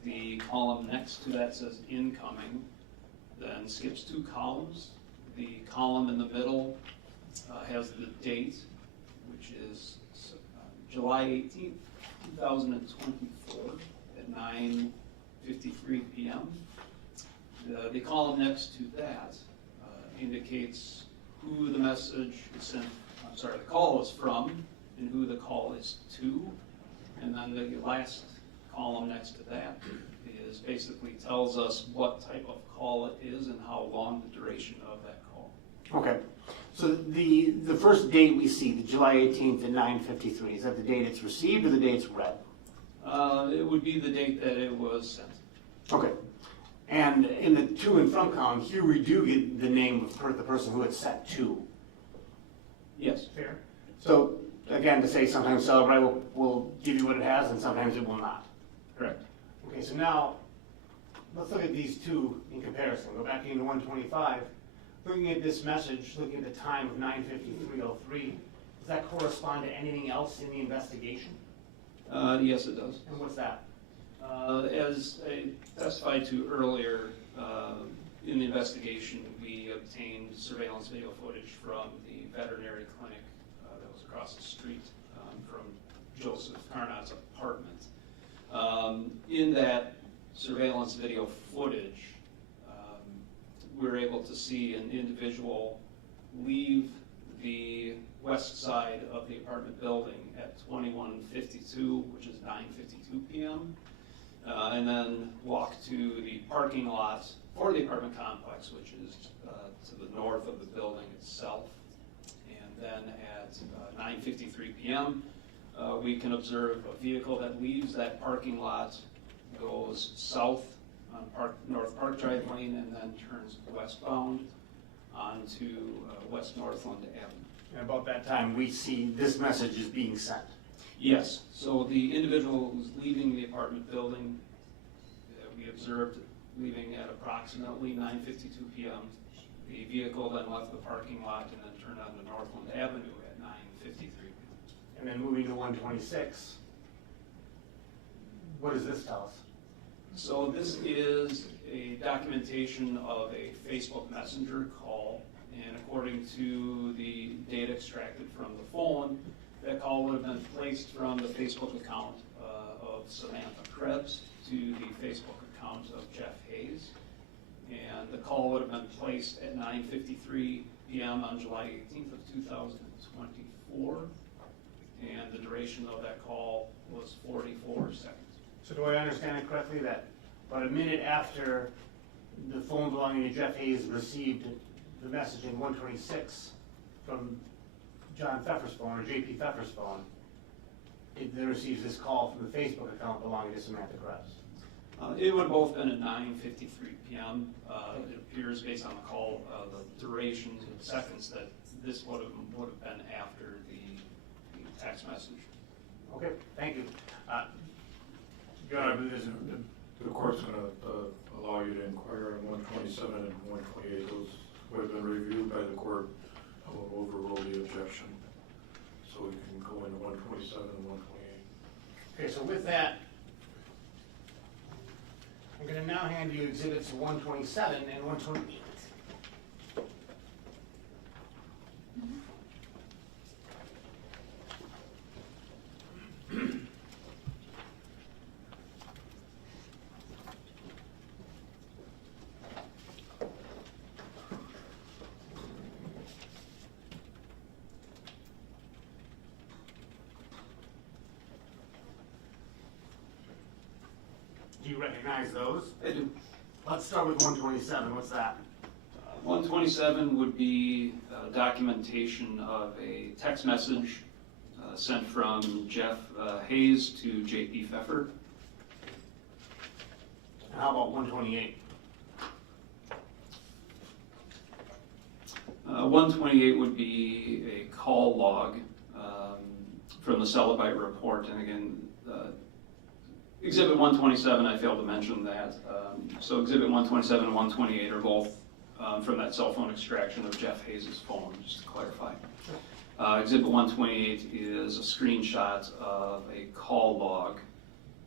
The column next to that says incoming, then skips 2 columns. The column in the middle has the date, which is July 18th, 2024 at 9:53 p.m. The column next to that indicates who the message is sent, the call is from, and who the call is to. And then the last column next to that is basically tells us what type of call it is and how long the duration of that call. Okay, so the first date we see, the July 18th at 9:53, is that the date it's received or the date it's read? It would be the date that it was sent. Okay, and in the to and from column, here we do get the name of the person who it's sent to. Yes. Fair. So again, to say sometimes Celebrite will give you what it has and sometimes it will not. Correct. Okay, so now let's look at these two in comparison. Go back into 125. Looking at this message, looking at the time of 9:53:03, does that correspond to anything else in the investigation? Yes, it does. And what's that? As I testified to earlier, in the investigation, we obtained surveillance video footage from the veterinary clinic that was across the street from Joseph Carnot's apartment. In that surveillance video footage, we're able to see an individual leave the west side of the apartment building at 21:52, which is 9:52 p.m., and then walk to the parking lot for the apartment complex, which is to the north of the building itself. And then at 9:53 p.m., we can observe a vehicle that leaves that parking lot, goes south on North Park Drive Lane, and then turns westbound onto West Northland Avenue. And about that time, we see this message is being sent. Yes, so the individual who's leaving the apartment building, we observed leaving at approximately 9:52 p.m. The vehicle then left the parking lot and then turned onto Northland Avenue at 9:53 p.m. And then moving to 126, what does this tell us? So this is a documentation of a Facebook Messenger call, and according to the data extracted from the phone, that call would have been placed from the Facebook account of Samantha Krebs to the Facebook account of Jeff Hayes. And the call would have been placed at 9:53 p.m. on July 18th of 2024. And the duration of that call was 44 seconds. So do I understand it correctly that about a minute after the phone belonging to Jeff Hayes received the message in 126 from John Pfeffer's phone, or J.P. Pfeffer's phone, it then receives this call from the Facebook account belonging to Samantha Krebs? It would have both been at 9:53 p.m. It appears based on the call, the durations of seconds, that this would have been after the text message. Okay, thank you. The court's going to allow you to inquire on 127 and 128. Those who have been reviewed by the court will overrule the objection. So we can go into 127 and 128. Okay, so with that, I'm going to now hand you exhibits 127 and 128. Do you recognize those? I do. Let's start with 127. What's that? 127 would be documentation of a text message sent from Jeff Hayes to J.P. Pfeffer. And how about 128? 128 would be a call log from the Celebite report, and again, Exhibit 127, I failed to mention that. So Exhibit 127 and 128 are both from that cell phone extraction of Jeff Hayes' phone, just to clarify. Exhibit 128 is a screenshot of a call log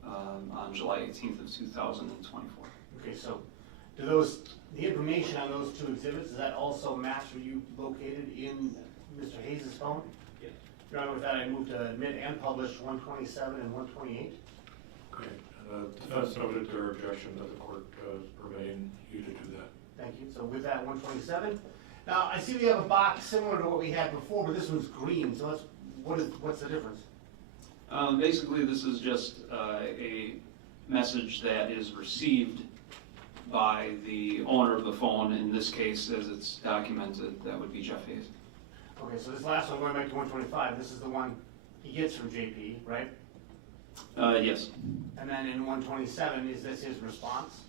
on July 18th of 2024. Okay, so do the information on those two exhibits, does that also match what you located in Mr. Hayes' phone? Yeah. Your Honor, with that, I move to admit and publish 127 and 128. Okay, defense noted their objection that the court permitting you to do that. Thank you. So with that, 127. Now, I see we have a box similar to what we had before, but this one's green, so what's the difference? Basically, this is just a message that is received by the owner of the phone. In this case, as it's documented, that would be Jeff Hayes. Okay, so this last one, going back to 125, this is the one he gets from JP, right? Yes. And then in 127, is this his response?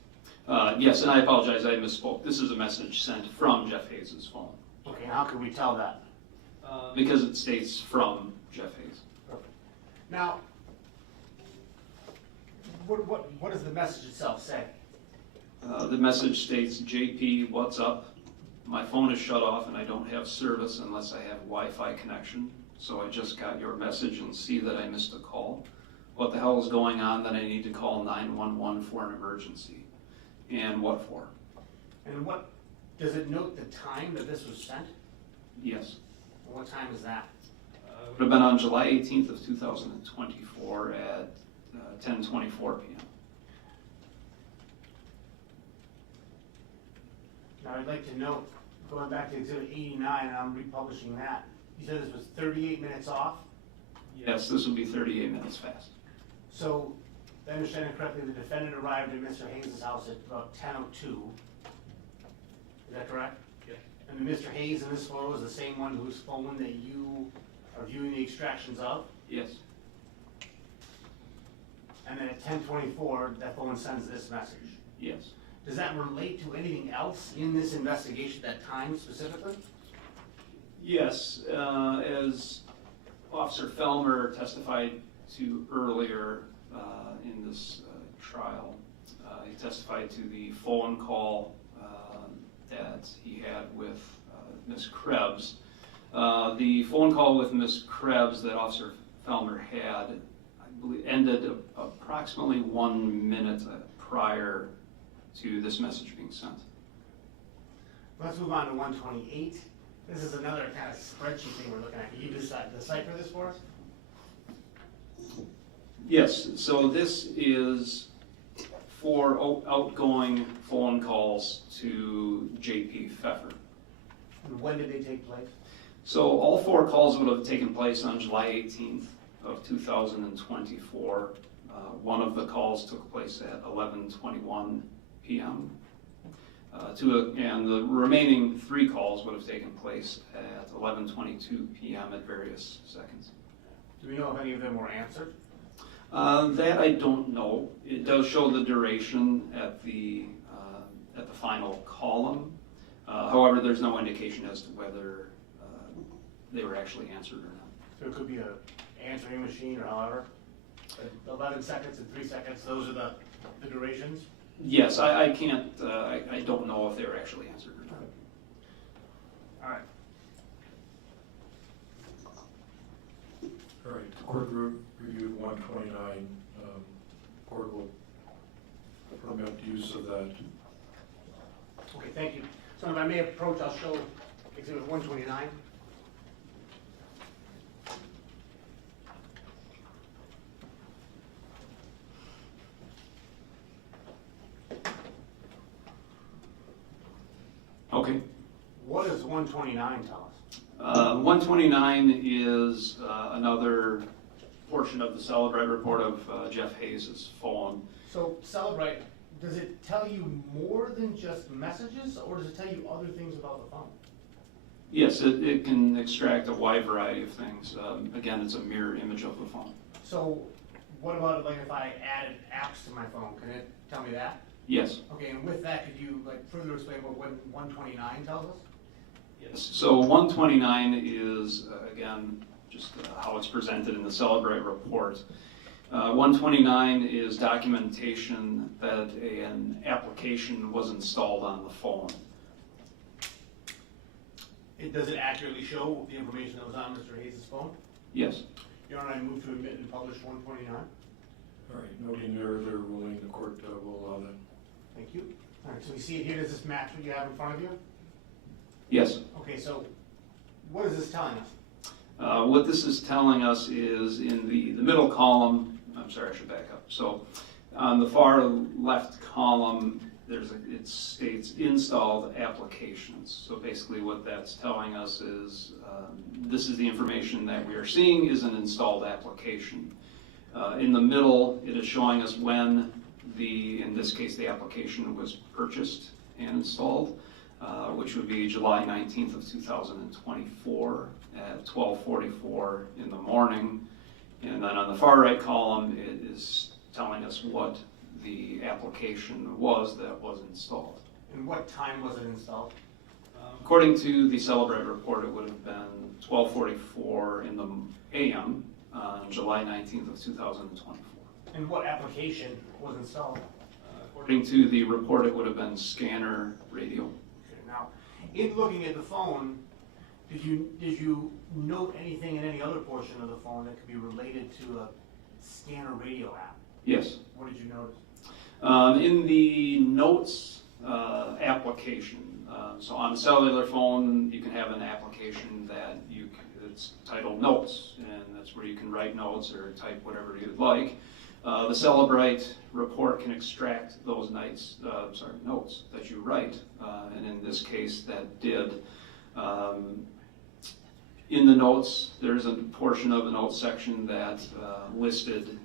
Yes, and I apologize, I misspoke. This is a message sent from Jeff Hayes' phone. Okay, and how can we tell that? Because it states from Jeff Hayes. Perfect. Now, what does the message itself say? The message states, JP, what's up? My phone is shut off and I don't have service unless I have Wi-Fi connection. So I just got your message and see that I missed a call. What the hell is going on that I need to call 911 for an emergency? And what for? And what, does it note the time that this was sent? Yes. What time is that? It would have been on July 18th of 2024 at 10:24 p.m. Now, I'd like to note, going back to Exhibit 89, and I'm republishing that, you said this was 38 minutes off? Yes, this would be 38 minutes fast. So, if I understand it correctly, the defendant arrived at Mr. Hayes' house at about 10:02. Is that correct? Yes. And Mr. Hayes in this photo is the same one whose phone that you are viewing the extractions of? Yes. And then at 10:24, that phone sends this message? Yes. Does that relate to anything else in this investigation, that time specifically? Yes, as Officer Felmer testified to earlier in this trial, he testified to the phone call that he had with Ms. Krebs. The phone call with Ms. Krebs that Officer Felmer had, I believe, ended approximately 1 minute prior to this message being sent. Let's move on to 128. This is another kind of spreadsheet thing we're looking at. Can you decipher this for us? Yes, so this is for outgoing phone calls to J.P. Pfeffer. And when did they take place? So all 4 calls would have taken place on July 18th of 2024. One of the calls took place at 11:21 p.m. And the remaining 3 calls would have taken place at 11:22 p.m. at various seconds. Do we know if any of them were answered? That I don't know. It does show the duration at the final column. However, there's no indication as to whether they were actually answered or not. So it could be an answering machine or however? 11 seconds and 3 seconds, those are the durations? Yes, I can't, I don't know if they were actually answered or not. All right. All right, the court reviewed 129. Court will permit use of that. Okay, thank you. So if I may approach, I'll show Exhibit 129. Okay. What does 129 tell us? 129 is another portion of the Celebrite report of Jeff Hayes' phone. So Celebrite, does it tell you more than just messages, or does it tell you other things about the phone? Yes, it can extract a wide variety of things. Again, it's a mirror image of the phone. So what about like if I added apps to my phone, can it tell me that? Yes. Okay, and with that, could you like further explain what 129 tells us? Yes. So 129 is, again, just how it's presented in the Celebrate report. 129 is documentation that an application was installed on the phone. Does it accurately show the information that was on Mr. Hayes' phone? Yes. Your Honor, I move to admit and publish 129. All right, noting their ruling, the court will allow that. Thank you. All right, so we see it here. Does this match what you have in front of you? Yes. Okay, so what is this telling us? What this is telling us is in the middle column, I'm sorry, I should back up. So on the far left column, it states installed applications. So basically what that's telling us is this is the information that we are seeing is an installed application. In the middle, it is showing us when in this case, the application was purchased and installed, which would be July 19th of 2024 at 12:44 in the morning. And then on the far right column, it is telling us what the application was that was installed. And what time was it installed? According to the Celebrate report, it would have been 12:44 in the a.m. on July 19th of 2024. And what application was installed? According to the report, it would have been scanner radio. Okay, now, in looking at the phone, did you note anything in any other portion of the phone that could be related to a scanner radio app? Yes. What did you notice? In the notes application, so on a cellular phone, you can have an application that it's titled Notes, and that's where you can write notes or type whatever you'd like. The Celebrate report can extract those notes that you write, and in this case, that did. In the notes, there's a portion of the notes section that listed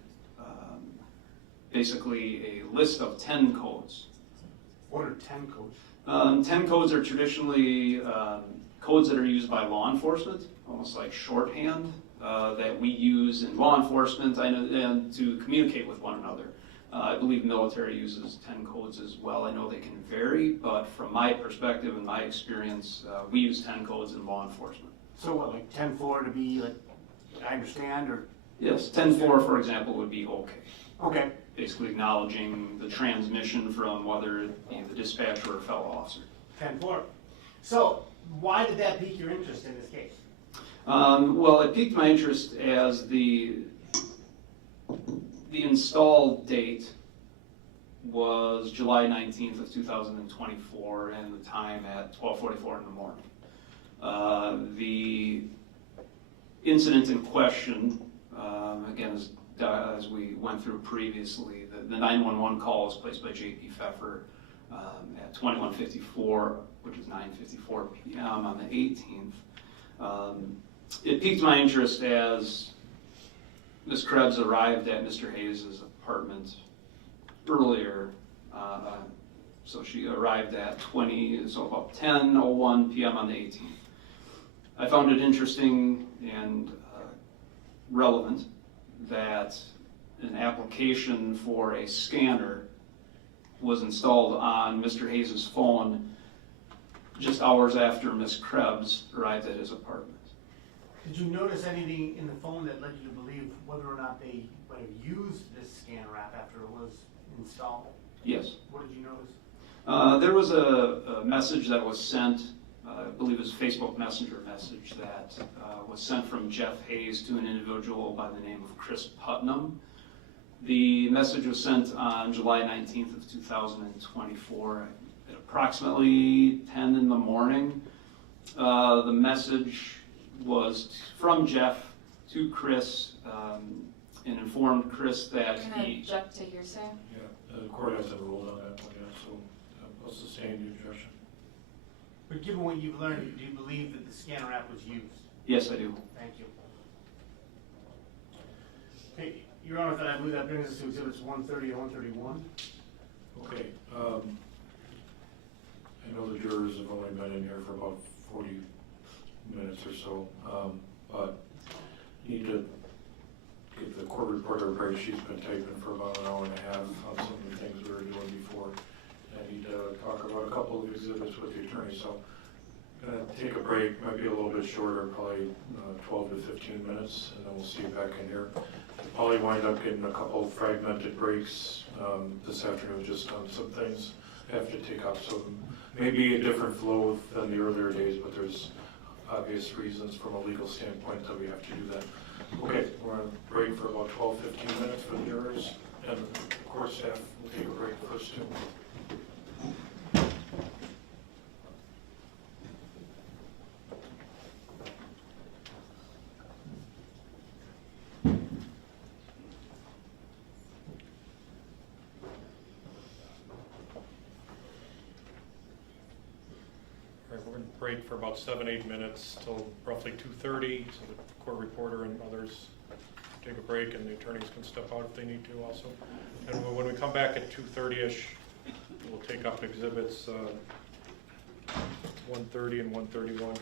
basically a list of 10 codes. What are 10 codes? 10 codes are traditionally codes that are used by law enforcement, almost like shorthand, that we use in law enforcement and to communicate with one another. I believe military uses 10 codes as well. I know they can vary, but from my perspective and my experience, we use 10 codes in law enforcement. So what, like 10-4 to be like, I understand, or? Yes, 10-4, for example, would be okay. Okay. Basically acknowledging the transmission from whether it be the dispatcher or fellow officer. 10-4. So why did that pique your interest in this case? Well, it piqued my interest as the install date was July 19th of 2024 and the time at 12:44 in the morning. The incident in question, again, as we went through previously, the 911 call was placed by J.P. Pfeffer at 21:54, which is 9:54 p.m. on the 18th. It piqued my interest as Ms. Krebs arrived at Mr. Hayes' apartment earlier. So she arrived at about 10:01 p.m. on the 18th. I found it interesting and relevant that an application for a scanner was installed on Mr. Hayes' phone just hours after Ms. Krebs arrived at his apartment. Did you notice anything in the phone that led you to believe whether or not they might have used this scanner app after it was installed? Yes. What did you notice? There was a message that was sent, I believe it was a Facebook Messenger message that was sent from Jeff Hayes to an individual by the name of Chris Putnam. The message was sent on July 19th of 2024 at approximately 10 in the morning. The message was from Jeff to Chris and informed Chris that Can I object to hearsay? Yeah, the court hasn't ruled on that one yet, so I'll sustain the objection. But given what you've learned, do you believe that the scanner app was used? Yes, I do. Thank you. Okay, Your Honor, I believe that brings us to exhibits 130 and 131. Okay. I know the jurors have only been in here for about 40 minutes or so, but you need to get the court reporter right. She's been typing for about an hour and a half on some of the things we were doing before. couple of exhibits with the attorney, so gonna take a break, might be a little bit shorter, probably 12 to 15 minutes, and then we'll see you back in here. Probably wind up getting a couple fragmented breaks this afternoon, just on some things I have to take up. So maybe a different flow than the earlier days, but there's obvious reasons from a legal standpoint that we have to do that. Okay, we're on break for about 12, 15 minutes for the jurors, and of course staff will take a break first too. We're going to break for about 7-8 minutes till roughly 2:30, so the court reporter and others take a break, and the attorneys can step out if they need to also. And when we come back at 2:30ish, we'll take up exhibits 130 and 131.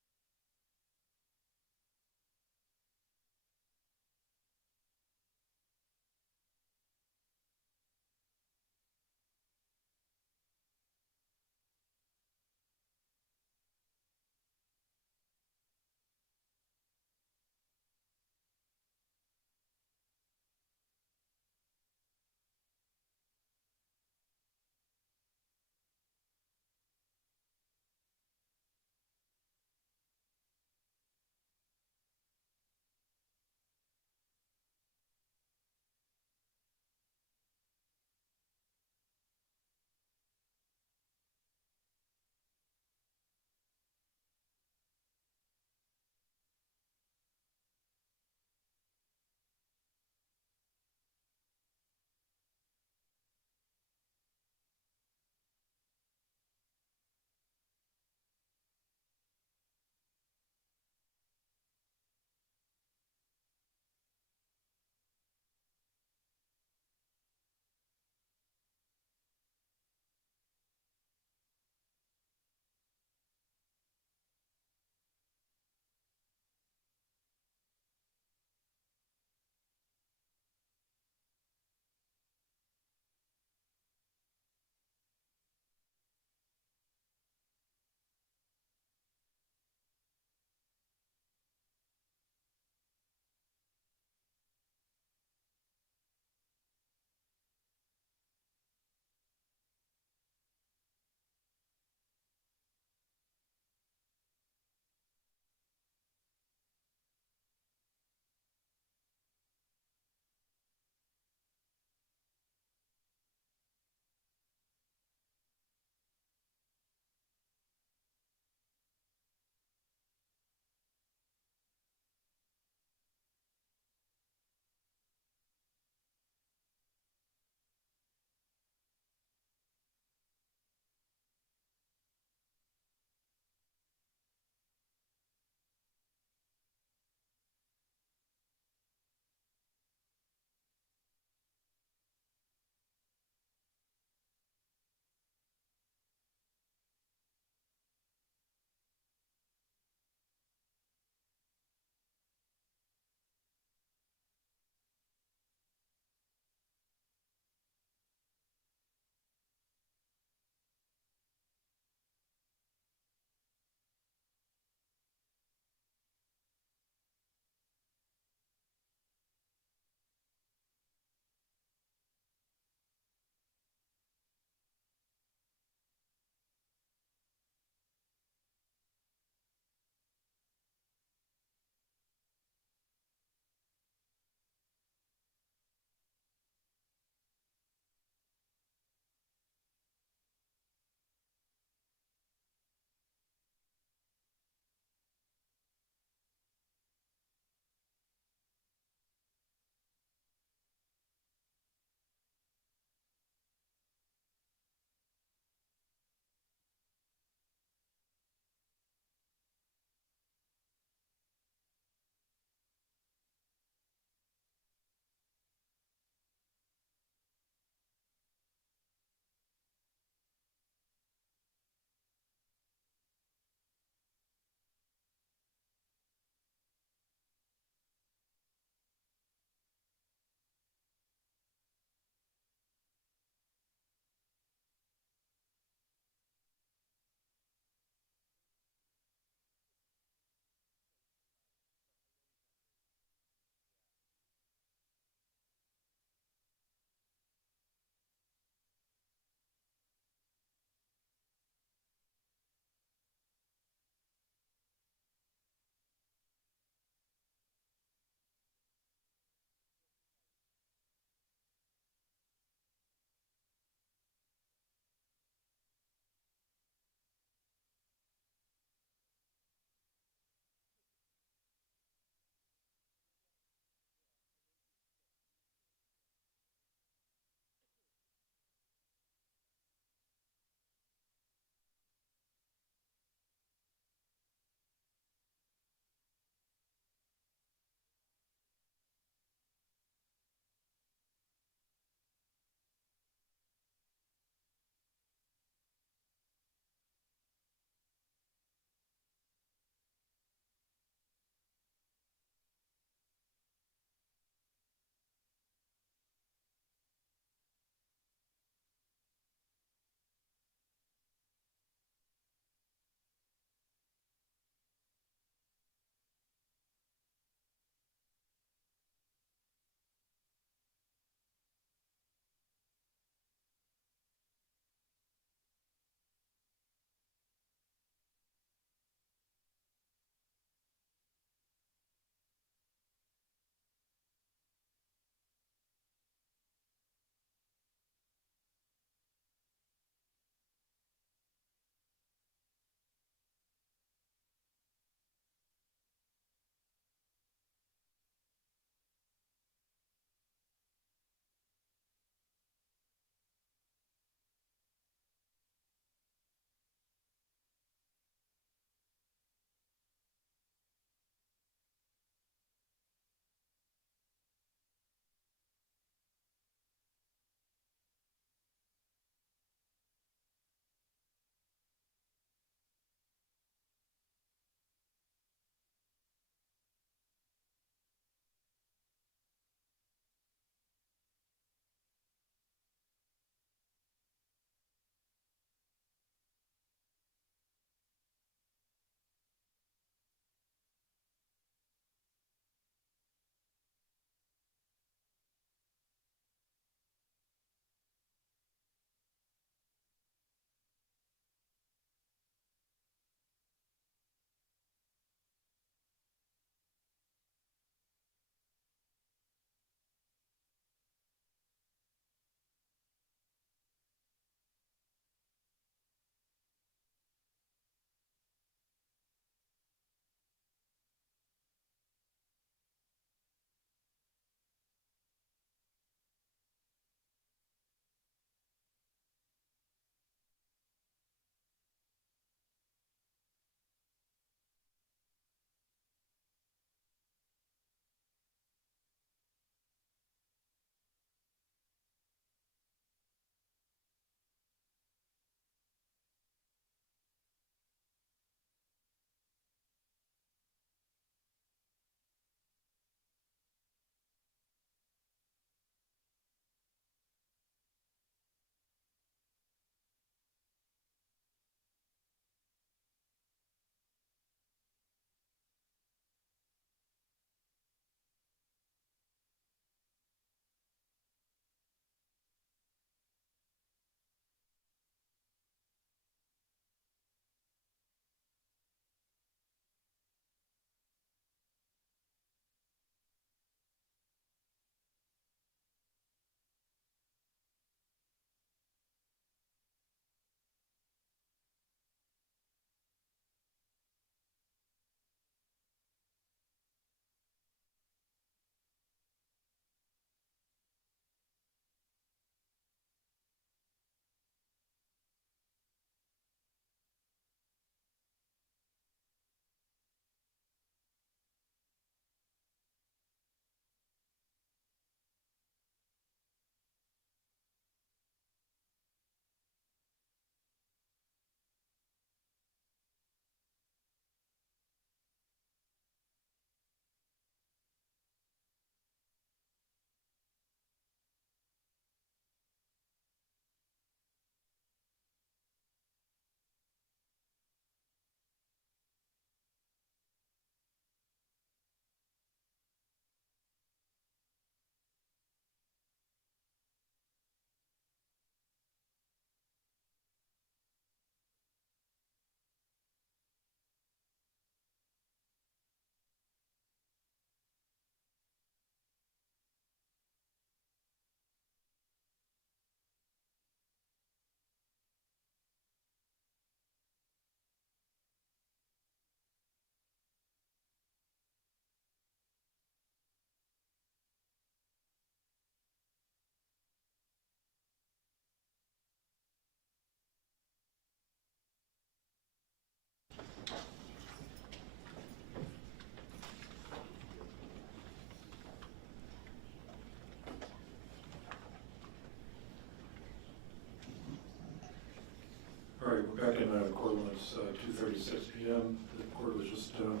back in court when it's 2:36 p.m. The court was just doing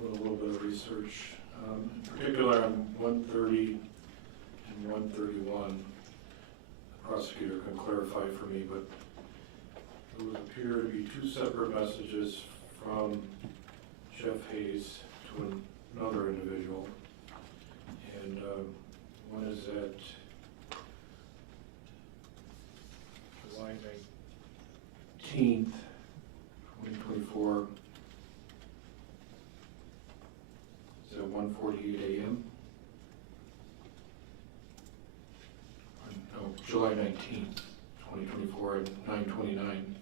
a little bit of research, in particular on 130 and 131. The prosecutor can clarify for me, but there would appear to be two separate messages from Jeff Hayes to another individual, and one is at July 19th, 2024. It's at 1:48 a.m. No, July 19th, 2024 at 9:29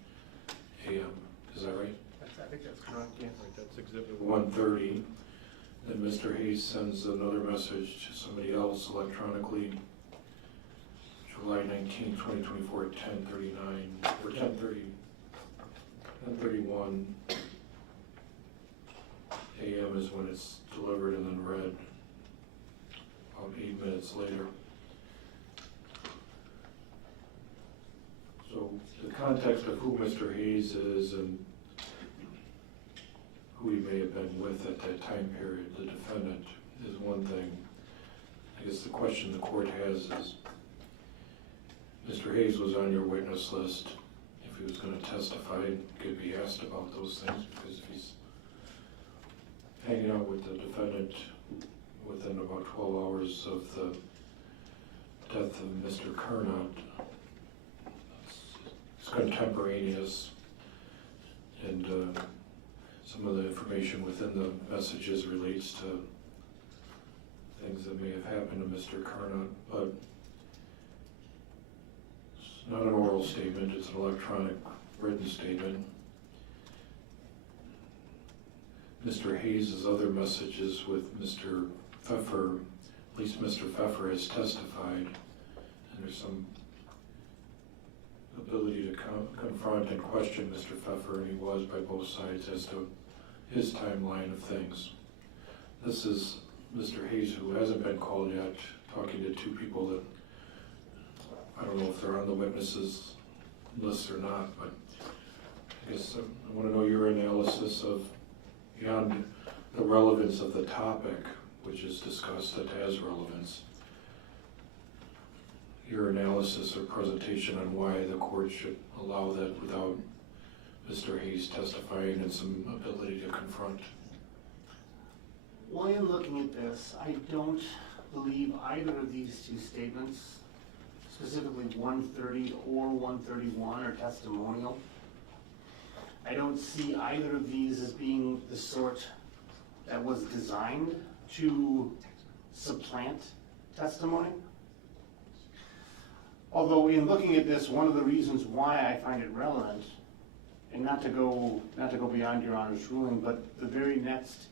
a.m. Is that right? I think that's correct, yeah. Right, that's exhibit 1:30. Then Mr. Hayes sends another message to somebody else electronically, July 19th, 2024 at 10:39 or 10:31 a.m. is when it's delivered and then read about 8 minutes later. So the context of who Mr. Hayes is and who he may have been with at that time period, the defendant, is one thing. I guess the question the court has is, Mr. Hayes was on your witness list. If he was going to testify, he could be asked about those things, because if he's hanging out with the defendant within about 12 hours of the death of Mr. Carnot, it's contemporaneous, and some of the information within the messages relates to things that may have happened to Mr. Carnot, but it's not an oral statement, it's an electronic written statement. Mr. Hayes' other messages with Mr. Pfeffer, at least Mr. Pfeffer has testified, and there's some ability to confront and question Mr. Pfeffer, and he was by both sides as to his timeline of things. This is Mr. Hayes, who hasn't been called yet, talking to two people that I don't know if they're on the witnesses list or not, but I guess I want to know your analysis of, beyond the relevance of the topic, which is discussed, that has relevance, your analysis or presentation on why the court should allow that without Mr. Hayes testifying and some ability to confront. While you're looking at this, I don't believe either of these two statements, specifically 130 or 131, are testimonial. I don't see either of these as being the sort that was designed to supplant testimony. Although in looking at this, one of the reasons why I find it relevant, and not to go beyond Your Honor's ruling, but the very next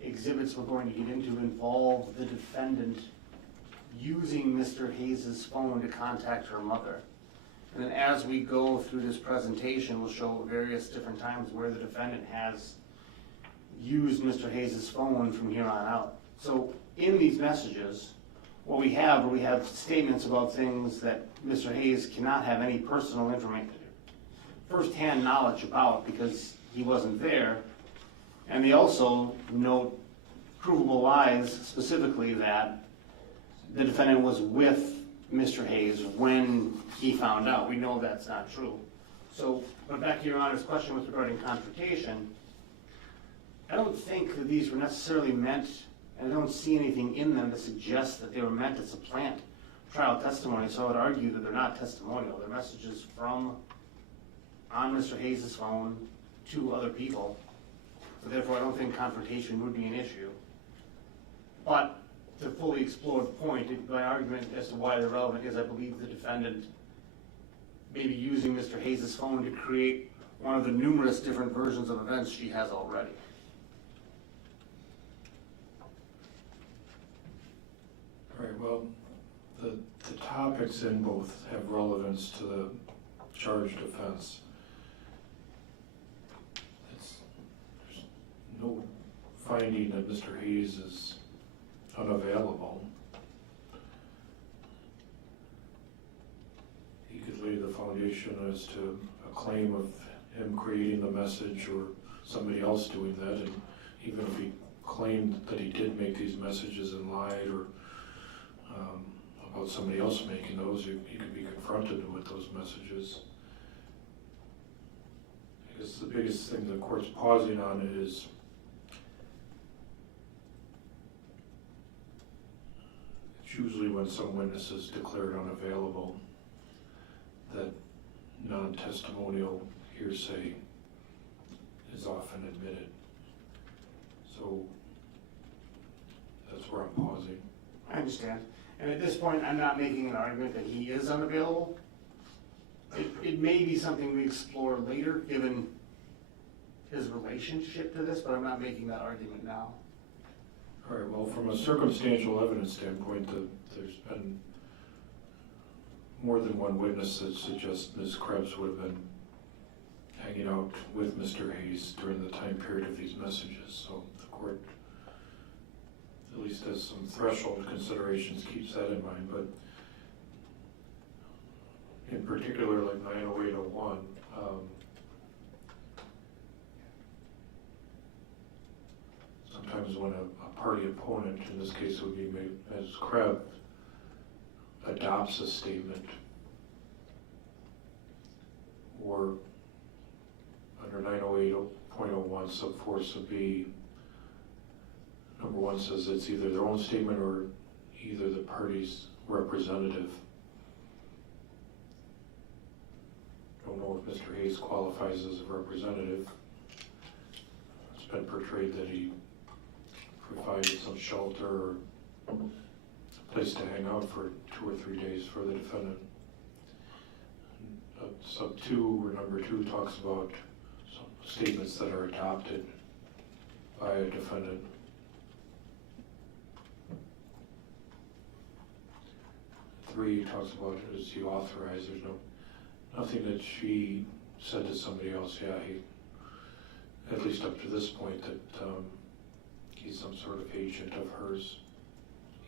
exhibits we're going to get into involve the defendant using Mr. Hayes' phone to contact her mother. And then as we go through this presentation, we'll show various different times where the defendant has used Mr. Hayes' phone from here on out. So in these messages, what we have statements about things that Mr. Hayes cannot have any personal information, first-hand knowledge about, because he wasn't there. And they also note provable lies, specifically that the defendant was with Mr. Hayes when he found out. We know that's not true. So, but back to Your Honor's question with regarding confrontation, I don't think that these were necessarily meant, and I don't see anything in them to suggest that they were meant to supplant trial testimony, so I would argue that they're not testimonial. They're messages from on Mr. Hayes' phone to other people. So therefore, I don't think confrontation would be an issue. But to fully explore the point, my argument as to why they're relevant is I believe the defendant may be using Mr. Hayes' phone to create one of the numerous different versions of events she has already. All right, well, the topics in both have relevance to the charged offense. There's no finding that Mr. Hayes is unavailable. He could lay the foundation as to a claim of him creating the message or somebody else doing that, and even if he claimed that he did make these messages and lied or about somebody else making those, he could be confronted with those messages. I guess the biggest thing the court's pausing on is it's usually when some witness is declared unavailable that non-testimonial hearsay is often admitted. So that's where I'm pausing. I understand. And at this point, I'm not making an argument that he is unavailable. It may be something we explore later, given his relationship to this, but I'm not making that argument now. All right, well, from a circumstantial evidence standpoint, there's been more than one witness that suggests Ms. Krebs would have been hanging out with Mr. Hayes during the time period of these messages. So the court, at least as some threshold considerations, keeps that in mind. But in particular, like 90801, sometimes when a party opponent, in this case it would be Ms. Krebs, adopts a statement, or under 908.01 sub 4 sub B, number 1 says it's either their own statement or either the party's representative. Don't know if Mr. Hayes qualifies as a representative. It's been portrayed that he provided some shelter or a place to hang out for 2 or 3 days for the defendant. Sub 2 or number 2 talks about some statements that are adopted by a defendant. Three talks about, is he authorized? There's nothing that she said to somebody else. Yeah, he, at least up to this point, that he's some sort of agent of hers,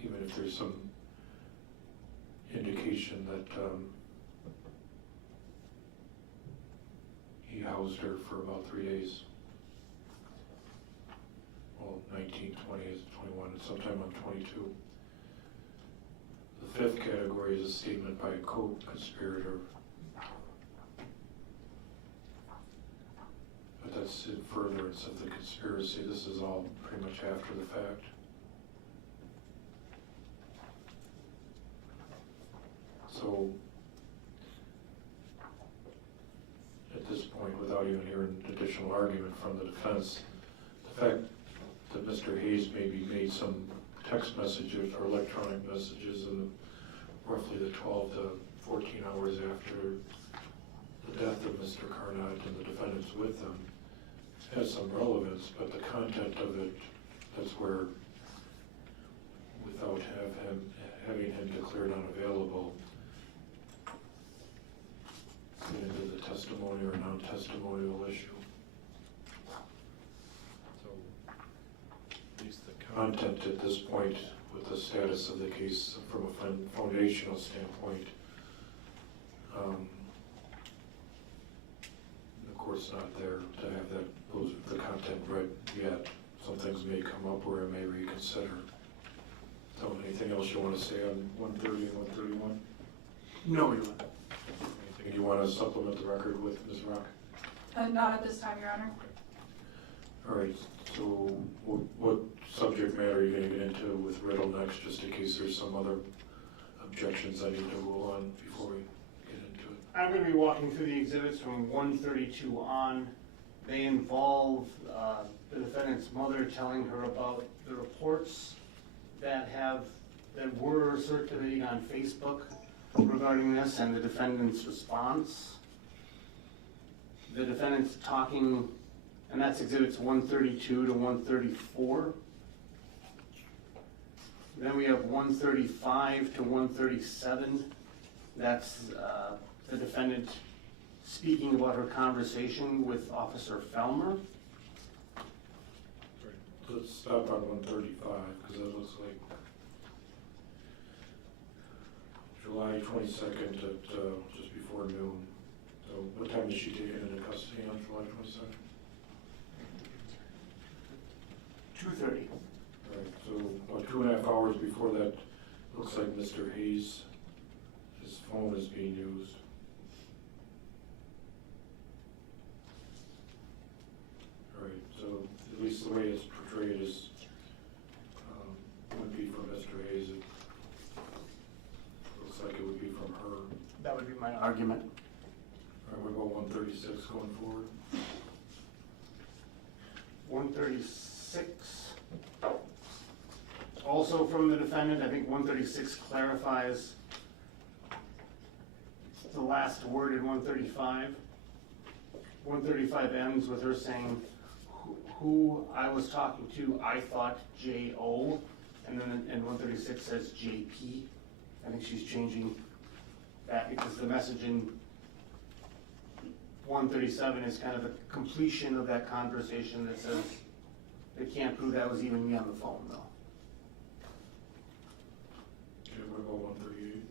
even if there's some indication that he housed her for about 3 days. Well, 19, 20, 21, and sometime on 22. The 5th category is a statement by a co-conspirator. But that's in furtherance of the conspiracy. This is all pretty much after the fact. So, at this point, without even hearing additional argument from the defense, the fact that Mr. Hayes maybe made some text messages or electronic messages in roughly the 12 to 14 hours after the death of Mr. Carnot and the defendants with them has some relevance, but the content of it, that's where, without having him declared unavailable, into the testimony or non-testimonial issue. So, at least the content at this point, with the status of the case from a foundational standpoint, the court's not there to have the content read yet. Some things may come up where it may reconsider. So, anything else you want to say on 130 and 131? No, you won't. Anything you want to supplement the record with, Ms. Rock? Not at this time, Your Honor. All right, so what subject matter are you going to get into with Riddle next, just in case there's some other objections I need to rule on before we get into it? I'm going to be walking through the exhibits from 132 on. They involve the defendant's mother telling her about the reports that were circulating on Facebook regarding this and the defendant's response. The defendant's talking, and that's exhibits 132 to 134. Then we have 135 to 137. That's the defendant speaking about her conversation with Officer Felmer. Let's stop on 135, because that looks like July 22nd at just before noon. So what time is she taken into custody on July 22nd? 2:30. All right, so about 2.5 hours before that, looks like Mr. Hayes, his phone is being used. All right, so at least the way it's portrayed is, would be from Mr. Hayes. It looks like it would be from her. That would be my argument. All right, what about 136 going forward? 136. Also from the defendant, I think 136 clarifies the last word in 135. 135 ends with her saying, who I was talking to, I thought J.O., and then in 136 says J.P. I think she's changing that because the message in 137 is kind of a completion of that conversation that says, they can't prove that was even me on the phone, though. Okay, what about 138?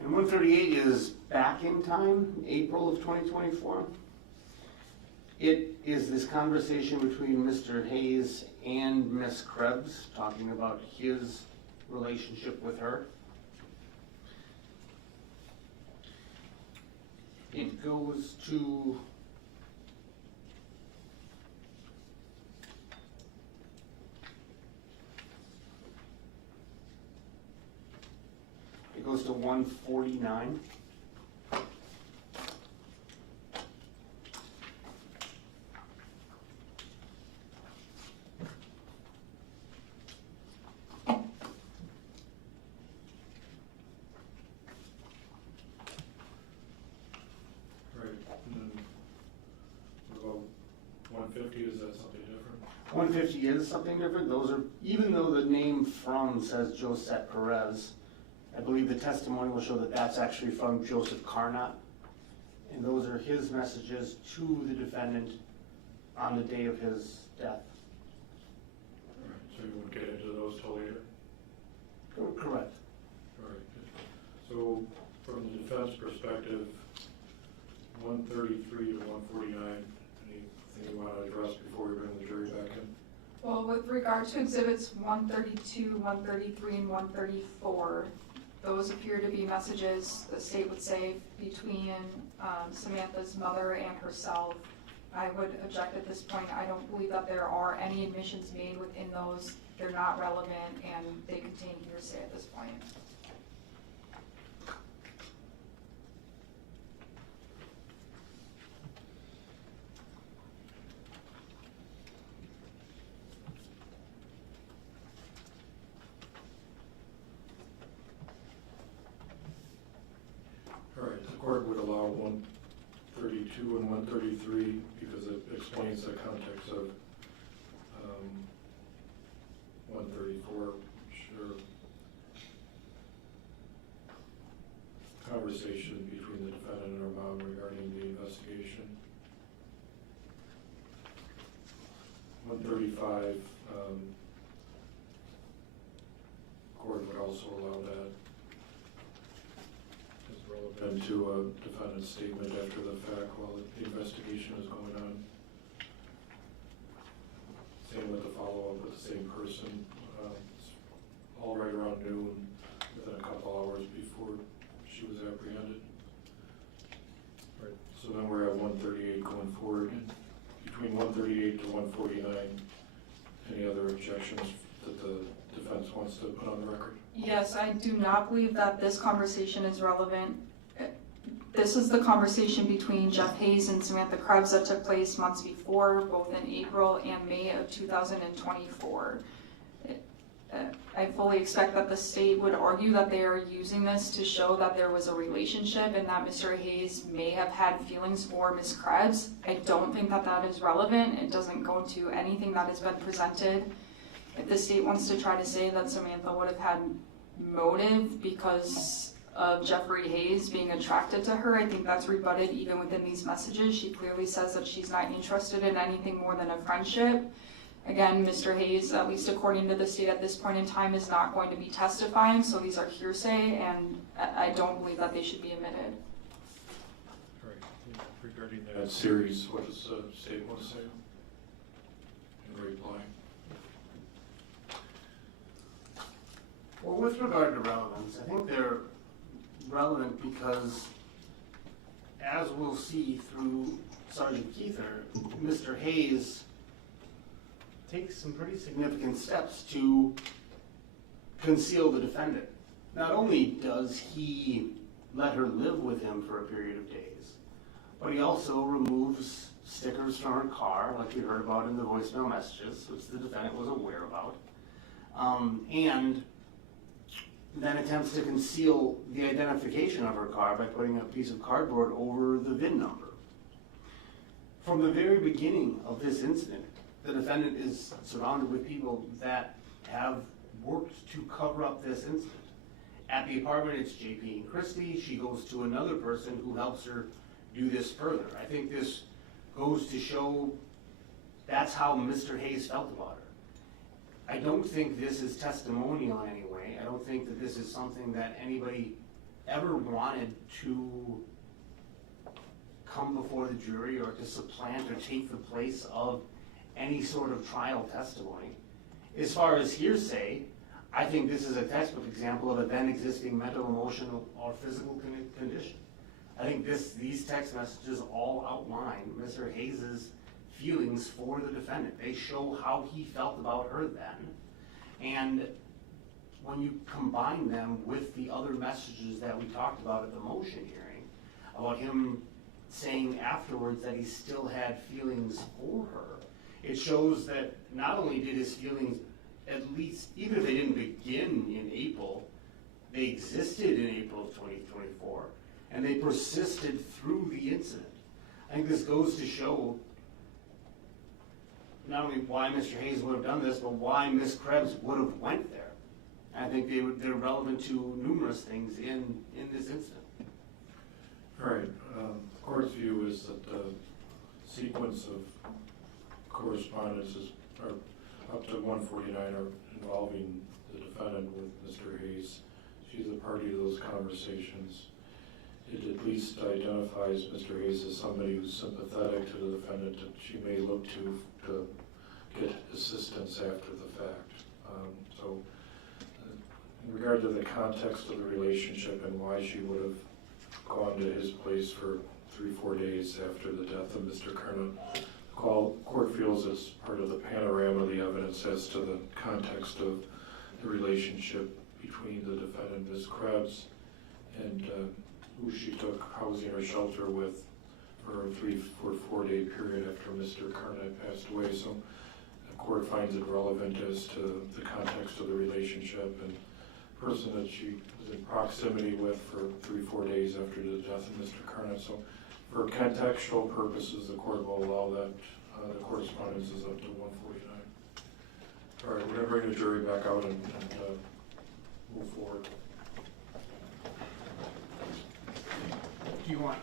And 138 is back in time, April of 2024. It is this conversation between Mr. Hayes and Miss Krebs, talking about his relationship with her. It goes to goes to 149. Right, and then what about 150, is that something different? 150 is something different. Those are, even though the name from says Josette Perez, I believe the testimony will show that that's actually from Joey Carnot. And those are his messages to the defendant on the day of his death. All right, so you won't get into those till later? Correct. All right, so from the defense perspective, 133 to 149, anything you want to address before we bring the jury back in? Well, with regard to exhibits 132, 133, and 134, those appear to be messages, the state would say, between Samantha's mother and herself. I would object at this point. I don't believe that there are any admissions made within those. They're not relevant, and they contain hearsay at this point. All right, the court would allow 132 and 133 because it explains the context of 134, sure. Conversation between the defendant and her mom regarding the investigation. 135, court would also allow that as relevant to a defendant's statement after the fact while the investigation is going on. Same with the follow-up with the same person. It's all right around noon, within a couple hours before she was apprehended. Right. So then we're at 138 going forward. Between 138 to 149, any other objections that the defense wants to put on the record? Yes, I do not believe that this conversation is relevant. This is the conversation between Jeff Hayes and Samantha Krebs that took place months before, both in April and May of 2024. I fully expect that the state would argue that they are using this to show that there was a relationship and that Mr. Hayes may have had feelings for Ms. Krebs. I don't think that that is relevant. It doesn't go to anything that has been presented. If the state wants to try to say that Samantha would have had motive because of Jeffrey Hayes being attracted to her, I think that's rebutted even within these messages. She clearly says that she's not interested in anything more than a friendship. Again, Mr. Hayes, at least according to the state at this point in time, is not going to be testifying, so these are hearsay, and I don't believe that they should be admitted. Right. regarding that. That series, what does the state want to say in reply? Well, with regard to relevance, I think they're relevant because, as we'll see through Sergeant Keither, Mr. Hayes takes some pretty significant steps to conceal the defendant. Not only does he let her live with him for a period of days, but he also removes stickers from her car, like we heard about in the voicemail messages, which the defendant was aware about, and then attempts to conceal the identification of her car by putting a piece of cardboard over the VIN number. From the very beginning of this incident, the defendant is surrounded with people that have worked to cover up this incident. At the apartment, it's JP and Christy. She goes to another person who helps her do this further. I think this goes to show that's how Mr. Hayes felt about her. I don't think this is testimonial in any way. I don't think that this is something that anybody ever wanted to come before the jury or to supplant or take the place of any sort of trial testimony. As far as hearsay, I think this is a textbook example of a then existing mental, emotional, or physical condition. I think these text messages all outline Mr. Hayes' feelings for the defendant. They show how he felt about her then. And when you combine them with the other messages that we talked about at the motion hearing, about him saying afterwards that he still had feelings for her, it shows that not only did his feelings, at least, even if they didn't begin in April, they existed in April of 2024, and they persisted through the incident. I think this goes to show not only why Mr. Hayes would have done this, but why Ms. Krebs would have went there. I think they're relevant to numerous things in this incident. All right, the court's view is that the sequence of correspondences are up to 149 are involving the defendant with Mr. Hayes. She's a party to those conversations. It at least identifies Mr. Hayes as somebody who's sympathetic to the defendant that she may look to get assistance after the fact. So in regard to the context of the relationship and why she would have gone to his place for 3-4 days after the death of Mr. Carnot, the court feels as part of the panorama of the evidence as to the context of the relationship between the defendant, Ms. Krebs, and who she took housing or shelter with for a 3 or 4 day period after Mr. Carnot passed away. So the court finds it relevant as to the context of the relationship and the person that she was in proximity with for 3-4 days after the death of Mr. Carnot. So for contextual purposes, the court will allow that the correspondence is up to 149. All right, we're going to bring the jury back out and move forward. Do you want?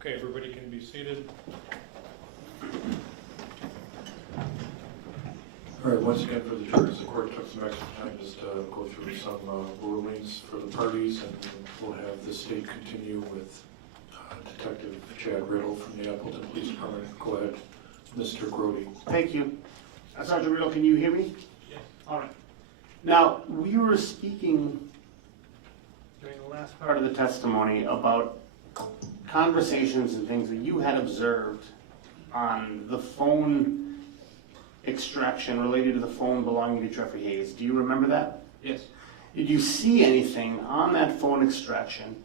Okay, everybody can be seated. All right, once again for the jurors, the court took some extra time just to go through some rulings for the parties, and we'll have the state continue with Detective Chad Riddle from the Appleton Police Department. Go ahead, Mr. Grody. Thank you. Sergeant Riddle, can you hear me? Yes. All right. Now, we were speaking during the last part of the testimony about conversations and things that you had observed on the phone extraction related to the phone belonging to Jeffrey Hayes. Do you remember that? Yes. Did you see anything on that phone extraction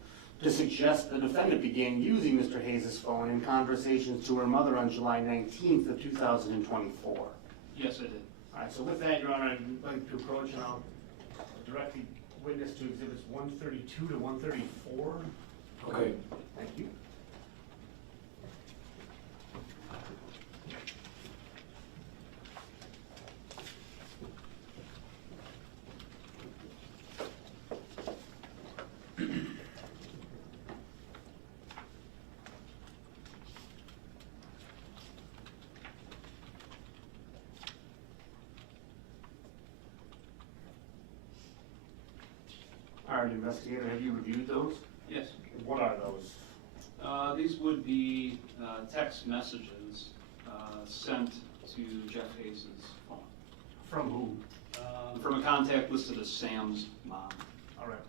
to suggest the defendant began using Mr. Hayes' phone in conversations to her mother on July 19th of 2024? Yes, I did. All right, so with that, Your Honor, I'd like to approach and I'll directly witness to exhibits 132 to 134. Okay. Thank you. All right, investigator, have you reviewed those? Yes. What are those? These would be text messages sent to Jeff Hayes' phone. From who? From a contact listed as Sam's mom. All right.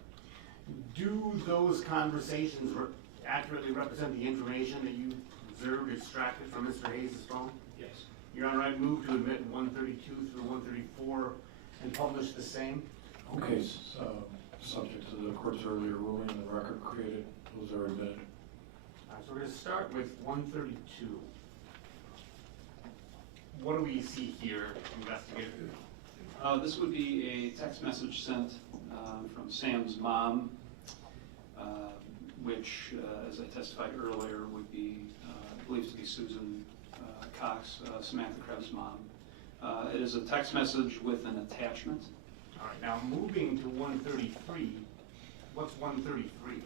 Do those conversations accurately represent the information that you observed extracted from Mr. Hayes' phone? Yes. Your Honor, I move to admit 132 through 134 and publish the same. Okay, subject to the court's earlier ruling and the record created, those are admitted. All right, so we're going to start with 132. What do we see here, investigator? This would be a text message sent from Sam's mom, which, as I testified earlier, would be believed to be Susan Cox, Samantha Krebs' mom. It is a text message with an attachment. All right, now moving to 133, what's 133?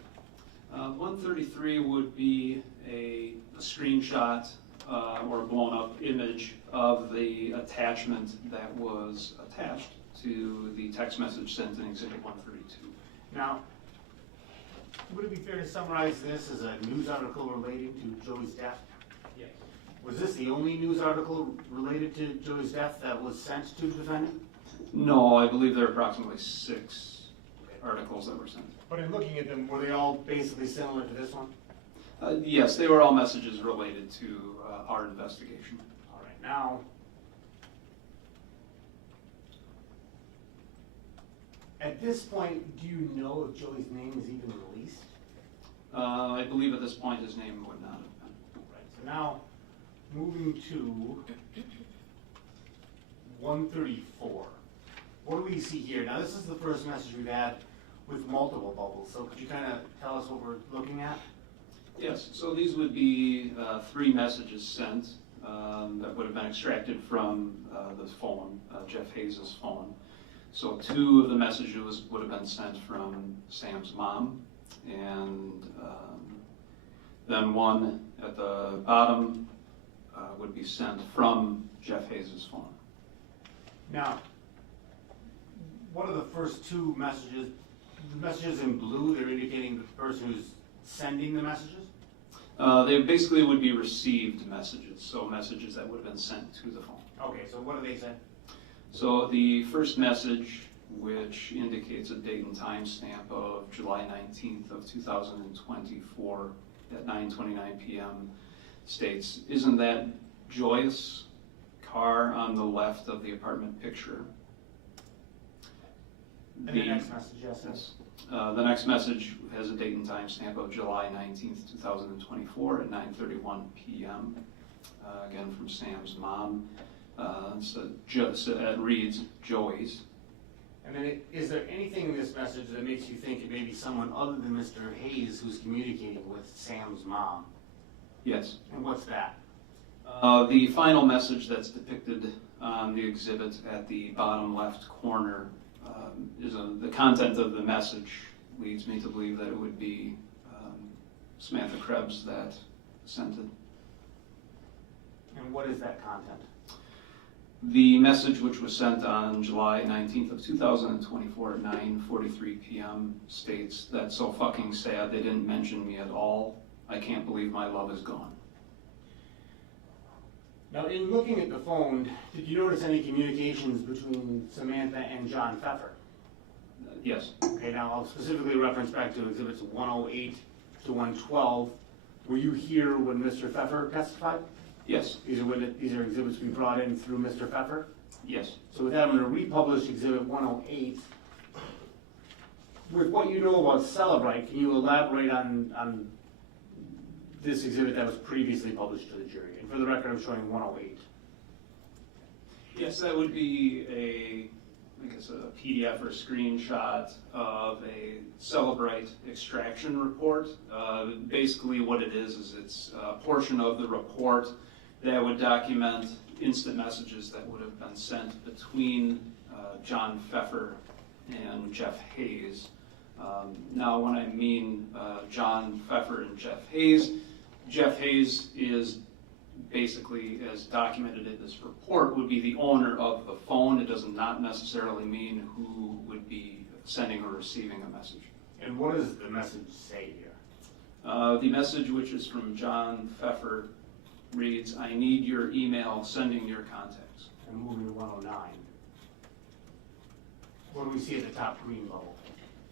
133 would be a screenshot or a blown up image of the attachment that was attached to the text message sent in Exhibit 132. Now, would it be fair to summarize this as a news article relating to Joey's death? Yes. Was this the only news article related to Joey's death that was sent to the defendant? No, I believe there are approximately 6 articles that were sent. But in looking at them, were they all basically similar to this one? Yes, they were all messages related to our investigation. All right, now, at this point, do you know if Joey's name is even released? I believe at this point his name would not have been. Right, so now, moving to 134. What do we see here? Now, this is the first message we've had with multiple bubbles, so could you kind of tell us what we're looking at? Yes, so these would be 3 messages sent that would have been extracted from the phone, Jeff Hayes' phone. So 2 of the messages would have been sent from Sam's mom, and then 1 at the bottom would be sent from Jeff Hayes' phone. Now, what are the first 2 messages? The messages in blue, they're indicating the person who's sending the messages? They basically would be received messages, so messages that would have been sent to the phone. Okay, so what do they say? So the first message, which indicates a date and time stamp of July 19th of 2024 at 9:29 p.m. states, "Isn't that joyous car on the left of the apartment picture?" And the next message, yes. The next message has a date and time stamp of July 19th, 2024 at 9:31 p.m. Again from Sam's mom. So it reads, "Joey's." And then is there anything in this message that makes you think it may be someone other than Mr. Hayes who's communicating with Sam's mom? Yes. And what's that? The final message that's depicted on the exhibit at the bottom left corner is the content of the message leads me to believe that it would be Samantha Krebs that sent it. And what is that content? The message, which was sent on July 19th of 2024 at 9:43 p.m. states, "That's so fucking sad, they didn't mention me at all. I can't believe my love is gone." Now, in looking at the phone, did you notice any communications between Samantha and John Pfeffer? Yes. Okay, now I'll specifically reference back to exhibits 108 to 112, Were you here when Mr. Pfeffer testified? Yes, These are exhibits we brought in through Mr. Pfeffer? yes. So with that, I'm going to republish Exhibit 108. With what you know about Celebrite, can you elaborate on this exhibit that was previously published to the jury? And for the record, I'm showing 108. Yes, that would be I guess a PDF or screenshot of a Celebrite extraction report. Basically what it is it's a portion of the report that would document instant messages that would have been sent between John Pfeffer and Jeff Hayes. Now when I mean John Pfeffer and Jeff Hayes is basically, as documented in this report, would be the owner of the phone. It does not necessarily mean who would be sending or receiving a message. And what does the message say here? The message, which is from John Pfeffer, reads, "I need your email, sending your contacts." And moving to 109. What do we see at the top green bubble?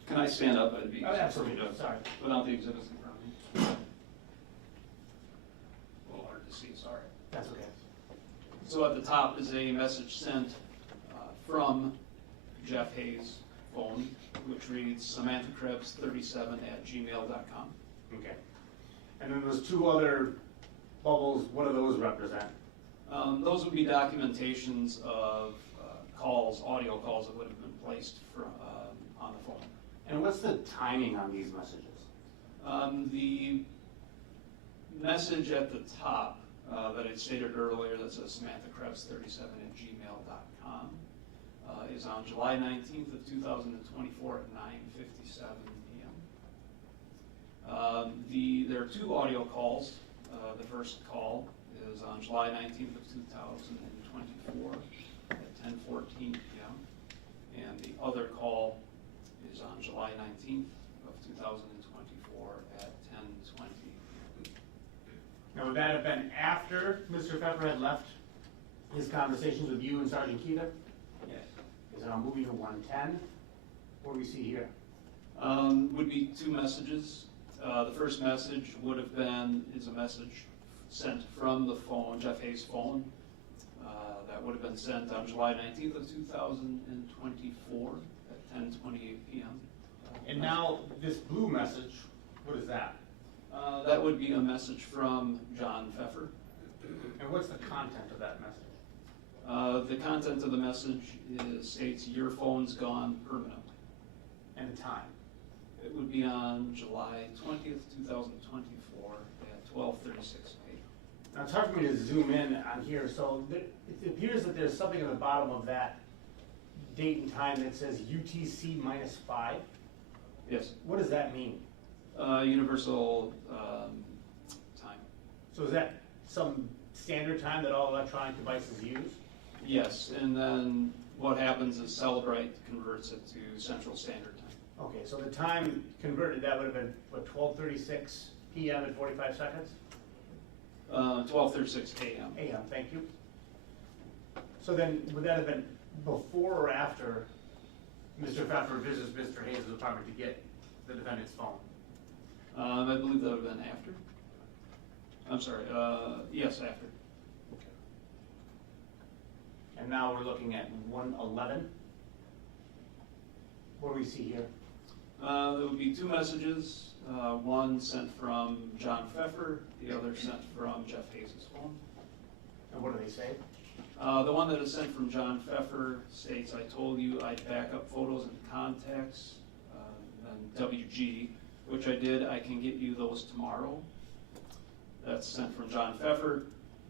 Can I stand up? I'd be Absolutely. Sorry. without the exhibits in front of me. A little hard to see, sorry. That's okay. So at the top is a message sent from Jeff Hayes' phone, which reads Samantha Krebs 37@gmail.com. Okay. And then those two other bubbles, what do those represent? Those would be documentations of calls, audio calls that would have been placed on the phone. And what's the timing on these messages? The message at the top that I stated earlier that says Samantha Krebs 37@gmail.com is on July 19th of 2024 at 9:57 p.m. There are two audio calls. The first call is on July 19th of 2024 at 10:14 p.m. And the other call is on July 19th of 2024 at 10:20 p.m. Now, would that have been after Mr. Pfeffer had left his conversations with you and Sergeant Keita? Yes. Is it on moving to 110? What do we see here? Would be two messages. The first message would have been is a message sent from the phone, Jeff Hayes' phone. That would have been sent on July 19th of 2024 at 10:28 p.m. And now this blue message, what is that? That would be a message from John Pfeffer. And what's the content of that message? The content of the message states your phone's gone permanently. And the time? It would be on July 20th, 2024 at 12:36 p.m. Now it's hard for me to zoom in on here, so it appears that there's something at the bottom of that date and time that says UTC -5. Yes. What does that mean? Universal time. So is that some standard time that all electronic devices use? Yes, and then what happens is Celebrite converts it to Central Standard Time. Okay, so the time converted, that would have been, what, 12:36 p.m. and 45 seconds? 12:36 a.m. AM, thank you. So then, would that have been before or after Mr. Pfeffer visits Mr. Hayes' apartment to get the defendant's phone? I believe that would have been after. I'm sorry, yes, after. And now we're looking at 111. What do we see here? There would be two messages, one sent from John Pfeffer, the other sent from Jeff Hayes' phone. And what do they say? The one that is sent from John Pfeffer states, I told you I'd back up photos and contacts, and WG, which I did. I can get you those tomorrow. That's sent from John Pfeffer.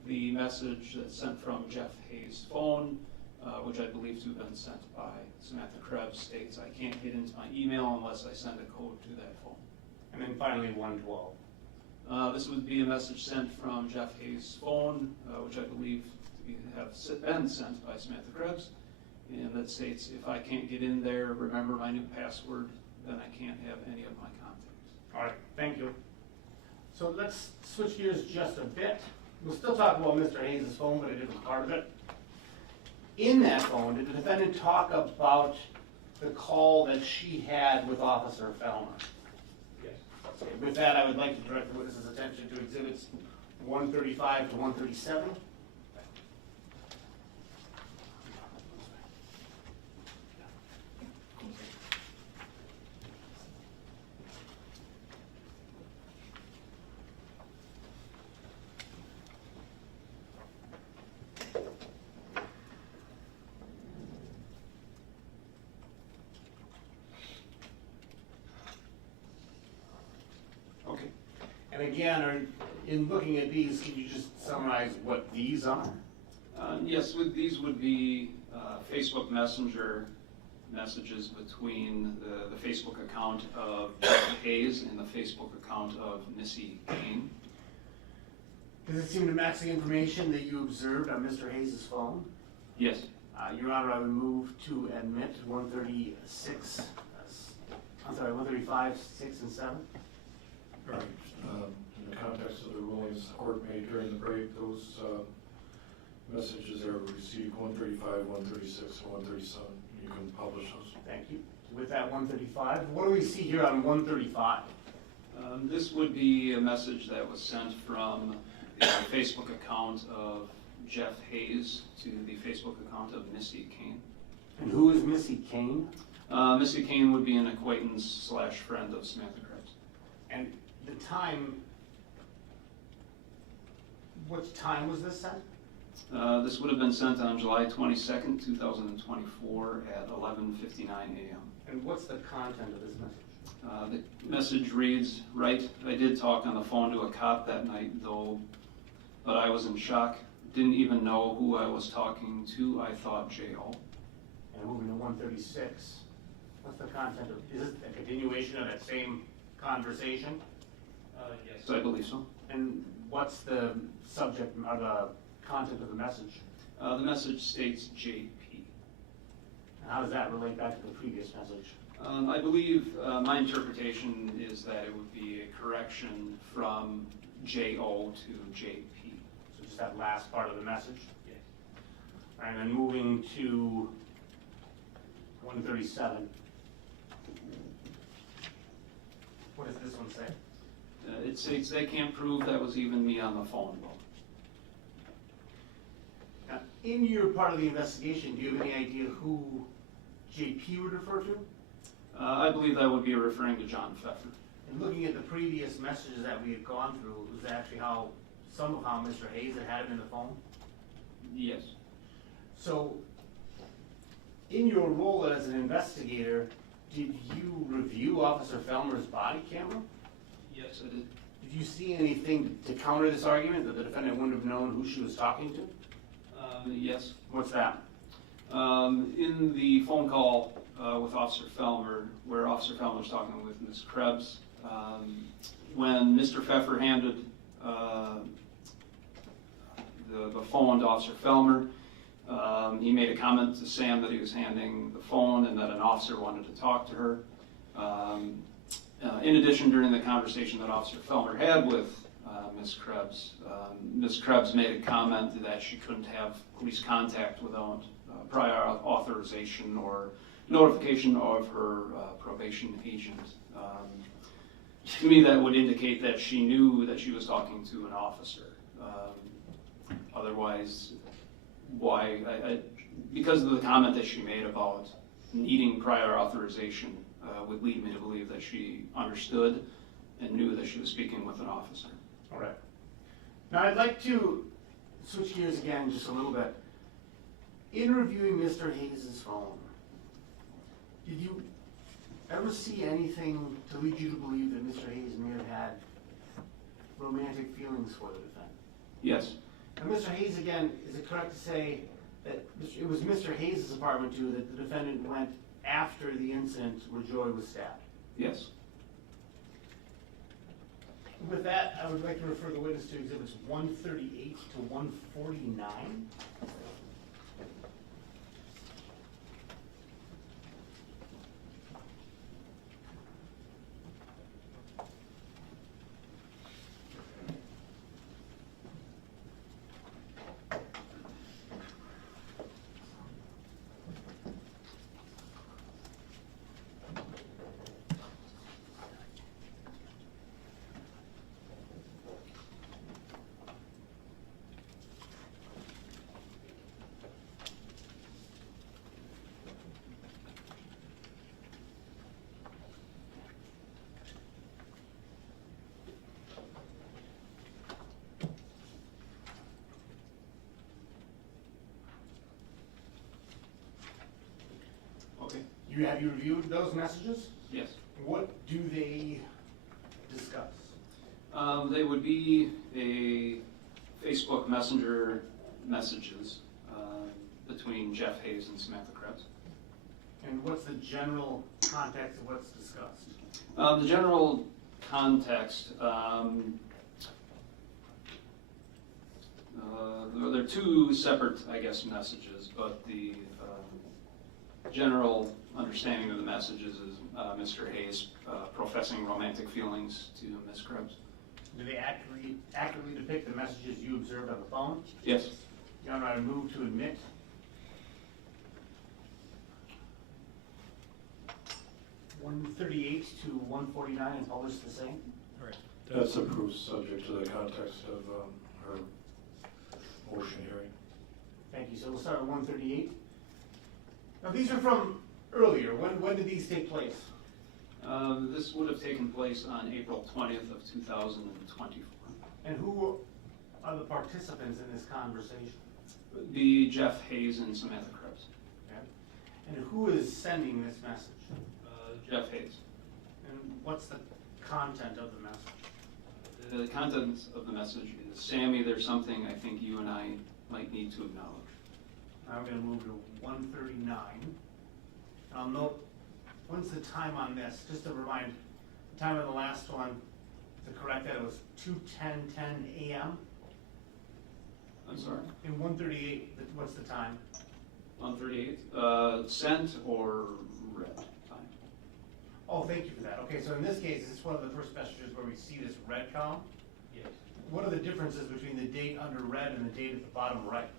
The message that's sent from Jeff Hayes' phone, which I believe to have been sent by Samantha Krebs, states, I can't get into my email unless I send a code to that phone. And then finally 112. This would be a message sent from Jeff Hayes' phone, which I believe to have been sent by Samantha Krebs, and that states, if I can't get in there, remember my new password, then I can't have any of my contacts. All right, thank you. So let's switch gears just a bit. We'll still talk about Mr. Hayes' phone, but a different part of it. In that phone, did the defendant talk about the call that she had with Officer Fellner? Yes. Okay, with that, I would like to direct the witness's attention to exhibits 135 to 137. Okay. And again, in looking at these, can you just summarize what these are? Yes, these would be Facebook Messenger messages between the Facebook account of Jeff Hayes and the Facebook account of Missy Kane. Does it seem to match the information that you observed on Mr. Hayes' phone? Yes. Your Honor, I would move to admit 136, 135, 6, and 7. All right. In the context of the rulings the court made during the break, those messages are received 135, 136, and 137. You can publish those. Thank you. With that 135, what do we see here on 135? This would be a message that was sent from the Facebook account of Jeff Hayes to the Facebook account of Missy Kane. And who is Missy Kane? Missy Kane would be an acquaintance / friend of Samantha Krebs. And the time, what time was this sent? This would have been sent on July 22nd, 2024 at 11:59 a.m. And what's the content of this message? The message reads, "Right, I did talk on the phone to a cop that night though, but I was in shock. Didn't even know who I was talking to. I thought J.O." And moving to 136, what's the content of, is this a continuation of that same conversation? Yes, I believe so. And what's the subject or the content of the message? The message states JP. And how does that relate back to the previous message? I believe my interpretation is that it would be a correction from J.O. to JP. So just that last part of the message? Yes. And then moving to 137. What does this one say? It states they can't prove that was even me on the phone. Now, in your part of the investigation, do you have any idea who JP would refer to? I believe that would be referring to John Pfeffer. And looking at the previous messages that we had gone through, it was actually how some of how Mr. Hayes had him in the phone? Yes. So, in your role as an investigator, did you review Officer Felmer's body camera? Yes, I did. Did you see anything to counter this argument that the defendant wouldn't have known who she was talking to? Yes. What's that? In the phone call with Officer Felmer, where Officer Felmer was talking with Ms. Krebs, when Mr. Pfeffer handed the phone to Officer Felmer, he made a comment to Sam that he was handing the phone and that an officer wanted to talk to her. In addition, during the conversation that Officer Felmer had with Ms. Krebs made a comment that she couldn't have police contact without prior authorization or notification of her probation agent. To me, that would indicate that she knew that she was talking to an officer. Otherwise, why? Because of the comment that she made about needing prior authorization would lead me to believe that she understood and knew that she was speaking with an officer. All right. Now I'd like to switch gears again just a little bit. In reviewing Mr. Hayes' phone, did you ever see anything to lead you to believe that Mr. Hayes may have had romantic feelings for the defendant? Yes. Now, Mr. Hayes, again, is it correct to say that it was Mr. Hayes' apartment, too, that the defendant went after the incident where Joy was stabbed? Yes. With that, I would like to refer the witness to exhibits 138 to 149. Have you reviewed those messages? Yes. What do they discuss? They would be a Facebook Messenger messages between Jeff Hayes and Samantha Krebs. And what's the general context of what's discussed? The general context, there are two separate, I guess, messages, but the general understanding of the messages is Mr. Hayes professing romantic feelings to Ms. Krebs. Do they accurately depict the messages you observed on the phone? Yes. Your Honor, I move to admit. (138) to 149 and published the same. All right. That's approved subject to the context of her motion hearing. Thank you. So we'll start at 138. Now these are from earlier. When did these take place? This would have taken place on April 20th of 2024. And who are the participants in this conversation? Be Jeff Hayes and Samantha Krebs. Okay. And who is sending this message? Jeff Hayes. And what's the content of the message? The content of the message is, Sammy, there's something I think you and I might need to acknowledge. I'm going to move to 139. I'll note, when's the time on this? Just to remind, the time of the last one, to correct that, it was 2:10 a.m. I'm sorry? In 138, what's the time? 138. Sent or read time. Oh, thank you for that. Okay, so in this case, this is one of the first messages where we see this red column. Yes. What are the differences between the date under red and the date at the bottom right?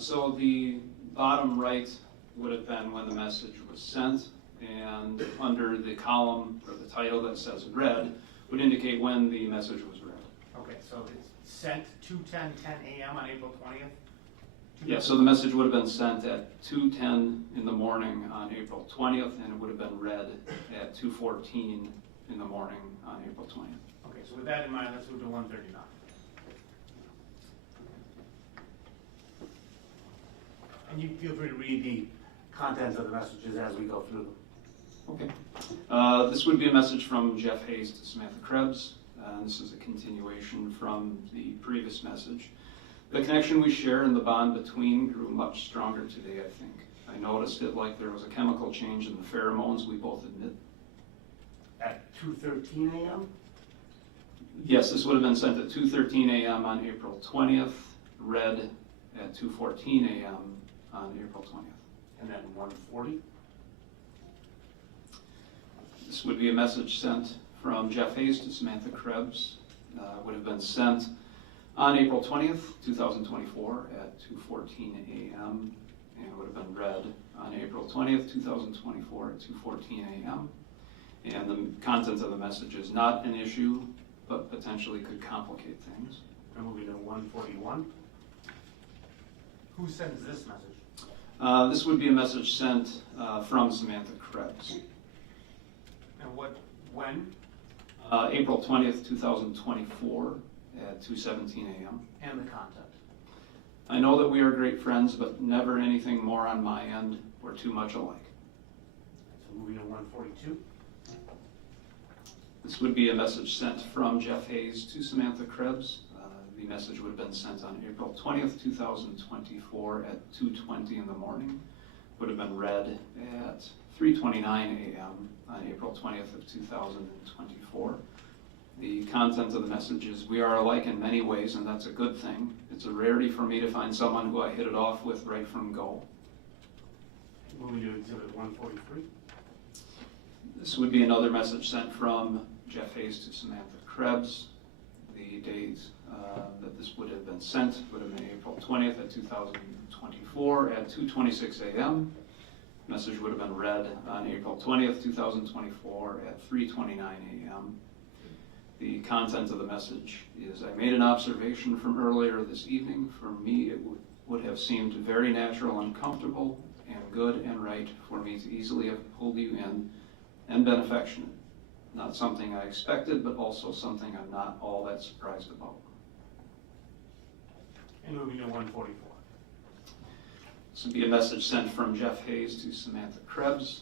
So the bottom right would have been when the message was sent, and under the column or the title that says read would indicate when the message was read. Okay, so it's sent 2:10 a.m. on April 20th? Yeah, so the message would have been sent at 2:10 in the morning on April 20th, and it would have been read at 2:14 in the morning on April 20th. Okay, so with that in mind, let's move to 139. And you feel free to read the contents of the messages as we go through them. Okay. This would be a message from Jeff Hayes to Samantha Krebs. This is a continuation from the previous message. The connection we share and the bond between grew much stronger today, I think. I noticed it like there was a chemical change in the pheromones we both admit. At 2:13 a.m.? Yes, this would have been sent at 2:13 a.m. on April 20th, read at 2:14 a.m. on April 20th. And then 140? This would be a message sent from Jeff Hayes to Samantha Krebs. Would have been sent on April 20th, 2024 at 2:14 a.m. and would have been read on April 20th, 2024 at 2:14 a.m. And the content of the message is not an issue, but potentially could complicate things. And moving to 141. Who sends this message? This would be a message sent from Samantha Krebs. And when? April 20th, 2024 at 2:17 a.m. And the content? I know that we are great friends, but never anything more on my end. We're too much alike. So moving to 142. This would be a message sent from Jeff Hayes to Samantha Krebs. The message would have been sent on April 20th, 2024 at 2:20 in the morning. Would have been read at 3:29 a.m. on April 20th of 2024. The content of the message is, we are alike in many ways, and that's a good thing. It's a rarity for me to find someone who I hit it off with right from go. Moving to Exhibit 143. This would be another message sent from Jeff Hayes to Samantha Krebs. The date that this would have been sent would have been April 20th at 2024 at 2:26 a.m. Message would have been read on April 20th, 2024 at 3:29 a.m. The content of the message is, I made an observation from earlier this evening. For me, it would have seemed very natural and comfortable and good and right for me to easily have pulled you in and been affectionate. Not something I expected, but also something I'm not all that surprised about. And moving to 144. This would be a message sent from Jeff Hayes to Samantha Krebs.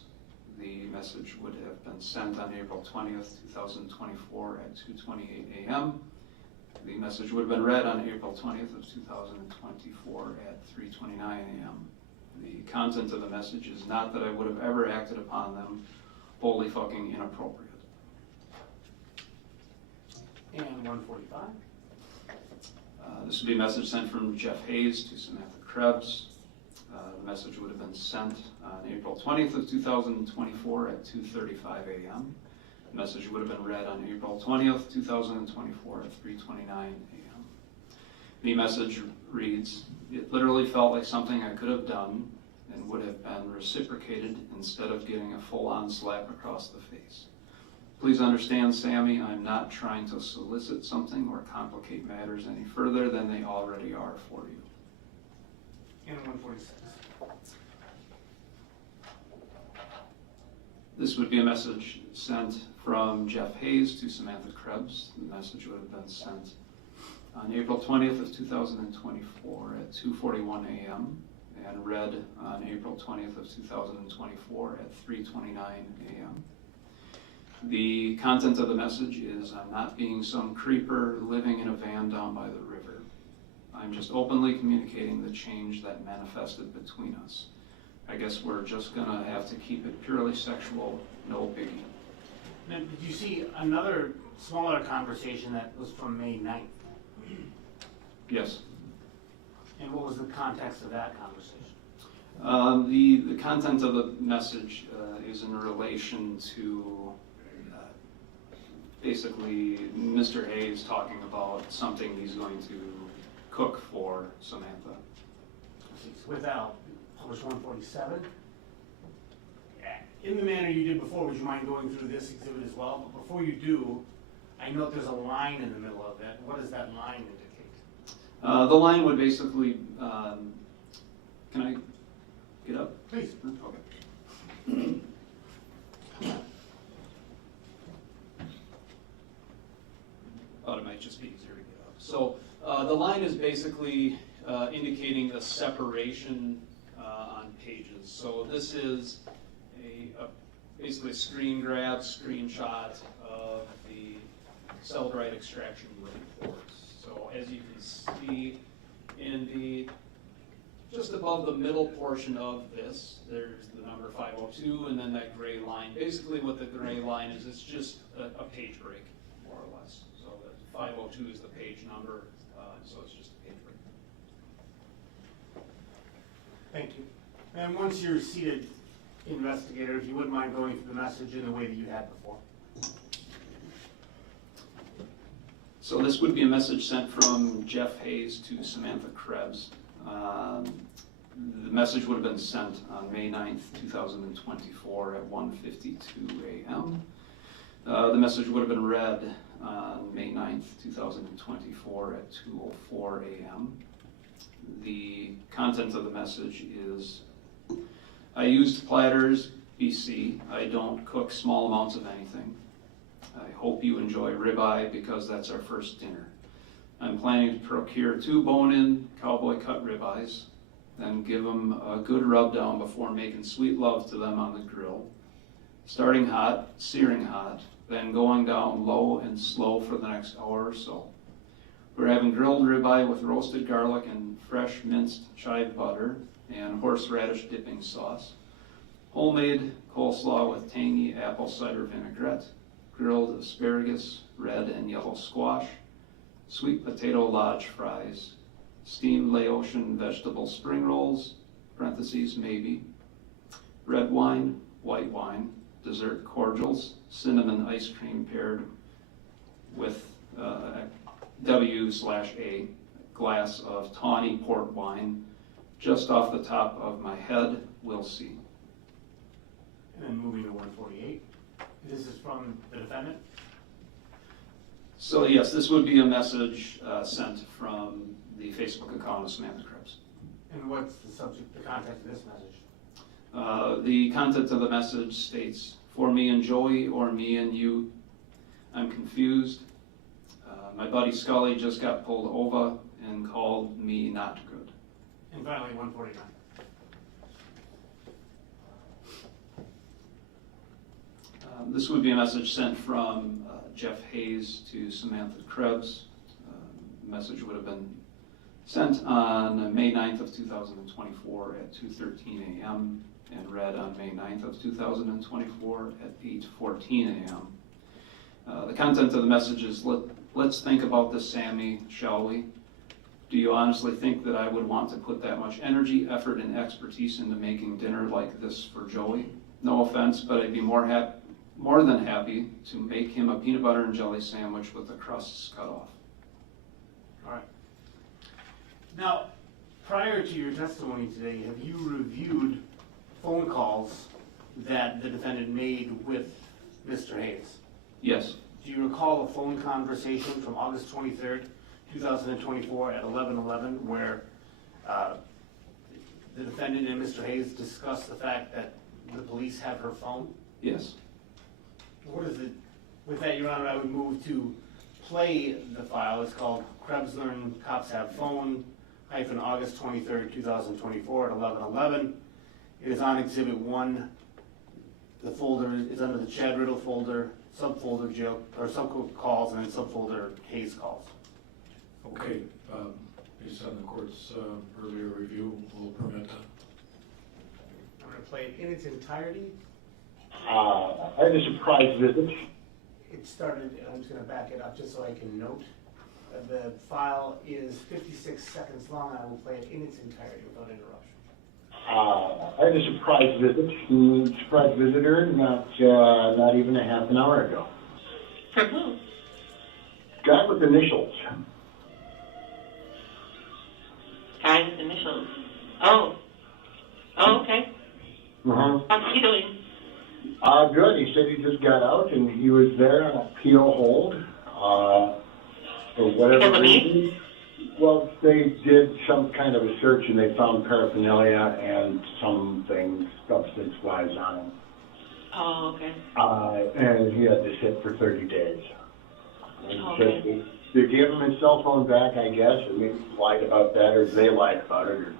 The message would have been sent on April 20th, 2024 at 2:28 a.m. The message would have been read on April 20th of 2024 at 3:29 a.m. The content of the message is not that I would have ever acted upon them wholly fucking inappropriate. And 145. This would be a message sent from Jeff Hayes to Samantha Krebs. The message would have been sent on April 20th of 2024 at 2:35 a.m. The message would have been read on April 20th, 2024 at 3:29 a.m. The message reads, "It literally felt like something I could have done and would have been reciprocated instead of getting a full-on slap across the face. Please understand, Sammy, I'm not trying to solicit something or complicate matters any further than they already are for you." And 146. This would be a message sent from Jeff Hayes to Samantha Krebs. The message would have been sent on April 20th of 2024 at 2:41 a.m. and read on April 20th of 2024 at 3:29 a.m. The content of the message is, "I'm not being some creeper living in a van down by the river. I'm just openly communicating the change that manifested between us. I guess we're just gonna have to keep it purely sexual, no biggie." Now, did you see another smaller conversation that was from May 9th? Yes. And what was the context of that conversation? The content of the message is in relation to basically Mr. Hayes talking about something he's going to cook for Samantha. Without published 147. In the manner you did before, would you mind going through this exhibit as well? But before you do, I note there's a line in the middle of it. What does that line indicate? The line would basically, can I get up? Please. Okay. Thought it might just be easier to get up. So the line is basically indicating a separation on pages. So this is basically a screen grab, screenshot of the cell-drive extraction reports. So as you can see in the, just above the middle portion of this, there's the number 502 and then that gray line. Basically what the gray line is, it's just a page break, more or less. So the 502 is the page number, so it's just a page break. Thank you. And once you're seated, investigator, if you wouldn't mind going through the message in the way that you had before. So this would be a message sent from Jeff Hayes to Samantha Krebs. The message would have been sent on May 9th, 2024 at 1:52 a.m. The message would have been read on May 9th, 2024 at 2:04 a.m. The content of the message is, "I used platters, BC. I don't cook small amounts of anything. I hope you enjoy ribeye because that's our first dinner. I'm planning to procure 2 bone-in cowboy cut ribeyes, then give them a good rub down before making sweet love to them on the grill. Starting hot, searing hot, then going down low and slow for the next hour or so. We're having grilled ribeye with roasted garlic and fresh minced chive butter and horseradish dipping sauce. Homemade coleslaw with tangy apple cider vinaigrette, grilled asparagus, red and yellow squash, sweet potato lodge fries, steamed Laotian vegetable spring rolls, parentheses maybe, red wine, white wine, dessert cordials, cinnamon ice cream paired with W/A glass of tawny port wine, just off the top of my head, we'll see." And then moving to 148. This is from the defendant? So yes, this would be a message sent from the Facebook account of Samantha Krebs. And what's the subject, the content of this message? The content of the message states, "For me and Joey or me and you, I'm confused. My buddy Scully just got pulled over and called me not good." And finally, 149. This would be a message sent from Jeff Hayes to Samantha Krebs. The message would have been sent on May 9th of 2024 at 2:13 a.m. and read on May 9th of 2024 at 8:14 a.m. The content of the message is, let's think about this, Sammy, shall we? Do you honestly think that I would want to put that much energy, effort, and expertise into making dinner like this for Joey? No offense, but I'd be more than happy to make him a peanut butter and jelly sandwich with the crusts cut off. All right. Now, prior to your testimony today, have you reviewed phone calls that the defendant made with Mr. Hayes? Yes. Do you recall a phone conversation from August 23rd, 2024 at 11:11 where the defendant and Mr. Hayes discussed the fact that the police have her phone? Yes. What is it? With that, Your Honor, I would move to play the file. It's called Krebs Learn Cops Have Phone, August 23rd, 2024 at 11:11. It is on Exhibit 1. The folder is under the Chad Riddle folder, subfolder Joe, or subcode calls, and then subfolder Hayes calls. Okay, based on the court's earlier review, we'll permit that. I'm going to play it in its entirety. I had a surprise visit. It started, I'm just going to back it up just so I can note. The file is 56 seconds long. I will play it in its entirety without interruption. I had a surprise visit. Surprise visitor not even a half an hour ago. For who? Guy with initials. Guy with initials. Oh. Oh, okay. How's he doing? Good. He said he just got out and he was there on a PO hold. For whatever reason. Well, they did some kind of a search and they found paraphernalia and some things, substance-wise, on him. Oh, okay. And he had to sit for 30 days. And Okay. they gave him his cell phone back, I guess, and maybe lied about that, or they lied about it, or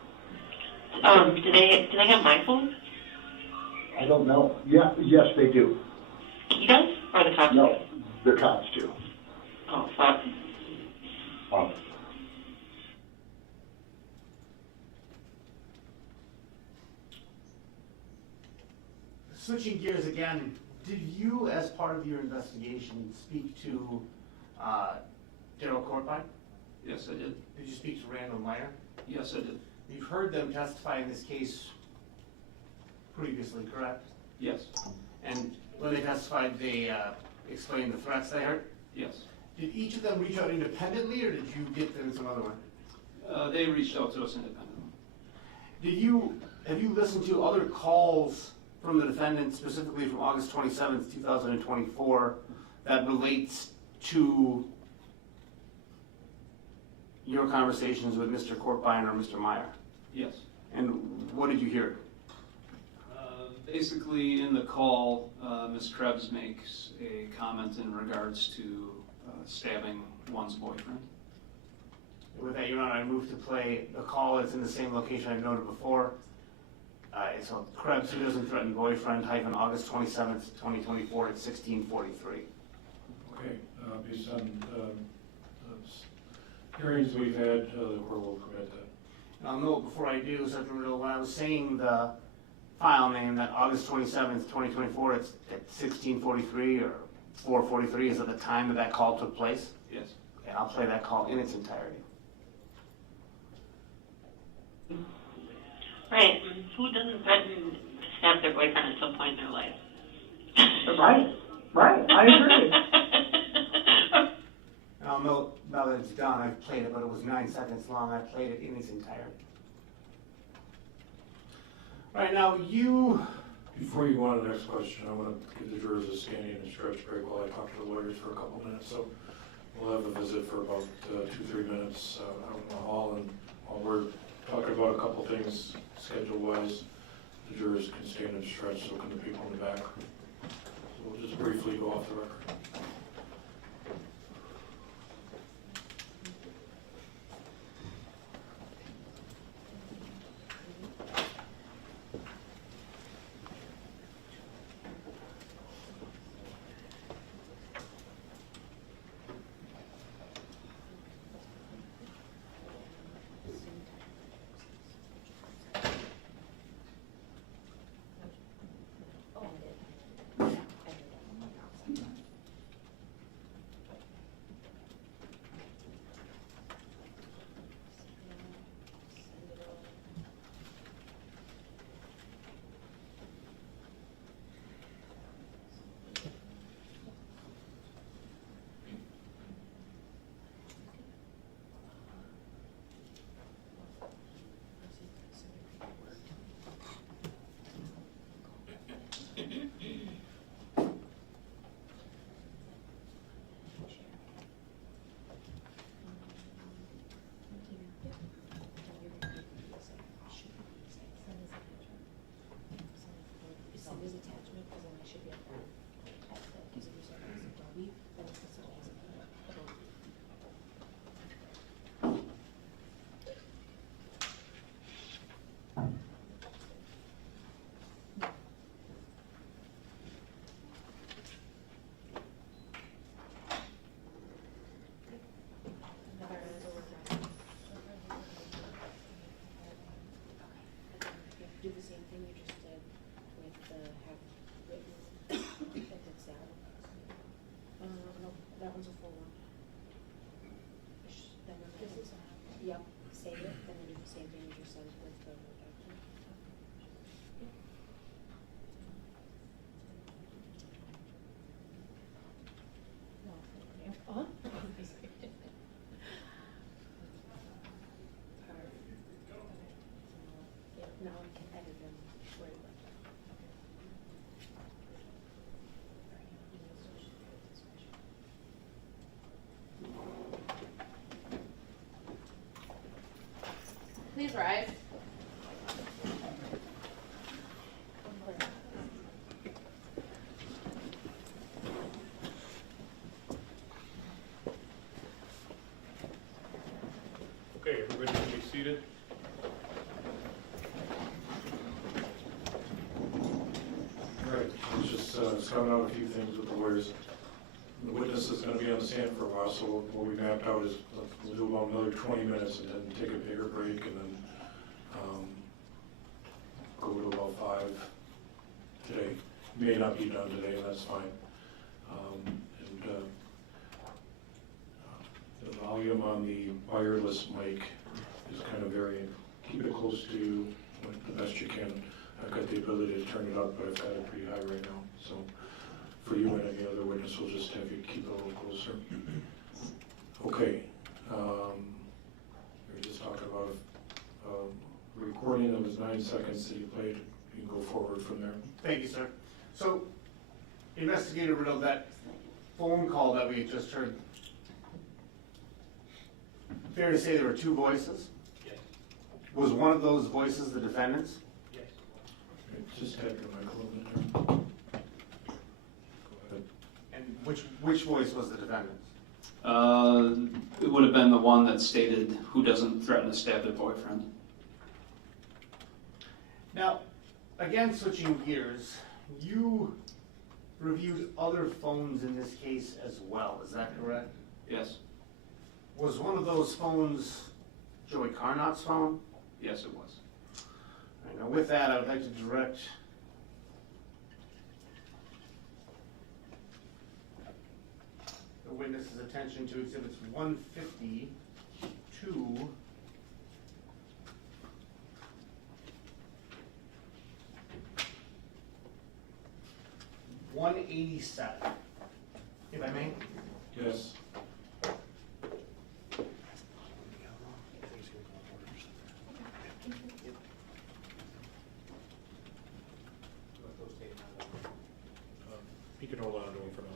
Do they have my phone? I don't know. Yeah, yes, they do. He does? Or the cops? No, the cops do. Oh, fuck. Switching gears again, did you, as part of your investigation, speak to General Courtbine? Yes, I did. Did you speak to Randall Meyer? Yes, I did. You've heard them testify in this case previously, correct? Yes. And when they testified, they explained the threats they heard? Yes. Did each of them reach out independently, or did you get them some other way? They reached out to us independently. Have you listened to other calls from the defendant, specifically from August 27th, 2024, that relates to your conversations with Mr. Courtbine or Mr. Meyer? Yes. And what did you hear? Basically, in the call, Ms. Krebs makes a comment in regards to stabbing one's boyfriend. With that, Your Honor, I move to play the call. It's in the same location I noted before. It's on Krebs, who doesn't threaten boyfriend, August 27th, 2024 at 16:43. Okay, based on hearings we've had, the court will permit that. And I'll note before I do, Sergeant Riddle, when I was saying the file name, that August 27th, 2024, it's at 16:43 or 4:43 is at the time that call took place? Yes. And I'll play that call in its entirety. Right. Who doesn't threaten to stab their boyfriend at some point in their life? Right, I agree. And I'll note, now that it's done, I've played it, but it was 9 seconds long. I played it in its entirety. Right, now you... Before you go on to the next question, I want to give the jurors a standing and stretch break while I talk to the lawyers for a couple minutes. So we'll have a visit for about 2-3 minutes out in the hall, and while we're talking about a couple things schedule-wise, the jurors can stand and stretch, so can the people in the back. So we'll just briefly go off the record. Oh. No, competitive. Please rise. Okay, everybody can be seated. All right, let's just scout out a few things with the lawyers. The witness is going to be on the stand for a while, so what we mapped out is we'll do about another 20 minutes and then take a bigger break and then go to about 5 today. May not be done today, and that's fine. The volume on the wireless mic is kind of varying. Keep it close to you the best you can. I've got the ability to turn it up, but I've got it pretty high right now. So for you and any other witness, we'll just have you keep it a little closer. Okay. We were just talking about a recording that was 9 seconds that you played. You can go forward from there. Thank you, sir. So, Investigative Riddle, that phone call that we just heard, fair to say there were 2 voices? Yes. Was one of those voices the defendant's? Yes. Okay, just have your mic a little bit there. Go ahead. And which voice was the defendant's? It would have been the one that stated, "Who doesn't threaten to stab their boyfriend?" Now, again, switching gears, you reviewed other phones in this case as well, is that correct? Yes. Was one of those phones Joey Carnot's phone? Yes, it was. All right, now with that, I would like to direct the witness's attention to exhibits 152 187, if I may. Yes. You can hold on to them for now.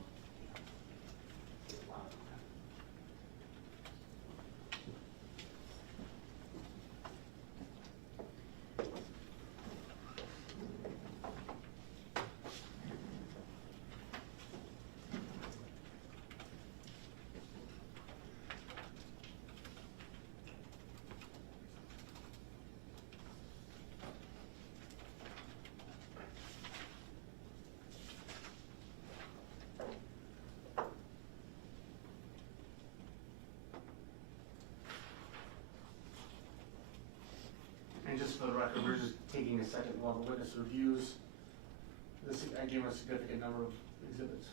And just for the record, we're just taking a second while the witness reviews this, I gave a significant number of exhibits.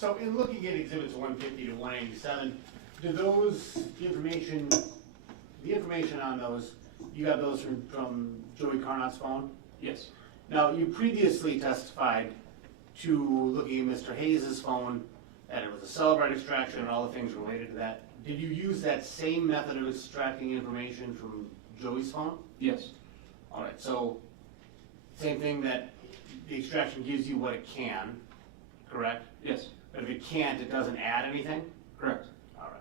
So in looking at exhibits 150 to 187, do those, the information on those, you got those from Joey Carnot's phone? Yes. Now, you previously testified to looking at Mr. Hayes' phone, that it was a celebrate extraction and all the things related to that. Did you use that same method of extracting information from Joey's phone? Yes. All right, so same thing, that the extraction gives you what it can, correct? Yes. But if it can't, it doesn't add anything? Correct. All right.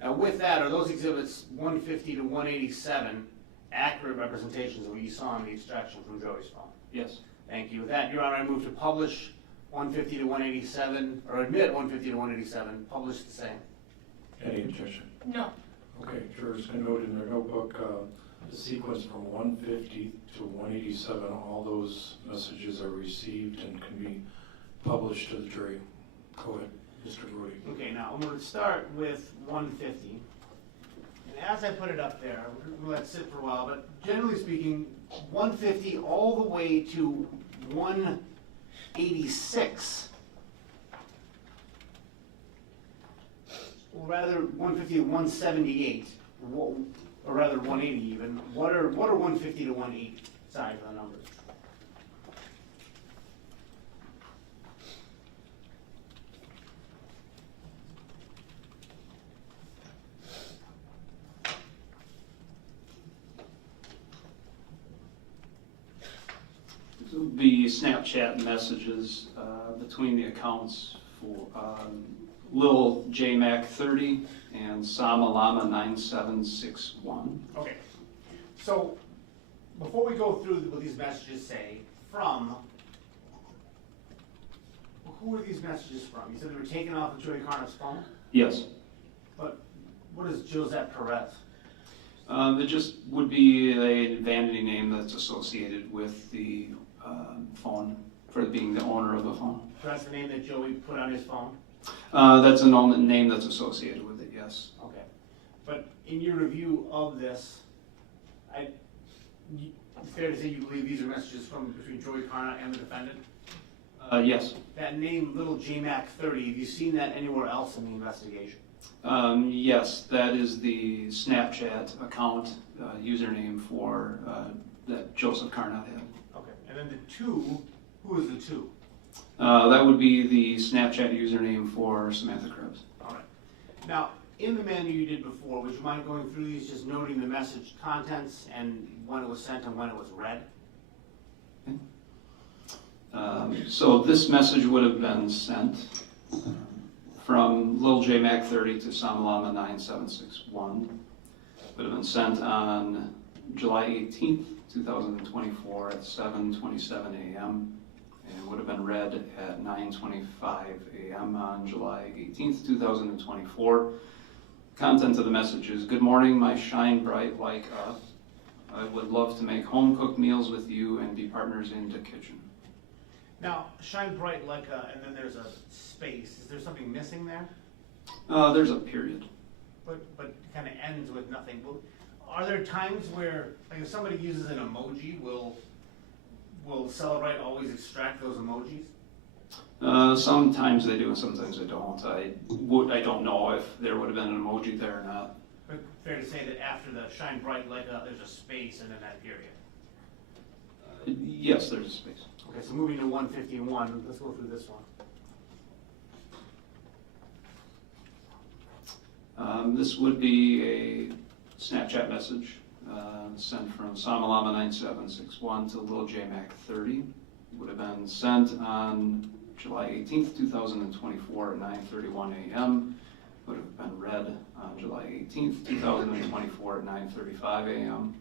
Now with that, are those exhibits 150 to 187 accurate representations of what you saw in the extraction from Joey's phone? Yes. Thank you. With that, Your Honor, I move to publish 150 to 187, or admit 150 to 187, publish the same. Any objection? No. Okay, jurors can note in their notebook the sequence from 150 to 187. All those messages are received and can be published to the jury. Go ahead, Mr. Brody. Okay, now I'm going to start with 150. And as I put it up there, we're going to let it sit for a while, but generally speaking, 150 all the way to 186, or rather 150 to 178, or rather 180 even. What are 150 to 180 side of the numbers? The Snapchat messages between the accounts for Lil JMac 30 and Sama Lama 9761. Okay, so before we go through what these messages say, who are these messages from? You said they were taken off of Joey Carnot's phone? Yes. But what is Josette Perez? It just would be a vanity name that's associated with the phone, for being the owner of the phone. So that's the name that Joey put on his phone? That's a name that's associated with it, yes. Okay. But in your review of this, it's fair to say you believe these are messages from between Joey Carnot and the defendant? Yes. That name, Little JMac 30, have you seen that anywhere else in the investigation? Yes, that is the Snapchat account username for that Joseph Carnot had. Okay. And then the two, who is the two? That would be the Snapchat username for Samantha Krebs. All right. Now, in the manner you did before, would you mind going through these, just noting the message contents and when it was sent and when it was read? So this message would have been sent from Lil JMac 30 to Samalama 9761. Would have been sent on July 18th, 2024 at 7:27 a.m. and would have been read at 9:25 a.m. on July 18th, 2024. Content of the message is, "Good morning, my shine bright like I would love to make home-cooked meals with you and be partners in the kitchen." Now, shine bright like and then there's a space. Is there something missing there? There's a period. But it kind of ends with nothing. Well, are there times where, like, if somebody uses an emoji, will Celebrite always extract those emojis? Sometimes they do and sometimes they don't. I don't know if there would have been an emoji there or not. But fair to say that after the shine bright like there's a space and then that period? Yes, there's a space. Okay, so moving to 151, let's go through this one. This would be a Snapchat message sent from Samalama 9761 to Lil JMac 30. Would have been sent on July 18th, 2024 at 9:31 a.m. Would have been read on July 18th, 2024 at 9:35 a.m.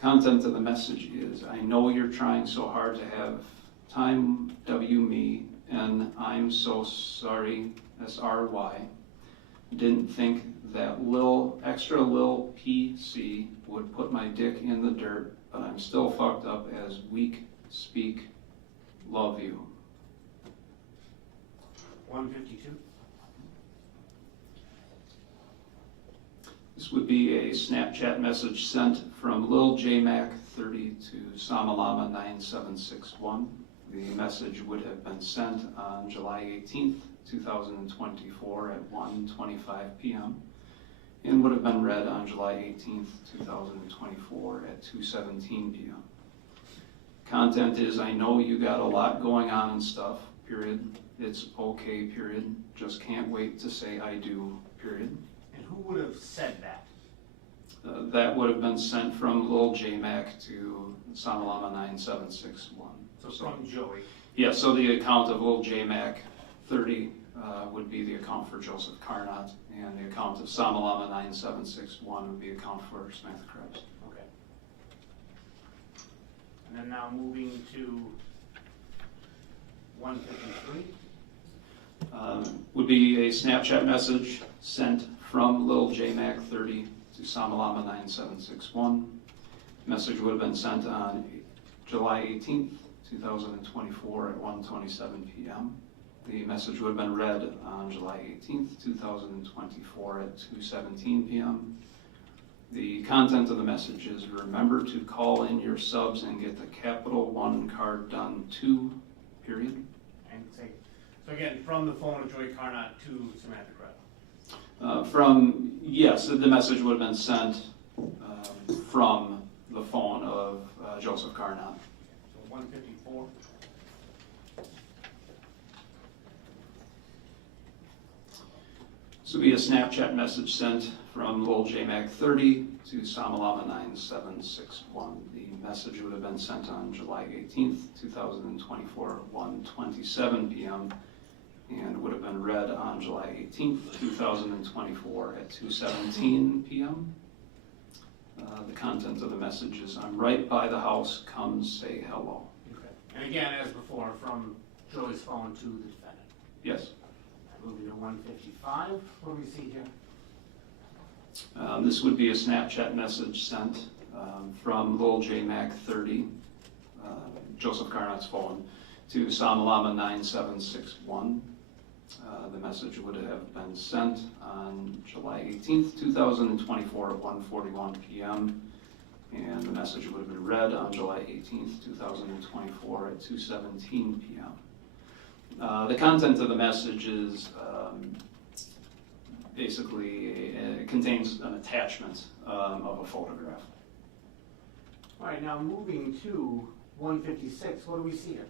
Content of the message is, "I know you're trying so hard to have time W me, and I'm so sorry, SRY. Didn't think that extra lil PC would put my dick in the dirt, but I'm still fucked up as weak speak. Love you." 152. This would be a Snapchat message sent from Lil JMac 30 to Samalama 9761. The message would have been sent on July 18th, 2024 at 1:25 p.m. and would have been read on July 18th, 2024 at 2:17 p.m. Content is, I know you got a lot going on and stuff, period. It's okay, period. Just can't wait to say I do, period. And who would have said that? That would have been sent from Lil JMac to Samalama 9761. So from Joey. Yeah, so the account of Lil JMac 30 would be the account for Joseph Carnot, and the account of Samalama 9761 would be the account for Samantha Krebs. Okay. And then now moving to 153. Would be a Snapchat message sent from Lil JMac 30 to Samalama 9761. Message would have been sent on July 18th, 2024 at 1:27 p.m. The message would have been read on July 18th, 2024 at 2:17 p.m. The content of the message is, remember to call in your subs and get the Capital One card done too, period. And say, so again, from the phone of Joey Carnot to Samantha Krebs. Yes, the message would have been sent from the phone of Joseph Carnot. So 154. This would be a Snapchat message sent from Lil JMac 30 to Samalama 9761. The message would have been sent on July 18th, 2024 at 1:27 p.m. and would have been read on July 18th, 2024 at 2:17 p.m. The content of the message is, I'm right by the house, come say hello. Okay. And again, as before, from Joey's phone to the defendant. Yes. Moving to 155, what do we see here? This would be a Snapchat message sent from Lil JMac 30, Joseph Carnot's phone, to Samalama 9761. The message would have been sent on July 18th, 2024 at 1:41 p.m. and the message would have been read on July 18th, 2024 at 2:17 p.m. The content of the message is basically, it contains an attachment of a photograph. All right, now moving to 156, what do we see here?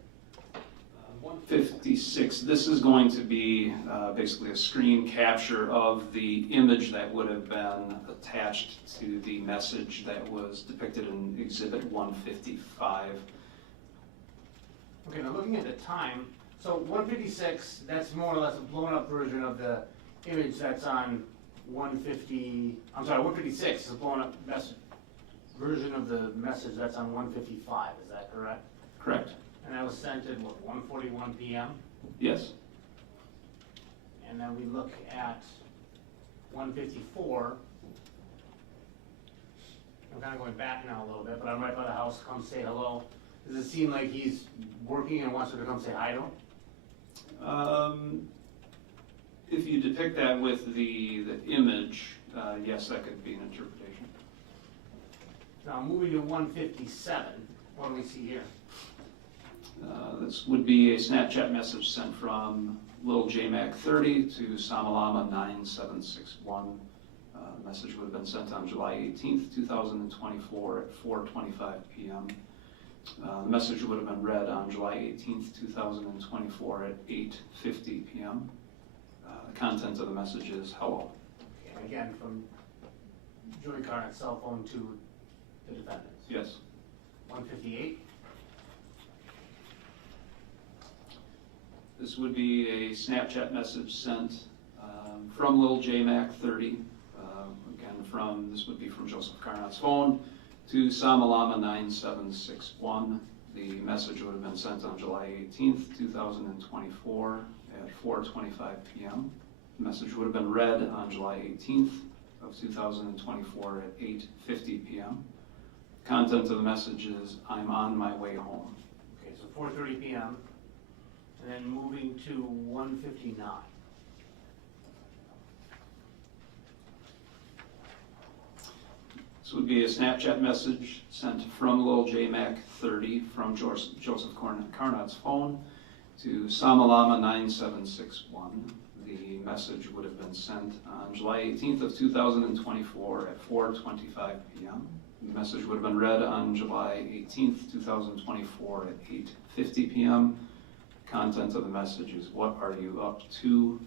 156, this is going to be basically a screen capture of the image that would have been attached to the message that was depicted in Exhibit 155. Okay, now looking at the time, so 156, that's more or less a blown up version of the image that's on 156 is a blown up version of the message that's on 155, is that correct? Correct. And that was sent at what, 1:41 p.m.? Yes. And then we look at 154. I'm kind of going back now a little bit, but I'm right by the house, come say hello. Does it seem like he's working and wants her to come say hi to him? If you depict that with the image, yes, that could be an interpretation. Now moving to 157, what do we see here? This would be a Snapchat message sent from Lil JMac 30 to Samalama 9761. The message would have been sent on July 18th, 2024 at 4:25 p.m. The message would have been read on July 18th, 2024 at 8:50 p.m. The content of the message is hello. Okay, and again, from Joey Carnot's cell phone to the defendant. Yes. 158. This would be a Snapchat message sent from Lil JMac 30. Again, this would be from Joseph Carnot's phone to Samalama 9761. The message would have been sent on July 18th, 2024 at 4:25 p.m. The message would have been read on July 18th of 2024 at 8:50 p.m. Content of the message is, I'm on my way home. Okay, so 4:30 p.m. And then moving to 159. This would be a Snapchat message sent from Lil JMac 30 from Joseph Carnot's phone to Samalama 9761. The message would have been sent on July 18th of 2024 at 4:25 p.m. The message would have been read on July 18th, 2024 at 8:50 p.m. Content of the message is, "What are you up to?"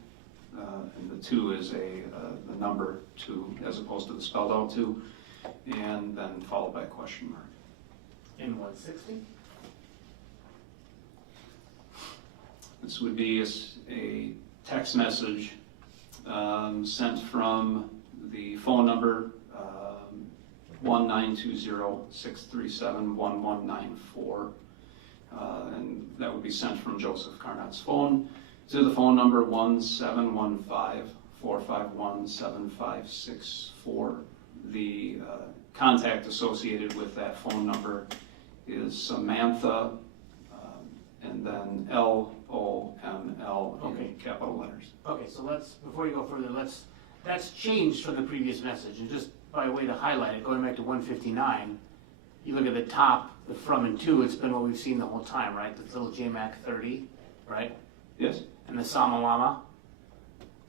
And the 2 is the number 2 as opposed to the spelled out 2, and then followed by a question mark. In 160? This would be a text message sent from the phone number 1920-637-1194, and that would be sent from Joseph Carnot's phone to the phone number 1715-451-7564. The contact associated with that phone number is Samantha, and then LOML in capital letters. Okay, so before you go further, that's changed from the previous message, and just by way to highlight it, going back to 159, you look at the top, the from and to, it's been what we've seen the whole time, right? This little JMac 30, right? Yes. And the Samalama.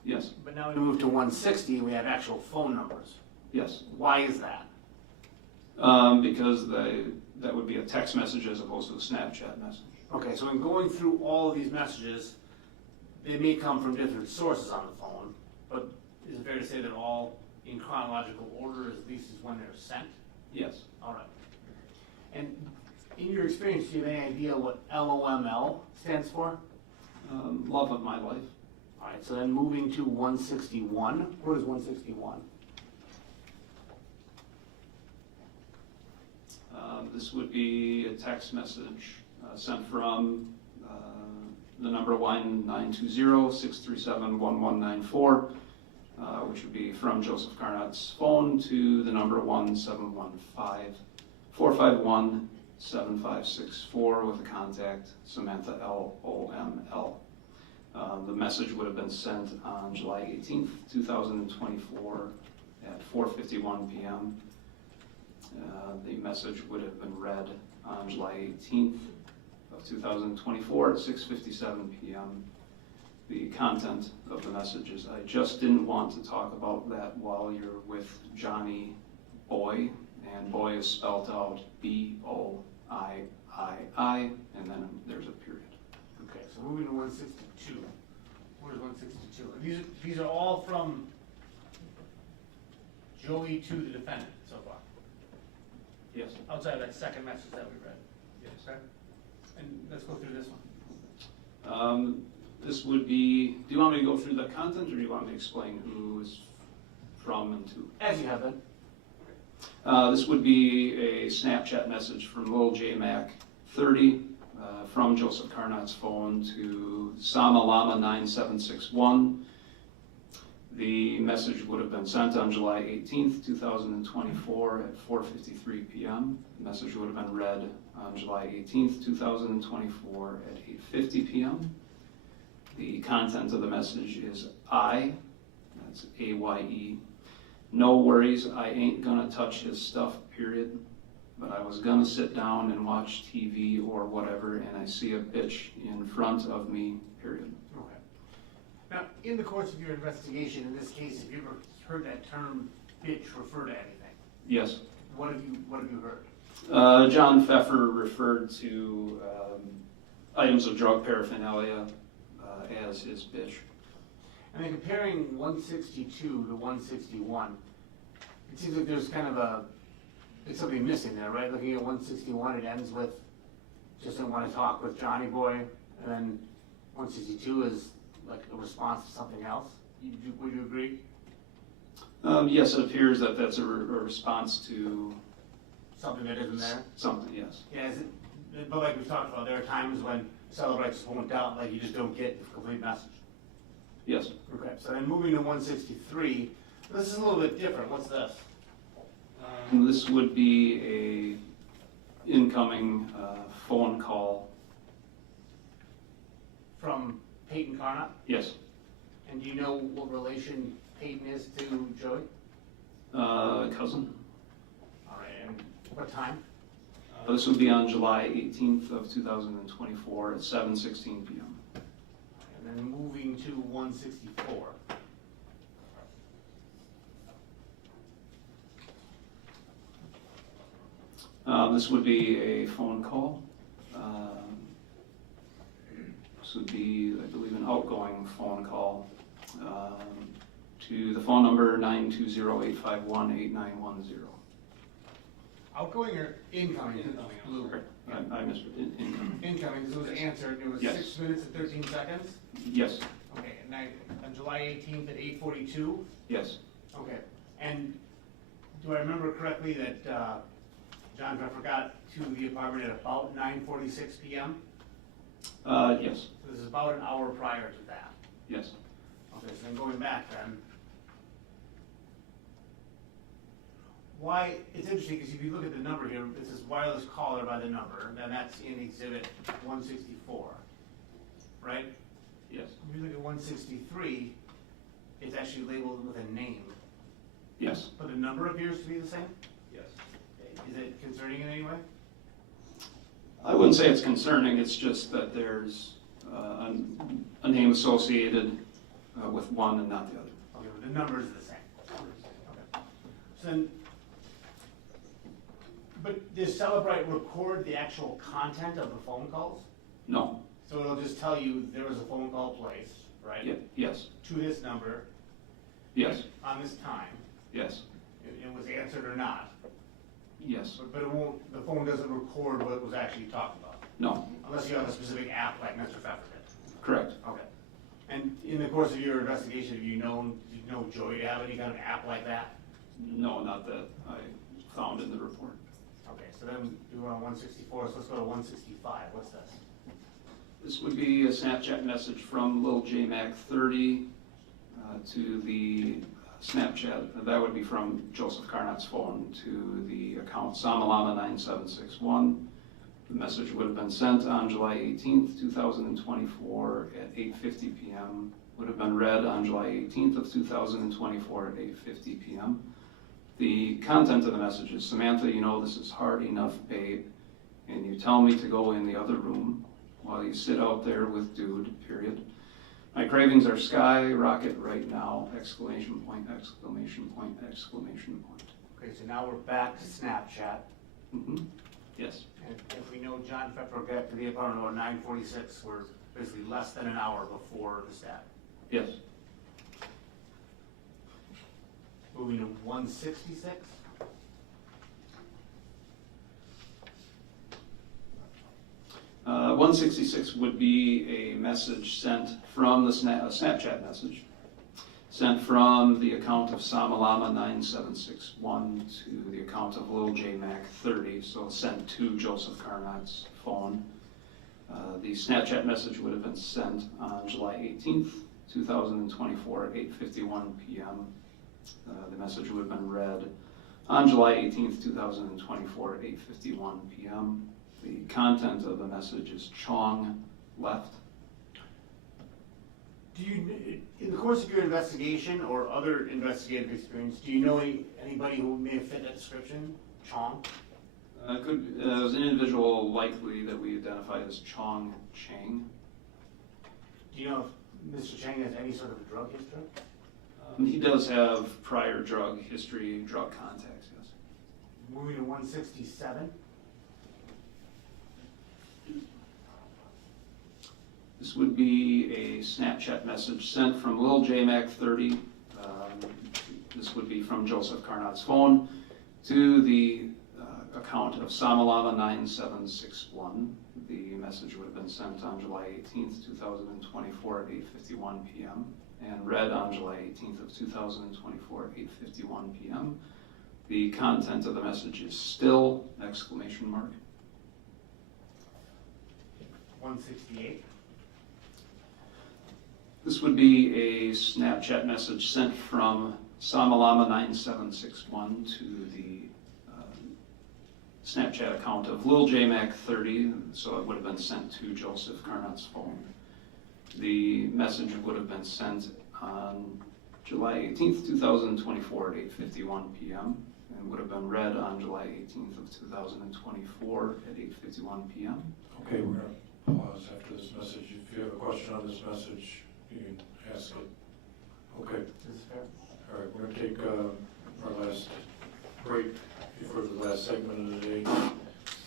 Yes. But now we move to 160, we have actual phone numbers. Yes. Why is that? Because that would be a text message as opposed to a Snapchat message. Okay, so in going through all of these messages, they may come from different sources on the phone, but is it fair to say they're all in chronological order, at least as when they're sent? Yes. All right. And in your experience, do you have any idea what LOML stands for? Love of my life. All right, so then moving to 161, what is 161? This would be a text message sent from the number 1920-637-1194, which would be from Joseph Carnot's phone to the number 1715-451-7564 with a contact, Samantha LOML. The message would have been sent on July 18th, 2024 at 4:51 p.m. The message would have been read on July 18th of 2024 at 6:57 p.m. The content of the message is, "I just didn't want to talk about that while you're with Johnny Boy," and boy is spelled out B-O-I-I-I, and then there's a period. Okay, so moving to 162. Where's 162? These are all from Joey to the defendant so far? Yes. Outside of that second message that we read? Yes. Okay. And let's go through this one. This would be, do you want me to go through the content, or do you want me to explain who is from and to? As you have been. This would be a Snapchat message from Lil JMac 30 from Joseph Carnot's phone to Samalama 9761. The message would have been sent on July 18th, 2024 at 4:53 p.m. The message would have been read on July 18th, 2024 at 8:50 p.m. The content of the message is that's A-Y-E, "No worries, I ain't gonna touch his stuff, period. But I was gonna sit down and watch TV or whatever, and I see a bitch in front of me, period." Okay. Now, in the course of your investigation, in this case, have you ever heard that term bitch refer to anything? Yes. What have you heard? John Pfeffer referred to items of drug paraphernalia as his bitch. And then comparing 162 to 161, it seems like there's kind of there's something missing there, right? Looking at 161, it ends with, "Just didn't want to talk with Johnny Boy," and then 162 is like a response to something else. Would you agree? Yes, it appears that that's a response to something that isn't there? Something, yes. Yeah, but like we've talked about, there are times when cellular rights won't out, like you just don't get the complete message. Yes. Okay, so then moving to 163, this is a little bit different. What's this? This would be a incoming phone call. From Peyton Carnot? Yes. And do you know what relation Peyton is to Joey? Cousin. What time? This would be on July 18th of 2024 at 7:16 p.m. And then moving to 164. This would be a phone call. This would be, I believe, an outgoing phone call to the phone number 920-851-8910. Outgoing or incoming? Blue. I missed it. Incoming. Incoming, because it was answered, and it was Yes. 6 minutes and 13 seconds? Yes. Okay, and on July 18th at 8:42? Yes. Okay, and do I remember correctly that John Pfeffer got to the apartment at about 9:46 p.m.? Yes. So this is about an hour prior to that. Yes. Okay, so then going back then, why, it's interesting because if you look at the number here, it says wireless caller by the number, then that's in exhibit 164, right? Yes. If you look at 163, it's actually labeled with a name, Yes. but the number appears to be the same? Yes. Is it concerning in any way? I wouldn't say it's concerning, it's just that there's a name associated with one and not the other. Okay, but the numbers are the same. Okay. So then, but does Celebrite record the actual content of the phone calls? No. So it'll just tell you there was a phone call placed, right? Yes. To this number, Yes. on this time, Yes. it was answered or not, Yes. but it won't, the phone doesn't record what was actually talked about, No. unless you have a specific app like Mr. Pfeffer did. Correct. Okay. And in the course of your investigation, have you know Joey to have any kind of app like that? No, not that I found in the report. Okay, so then we were on 164, so let's go to 165. What's this? This would be a Snapchat message from Lil JMac30 to the Snapchat. That would be from Joseph Carnot's phone to the account Samalama9761. The message would have been sent on July 18th, 2024 at 8:50 p.m. Would have been read on July 18th of 2024 at 8:50 p.m. The content of the message is, Samantha, you know this is hard enough, babe, and you tell me to go in the other room while you sit out there with dude, period. My cravings are skyrocket right now, exclamation point, exclamation point, exclamation point. Okay, so now we're back to Snapchat. Mm-hmm. Yes. And if we know John Pfeffer got to the apartment about 9:46, we're basically less than an hour before the stat. Yes. Moving to 166. Uh, 166 would be a message sent from the Snapchat message, sent from the account of Samalama9761 to the account of Lil JMac30, so sent to Joseph Carnot's phone. The Snapchat message would have been sent on July 18th, 2024 at 8:51 p.m. The message would have been read on July 18th, 2024 at 8:51 p.m. The content of the message is Chong left. Do you, in the course of your investigation or other investigative experience, do you know anybody who may have fit that description? Chong? It was an individual likely that we identified as Chong Chang. Do you know if Mr. Chang has any sort of a drug history? He does have prior drug history, drug contacts, yes. Moving to 167. This would be a Snapchat message sent from Lil JMac30. This would be from Joseph Carnot's phone to the account of Samalama9761. The message would have been sent on July 18th, 2024 at 8:51 p.m. and read on July 18th of 2024 at 8:51 p.m. The content of the message is still, exclamation mark. 168. This would be a Snapchat message sent from Samalama9761 to the Snapchat account of Lil JMac30, so it would have been sent to Joseph Carnot's phone. The message would have been sent on July 18th, 2024 at 8:51 p.m. and would have been read on on July 18th of 2024 at 8:51 p.m. Okay, we're gonna pause after this message. If you have a question on this message, you can ask it. Okay. All right, we're gonna take our last break before the last segment of the day.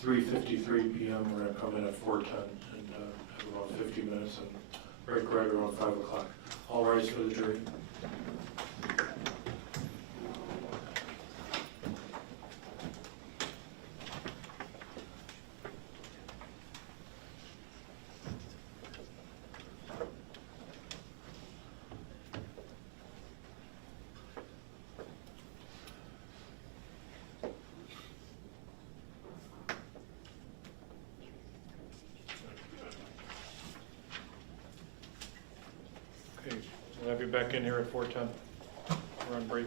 3:53 p.m. We're gonna come in at 4:10 and have about 50 minutes and break right around 5 o'clock. All rise for the jury. Okay, we'll have you back in here at 4:10. We're on break.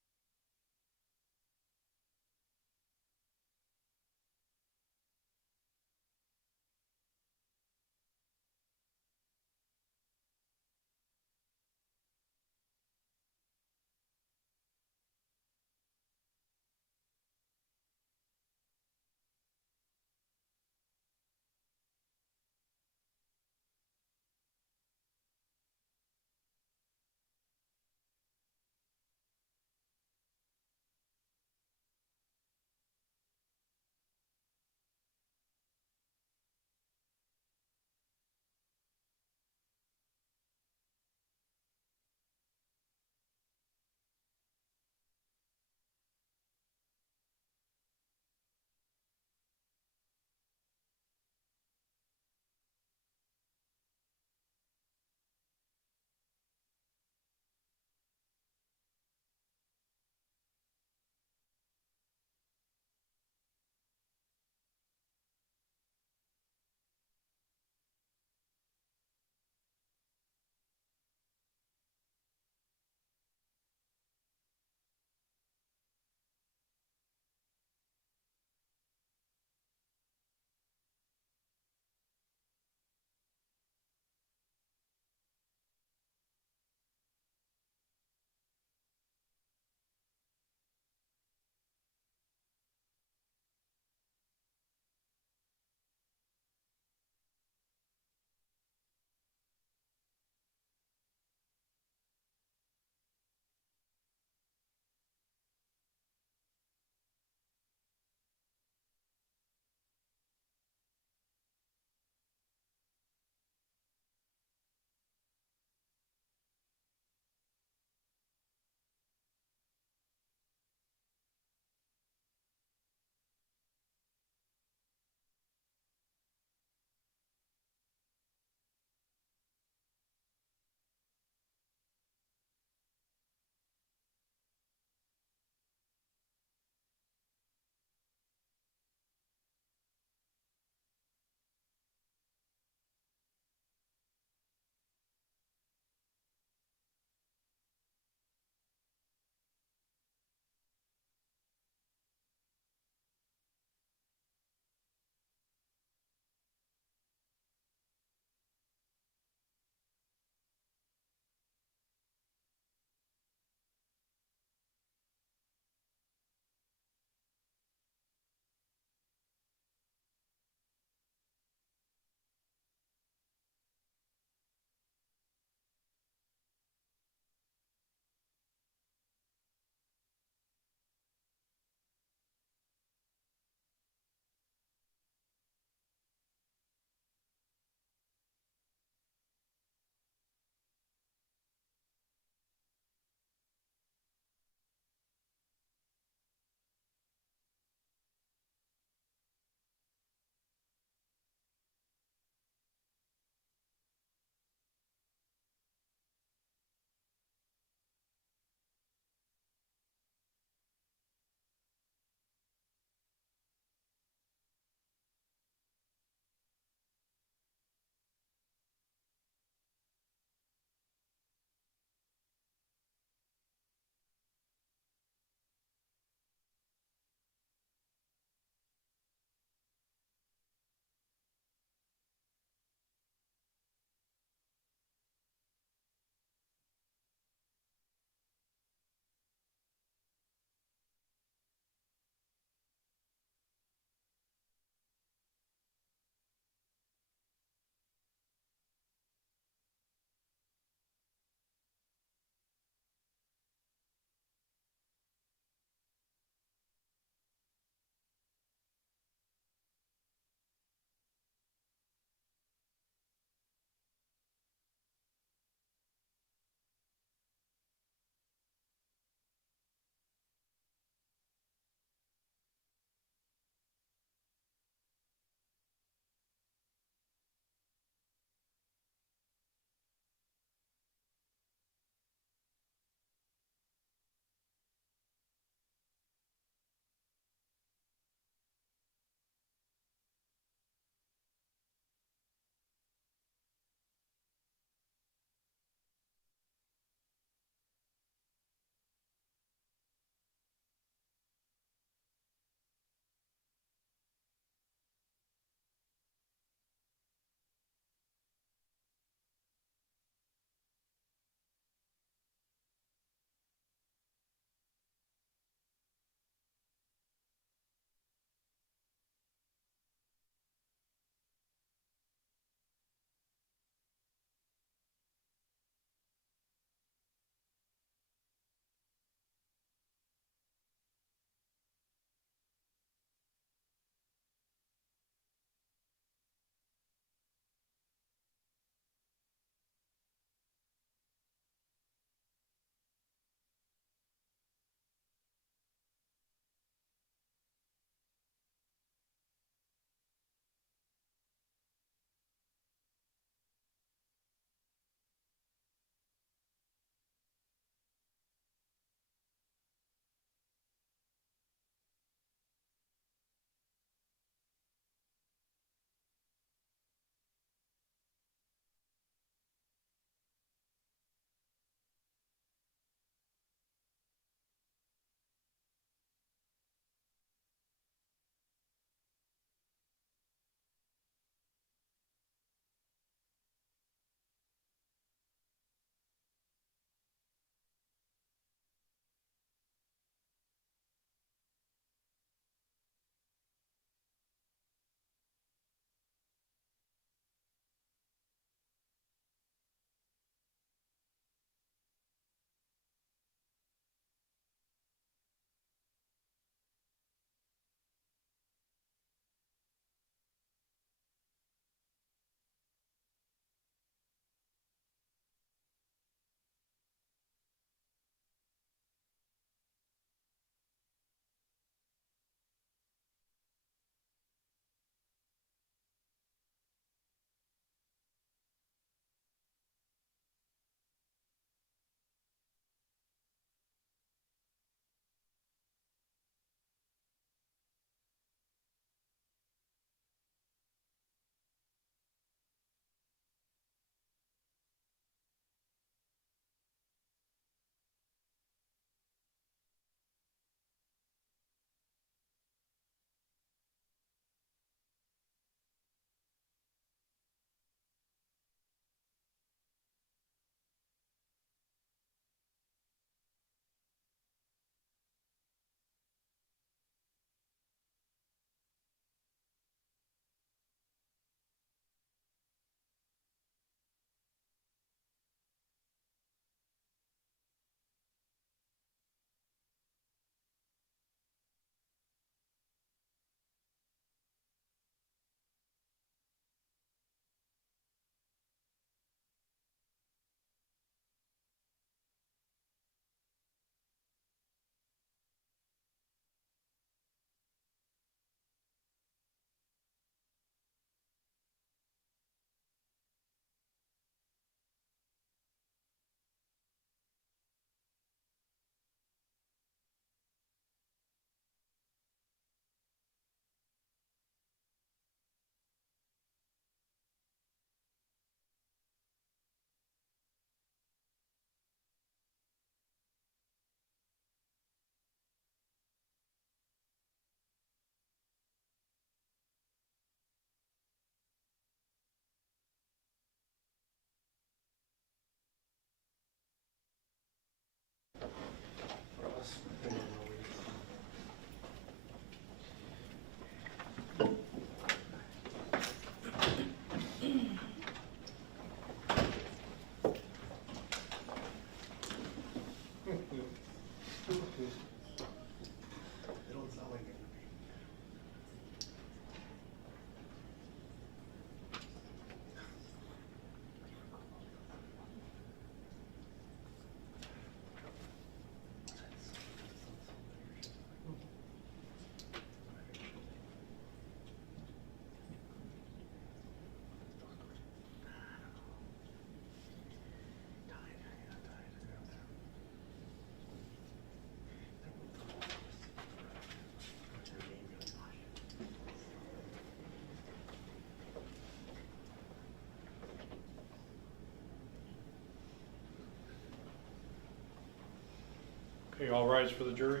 Okay, all rise for the jury.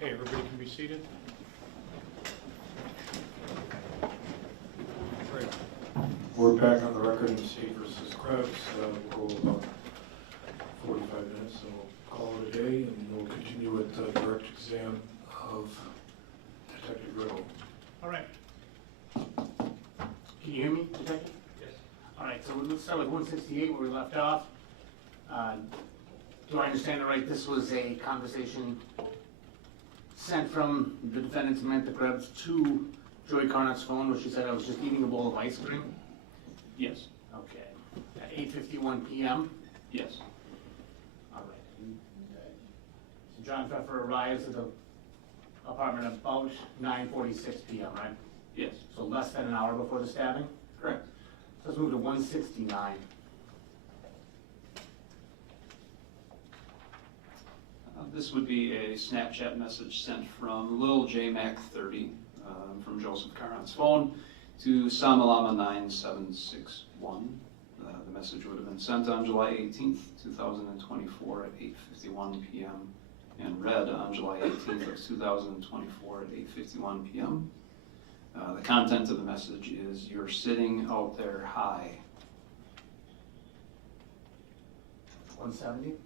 Okay, everybody can be seated. Great. We're back on the record in C versus Krebs. We'll go about 45 minutes and we'll call it a day, and we'll continue with the direct exam of Detective Riddle. All right. Can you hear me, Detective? Yes. All right, so let's start with 168 where we left off. Do I understand it right? This was a conversation sent from the defendant Samantha Krebs to Joey Carnot's phone where she said, I was just eating a bowl of ice cream? Yes. Okay. At 8:51 p.m.? Yes. All right. So John Pfeffer arrives at the apartment about 9:46 p.m., right? Yes. So less than an hour before the stabbing? Correct. So let's move to 169. This would be a Snapchat message sent from Lil J Mac 30 from Joseph Carnot's phone to Samalama 9761. The message would have been sent on July 18th, 2024 at 8:51 p.m. and read on July 18th of 2024 at 8:51 p.m. The content of the message is, "You're sitting out there high." 170?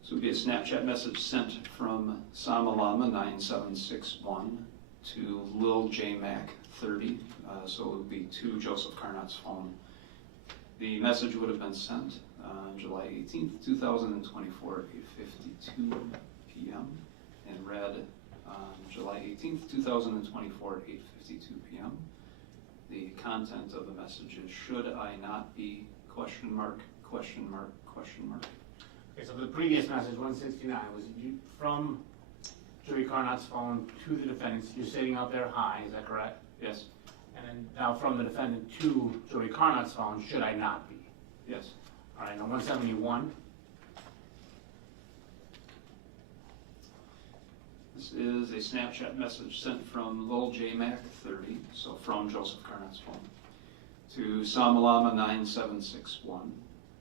This would be a Snapchat message sent from Samalama 9761 to Lil J Mac 30, so it would be to Joseph Carnot's phone. The message would have been sent on July 18th, 2024 at 8:52 p.m. and read on July 18th, 2024 at 8:52 p.m. The content of the message is, "Should I not be ? Question mark, question mark, question mark." Okay, so the previous message, 169, was you, from Joey Carnot's phone to the defendant. You're sitting out there high, is that correct? Yes. And then now from the defendant to Joey Carnot's phone, should I not be? Yes. All right, now 171. This is a Snapchat message sent from Lil J Mac 30, so from Joseph Carnot's phone, to Samalama 9761.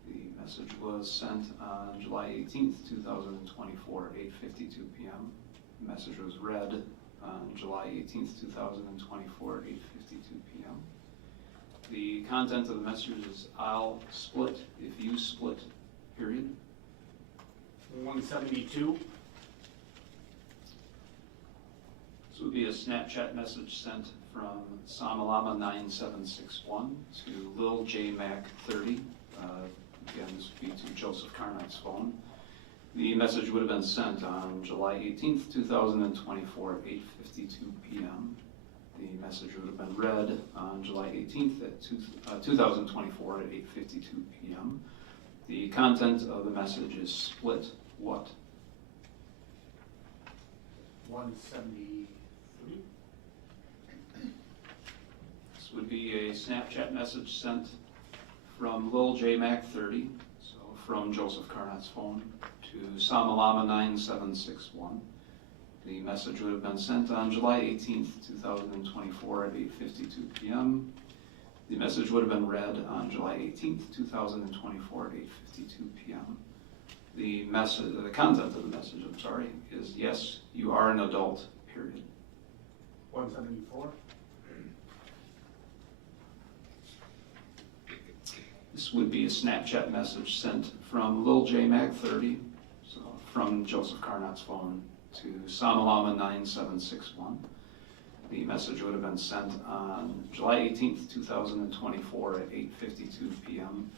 The message was sent on July 18th, 2024 at 8:52 p.m. The message was read on July 18th, 2024 at 8:52 p.m. The content of the message is, "I'll split if you split, period." 172. This would be a Snapchat message sent from Samalama 9761 to Lil J Mac 30. Again, this would be to Joseph Carnot's phone. The message would have been sent on July 18th, 2024 at 8:52 p.m. The message would have been read on July 18th at 2024 at 8:52 p.m. The content of the message is, "Split what?" 173. This would be a Snapchat message sent from Lil J Mac 30, so from Joseph Carnot's phone, to Samalama 9761. The message would have been sent on July 18th, 2024 at 8:52 p.m. The message would have been read on July 18th, 2024 at 8:52 p.m. The content of the message, is, "Yes, you are an adult, period." 174. This would be a Snapchat message sent from Lil J Mac 30, so from Joseph Carnot's phone, to Samalama 9761. The message would have been sent on July 18th, 2024 at 8:52 p.m.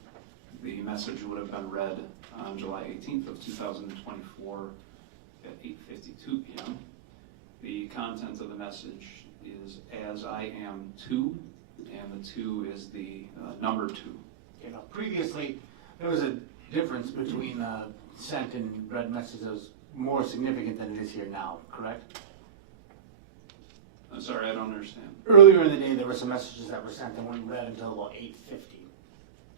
The message would have been read on July 18th of 2024 at 8:52 p.m. The content of the message is "as I am 2," and the 2 is the number 2. You know, previously, there was a difference between sent and read messages that was more significant than it is here now, correct? I'm sorry, I don't understand. Earlier in the day, there were some messages that were sent that weren't read until about 8:50.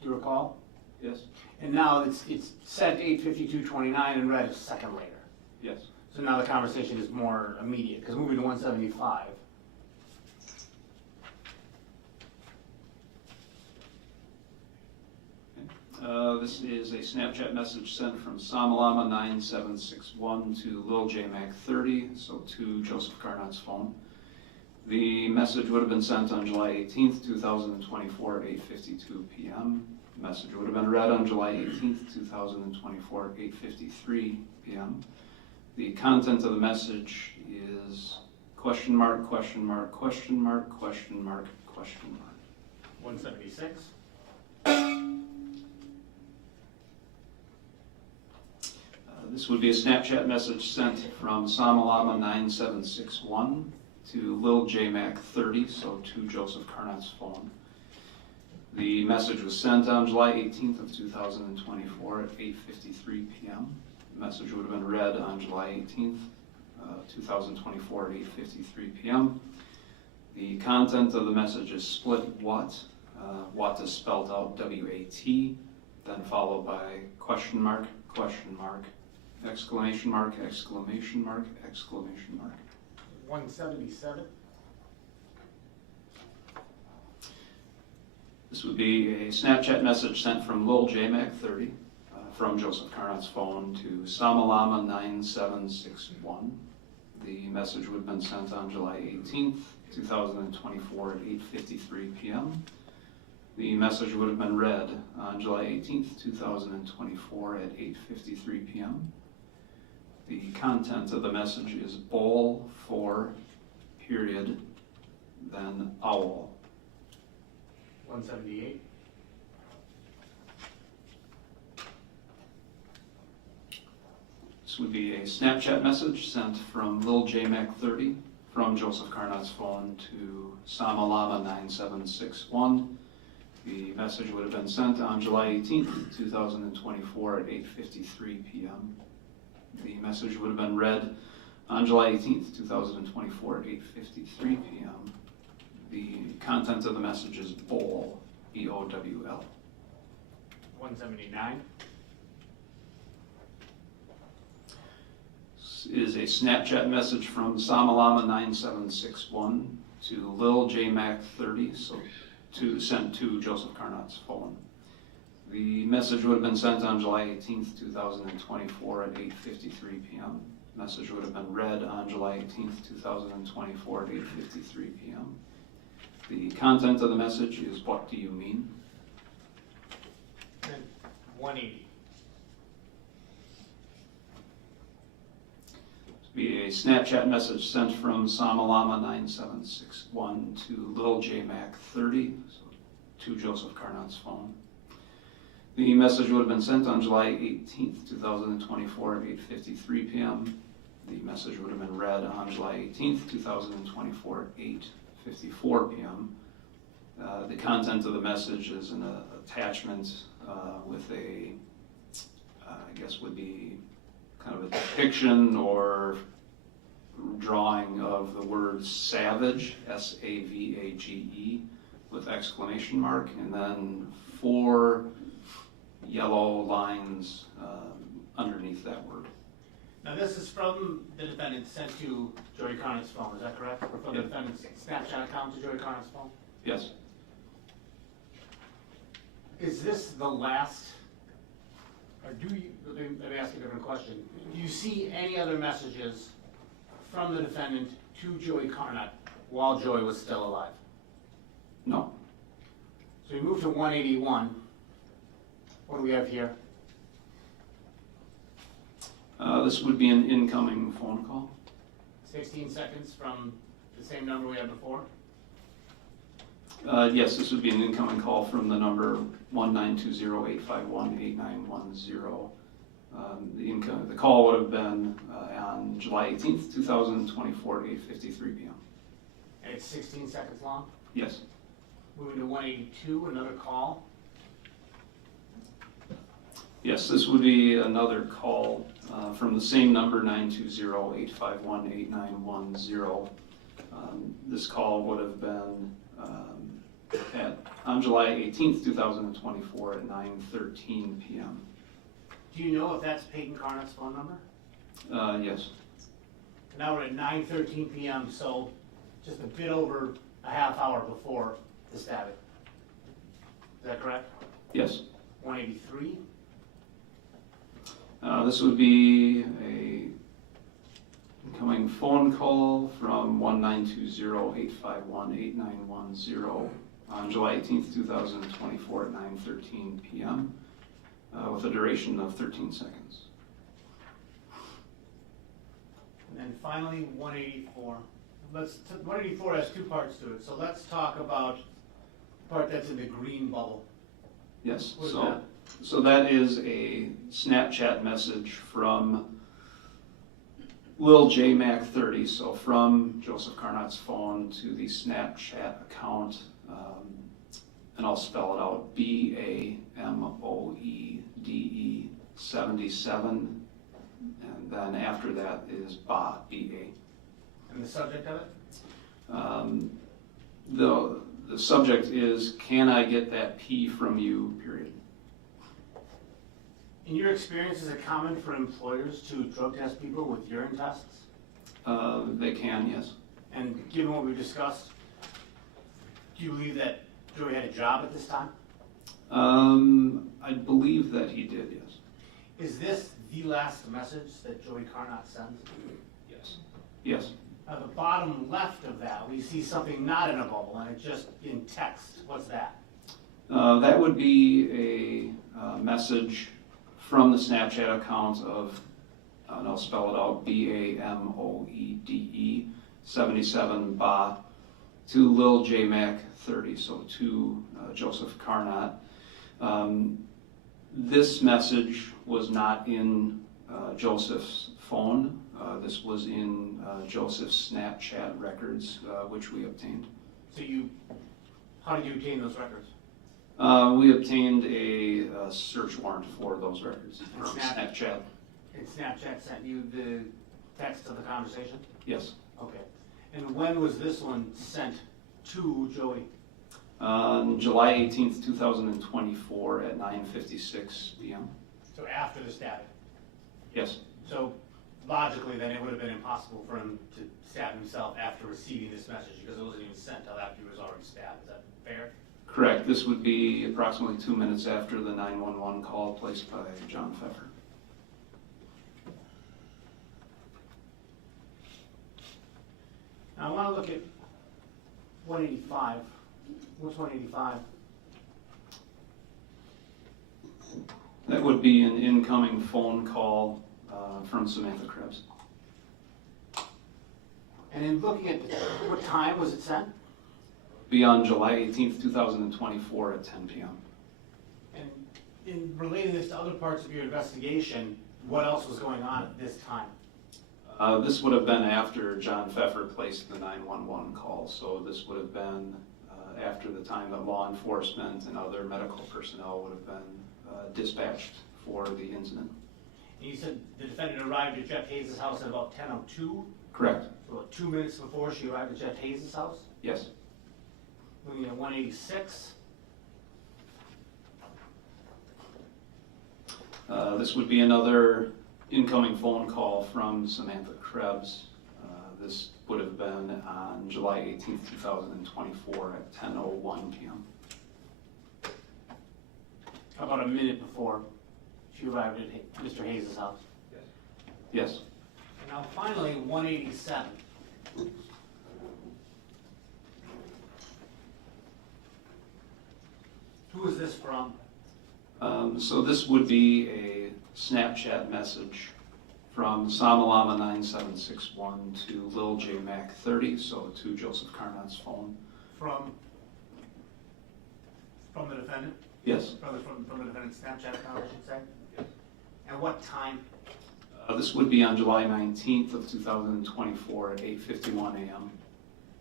Do you recall? Yes? And now it's sent 8:52:29 and read a second later. Yes. So now the conversation is more immediate, because moving to 175. This is a Snapchat message sent from Samalama 9761 to Lil J Mac 30, so to Joseph Carnot's phone. The message would have been sent on July 18th, 2024 at 8:52 p.m. The message would have been read on July 18th, 2024 at 8:53 p.m. The content of the message is question mark, question mark, question mark, question mark, question mark. 176. This would be a Snapchat message sent from Samalama 9761 to Lil J Mac 30, so to Joseph Carnot's phone. The message was sent on July 18th of 2024 at 8:53 p.m. The message would have been read on July 18th, 2024 at 8:53 p.m. The content of the message is split what. What is spelled out W-A-T, then followed by question mark, exclamation mark, exclamation mark, exclamation mark. 177. This would be a Snapchat message sent from Lil J Mac 30 from Joseph Carnot's phone to Samalama 9761. The message would have been sent on July 18th, 2024 at 8:53 p.m. The message would have been read on July 18th, 2024 at 8:53 p.m. The content of the message is bowl for, period, then owl. 178. This would be a Snapchat message sent from Lil J Mac 30 from Joseph Carnot's phone to Samalama 9761. The message would have been sent on July 18th, 2024 at 8:53 p.m. The message would have been read on July 18th, 2024 at 8:53 p.m. The content of the message is bowl, B-O-W-L. 179. This is a Snapchat message from Samalama 9761 to Lil J Mac 30, so sent to Joseph Carnot's phone. The message would have been sent on July 18th, 2024 at 8:53 p.m. The message would have been read on July 18th, 2024 at 8:53 p.m. The content of the message is "What do you mean?" And 180. Be a Snapchat message sent from Samalama 9761 to Lil J Mac 30, so to Joseph Carnot's phone. The message would have been sent on July 18th, 2024 at 8:53 p.m. The message would have been read on July 18th, 2024 at 8:54 p.m. The content of the message is an attachment with a, I guess would be kind of a depiction or drawing of the word savage, S-A-V-A-G-E, with exclamation mark, and then 4 yellow lines underneath that word. Now this is from the defendant sent to Joey Carnot's phone, is that correct? Or from the defendant's Snapchat account to Joey Carnot's phone? Yes. Is this the last, or do you, let me ask you a different question. Do you see any other messages from the defendant to Joey Carnot while Joey was still alive? No. So we move to 181. What do we have here? This would be an incoming phone call. 16 seconds from The same number we had before? Yes, this would be an incoming call from the number 1-920-851-8910. The call would have been on July 18th, 2024 at 8:53 p.m. And it's 16 seconds long? Yes. Moving to 182, another call. Yes, this would be another call from the same number, 920-851-8910. This call would have been on July 18th, 2024 at 9:13 p.m. Do you know if that's Peyton Carnot's phone number? Yes. Now we're at 9:13 p.m., so just a bit over a half hour before the stabbing. Is that correct? Yes. 183? This would be a incoming phone call from 1-920-851-8910 on July 18th, 2024 at 9:13 p.m. With a duration of 13 seconds. And then finally, 184. 184 has two parts to it, so let's talk about the part that's in the green bubble. Yes. What is that? So that is a Snapchat message from Lil J Mac 30. So from Joseph Carnot's phone to the Snapchat account, and I'll spell it out: BAMOEDE 77, and then after that is BA, BA. And the subject of it? The subject is, "Can I get that P from you?" period. In your experience, is it common for employers to drug test people with urine tests? They can, yes. And given what we discussed, do you believe that Joey had a job at this time? I believe that he did, yes. Is this the last message that Joey Carnot sends? Yes. Yes. At the bottom left of that, we see something not in a bubble, and it's just in text. What's that? That would be a message from the Snapchat account of, and I'll spell it out, BAMOEDE 77 BA to Lil J Mac 30, so to Joseph Carnot. This message was not in Joseph's phone. This was in Joseph's Snapchat records, which we obtained. So how did you obtain those records? We obtained a search warrant for those records from Snapchat. And Snapchat sent you the text of the conversation? Yes. Okay. And when was this one sent to Joey? On July 18th, 2024 at 9:56 p.m. So after the stabbing? Yes. So logically, then it would have been impossible for him to stab himself after receiving this message because it wasn't even sent until after he was already stabbed. Is that fair? Correct. This would be approximately 2 minutes after the 911 call placed by John Pfeffer. Now I want to look at 185. What's 185? That would be an incoming phone call from Samantha Krebs. And in looking at what time was it sent? Be on July 18th, 2024 at 10 p.m. And in relating this to other parts of your investigation, what else was going on at this time? This would have been after John Pfeffer placed the 911 call, so this would have been after the time that law enforcement and other medical personnel would have been dispatched for the incident. And you said the defendant arrived at Jeff Hayes' house at about 10:02? Correct. So about 2 minutes before she arrived at Jeff Hayes' house? Yes. Looking at 186. This would be another incoming phone call from Samantha Krebs. This would have been on July 18th, 2024 at 10:01 p.m. About a minute before she arrived at Mr. Hayes' house. Yes. And now finally, 187. Who is this from? So this would be a Snapchat message from Samalama 9761 to Lil J Mac 30, so to Joseph Carnot's phone. From the defendant? Yes. From the defendant's Snapchat account, I should say? Yes. And what time? This would be on July 19th of 2024 at 8:51 a.m.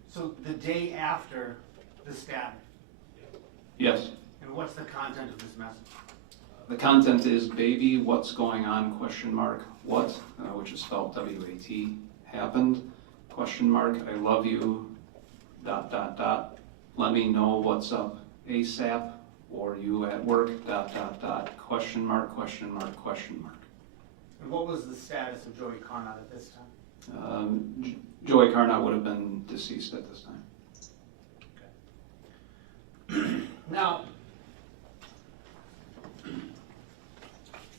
So the day after the stabbing? Yes. And what's the content of this message? The content is "Baby, what's going on?" What, which is spelled W-A-T, happened, I love you, ... Let me know what's up ASAP, or you at work, ... And what was the status of Joey Carnot at this time? Joey Carnot would have been deceased at this time. Now,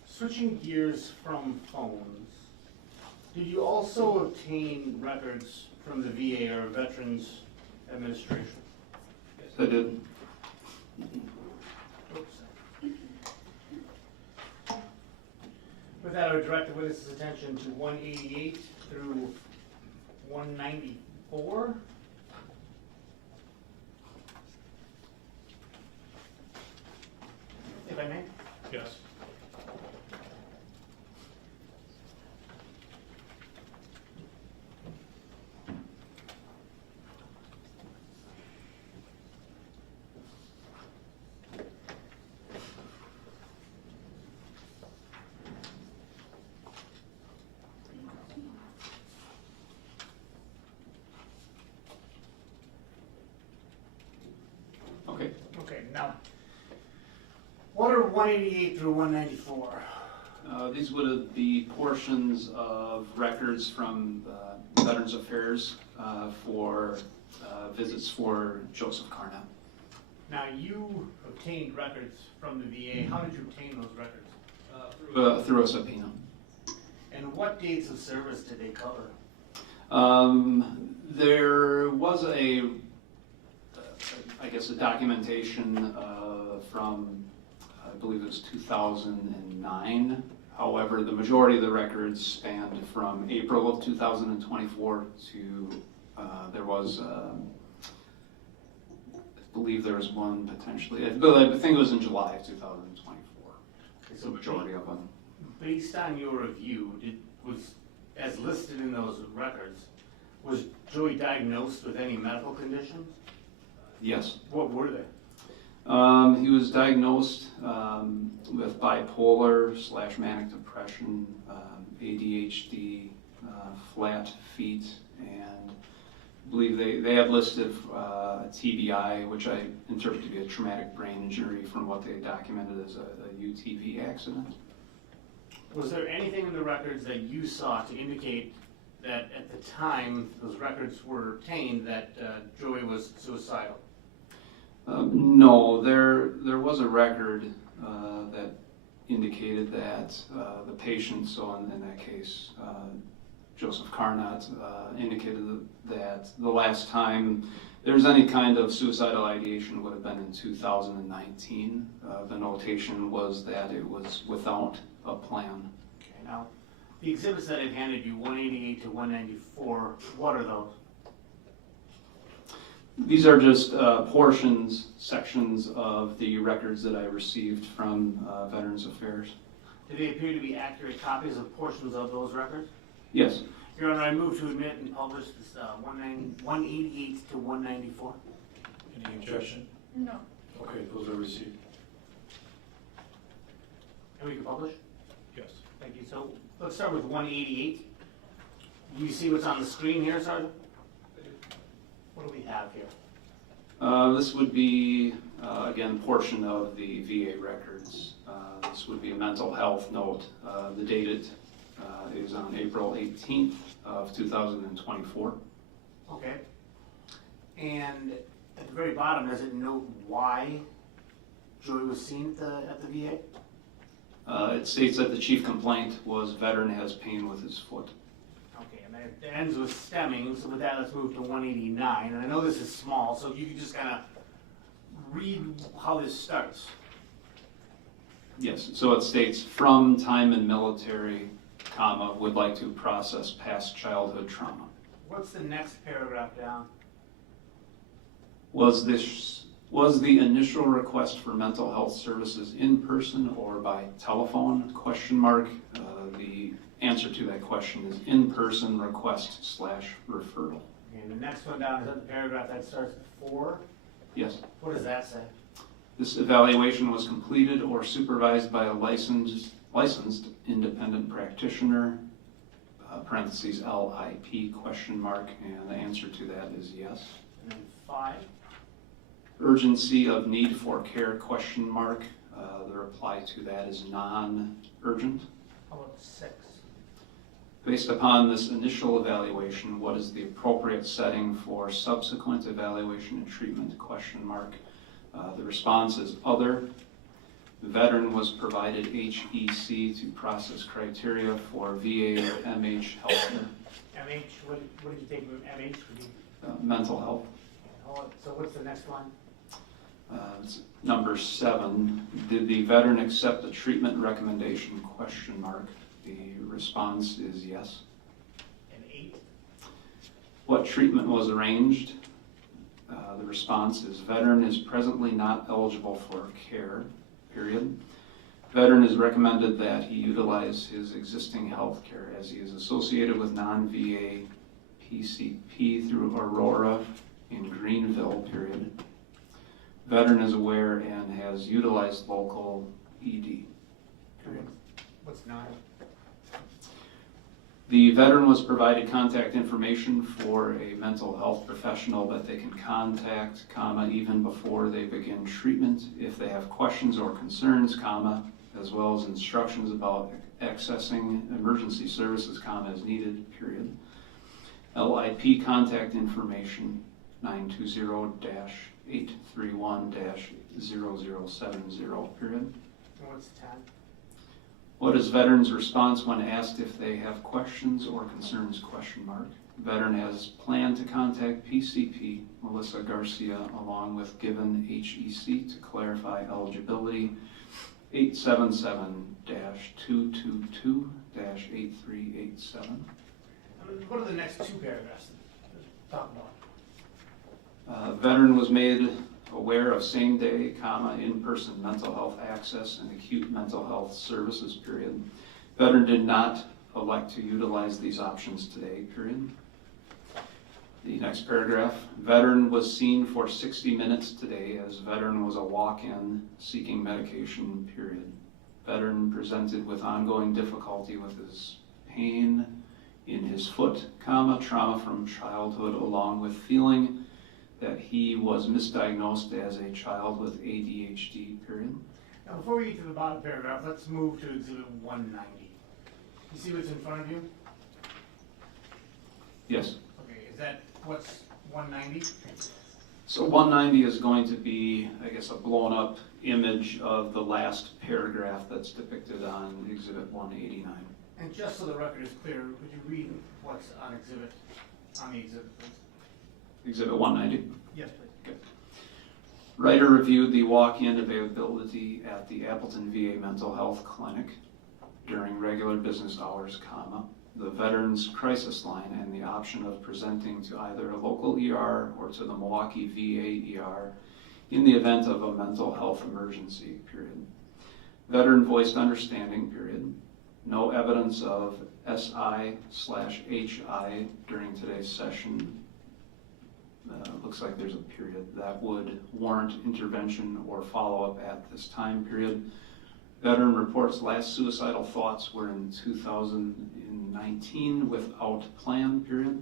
switching gears from phones, did you also obtain records from the VA or Veterans Administration? Yes, I did. Oops. With that, I would direct the witness's attention to 188 through 194. If I may. Yes. Okay. Okay, now, what are 188 through 194? These would be portions of records from Veterans Affairs for visits for Joseph Carnot. Now, you obtained records from the VA. How did you obtain those records? Through a subpoena. And what dates of service did they cover? There was a documentation from, I believe it was 2009. However, the majority of the records spanned from April of 2024 to, there was, I believe there was one potentially, I think it was in July of 2024. Okay, So the majority of them. Based on your review, was as listed in those records, was Joey diagnosed with any medical conditions? Yes. What were they? He was diagnosed with bipolar/manic depression, ADHD, flat feet, and I believe they had listed TBI, which I interpret to be a traumatic brain injury from what they documented as a UTV accident. Was there anything in the records that you saw to indicate that at the time those records were obtained that Joey was suicidal? No, there was a record that indicated that the patient, so in that case, Joseph Carnot, indicated that the last time there's any kind of suicidal ideation would have been in 2019. The notation was that it was without a plan. Okay, now, the exhibits that I've handed you, 188 to 194, what are those? These are just sections of the records that I received from Veterans Affairs. Do they appear to be accurate copies of portions of those records? Yes. Your Honor, I move to admit and publish this 188 to 194. Any objection? No. Okay, those are received. And we can publish? Yes. Thank you. So let's start with 188. Do you see what's on the screen here, Sergeant? What do we have here? This would be, again, portion of the VA records. This would be a mental health note. The date is on April 18th of 2024. Okay. And at the very bottom, does it note why Joey was seen at the VA? It states that the chief complaint was veteran has pain with his foot. Okay, and then it ends with stemming, so with that, let's move to 189. And I know this is small, so if you could just kind of read how this starts. Yes, so it states from time in military comma, would like to process past childhood trauma. What's the next paragraph down? Was the initial request for mental health services in person or by telephone? Question mark. The answer to that question is in person request / referral. And the next one down, is that the paragraph that starts with 4? Yes. What does that say? This evaluation was completed or supervised by a licensed independent practitioner, parentheses LIP question mark, and the answer to that is yes. And then 5? Urgency of need for care question mark. The reply to that is non-urgent. How about 6? Based upon this initial evaluation, what is the appropriate setting for subsequent evaluation and treatment question mark? The response is other. The veteran was provided HEC to process criteria for VA or MH healthcare. MH, what did you take from MH? Mental health. So what's the next one? It's number 7. Did the veteran accept the treatment recommendation question mark? The response is yes. And 8? What treatment was arranged? The response is veteran is presently not eligible for care, period. Veteran is recommended that he utilize his existing health care as he is associated with non-VA PCP through Aurora in Greenville, period. Veteran is aware and has utilized local ED, period. What's 9? The veteran was provided contact information for a mental health professional that they can contact, comma, even before they begin treatment if they have questions or concerns, comma, as well as instructions about accessing emergency services, comma, as needed, period. LIP contact information 920-831-0070, period. What's 10? What is veteran's response when asked if they have questions or concerns, question mark. Veteran has planned to contact PCP Melissa Garcia along with given HEC to clarify eligibility 877-222-8387. What are the next 2 paragraphs talk about? Veteran was made aware of same-day, comma, in-person mental health access and acute mental health services, period. Veteran did not elect to utilize these options today, period. The next paragraph, veteran was seen for 60 minutes today as veteran was a walk-in seeking medication, period. Veteran presented with ongoing difficulty with his pain in his foot, comma, trauma from childhood, along with feeling that he was misdiagnosed as a child with ADHD, period. Now, before we get to the bottom paragraph, let's move to Exhibit 190. You see what's in front of you? Yes. Okay, is that what's 190? So 190 is going to be, I guess, a blown up image of the last paragraph that's depicted on Exhibit 189. And just so the record is clear, would you read what's on the exhibit, please? Exhibit 190? Yes, please. Okay. Writer reviewed the walk-in availability at the Appleton VA Mental Health Clinic during regular business hours, comma, the Veterans Crisis Line and the option of presenting to either a local ER or to the Milwaukee VA ER in the event of a mental health emergency, period. Veteran voiced understanding, period. No evidence of SI/HI during today's session. Looks like there's a period that would warrant intervention or follow-up at this time period. Veteran reports last suicidal thoughts were in 2019 without plan, period.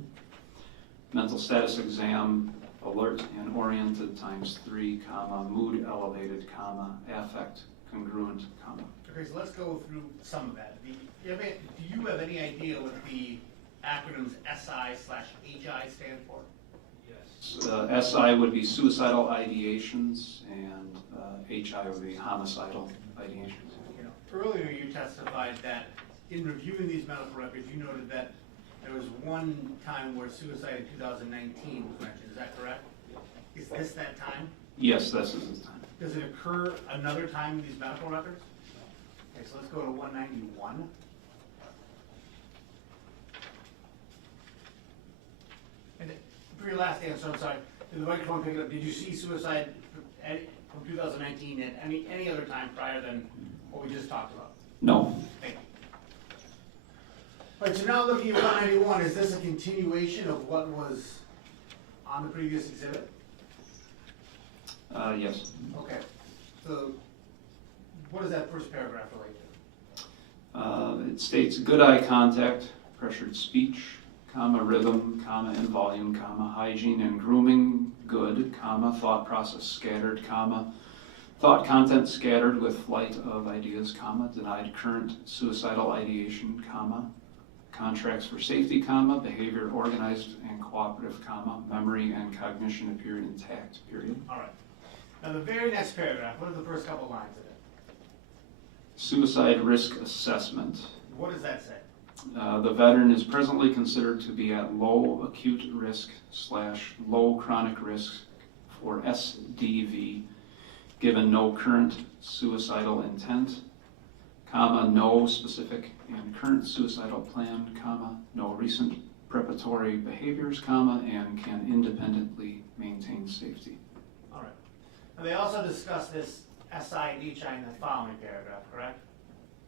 Mental status exam, alert and oriented ×3, comma, mood elevated, comma, affect congruent, comma. Okay, so let's go through some of that. Do you have any idea what the acronyms SI/HI stand for? SI would be suicidal ideations, and HI would be homicidal ideations. Earlier you testified that in reviewing these medical records, you noted that there was one time where suicide in 2019 was mentioned. Is that correct? Is this that time? Yes, this is the time. Does it occur another time in these medical records? Okay, so let's go to 191. for your last answer, I'm sorry, did the microphone pick it up? Did you see suicide from 2019 at any other time prior than what we just talked about? No. Thank you. All right, so now looking at 191, is this a continuation of what was on the previous exhibit? Yes. Okay. So what does that first paragraph relate to? It states good eye contact, pressured speech, comma, rhythm, comma, and volume, comma, hygiene and grooming, good, comma, thought process scattered, comma, thought content scattered with flight of ideas, comma, denied current suicidal ideation, comma, contracts for safety, comma, behavior organized and cooperative, comma, memory and cognition appear intact, period. All right. Now the very next paragraph, what are the first couple lines of it? Suicide risk assessment. What does that say? The veteran is presently considered to be at low acute risk / low chronic risk for SDV, given no current suicidal intent, comma, no specific and current suicidal plan, comma, no recent preparatory behaviors, comma, and can independently maintain safety. All right. Now they also discuss this SI and HI in the following paragraph, correct?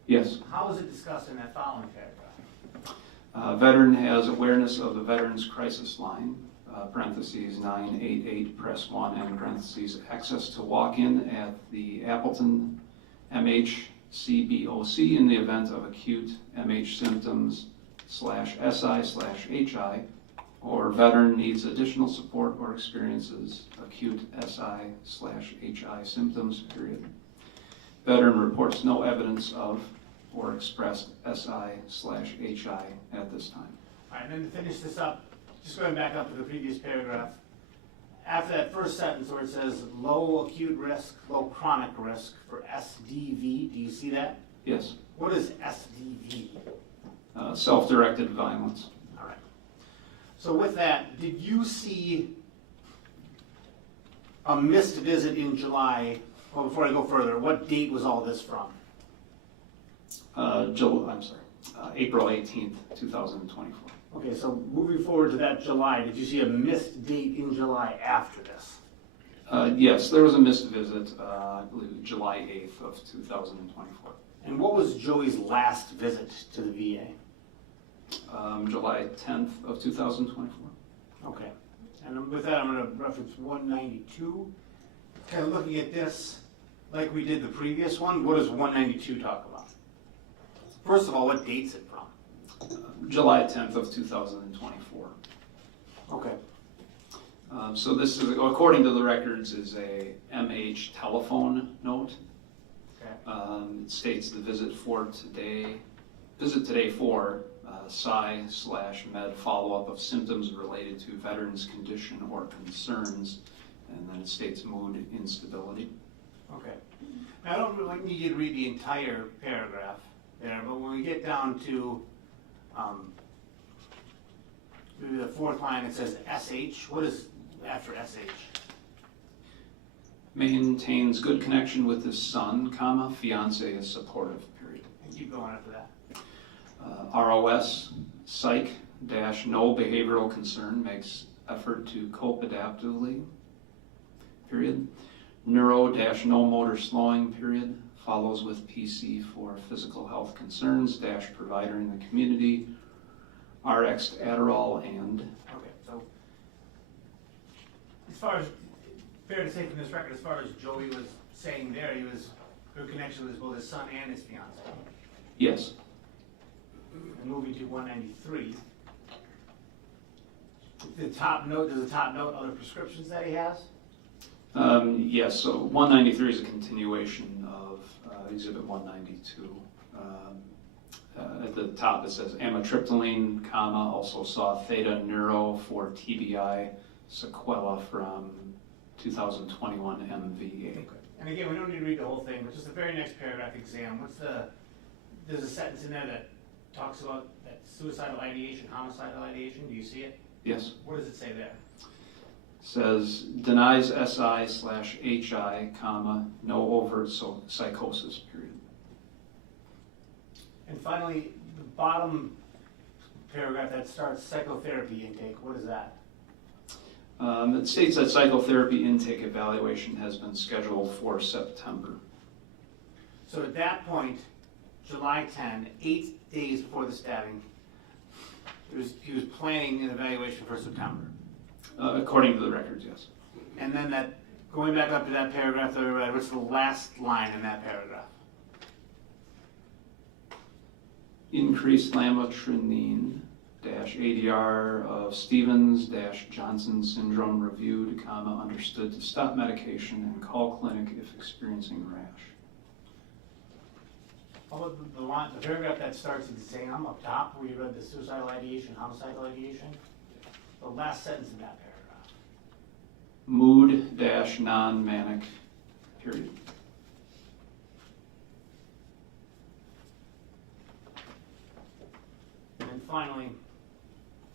Yes. How is it discussed in that following paragraph? Veteran has awareness of the Veterans Crisis Line, parentheses 988, press 1, and parentheses access to walk-in at the Appleton MHCBOC in the event of acute MH symptoms /SI/HI, or veteran needs additional support or experiences acute SI/HI symptoms, period. Veteran reports no evidence of or expressed SI/HI at this time. All right, and then to finish this up, just going back up to the previous paragraph, after that first sentence where it says low acute risk, low chronic risk for SDV, do you see that? Yes. What is SDV? Self-directed violence. All right. So with that, did you see a missed visit in July? Well, before I go further, what date was all this from? April 18th, 2024. Okay, so moving forward to that July, did you see a missed date in July after this? Yes, there was a missed visit, I believe July 8th of 2024. And what was Joey's last visit to the VA? July 10th of 2024. Okay. And with that, I'm going to reference 192. Kind of looking at this like we did the previous one, what does 192 talk about? First of all, what date's it from? July 10th of 2024. Okay. So this is, according to the records, is a MH telephone note. Okay. It states the visit today for PSI/med follow-up of symptoms related to veteran's condition or concerns, and then it states mood instability. Okay. Now, I don't really need you to read the entire paragraph there, but when we get down to maybe the fourth line, it says SH. What is after SH? Maintains good connection with his son, comma, fiance is supportive, period. And keep going after that. ROS, psych, dash, no behavioral concern, makes effort to cope adaptively, period. Neuro, dash, no motor slowing, period. Follows with PC for physical health concerns, dash, provider in the community, RX Adderall, and... Okay, so as far as, fair to say from this record, as far as Joey was saying there, he was good connection with both his son and his fiance. Yes. And moving to 193, the top note, does the top note other prescriptions that he has? Yes, so 193 is a continuation of Exhibit 192. At the top it says amitriptyline, comma, also saw theta neuro for TBI sequela from 2021 MVA. Okay. And again, we don't need to read the whole thing, but just the very next paragraph exam, there's a sentence in there that talks about that suicidal ideation, homicidal ideation. Do you see it? Yes. What does it say there? Says denies SI/HI, comma, no overt psychosis, period. And finally, the bottom paragraph that starts psychotherapy intake, what is that? It states that psychotherapy intake evaluation has been scheduled for September. So at that point, July 10, 8 days before the stabbing, he was planning an evaluation for September. According to the records, yes. And then that, going back up to that paragraph that I read, what's the last line in that paragraph? Increased lamotrigine ADR of Stevens-Johnson syndrome reviewed, understood to stop medication and call clinic if experiencing rash. How about the paragraph that starts exam up top, where you read the suicidal ideation, homicidal ideation? The last sentence in that paragraph. Mood-non-manic, period. And then finally,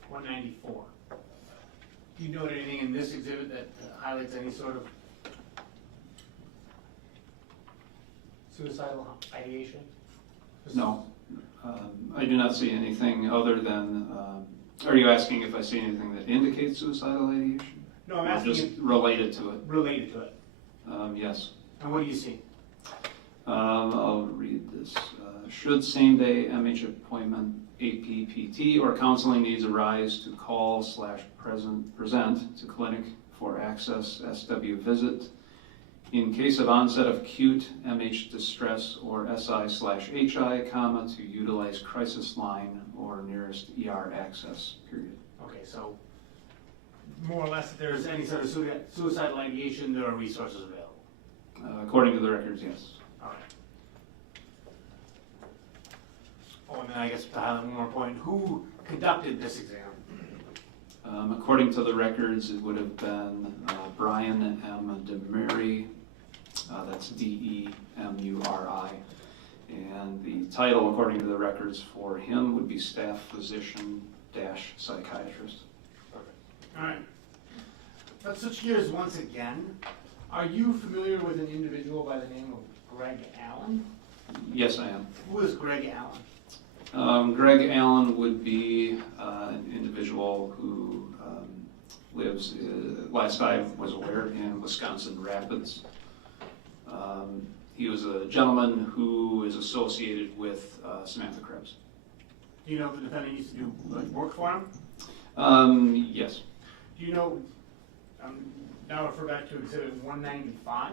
194. Do you note anything in this exhibit that highlights any sort of suicidal ideation? No, I do not see anything other than, are you asking if I see anything that indicates suicidal ideation? No, I'm asking just if related to it. Related to it. Yes. And what do you see? I'll read this. Should same-day MH appointment, APPT, or counseling needs arise, to call/present to clinic for access SW visit. In case of onset of acute MH distress or SI/HI, to utilize crisis line or nearest ER access, period. Okay, so more or less, if there's any sort of suicidal ideation, there are resources available. According to the records, yes. All right. Oh, and then I guess to highlight one more point, who conducted this exam? According to the records, it would have been Brian M. DeMuri, that's DEMURI, and the title, according to the records, for him would be staff physician-psychiatrist. Perfect. All right. Let's switch gears once again. Are you familiar with an individual by the name of Greg Allen? Yes, I am. Who is Greg Allen? Greg Allen would be an individual who lives, last I was aware, in Wisconsin Rapids. He was a gentleman who is associated with Samantha Krebs. Do you know if the defendant used to do work for him? Yes. Do you know, now refer back to Exhibit 195.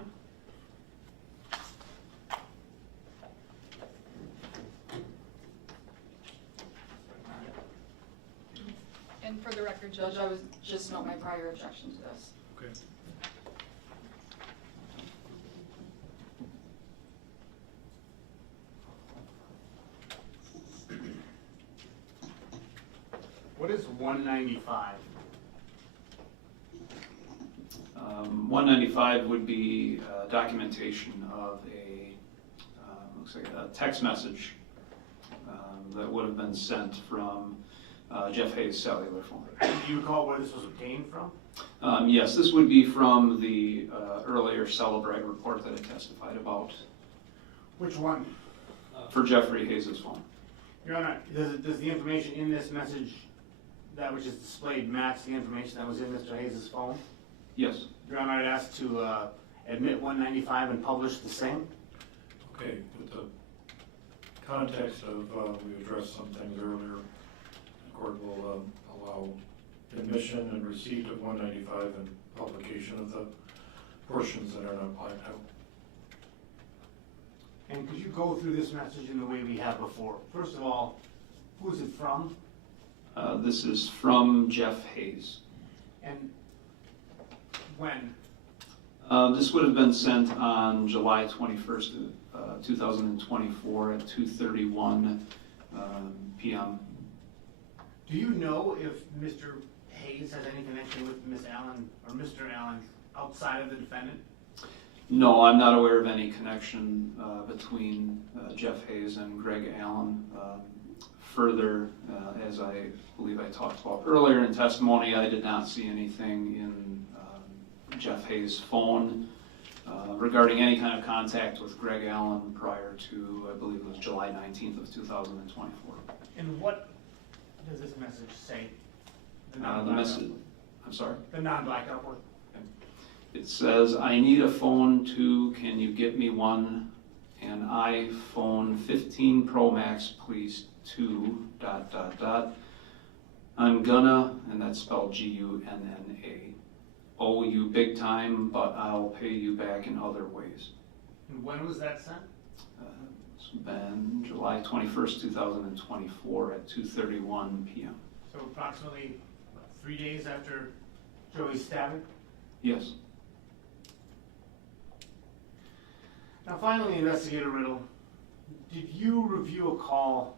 And for the record, Judge, I would just note my prior objection to this. Okay. What is 195? 195 would be documentation of looks like a text message that would have been sent from Jeff Hayes' cellular phone. Do you recall where this was obtained from? Yes, this would be from the earlier Celebrate report that I testified about. Which one? For Jeffrey Hayes' phone. Your Honor, does the information in this message, that which is displayed, match the information that was in Mr. Hayes' phone? Yes. Your Honor, I'd ask to admit 195 and publish the same. Okay, with the context of, we addressed some things earlier, the court will allow admission and receipt of 195 and publication of the portions that are not blacked out. And could you go through this message in the way we have before? First of all, who is it from? This is from Jeff Hayes. And when? This would have been sent on July 21st, 2024 at 2:31 p.m. Do you know if Mr. Hayes has any connection with Ms. Allen or Mr. Allen outside of the defendant? No, I'm not aware of any connection between Jeff Hayes and Greg Allen. Further, as I believe I talked about earlier in testimony, I did not see anything in Jeff Hayes' phone regarding any kind of contact with Greg Allen prior to, I believe it was July 19th of 2024. And what does this message say? The message, I'm I'm sorry? The non-blackout one. It says, I need a phone too, can you get me one? An iPhone 15 Pro Max, please, too, ... I'm gonna, and that's spelled Gunna, owe you big time, but I'll pay you back in other ways. And when was that sent? It's been July 21st, 2024 at 2:31 p.m. So approximately, what, 3 days after Joey's stabbing? Yes. Now finally, Investigator Riddle, did you review a call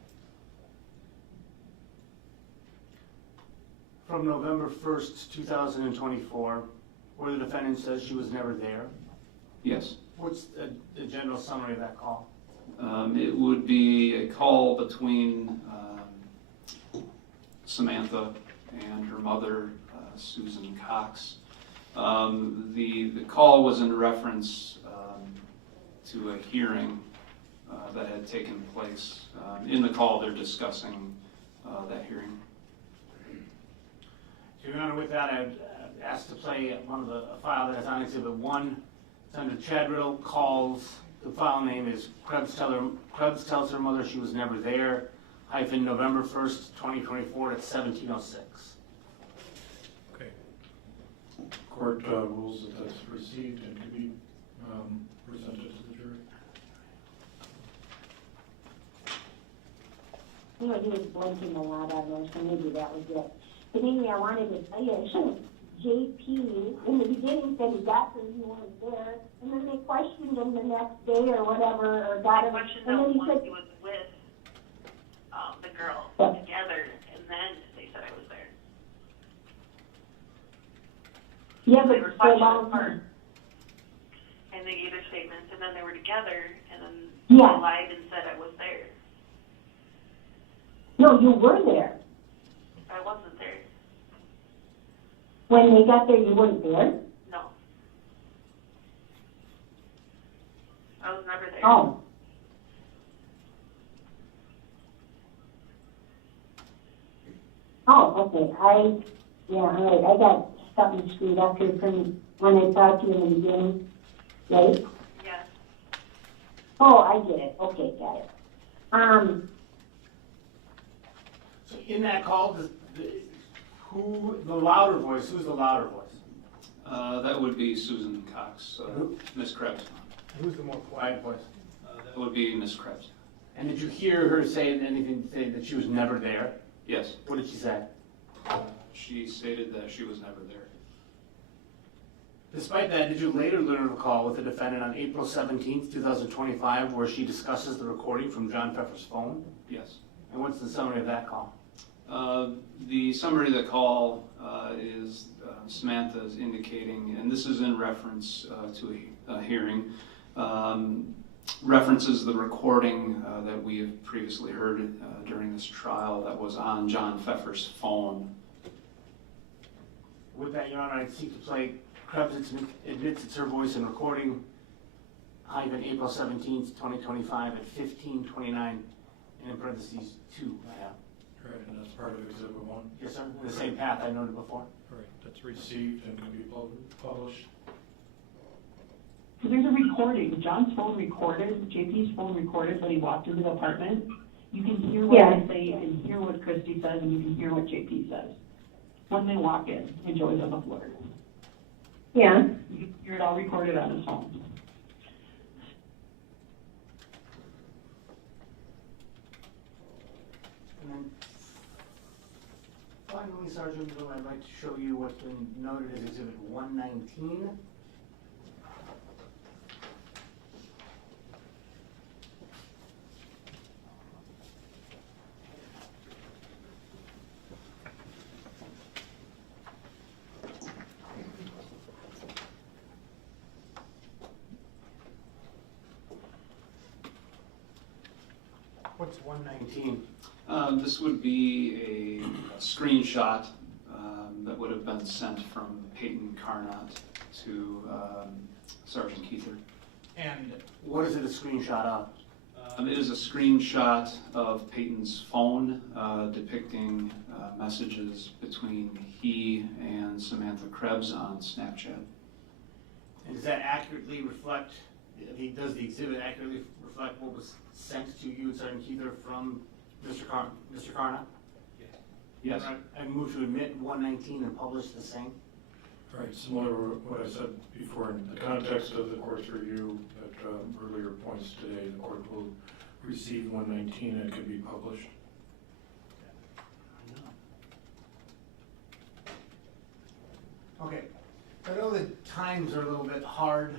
from November 1st, 2024, where the defendant says she was never there? Yes. What's the general summary of that call? It would be a call between Samantha and her mother, Susan Cox. The call was in reference to a hearing that had taken place. In the call, they're discussing that hearing. Your Honor, with that, I'd ask to play one of a file that is on Exhibit 1. It's under Chad Riddle calls. The file name is Krebs tells her mother she was never there, November 1st, 2024 at 17:06. Okay. Court rules that that's received and can be presented to the jury. You know, he was blinking a lot on there, so maybe that was it. But anyway, I wanted to tell you, J.P. in the beginning said he got there, he wasn't there, and then they questioned him the next day or whatever, or got him, and then he said He was with the girl together, and then they said I was there. yeah, They but were for a watching long apart, time. and they gave their statements, and then they were together, and then Yeah. they lied and said I was there. No, you were there. I wasn't there. When they got there, you weren't there? No. I was never there. Oh. Oh, okay. All right. I got something screwed up here from when I talked to you in the beginning, right? Yes. Oh, I get it. Okay, got it. So in that call, who's the louder voice? That would be Susan Cox, Miss Krebs. Who's the more quiet voice? That would be Miss Krebs. And did you hear her say that she was never there? Yes. What did she say? She stated that she was never there. Despite that, did you later learn of a call with the defendant on April 17th, 2025, where she discusses the recording from John Pfeffer's phone? Yes. And what's the summary of that call? The summary of the call is Samantha is indicating, and this is in reference to a hearing, references the recording that we have previously heard during this trial that was on John Pfeffer's phone. With that, Your Honor, I'd seek to play Krebs admits it's her voice in recording, April 17th, 2025 at 15:29, and in parentheses 2, I have. Right, and that's part of Exhibit 1. Yes, sir. The same path I noted before. All right, that's received and can be published. So there's a recording. John's phone recorded, JP's phone recorded when he walked into the apartment. You can hear what I say, you can hear what Christy says, and you can hear what JP says when they walk in and Joey's on the floor. Yeah. You can hear it all recorded on his phone. And then finally, Sergeant Riddle, I'd like to show you what's been noted as Exhibit 119. What's 119? This would be a screenshot that would have been sent from Peyton Carnot to Sergeant Keither. And what is it a screenshot of? It is a screenshot of Peyton's phone depicting messages between he and and Samantha Krebs on Snapchat. And does that accurately reflect, does the exhibit accurately reflect what was sent to you and Sergeant Keither from Mr. Carnot? Yes. I move to admit 119 and publish the same. All right, similar to what I said before, in the context of the court's review at earlier points today, the court will receive 119 and it can be published. Okay, I know the times are a little bit hard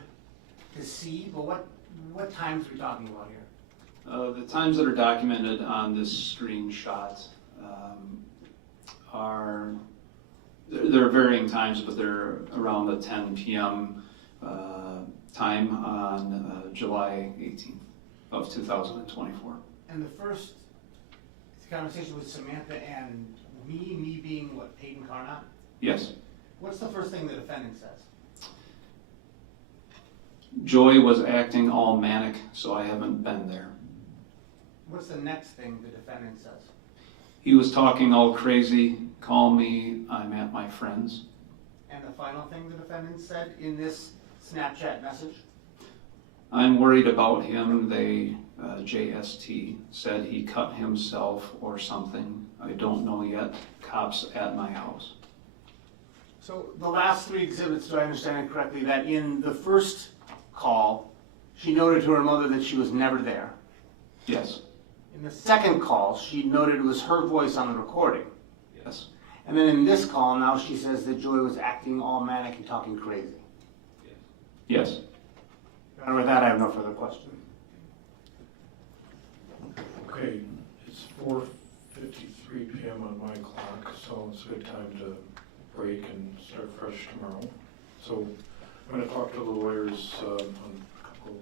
to see, but what times are we talking about here? The times that are documented on this screenshot there are varying times, but they're around the 10 p.m. Time on July 18th of 2024. And the first conversation with Samantha and me being what, Peyton Carnot? Yes. What's the first thing the defendant says? Joy was acting all manic, so I haven't been there. What's the next thing the defendant says? He was talking all crazy, call me, I'm at my friend's. And the final thing the defendant said in this Snapchat message? I'm worried about him. They, J.S.T., said he cut himself or something. I don't know yet. Cops at my house. So the last three exhibits, do I understand it correctly, that in the first call, she noted to her mother that she was never there? Yes. In the second call, she noted it was her voice on the recording. Yes. And then in this call, now she says that Joy was acting all manic and talking crazy. Yes. Your Honor, with that, I have no further question. Okay, it's 4:53 p.m. on my clock, so it's a good time to break and start fresh tomorrow. So I'm going to talk to the lawyers on a couple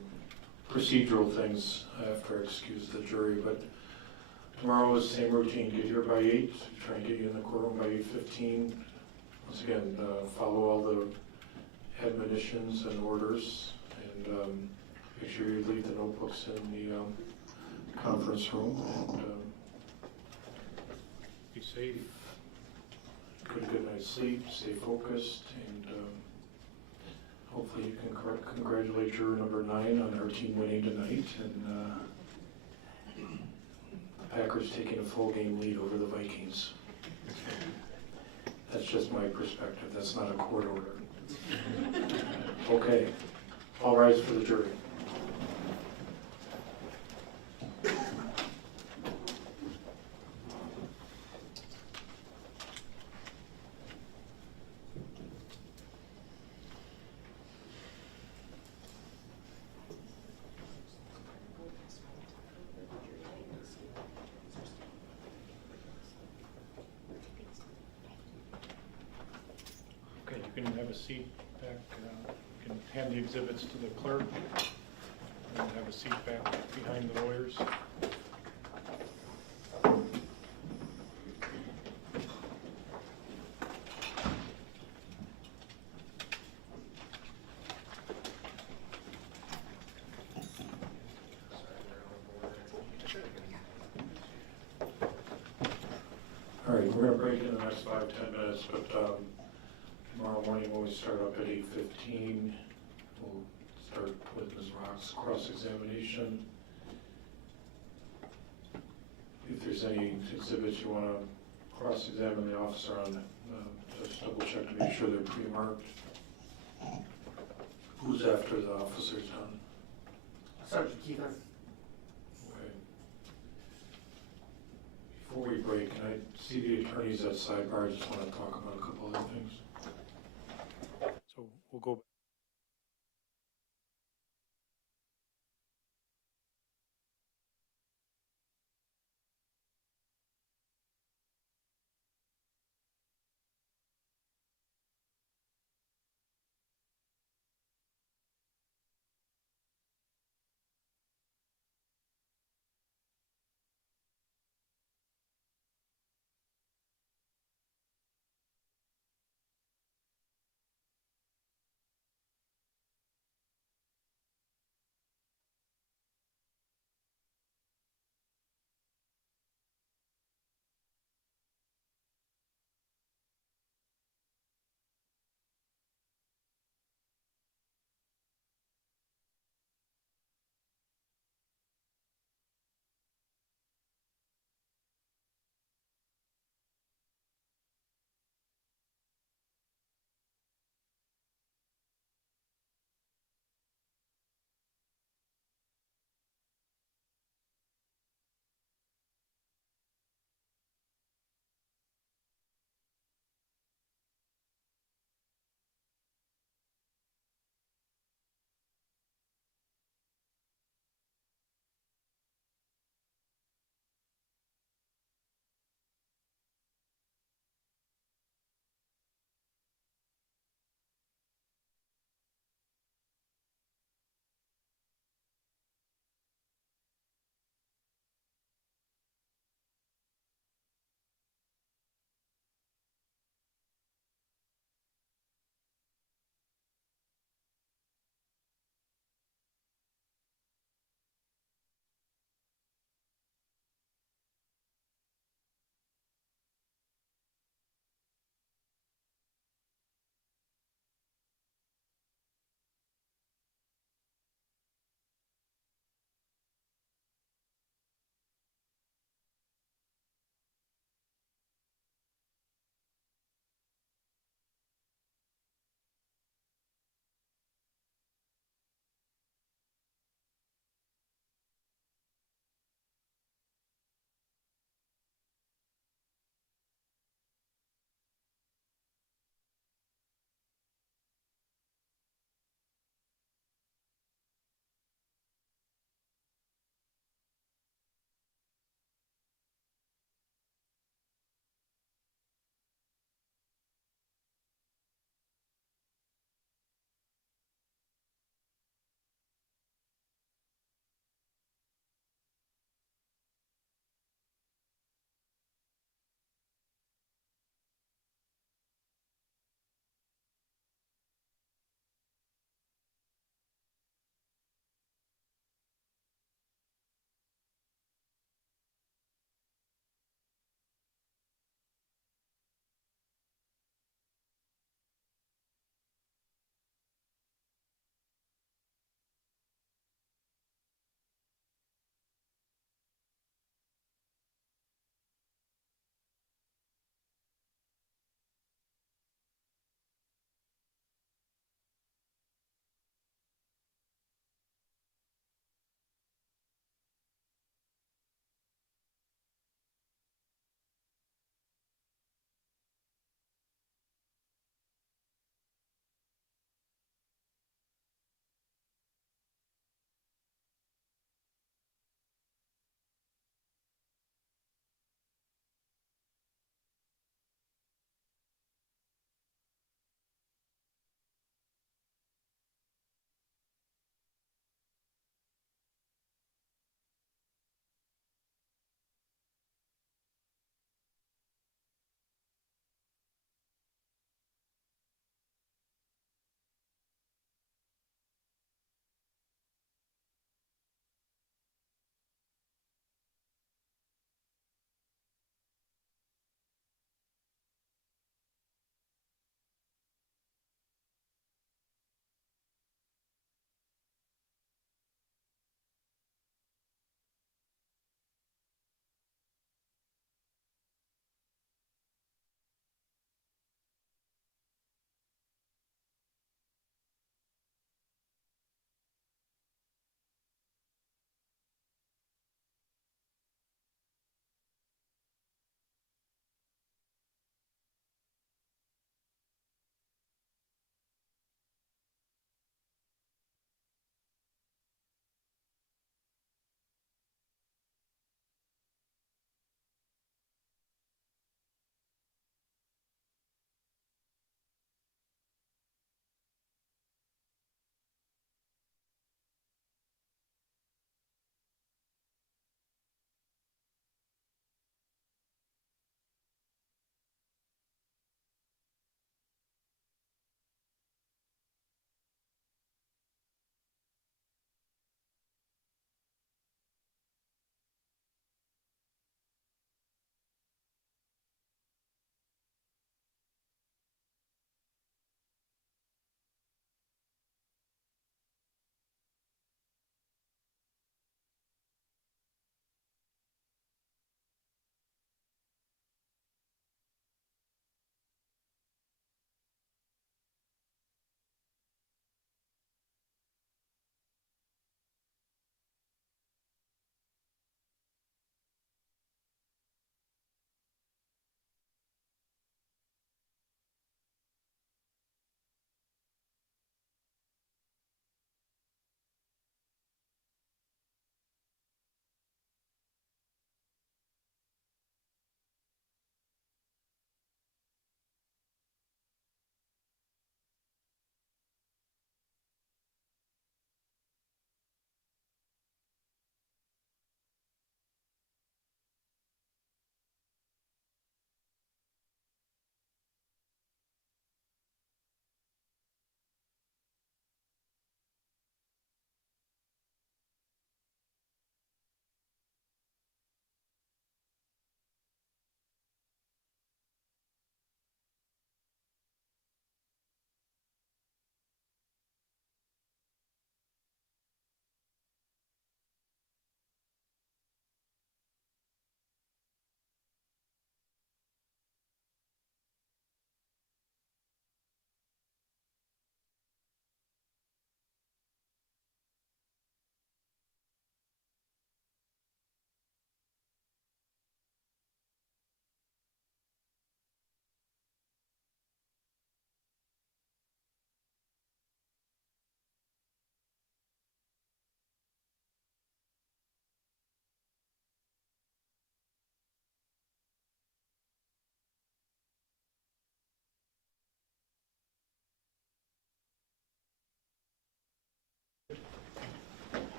procedural things after I excuse the jury, but tomorrow is the same routine. Get here by 8, try and get you in the courtroom by 8:15. Once again, follow all the admonitions and orders, and make sure you leave the notebooks in the conference room, and be safe, get a good night's sleep, stay focused, and hopefully you can congratulate juror number 9 on our team winning tonight, and the Packers taking a full game lead over the Vikings. That's just my perspective, that's not a court order. Okay, all rise for the jury. Okay, you can have a seat back. You can hand the exhibits to the clerk and have a seat back behind the lawyers. All right, we're going to break in the next 5-10 minutes, but tomorrow morning when we start up at 8:15, we'll start with Ms. Rock's cross-examination. If there's any exhibits you want to cross-examine the officer on, just double check to make sure they're pre-marked. Who's after the officer's done? Sergeant Keither. Okay. Before we break, can I see the attorneys at sidebar? I just want to talk about a couple other things. So we'll go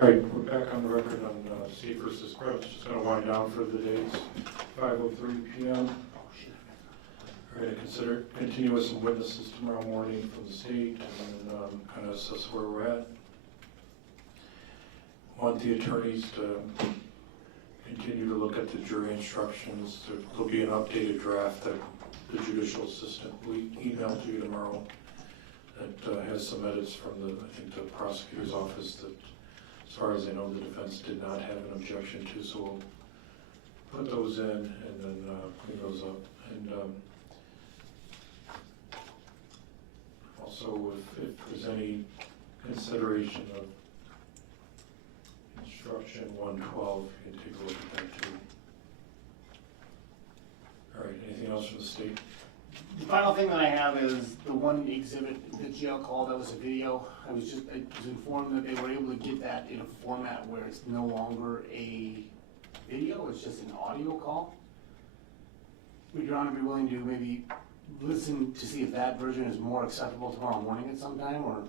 All right, we're back on the record on State versus Krebs. Just going to wind down for the days. 5:03 p.m. We're going to continue with some witnesses tomorrow morning from the state and kind of assess where we're at. Want the attorneys to continue to look at the jury instructions. There'll be an updated draft that the judicial assistant will email to you tomorrow that has some edits from I think the prosecutor's office that, as far as I know, the defense did not have an objection to, so we'll put those in and then clean those up. And also, if there's any consideration of instruction 112, you can take a look at that too. All right, anything else from the state? The final thing that I have is the one exhibit that jail called, that was a video. I was informed that they were able to get that in a format where it's no longer a video, it's just an audio call. Would Your Honor be willing to maybe listen to see if that version is more acceptable tomorrow morning at some time, or?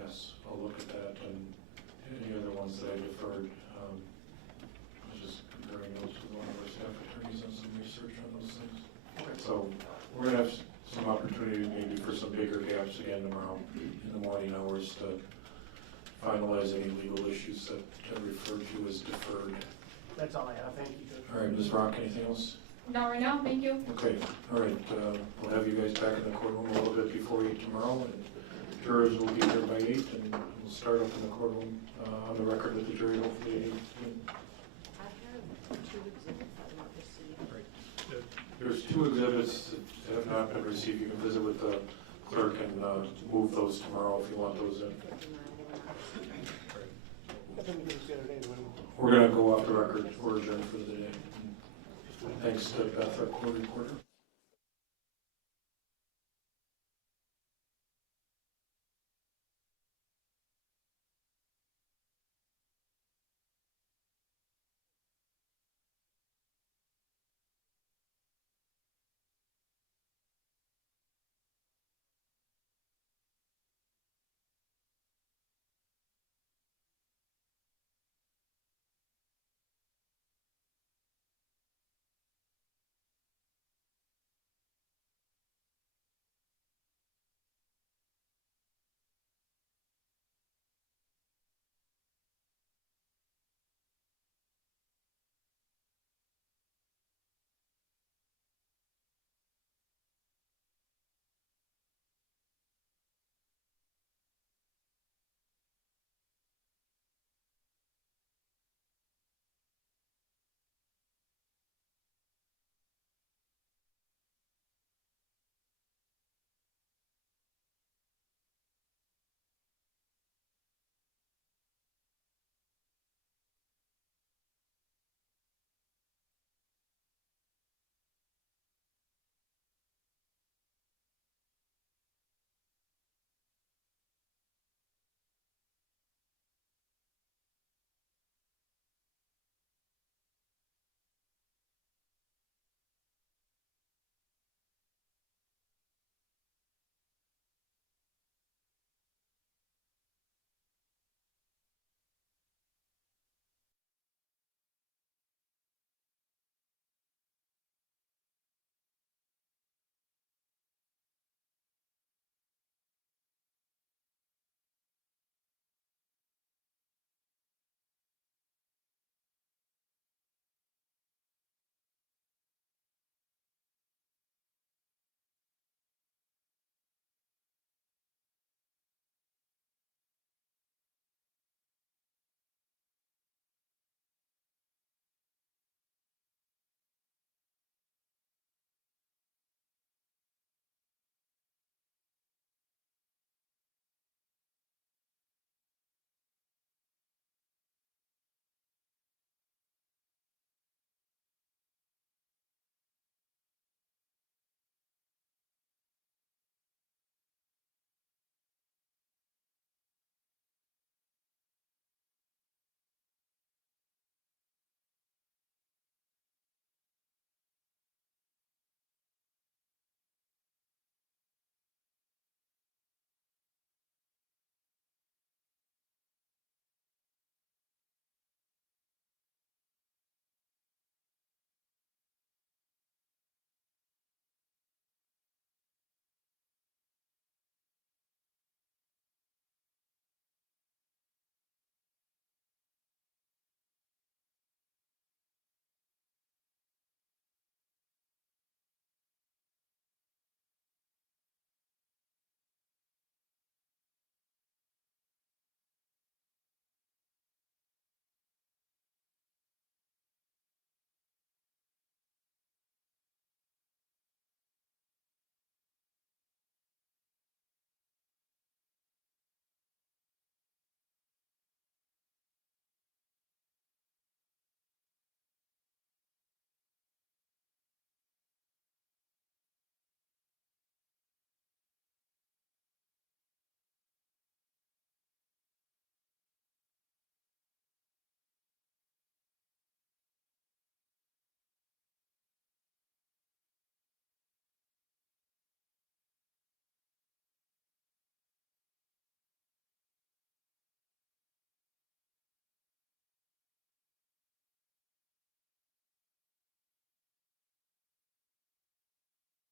Yes, I'll look at that and any other ones that I deferred. I was just comparing those with one of our staff attorneys on some research on those things. Okay. So we're going to have some opportunity maybe for some bigger gaps again tomorrow in the morning hours to finalize any legal issues that are referred to as deferred. That's all I have, thank you, Judge. All right, Ms. Rock, anything else? Not right now, thank you. Okay, all right, we'll have you guys back in the courtroom a little bit before 8 tomorrow, and jurors will be here by 8, and we'll start up in the courtroom on the record with the jury hopefully at 8. I have 2 exhibits I want to see. Right. There's 2 exhibits that have not been received. You can visit with the clerk and move those tomorrow if you want those in. We're going to go off the record. We're adjourned for the day. Thanks to Beth, our court reporter.